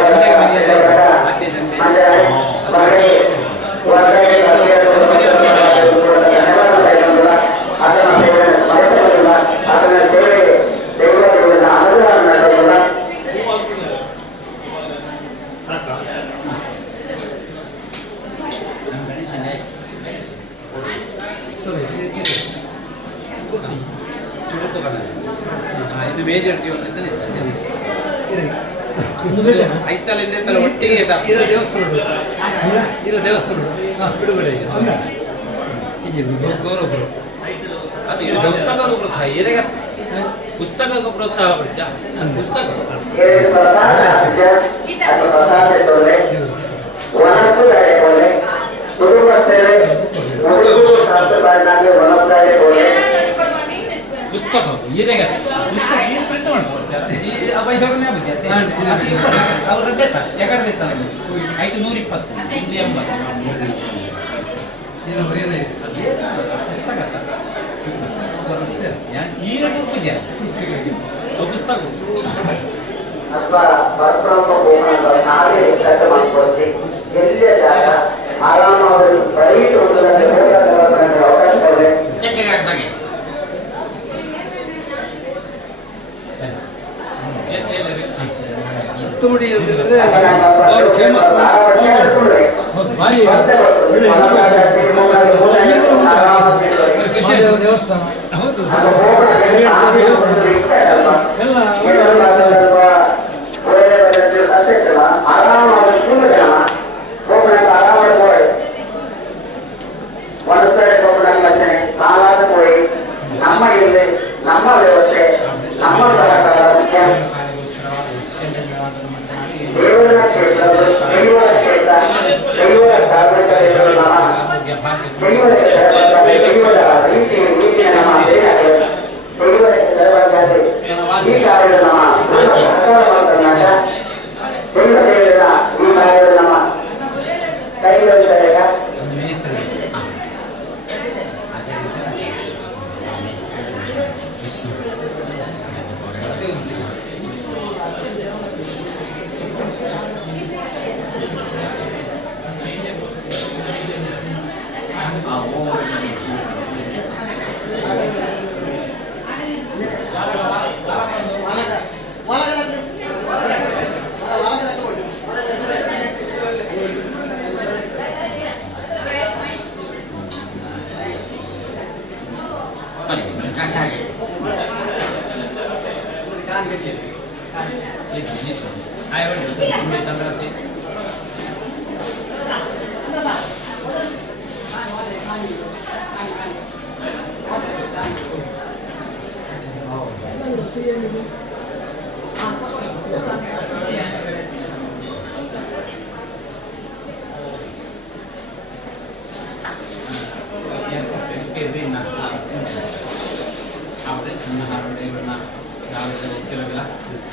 ಮೇಜರ್ ಜೀವನ ಐತಲಿಂದ ಒಟ್ಟಿಗೆ ದೇವಸ್ಥಾನ ಬಿಡುಗಡೆ ಗೌರವಪುರ ಅದು ಪುಸ್ತಕಕ್ಕೂ ಪ್ರೋತ್ಸಾಹ ಏನಾಗ ಪುಸ್ತಕಕ್ಕೂ ಪ್ರೋತ್ಸಾಹ ಬಿಡ್ತ ಪುಸ್ತಕ ಪುಸ್ತಕ ಏನಾಗ ಪುಸ್ತಕ ಏನು ಪ್ರಿಂಟ್ ಮಾಡ್ಬೋದು ಅಭಯಸರನ್ನೇ ಆಗುತ್ತೆ ಅವ್ರು ರಡ್ಡೆತ್ತ ಯಾಕಡೆ ಇತ್ತ ಐಟು 120 ಪುಸ್ತಕ ಈಗ ಪೂಜೆ ಪುಸ್ತಕ ಅಥವಾ ಪರಬ್ರಹ್ಮ ನಾವೇ ಕೆಲಸ ಮಾಡಿಕೊಡ್ತೀವಿ ಎಲ್ಲಿಯ ಜಾಗ ಆರಾಮಾಗಿ ಬರೀ ಅವಕಾಶ ಕೊಡಲಿ ಚೆಕ್ಕಿಗೆ ಹಾಕ್ದಾಗೆ ಹತ್ತುಮುಡಿ ಅಂತಂದ್ರೆ ಅವರು ಫೇಮಸ್ ದೇವಸ್ಥಾನ ಹೌದು ನಮ್ಮ ಇಲ್ಲಿ ನಮ್ಮ ವ್ಯವಸ್ಥೆ ನಮ್ಮ ಸಹಕಾರ ದೇವರ ಕ್ಷೇತ್ರ ದೈವರ ಕ್ಷೇತ್ರ ದೈವರ ಕಾರ್ಮಿಕ ದೈವರ ರೀತಿ ನೀತಿಯ ನಮ್ಮ ದೈವರ ಈ ಕಾರ್ಯದ ನಮ್ಮ ದೈವ ದೇವರ ಈ ಕಾರ್ಯದ ನಮ್ಮ ಕೈಗೊಳ್ಳುತ್ತದೆ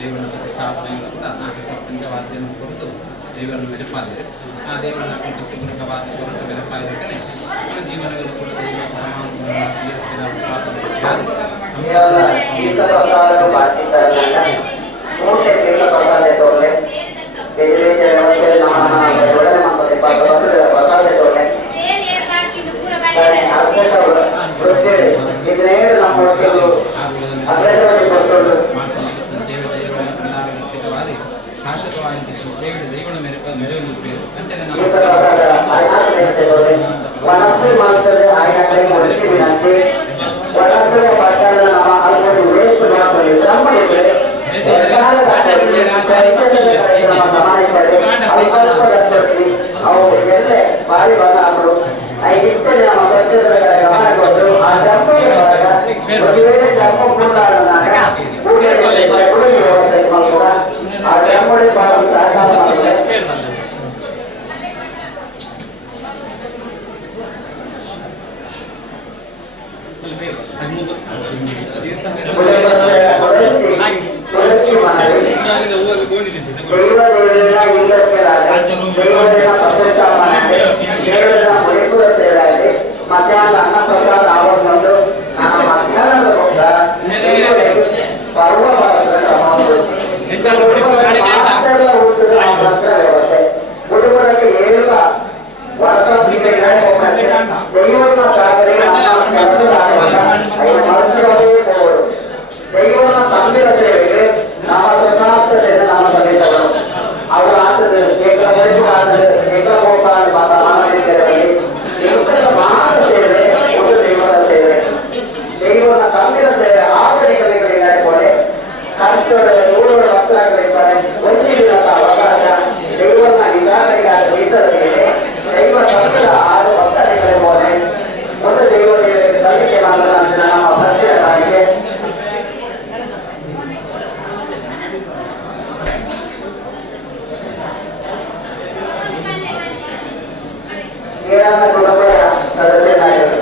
ದೇವರ ಪ್ರತಿಷ್ಠಾಪನೆಗಳನ್ನು ನಾಲ್ಕು ಸಪ್ತಂಗ ವಾದ್ಯವನ್ನು ಕೊಟ್ಟು ದೇವರನ್ನು ಮೆರಪಾದರೆ ಆ ದೇವರನ್ನು ಕೊಟ್ಟು ಪೂರಕವಾದ ಸ್ವರೂಪ ಮೆರಪಾಯಿರುತ್ತೇನೆ ಜೀವನಗಳು ಕೂಡ ದೇವ ಶಾಶ್ವತವಾಗಿ ಸೇವೆ ದೈವನ ಮೆರವಣಿಗೆ ಅವು ಎಲ್ಲೇ ಬಾರಿ ಬಂದಾದ್ರು ಇತ್ತಲ್ಲಿ ನಮ್ಮ ಕಷ್ಟದ ಗಮನ ಕೊಟ್ಟು ಆ ಮಧ್ಯಾಹ್ನ ಅನ್ನ ಪ್ರಸಾದ ಆವತ್ತು ಮಧ್ಯಾಹ್ನದ ಪರ್ವ ಕುಟುಂಬದಲ್ಲಿ ಏಳುವ ದೈವನ ಸಾಗರೆ ದೈವನ ತಂದಿರ ಸೇವೆಗೆ ನಮ್ಮ ಸ್ವತಂತ್ರತೆ ನಮ್ಮ ಸಂದೇಶಗಳು ಅವರ ಆಟದ ಏನಾದ ಕುಟುಂಬದ ಸದಸ್ಯನಾಗಿರು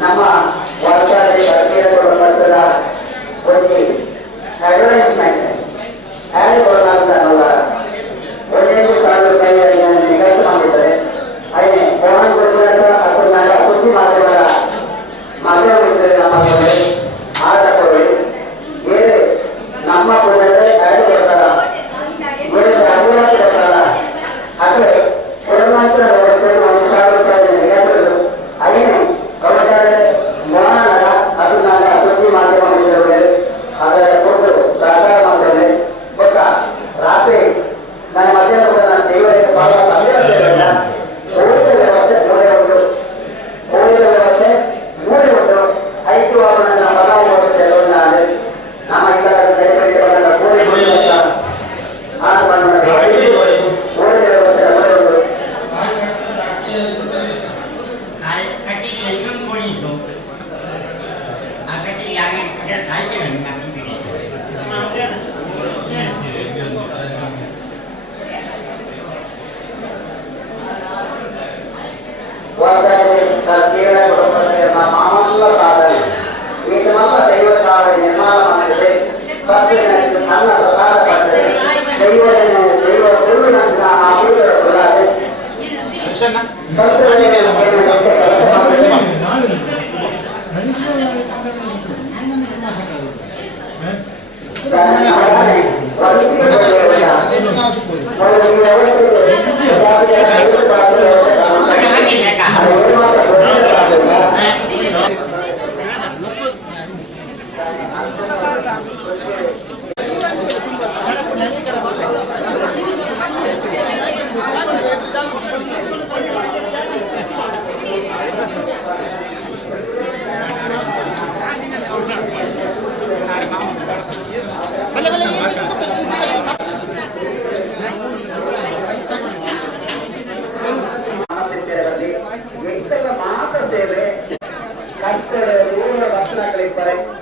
ನಮ್ಮ ವಾರ್ತಾದಿ ಭಾರತೀಯ ಕುಟುಂಬದ ಒಂದು ಅಡ್ವರ್ಟೈಸ್ಮೆಂಟ್ ಆ್ಯಡ್ ಕೊಡೋಣ ಅನ್ನೋದ 15,000 ರೂಪಾಯಿ ನಿಗದಿ ಮಾಡಿದ್ದಾರೆ. ಅದೇ ಫೋನ್ ಕೊಟ್ಟಿದ್ದಾರೆ ಅದನ್ನ ಸುದ್ದಿ ಮಾಧ್ಯಮದ ಮಾಧ್ಯಮದಲ್ಲಿ ನಮ್ಮ ಆಟಗಳು ಏನೇ ನಮ್ಮ ಪೂಜೆಗೆ ಆ್ಯಡ್ ಕೊಡ್ತಾರ ಏನೇ ಅನುದಾನ ಕೊಡ್ತಾರ ಆದರೆ ಕೊಡಮಾತ್ರ ವ್ಯವಸ್ಥೆ 1,000 ರೂಪಾಯಿ ನಿಗದಿ ಅದೇನೆ ಅವರಿಗೆ ಮೋಹನ ಅದನ್ನ ಸುದ್ದಿ ಮಾಧ್ಯಮದಲ್ಲಿ ಅದರ ಕೊಟ್ಟು ಸಹಕಾರ ಮಾಡಿದರೆ ಗೊತ್ತ ರಾತ್ರಿ ನನ್ನ ಮಧ್ಯಾಹ್ನ ಕೂಡ ನನ್ನ ದೇವರಿಗೆ ಬಹಳ ಸಂದೇಹವಿಲ್ಲ. ಓದಿನ ವ್ಯವಸ್ಥೆ ಮೂಳೆ ಉಂಟು, ಓದಿನ ವ್ಯವಸ್ಥೆ ಮೂಳೆ ಉಂಟು. 5 ವಾರ ನನ್ನ ಮನ ಸೇರೋಣ ನಮ್ಮ ಈಗ ಮಾಮಲ್ಲ ಸಾಧನೆ ಈ ನಮ್ಮ ದೈವ ಕಾವಡಿ ನಿರ್ಮಾಣ ಮಾಡಿದರೆ ಸಣ್ಣ ಪ್ರಸಾದ ಪಟ್ಟರೆ ದೈವ ಗುರುವಿನಂತ ಆ ಗುರುಗಳ ಗುಲಾದೆ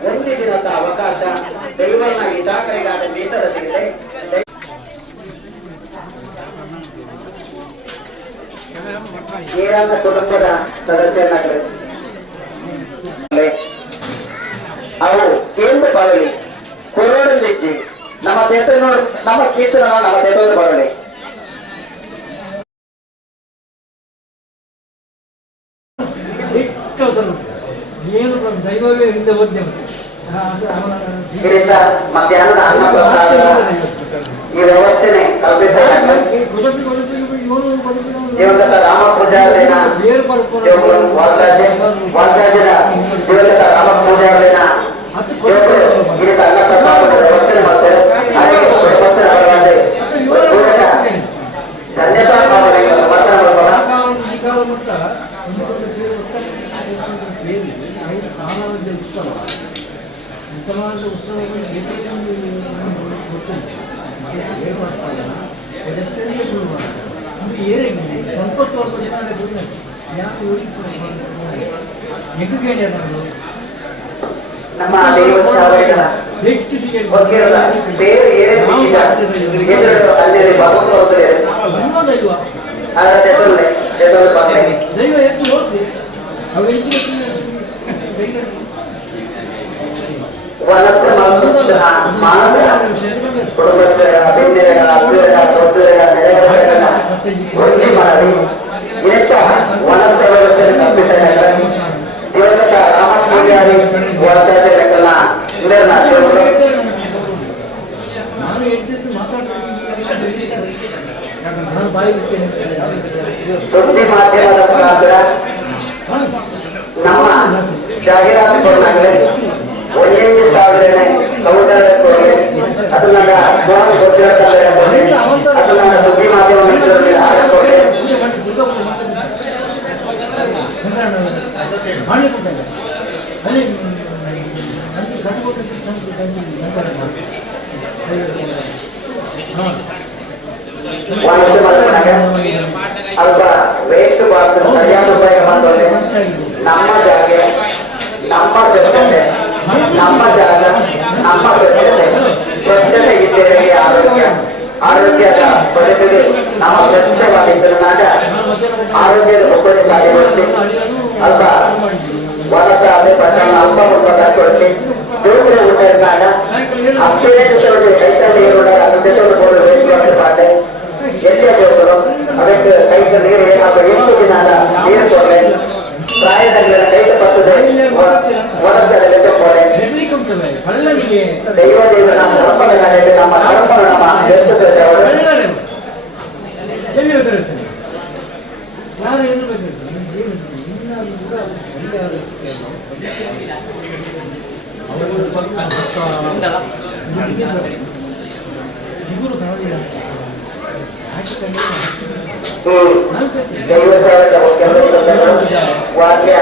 ಒಂದು ದಿನದ ಅವಕಾಶ ದೈವನ ಇದಾಕರಿಗಾದ ಮೀಸಲಲ್ಲಿದೆ. ನೀರನ್ನ ಕುಟುಂಬದ ಸದಸ್ಯನಾಗಲಿ ಅವು ಕೇಂದ್ರ ಬರಲಿ ಕೊರೋಡಲ್ಲಿದ್ದು ನಮ್ಮ ದೇಶದ ನಮ್ಮ ಕೀರ್ತನ ನಮ್ಮ ದೇಶದ ಬರಲಿ. ದೈವವೇ ಹಿಂದೆ ಇದರಿಂದ ಮಧ್ಯಾಹ್ನದ ಅನ್ನ ಈ ವ್ಯವಸ್ಥೆನೆ ದಿವಂಗತ ರಾಮ ಪೂಜಾರಿನ ದಿವಂಗತ ರಾಮ ಪೂಜಾರಿನ ಇದಕ್ಕೆ ಅನ್ನ ಪ್ರಸಾದದ ವ್ಯವಸ್ಥೆ ಮತ್ತೆ ಧನ್ಯವಾದ ಉತ್ತಮವಾದ ಉತ್ಸವಗಳು ಸಂಪತ್ತು ನಮ್ಮ ದೇವಸ್ಥಾನ ಬೇರೆ ಅಲ್ಲಿ ಭಗವಂತ ದೈವ ಎತ್ತು ಹೋಗ್ತಿ ವಲಸೆ ಮಾತ್ರ ಕುಟುಂಬಸ್ಥರ ಅಭಿನಯಗಳ ಅಭ್ಯುದಯಗಳ ನೆರೆಗಳ ವೃತ್ತಿ ಮಾಡಿ ಏಕ ವಲಸೆ ವ್ಯವಸ್ಥೆ ಕಲ್ಪಿಸಿದಾಗ ದೇವತ ರಾಮಪೂಜಾರಿ ವರ್ಧನೆ ಲೆಕ್ಕನ ನಾನು ಹೇಳ್ತಿದ್ದು ನಾನು ಬಾಯಿ ಸುದ್ದಿ ಮಾಧ್ಯಮದ ಮುಖಾಂತರ ನಮ್ಮ ಜಾಹೀರಾತು ಕೊಡಲಾಗಲಿ 1,000 ಕೌಟರಕ್ಕೆ ಅದು ನನ್ನ ಫೋನ್ ಗೊತ್ತಿರುತ್ತದೆ ಅದು ನನ್ನ ಸುದ್ದಿ ಮಾಧ್ಯಮ ಮಿತ್ರರಲ್ಲಿ ಹಾಕಿಕೊಳ್ಳಿ. ಒಂದು ಮಕ್ಕಳಿಗೆ ಅಲ್ಪ ವೇಸ್ಟ್ ಬಾಕ್ಸ್ ಸರಿಯಾದ ಉಪಯೋಗ ಮಾಡಿದ್ರೆ ನಮ್ಮ ಜಾಗೆ ನಮ್ಮ ಸ್ವಚ್ಛತೆ ನಮ್ಮ ಜಾಗ ನಮ್ಮ ಸ್ವಚ್ಛತೆ ಸ್ವಚ್ಛತೆ ಇದ್ದರೆ ಆರೋಗ್ಯದ ಬದುಕಿಗೆ ನಮ್ಮ ಸ್ವಚ್ಛವಾಗಿದ್ದಾಗ ಆರೋಗ್ಯದ ಒಬ್ಬರು ಸಾಧ್ಯಗೊಳಿಸಿ ಅಲ್ಪ ವಲಸ ಅದೇ ಪಟ್ಟಣ ಅಲ್ಪ ಮುಖಗೊಳಿಸಿ ದೂರ ಊಟದಾಗ ಅಪ್ಪೇ ಕೈತಲ್ಲಿ ಇರುವಾಗ ಅದಕ್ಕೆ ಬೋರ್ಡ್ ವೇಸ್ಟ್ ಬಾಕ್ಸ್ ಪಾಟೆ ಎಲ್ಲಿ ಹೋದ್ರು ಅದಕ್ಕೆ ಕೈಗೆ ನೀರು ಏನಾದ್ರು ಎಷ್ಟು ದಿನ ನೀರು ಕೊಡ್ಲೆ ಪ್ರಾಯದಲ್ಲಿ ಕೈಗೆ ಬರ್ತದೆ ಹೊರಗಡೆ ಲೆಕ್ಕಪ್ಪೋಳೆ ದೈವ ದೇವರ ನಮ್ಮ ನಡೆಯಲ್ಲಿ ನಮ್ಮ ಕರ್ಮ ನಮ್ಮ ಎಷ್ಟುತ್ತದೆ ಅವರು ವಾಕ್ಯ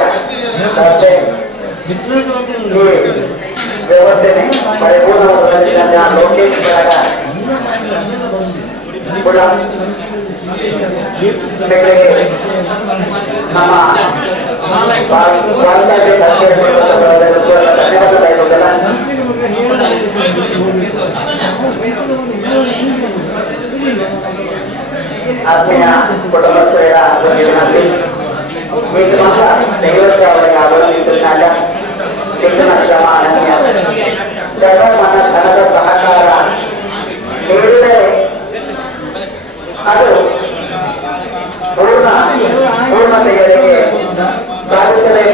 ವ್ಯವಸ್ಥೆನೆ ಪರಿಪೂರ್ಣವಾದ ಲೋಕೇಶ್ವರ ಕೂಡ ನಮ್ಮ ಆತ್ಮೀಯ ಕುಟುಂಬಸ್ಥರ ಜೀವನದಲ್ಲಿ ಈಗ ಮಾತ್ರ ದೈವಕ್ಕೆ ಅವರಿಗೆ ಅವಲಂಬಿಸಿದಾಗ ಶಿಕ್ಷಣ ಶ್ರಮ ಅನನ್ಯ ಧರ್ಮನ ಧನದ ಸಹಕಾರ ನೀಡಿದರೆ ಅದು ಪೂರ್ಣತೆಯರಿಗೆ ಸಾಧಿಸಲೇ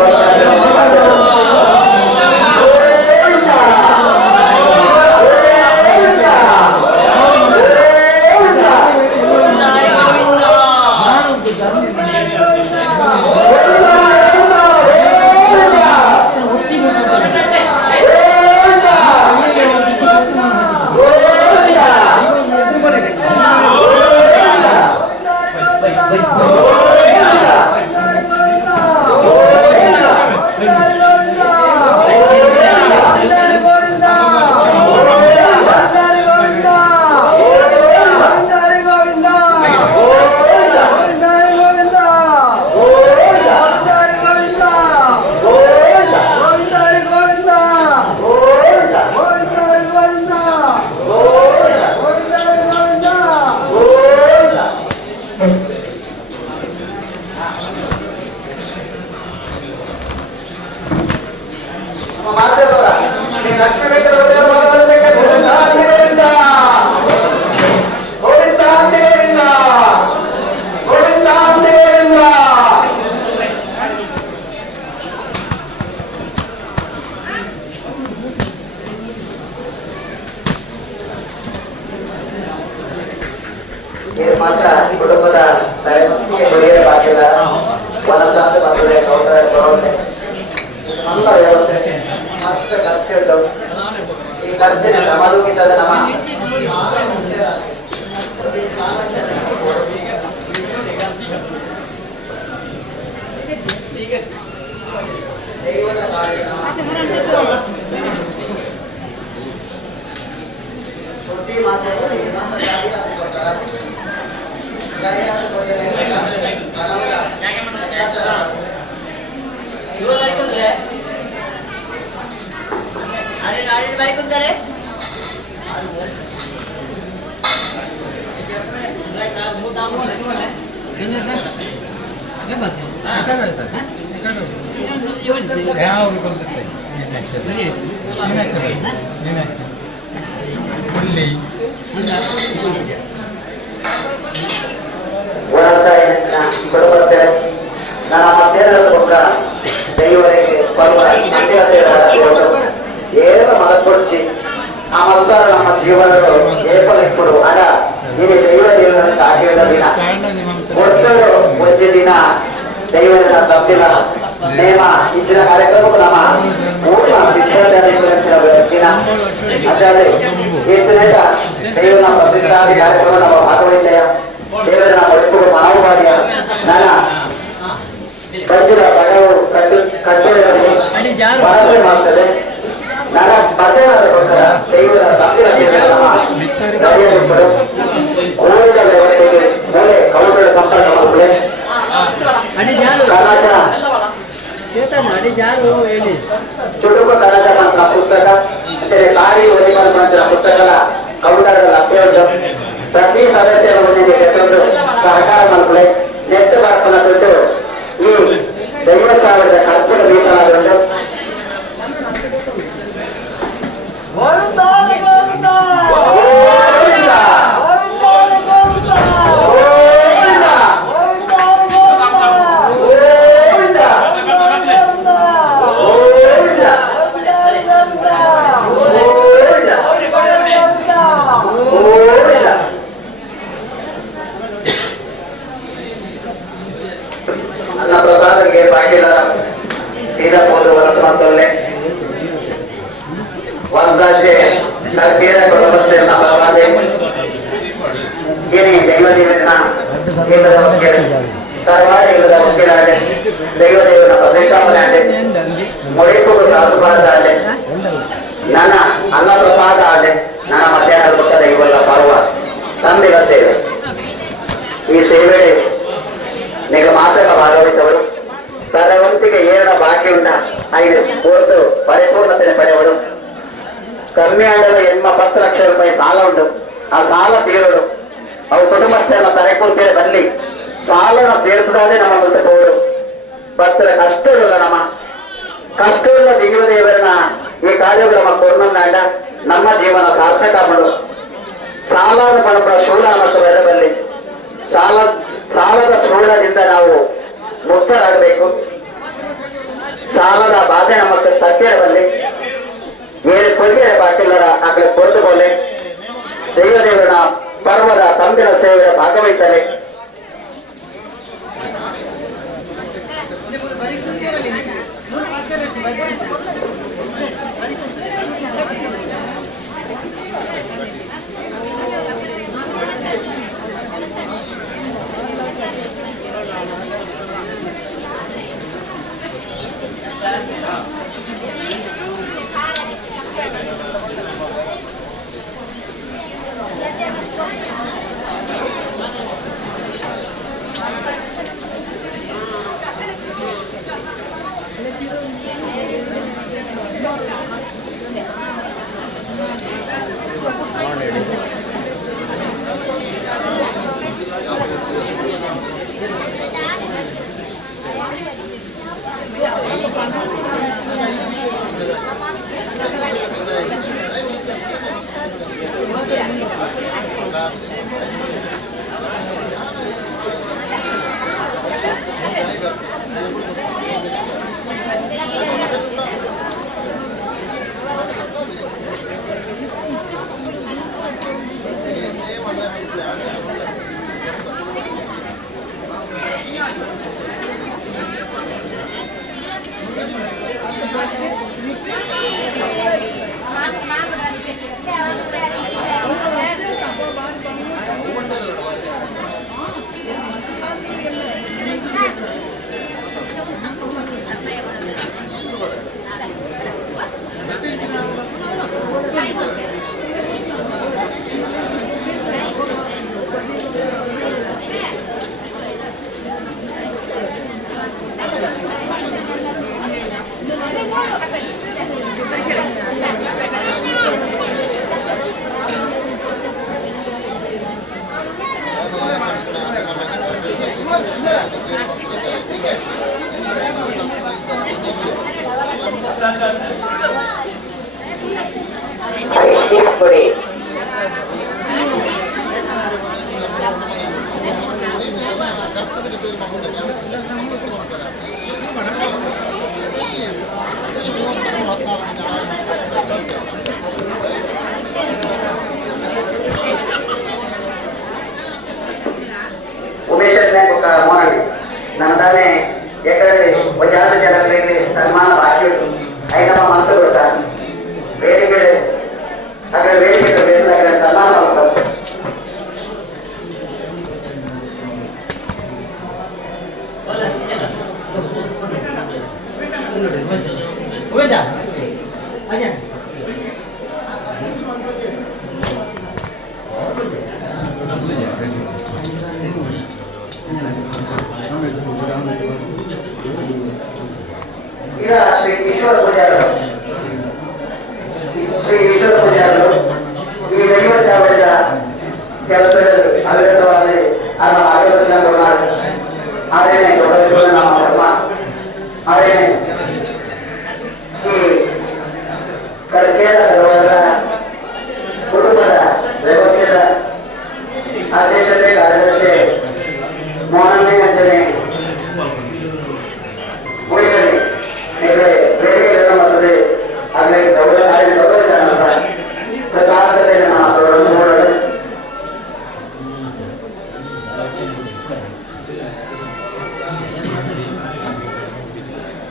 ಮಾತ್ರ ಕುಟುಂಬದ ತಲೆಮತ್ತಿಗೆ ಬೆಳೆಯಲು ಬಾಕಿಲ್ಲ ವನಸಾಂತ ಬಂದರೆ ಕೌಟರ ಬರೋದೆ ನಮ್ಮ ವ್ಯವಸ್ಥೆ ಮತ್ತೆ ಖರ್ಚು ಈ ಖರ್ಚಿನ ಕ್ರಮದೂಗಿತದ ನಮ್ಮ ದೈವದ ಸುದ್ದಿ ಮಾಧ್ಯಮದಲ್ಲಿ ಯಾವ ಕುಟುಂಬಸ್ಥರೇ ನನ್ನ ಮಧ್ಯಾಹ್ನದ ದೈವರಿಗೆ ಏನು ಮನಸ್ಪಡಿಸಿ ಆ ಮನಸ್ಸಾರ ನಮ್ಮ ಜೀವನಗಳು ಏರ್ಪಡಿಸಿಕೊಡು ಹಣ ನೀನು ದೈವ ಜೀವನಕ್ಕೆ ಆಗಿರುವ ದಿನ ಒಟ್ಟು ಒಂದು ದಿನ ದೈವನ ತಪ್ಪಿನ ನೇಮ ಇಚ್ಚಿನ ಕಾರ್ಯಕ್ರಮಕ್ಕೂ ನಮ್ಮ ಮೂಲ ದಿನ ಅದಾದ್ರೆ ಏತನೇಕ ದೈವನ ಪ್ರತಿಷ್ಠಾದಿ ಕಾರ್ಯಕ್ರಮ ನಮ್ಮ ಭಾಗವಹಿಸಯ ದೇವರ ಒಟ್ಟು ಮಾನವವಾದಿಯ ನನ್ನ ಕಂಚಿನ ಬಡವರು ಕಟ್ಟಡಗಳಲ್ಲಿ ಬರವಣಿಗೆ ಮಾಡ್ತದೆ ನನ್ನ ಭಜನದ ಪ್ರಕಾರ ದೈವದ ಕೋಳಿಗಳ ವ್ಯವಸ್ಥೆಗೆ ಮೂಲೆ ಕೌಟರ ಸಂಪರ್ಕ ಮಾಡುತ್ತದೆ ಚುಟುಕು ಕನ್ನಡ ಮಂತ್ರ ಪುಸ್ತಕ ಮತ್ತೆ ದಾರಿ ಒಲಿಮಲ್ ಮಂತ್ರ ಪುಸ್ತಕಗಳ ಕೌಟರದ ಲಭ್ಯವಿದ್ದು ಪ್ರತಿ ಸದಸ್ಯರ ಮುಂದೆ ಕೆಲವೊಂದು ಸಹಕಾರ ಮಾಡ್ಕೊಳ್ಳಿ ನೆಟ್ಟು ಬರ್ಕೊಂಡು ದುಡ್ಡು ಈ ದೈವ ಸಾವಿರದ ಖರ್ಚಿಗೆ ಮೀಸಲಾದುಂಟು ಪ್ರಸಾದಕ್ಕೆ ಬಾಗಿಲ ಇದಪ್ಪೋದು ಒಳಸಮತ್ತೊಳ್ಳೆ ಒಂದಾಜೆ ಸರ್ಕೇರ ಕೊಡಬಸ್ತೆ ನಮ್ಮವಾದೆ ಏನೇ ದೈವದೇವನ ಇಲ್ಲದ ಮುಖ್ಯರೆ ಸರ್ವಾಡಿ ಇಲ್ಲದ ಮುಖ್ಯರಾಡೆ ದೈವದೇವನ ಪ್ರತಿಷ್ಠಾಪನೆ ಆಡೆ ಮೊಳಿಪುರು ಸಾಧುಪಾದ ಆಡೆ ನನ್ನ ಅನ್ನಪ್ರಸಾದ ಆಡೆ ನನ್ನ ಮಧ್ಯಾಹ್ನದ ಪುಟ್ಟ ದೈವಲ್ಲ ಪರ್ವ ತಂದಿಗ ಸೇವೆ ಈ ಸೇವೆ ನಿಗ ಮಾತೆಲ್ಲ ಭಾಗವಹಿಸವರು ತರವಂತಿಗೆ ಏನ ಬಾಕಿ ಉಂಟ ಐದು ಓದು ಪರಿಪೂರ್ಣತೆ ಪಡೆಯವರು ಕಮ್ಮಿ ಆಡಲು 10 ಲಕ್ಷ ರೂಪಾಯಿ ಸಾಲ ಉಂಟು ಆ ಸಾಲ ತೀರೋಡು ಅವು ಕುಟುಂಬಸ್ಥೆಲ್ಲ ತರೆಕೂಂತೇಳಿ ಬರಲಿ ಸಾಲನ ತೀರ್ಪದಾದೆ ನಮ್ಮ ಮುಂದೆ ಹೋಡು ಭಕ್ತರ ಕಷ್ಟವಿಲ್ಲ ನಮ್ಮ ಕಷ್ಟವಿಲ್ಲ ದೇವದೇವರನ್ನ ಈ ಕಾರ್ಯಕ್ರಮ ಕೊರ್ನಂದಾಂಡ ನಮ್ಮ ಜೀವನ ಸಾರ್ಥಕ ಮಾಡು ಸಾಲದ ಪಣಪ ಶೂಲ ಮತ್ತು ಬೆಳೆಬಲ್ಲಿ ಸಾಲದ ಶೂಲದಿಂದ ನಾವು ಮುಕ್ತರಾಗಬೇಕು ಸಾಲದ ಬಾಧೆ ನಮಗೆ ಸತ್ಯದಲ್ಲಿ ಏಳು ಕೊಡುಗೆ ಬಾಕಿಲ್ಲರ ಆ ಕಡೆ ಕೊರತುಕೊಳ್ಳೆ ದೈವದೇವನ ಪರ್ವದ ತಂದಿನ ಸೇವೆಯ ಭಾಗವಹಿಸಲೆ ಈಶ್ವರ ಪೂಜಾರರು ಶ್ರೀ ಈಶ್ವರ ಪೂಜಾರರು ಈ ದೈವ ಚಾವಡಿಯ ಕೆಲಸಗಳಲ್ಲಿ ಅವಿರತವಾಗಿ ನಮ್ಮ ಆಯೋಜನೆ ಆರೇನೆ ನಮ್ಮ ಧರ್ಮ ಆರೇನೆ ಈ ಕೇರಳದ ಕುಟುಂಬದ ವ್ಯವಸ್ಥೆಯ ಅಧ್ಯಕ್ಷತೆ ಕಾರ್ಯದರ್ಶಿ ಮೋಹನನೇ ಅಂಜನೆ ಉಳಿಗಡೆ ಬೇರೆ ಮತ್ತದೆ ಅಲ್ಲಿ ಗೌರವಿಸಿದ ನಂತರ ಕೃತಜ್ಞತೆಯನ್ನು ಅವರನ್ನು ನೋಡಲು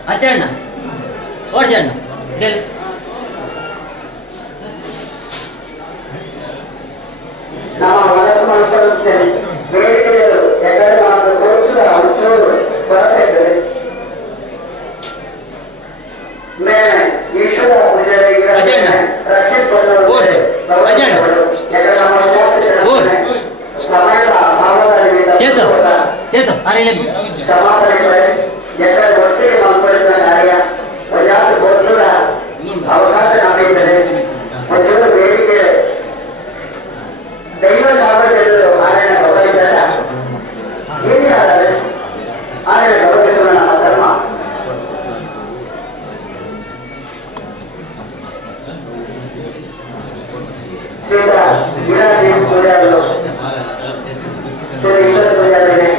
ಆಚರಣ ಓರ್ಜಣ್ಣ ನಮ್ಮ ಮನಸ್ಸು ಮನಸ್ಸಂತೆ ಬೇಡಿಕೆಗಳು ಯಾಕಂದ್ರೆ ನಾವು ಕೊಡುತ್ತಿಲ್ಲ ಉಚ್ಚೋರು ಬರತಾ ಇದ್ದಾರೆ ಮೇಲೆ ಈಶ್ವರ ಪೂಜಾರಿಗೆ ರಕ್ಷಿತ್ ಸಮಯದ ಅಭಾವದಲ್ಲಿ ಸಮಾಧಾನ ಯಾಕಂದ್ರೆ ಒಟ್ಟಿಗೆ ನಾವು ಪಡೆದ ಕಾರ್ಯ ಪ್ರಜಾತ ಬೋಧದ ಅವಕಾಶ ನಮಗೆ ಒಂಚೂರು ಬೇಡಿಕೆ ದೈವ ಸಾಮರ್ಥ್ಯಗಳು ಆಯನ ಗೌರವಿಸಿದಾಗ ಏನೇ ಆದರೆ ಆಯನ ಗೌರವಿಸುವ ನಮ್ಮ ಧರ್ಮ ಶ್ರೀತ ವಿರಾಜಿ ಪೂಜಾರರು ಶ್ರೀ ಈಶ್ವರ ಪೂಜಾರರಿಗೆ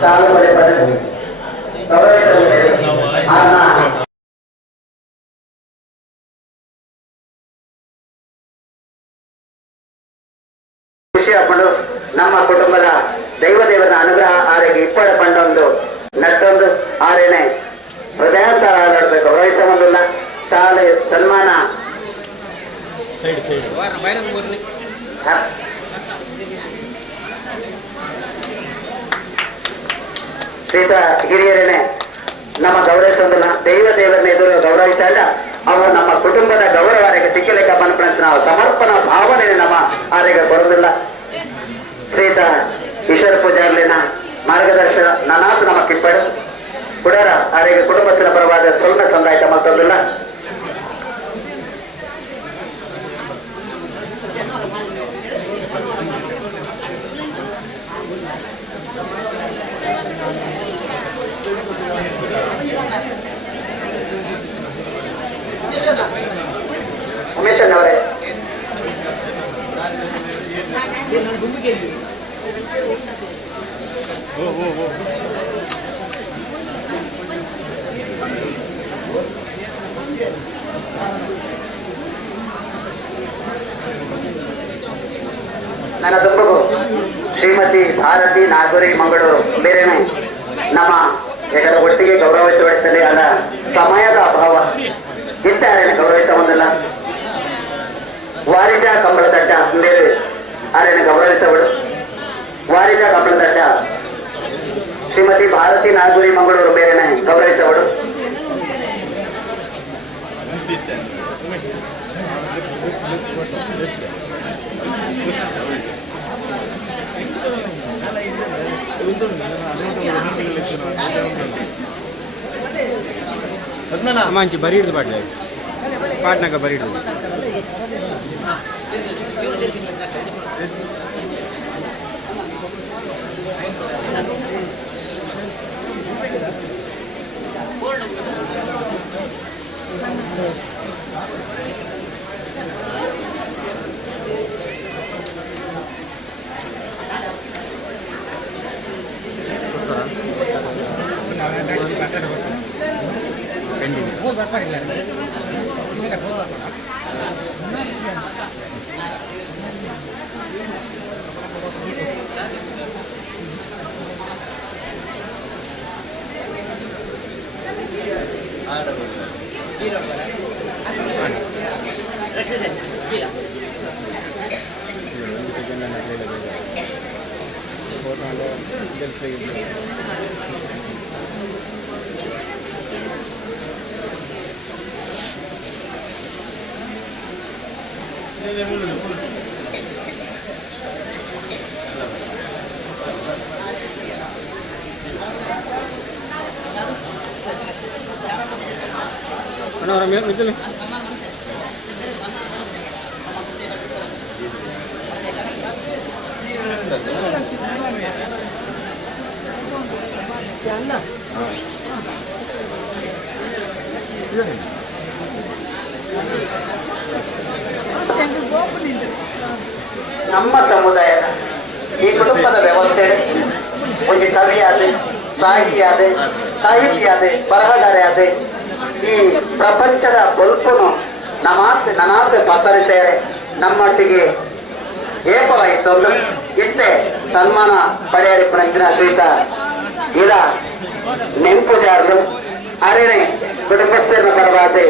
ಸಾಲು ಪಡೆ ಬರೆದು ಗೌರವಿಸಲಿದೆ ಖುಷಿ ಹಾಕೊಂಡು ನಮ್ಮ ಕುಟುಂಬದ ದೈವದೇವರ ಅನುಗ್ರಹ ಆರೆಗೆ ಇಪ್ಪಳ ಪಂಡೊಂದು ನಟ್ಟೊಂದು ಆರೇನೆ ಹೃದಯಾಂತರ ಆಡಬೇಕು ಗೌರವಿಸಬಂದಿಲ್ಲ ಶಾಲೆ ಸನ್ಮಾನ ಶ್ರೀತ ಹಿರಿಯರೇನೆ ನಮ್ಮ ಗೌರವಿಸೋದಿಲ್ಲ ದೈವ ದೇವರನ್ನ ಎದುರು ಗೌರವಿಸಿದಾಗ ಅವರು ನಮ್ಮ ಕುಟುಂಬದ ಗೌರವ ಆರೆಗೆ ಸಿಕ್ಕಲೆಕ್ಕ ಬಂದ್ಬಿಡಂತ ನಾವು ಸಮರ್ಪಣಾ ಭಾವನೆ ನಮ್ಮ ಆರೆಗೆ ಬರೋದಿಲ್ಲ ಶ್ರೀತ ಈಶ್ವರ ಪೂಜಾರ್ಲಿನ ಮಾರ್ಗದರ್ಶನ ನಾನಾತು ನಮ್ಮ ಕಿಪ್ಪಡು ಕುಡರ ಆರೆಗೆ ಕುಟುಂಬದ ಪರವಾದ ಸ್ವಲ್ಪ ಸಂದಾಯಿತ ಮತ್ತೊಂದಿಲ್ಲ ಉಮೇಶನ್ ಅವರೇ ನನ್ನ ದುಂಬಗು ಶ್ರೀಮತಿ ಭಾರತಿ ನಾಗೂರಿ ಮಂಗಳೂರು ಬೇರೆನೆ ನಮ್ಮ ಯಾಕಂದ್ರೆ ಒಟ್ಟಿಗೆ ಗೌರವಿಸಬಡಿಸಲಿ ಅಲ್ಲ ಸಮಯದ ಅಭಾವ ಹೆಚ್ಚಾರೇನೆ ಗೌರವಿಸಬಂದಿಲ್ಲ ವಾರಿಜ ಕಂಬಳ ತಟ್ಟ ಬೇರೆ ಆರೇನೆ ಗೌರವಿಸಬಡು ವಾರಿಜ ಕಂಬಳ ತಟ್ಟ ಶ್ರೀಮತಿ ಭಾರತಿ ನಾಗೂರಿ ಮಂಗಳೂರು ಬೇರೆನೆ ಗೌರವಿಸಬಡು మంచి బరీడు పడలేదు పాట్నాక బరీడు ನಮ್ಮ ಸಮುದಾಯದ ಈ ಕುಟುಂಬದ ವ್ಯವಸ್ಥೆ ಒಂದು ಕವಿಯಾದ ಸಾಹಿಯಾದ ಸಾಹಿತಿಯಾದ ಬರಹಗಾರ ಈ ಪ್ರಪಂಚದ ಬಲ್ಪನು ನನಾತೆ ಪತ್ತರಿಸೇರೆ ನಮ್ಮೊಟ್ಟಿಗೆ ಏಪಲ ಇತ್ತೊಂದು ಇತ್ತೆ ಸನ್ಮಾನ ಪಡೆಯಲಿಪ್ಪನಂಚಿನ ಶ್ರೀತ ಇದ ನೆಂಪುಜಾರರು ಅರೇನೆ ಕುಟುಂಬಸ್ಥರನ್ನ ಪರವಾದೆ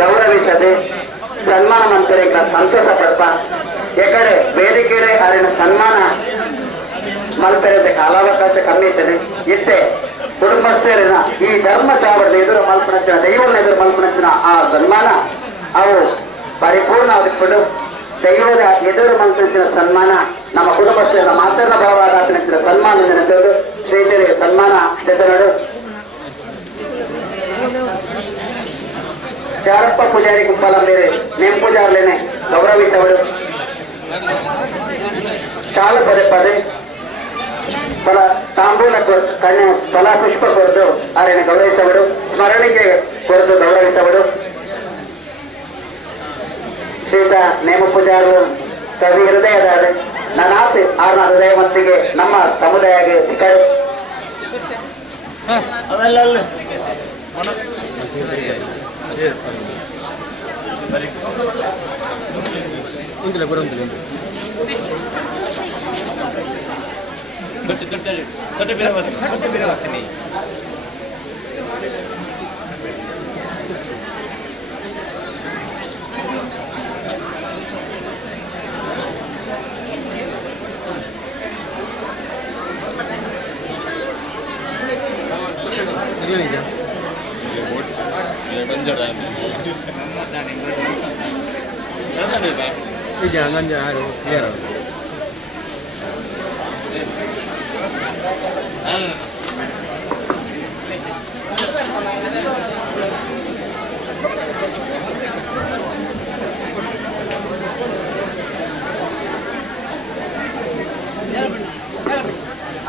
ಗೌರವಿಸದೆ ಸನ್ಮಾನ ಮಂತ್ರಿಗಳ ಸಂತೋಷ ಪಡ್ಪ ಎಕಡೆ ವೇದಿಕೆಡೆ ಅರಿನ ಸನ್ಮಾನ ಮಲ್ಪೆರದೆ ಕಾಲಾವಕಾಶ ಕಮ್ಮಿ ಇರ್ತದೆ ಇತ್ತೆ ಕುಟುಂಬಸ್ಥರಿನ ಈ ಧರ್ಮ ಚಾವಡದ ಎದುರು ಮಲ್ಪನಂಚಿನ ದೈವನ ಎದುರು ಮಲ್ಪನಂಚಿನ ಆ ಸನ್ಮಾನ ಅವು ಪರಿಪೂರ್ಣ ಆಗಿಬಿಟ್ಟು ದೈವದ ಎದುರು ಮಲ್ಪನಂಚಿನ ಸನ್ಮಾನ ನಮ್ಮ ಕುಟುಂಬಸ್ಥರ ಮಾತನ್ನ ಭಾವಾದಾಸನಂಚಿನ ಸನ್ಮಾನ ನೆನೆಸೋದು ಶ್ರೀಧರಿ ಸನ್ಮಾನ ಜೊತೆನಡು ಚಾರಪ್ಪ ಪೂಜಾರಿ ಗುಂಪಲ ಬೇರೆ ನೆಂಪೂಜಾರ್ಲೇನೆ ಗೌರವಿಸವಳು ಶಾಲು ಪದೇ ಪದೇ ಫಲ ತಾಂಬೂಲ ಕಣ್ಣು ಫಲ ಪುಷ್ಪ ಕೊರೆದು ಆರೇನೆ ಗೌರವಿಸವಳು ಸ್ಮರಣಿಗೆ ಕೊರೆದು ಗೌರವಿಸವಳು ಶ್ರೀತ ನೇಮ ಪೂಜಾರು ಕವಿ ಹೃದಯದ ನನಾಸೆ ಆರ್ನ ಹೃದಯವಂತಿಗೆ ನಮ್ಮ ಸಮುದಾಯಕ್ಕೆ ಸಿಕ್ಕರು Jangan jauh, biar.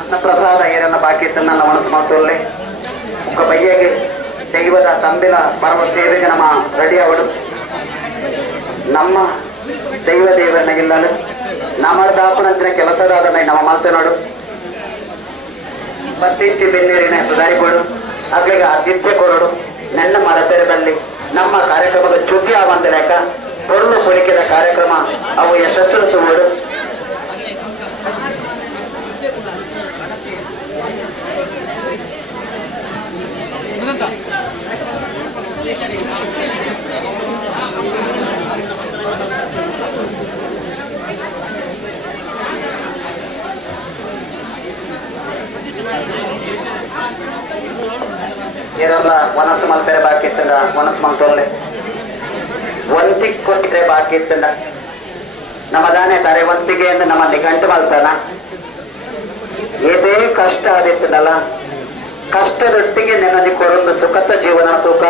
ಅನ್ನಪ್ರಸಾದ ಏರನ್ನ ಬಾಕಿ ಇತ್ತು ನನ್ನ ಮನಸ್ಸು ಮಾತುಲ್ಲೇ ಮುಖ ಬಯ್ಯಗೆ ದೈವದ ತಂಬಿನ ಬರುವ ಸೇವೆಗೆ ನಮ್ಮ ರೆಡಿ ಅವಳು ನಮ್ಮ ದೈವ ದೇವರನ್ನ ಇಲ್ಲಲು ನಮ್ಮ ದಾಪನಂಚಿನ ಕೆಲಸದಾದ ನಮ್ಮ ಮಾತನಾಡು ಪತ್ತಿಂಚಿ ಬೆನ್ನೀರಿನ ಸುಧಾರಿಕೊಡು ಅಗ್ಲಿಗೆ ಆತಿಥ್ಯ ಕೊರಡು ನನ್ನ ಮರತೆರದಲ್ಲಿ ನಮ್ಮ ಕಾರ್ಯಕ್ರಮದ ಚ್ಯುತಿ ಆವಂತ ಲೆಕ್ಕ ಕೊರಲು ಕೊಳಿಕೆದ ಕಾರ್ಯಕ್ರಮ ಅವು ಯಶಸ್ಸು ಸುವಡು ಏರಲ್ಲ ವನಸು ಮಲ್ಪೆರೆ ಬಾಕಿ ಇತ್ತಂಡ ವನಸು ಮಲ್ತೊಲ್ಲೆ ಒಂತಿಗೆ ಕೊಟ್ಟಿದ್ರೆ ಬಾಕಿ ಇತ್ತಂಡ ನಮ್ಮ ದಾನೆ ತಾರೆ ಒಂತಿಗೆ ಎಂದು ನಮ್ಮ ನಿಘಂಟು ಮಲ್ತಾನ ಏದೇ ಕಷ್ಟ ಆದಿತ್ತಲ್ಲ ಕಷ್ಟದೊಟ್ಟಿಗೆ ನೆನದಿ ಕೊಡೊಂದು ಸುಖದ ಜೀವನ ತೂಕ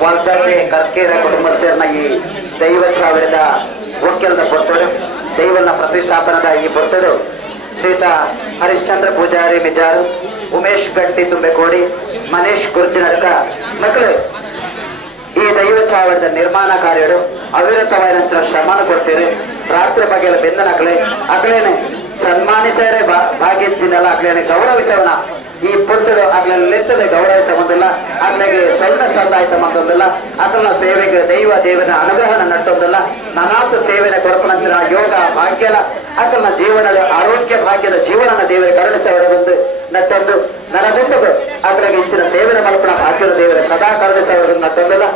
ವಾಲ್ತಾಡೆ ಕರ್ಕೇರ ಕುಟುಂಬಸ್ಥರನ್ನ ಈ ದೈವ ಚಾವಡಿದ ಒಕ್ಕೆಲದ ಪುತ್ತೂರು ದೈವನ ಪ್ರತಿಷ್ಠಾಪನದ ಈ ಪುತ್ತೂರು ಶ್ರೀತ ಹರಿಶ್ಚಂದ್ರ ಪೂಜಾರಿ ಮಿಜಾರು ಉಮೇಶ್ ಗಟ್ಟಿ ತುಂಬೆಕೋಡಿ ಮನೇಶ್ ಗುರ್ಜಿನಡ್ಕ ಮಕ್ಕಳು ಈ ದೈವ ಚಾವಡದ ನಿರ್ಮಾಣ ಕಾರ್ಯಗಳು ಅವಿರತವಾದ ಶ್ರಮನ ಕೊಡ್ತೀರಿ. ರಾತ್ರಿ ಬಗೆಯ ಬೆಂದನಕ್ಲೆ ಅಕ್ಲೇನೆ ಸನ್ಮಾನಿಸರೆ ಭಾಗ್ಯಂಚಿನಲ್ಲ ಅಕ್ಲೇನೆ ಗೌರವಿಸವನ ಈ ಪುಟ್ಟರು ಆಗ್ಲಲ್ಲಿ ಲೆತ್ತದ ಗೌರವಿಸ ಬಂದಿಲ್ಲ, ಆಗ್ಲಿಗೆ ಸಣ್ಣ ಸಂದಾಯಿತ ಬಂದೊಂದಿಲ್ಲ, ಅಕಲ್ನ ಸೇವೆಗೆ ದೈವ ದೇವನ ಅನುಗ್ರಹನ ನಟ್ಟೊಂದಿಲ್ಲ, ನಾನಾತು ಸೇವೆನ ಕೊರಪನಂತಿನ ಯೋಗ ಭಾಗ್ಯಲ ಅಕಲ್ನ ಜೀವನದ ಆರೋಗ್ಯ ಭಾಗ್ಯದ ಜೀವನನ ದೇವರ ಕರುಣಿಸವರ ಬಂದು ನಟ್ಟೊಂದು ನನ್ನ ಗುಂಪು ಆಗ್ಲಿಗೆ ಇಚ್ಚಿನ ಸೇವೆನ ಮಲ್ಪನ ಭಾಗ್ಯದ ದೇವರ ಸದಾ ಕರುಣಿಸವರ ನಟ್ಟೊಂದಿಲ್ಲ.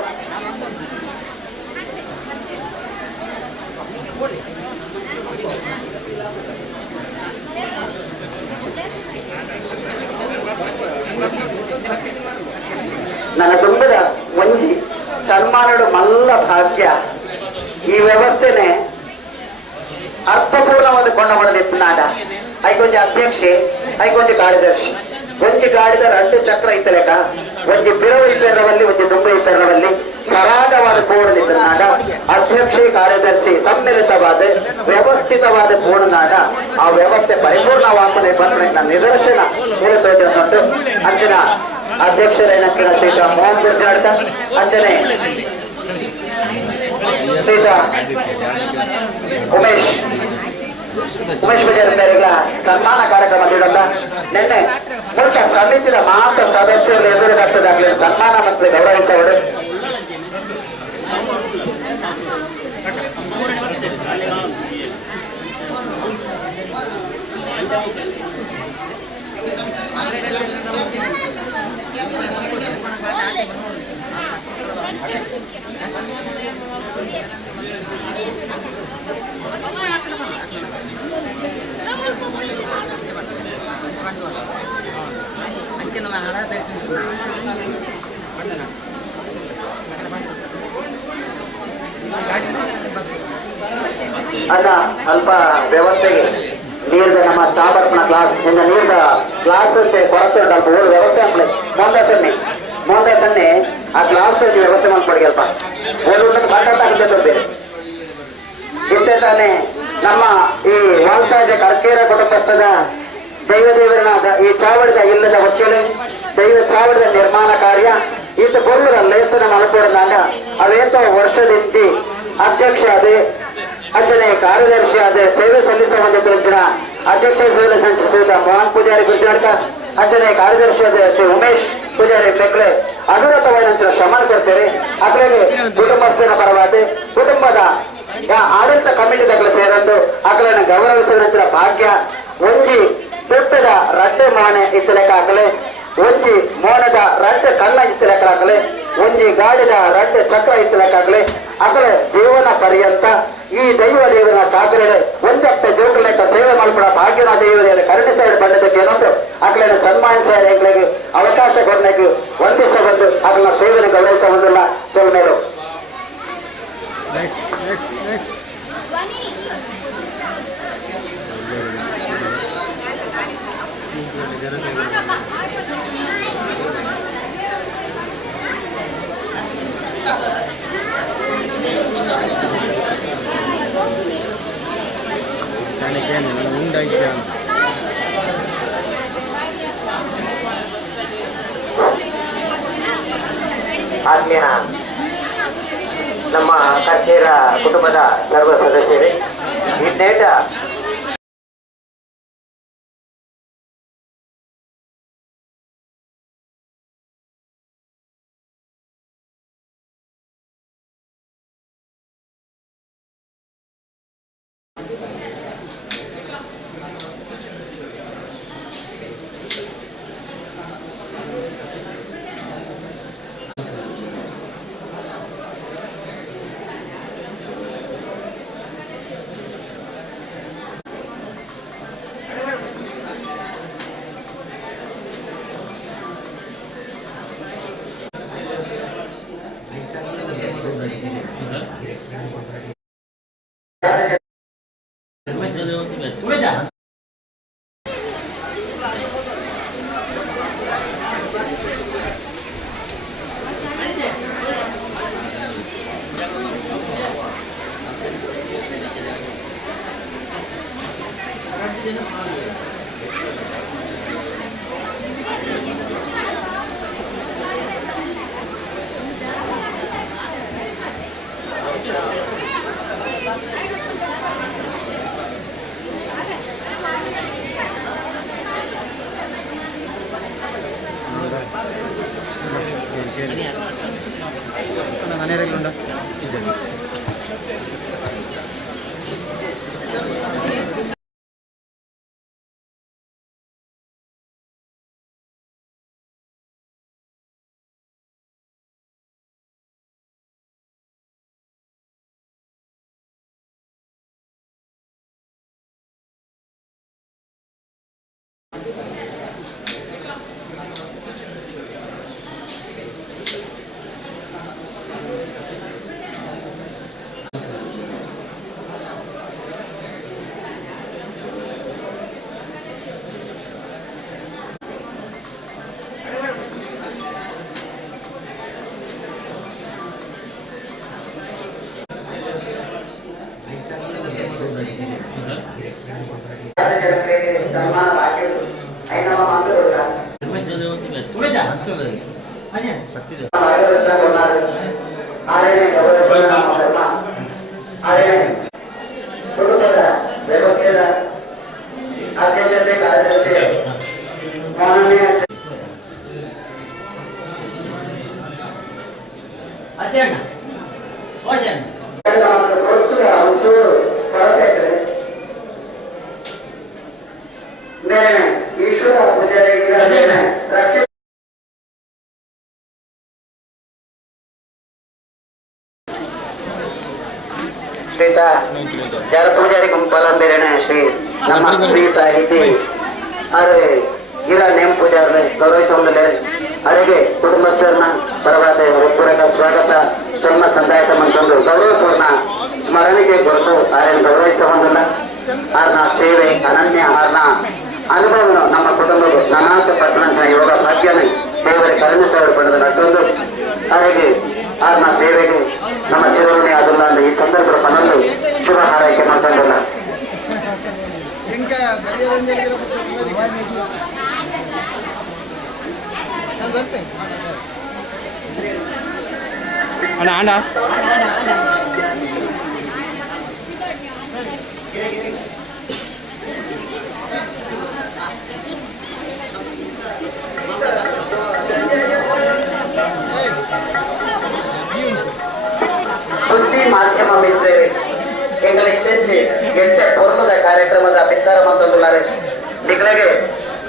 ನನ್ನ ದುಂಬದ ಒಂಜಿ ಸನ್ಮಾನಡು ಮಲ್ಲ ಭಾಗ್ಯ ಈ ವ್ಯವಸ್ಥೆನೆ ಅರ್ಥಪೂರ್ಣವಾದ ಕೊಂಡಮಡಲಿತ್ತನಾಡ ಐಕೊಂಜಿ ಅಧ್ಯಕ್ಷೆ ಐಕೊಂಜಿ ಕಾರ್ಯದರ್ಶಿ ಒಂಜಿ ಗಾಡಿದ ಅಡ್ಡು ಚಕ್ರ ಇತ್ತಲೆಕ ಒಂಜಿ ಬಿರವು ಇಪ್ಪೆರವಲ್ಲಿ ಒಂಜಿ ದುಂಬ ಇಪ್ಪೆರವಲ್ಲಿ ಸರಾಗವಾದ ಪೂರ್ಣಲಿದ್ದನಾಡ ಅಧ್ಯಕ್ಷೆ ಕಾರ್ಯದರ್ಶಿ ಸಮ್ಮಿಲಿತವಾದ ವ್ಯವಸ್ಥಿತವಾದ ಪೂರ್ಣನಾಡ ಆ ವ್ಯವಸ್ಥೆ ಪರಿಪೂರ್ಣವಾಪನೆ ಬಂದ ನಿದರ್ಶನ ಇರುತ್ತುಂಟು. ಅಂಚಿನ ಅಧ್ಯಕ್ಷರೇನಂತಿನ ಶ್ರೀತ ಮೋಹನ್ ಗುರ್ಜಾಡ್ಕ ಅಂಚನೆ ಶ್ರೀತ ಉಮೇಶ್ ಬಜಾರ್ಗ ಸನ್ಮಾನ ಕಾರ್ಯಕ್ರಮ ನೀಡಲ್ಲ. ನಿನ್ನೆ ಮುಖ್ಯ ಸಮಿತಿಯ ಮಾತ್ರ ಸದಸ್ಯರು ಎದುರು ಕಟ್ಟದಾಗಲಿ ಸನ್ಮಾನ ಮತ್ತು ಗೌರವಿಸವರು ಅಲ್ಲ ಅಲ್ಪ ವ್ಯವಸ್ಥೆಗೆ ನೀರ್ದ ನಮ್ಮ ಚಾಬರ್ನ ಕ್ಲಾಸ್ ಇಂದ ನೀರ್ದ ಕ್ಲಾಸ್ ಕೊರತೆ ಉಂಟು ಅಲ್ಪ ಓಡ್ ವ್ಯವಸ್ಥೆ ಅಂಪ್ಲೆ ಮೋಂದ ಸನ್ನೆ ಆ ಕ್ಲಾಸ್ ವ್ಯವಸ್ಥೆ ಮಾಡ್ಕೊಡಿ ಅಲ್ಪ ಓಡ್ ಮಾತಾಡ್ತಾ ಇಷ್ಟೇ ತಾನೆ ನಮ್ಮ ಈ ವಾಲ್ಸಾಜ ಕರ್ಕೇರ ಕುಟುಂಬಸ್ಥದ ದೈವದೇವರನಾದ ಈ ಚಾವಡಿದ ಇಲ್ಲದ ಹೊಚ್ಚಲು ದೈವ ಚಾವಡಿದ ನಿರ್ಮಾಣ ಕಾರ್ಯ ಈತ ಬರುವುದ ಲೇಸನ ಮಲ್ಪೋಡನಾಗ ಅವೇತೋ ವರ್ಷದಿಂದ ಅಧ್ಯಕ್ಷ ಅದೇ ಅಂಚನೆ ಕಾರ್ಯದರ್ಶಿ ಅದೇ ಸೇವೆ ಸಲ್ಲಿಸುವಂತ ಅಧ್ಯಕ್ಷ ಸೇವೆ ಸಲ್ಲಿಸಿದ ಮೋಹನ್ ಪೂಜಾರಿ ಗುರ್ಜಾಡ್ಕ ಅಂಚನೆ ಕಾರ್ಯದರ್ಶಿ ಅದೇ ಶ್ರೀ ಉಮೇಶ್ ಪೂಜಾರಿ ಬೆಕ್ಲೆ ಅನುರತವಾದ ಶ್ರಮ ಕೊಡ್ತೇವೆ. ಅಕ್ಲೆಗೆ ಕುಟುಂಬಸ್ಥನ ಪರವಾದ ಕುಟುಂಬದ ಆಡಳಿತ ಕಮಿಟಿ ತಗಲು ಸೇರದ್ದು ಅಕಲನ್ನ ಗೌರವಿಸುವ ನಂತರ ಭಾಗ್ಯ ಒಂಜಿ ಪುಟ್ಟದ ರಡ್ಡೆ ಮಾನೆ ಇತ್ತಲೆಕ್ಕಾಗಲೆ ಒಂಜಿ ಮೋನದ ರಡ್ಡೆ ಕಣ್ಣ ಇತ್ತಲೆಕ್ಕಾಗಲೆ ಒಂಜಿ ಗಾಡಿದ ರಡ್ಡೆ ಚಕ್ರ ಇತ್ತಲೆಕ್ಕಾಗಲೆ ಅಕಲೆ ಜೀವನ ಪರ್ಯಂತ ಈ ದೈವ ದೇವನ ಚಾಕರೆ ಒಂದಪ್ಪ ಜೋಕಲೆಕ್ಕ ಸೇವೆ ಮಲ್ಪಡ ಭಾಗ್ಯನ ದೈವದೇವರ ಕರುಣಿಸಲು ಬಂದದಕ್ಕೆ ಏನೊಂದು ಅಕಲನ್ನು ಸನ್ಮಾನಿಸ ಅವಕಾಶ ಕೊಡಲಿಕ್ಕೆ ವಂದಿಸಬಂದು ಅಕಲ ಸೇವೆಯನ್ನು ಗೌರವಿಸಬಂದಿಲ್ಲ ಸೋಲ್ಮೇಲು ಆತ್ಮೀಯ ನಮ್ಮ ಕರ್ಕೇರ ಕುಟುಂಬದ ಸರ್ವ ಸದಸ್ಯರೇ, ಇನ್ನೇಟ ಶ್ರೀತ ಜರಪೂಜಾರಿ ಗುಂಪಲ ಬೇರೆನೆ ಶ್ರೀ ನಮ್ಮ ಶ್ರೀ ಸಾಹಿತಿ ಅರೆ ಗಿರ ನೇಮ ಪೂಜಾರನೆ ಗೌರವಿಸುವುದಿಲ್ಲ ಅದಕ್ಕೆ ಕುಟುಂಬಸ್ಥರನ್ನ ಪರವಾದ ಒಪ್ಪುರಕ ಸ್ವಾಗತ ಸೊಮ್ಮ ಸಂದಾಯ ಮಂತೊಂದು ಗೌರವಪೂರ್ಣ ಸ್ಮರಣೆಗೆ ಕೊರತು ಆರನ್ನು ಗೌರವಿಸುವುದಿಲ್ಲ ಆರ್ನ ಸೇವೆ ಅನನ್ಯ ಆರ್ನ ಅನುಭವನು ನಮ್ಮ ಕುಟುಂಬದ ನಾನಾಥ ಪಟ್ಟಣದ ಯೋಗ ಭಾಗ್ಯನೇ ದೇವರ ಕರುಣಿಸಲು ಪಡೆದ ನಟ್ಟೊಂದು ಹಾಗೆ ಆರ್ನ ಸೇವೆಗೆ ನಮ್ಮ ಸೇವನೆ ಆದಿಲ್ಲ ಅಂದ್ರೆ ಈ ಸಂದರ್ಭದ ಪನ್ನೊಂದು ಶುಭ ಹಾರೈಕೆ ಮಾಡ್ಕೊಂಡಿಲ್ಲ. ಅಣ್ಣ ಅಣ್ಣ ಸುದ್ದಿ ಮಾಧ್ಯಮ ಮಿತ್ರರೇ ಎಂಗಳ ಇತ್ತೀಚೆ ಎಂಟ ಪೂರ್ವದ ಕಾರ್ಯಕ್ರಮದ ಬಿತ್ತರ ಮಂತೊಂದುಲಾರೆ ನಿಗಳಿಗೆ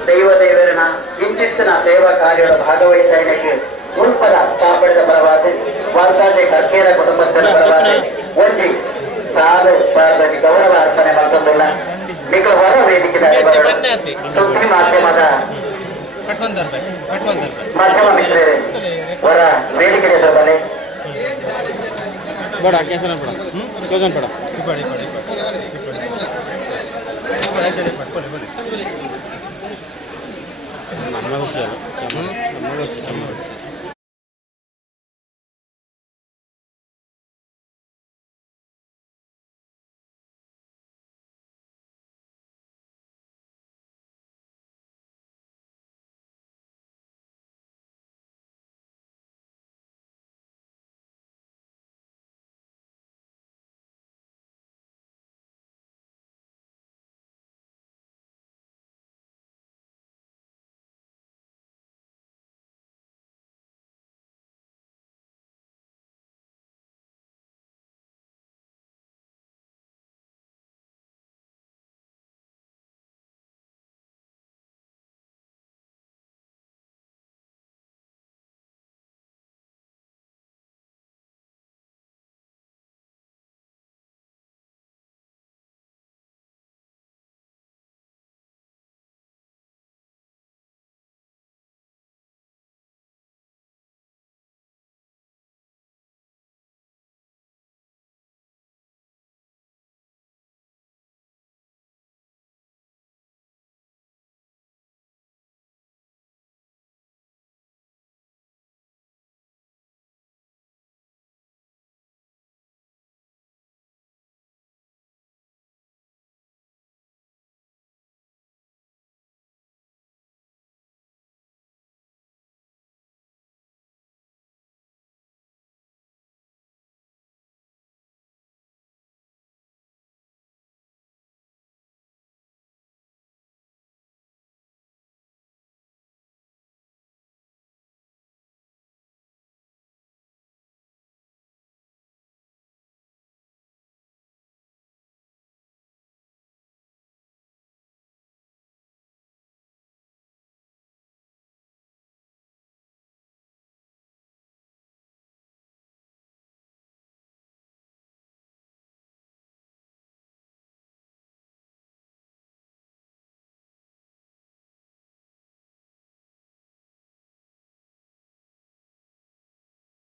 ದೈವ ದೇವರನ ಕಿಂಚಿತ್ತಿನ ಸೇವಾ ಕಾರ್ಯದ ಭಾಗವಹಿಸಕ್ಕೆ ಮುನ್ಪದ ಚಾಪಡಿದ ಪರವಾದ ವಾರ್ತಾಜೆ ಕರ್ಕೇರ ಕುಟುಂಬಸ್ಥರ ಪರವಾದ ಒಂಜಿ ಸಾಲು ಪಾರದಲ್ಲಿ ಗೌರವ ಅರ್ಪಣೆ ಮಂತೊಂದುಲ್ಲ ನಿಖ ಹೊರ ವೇದಿಕೆ ಸುದ್ದಿ ಮಾಧ್ಯಮದ ಮಾಧ್ಯಮ ಮಿತ್ರರೇ ಹೊರ ವೇದಿಕೆ ಹೆಸರು बड़ा कैसे ना पड़ा कैसे पड़ा नम्बर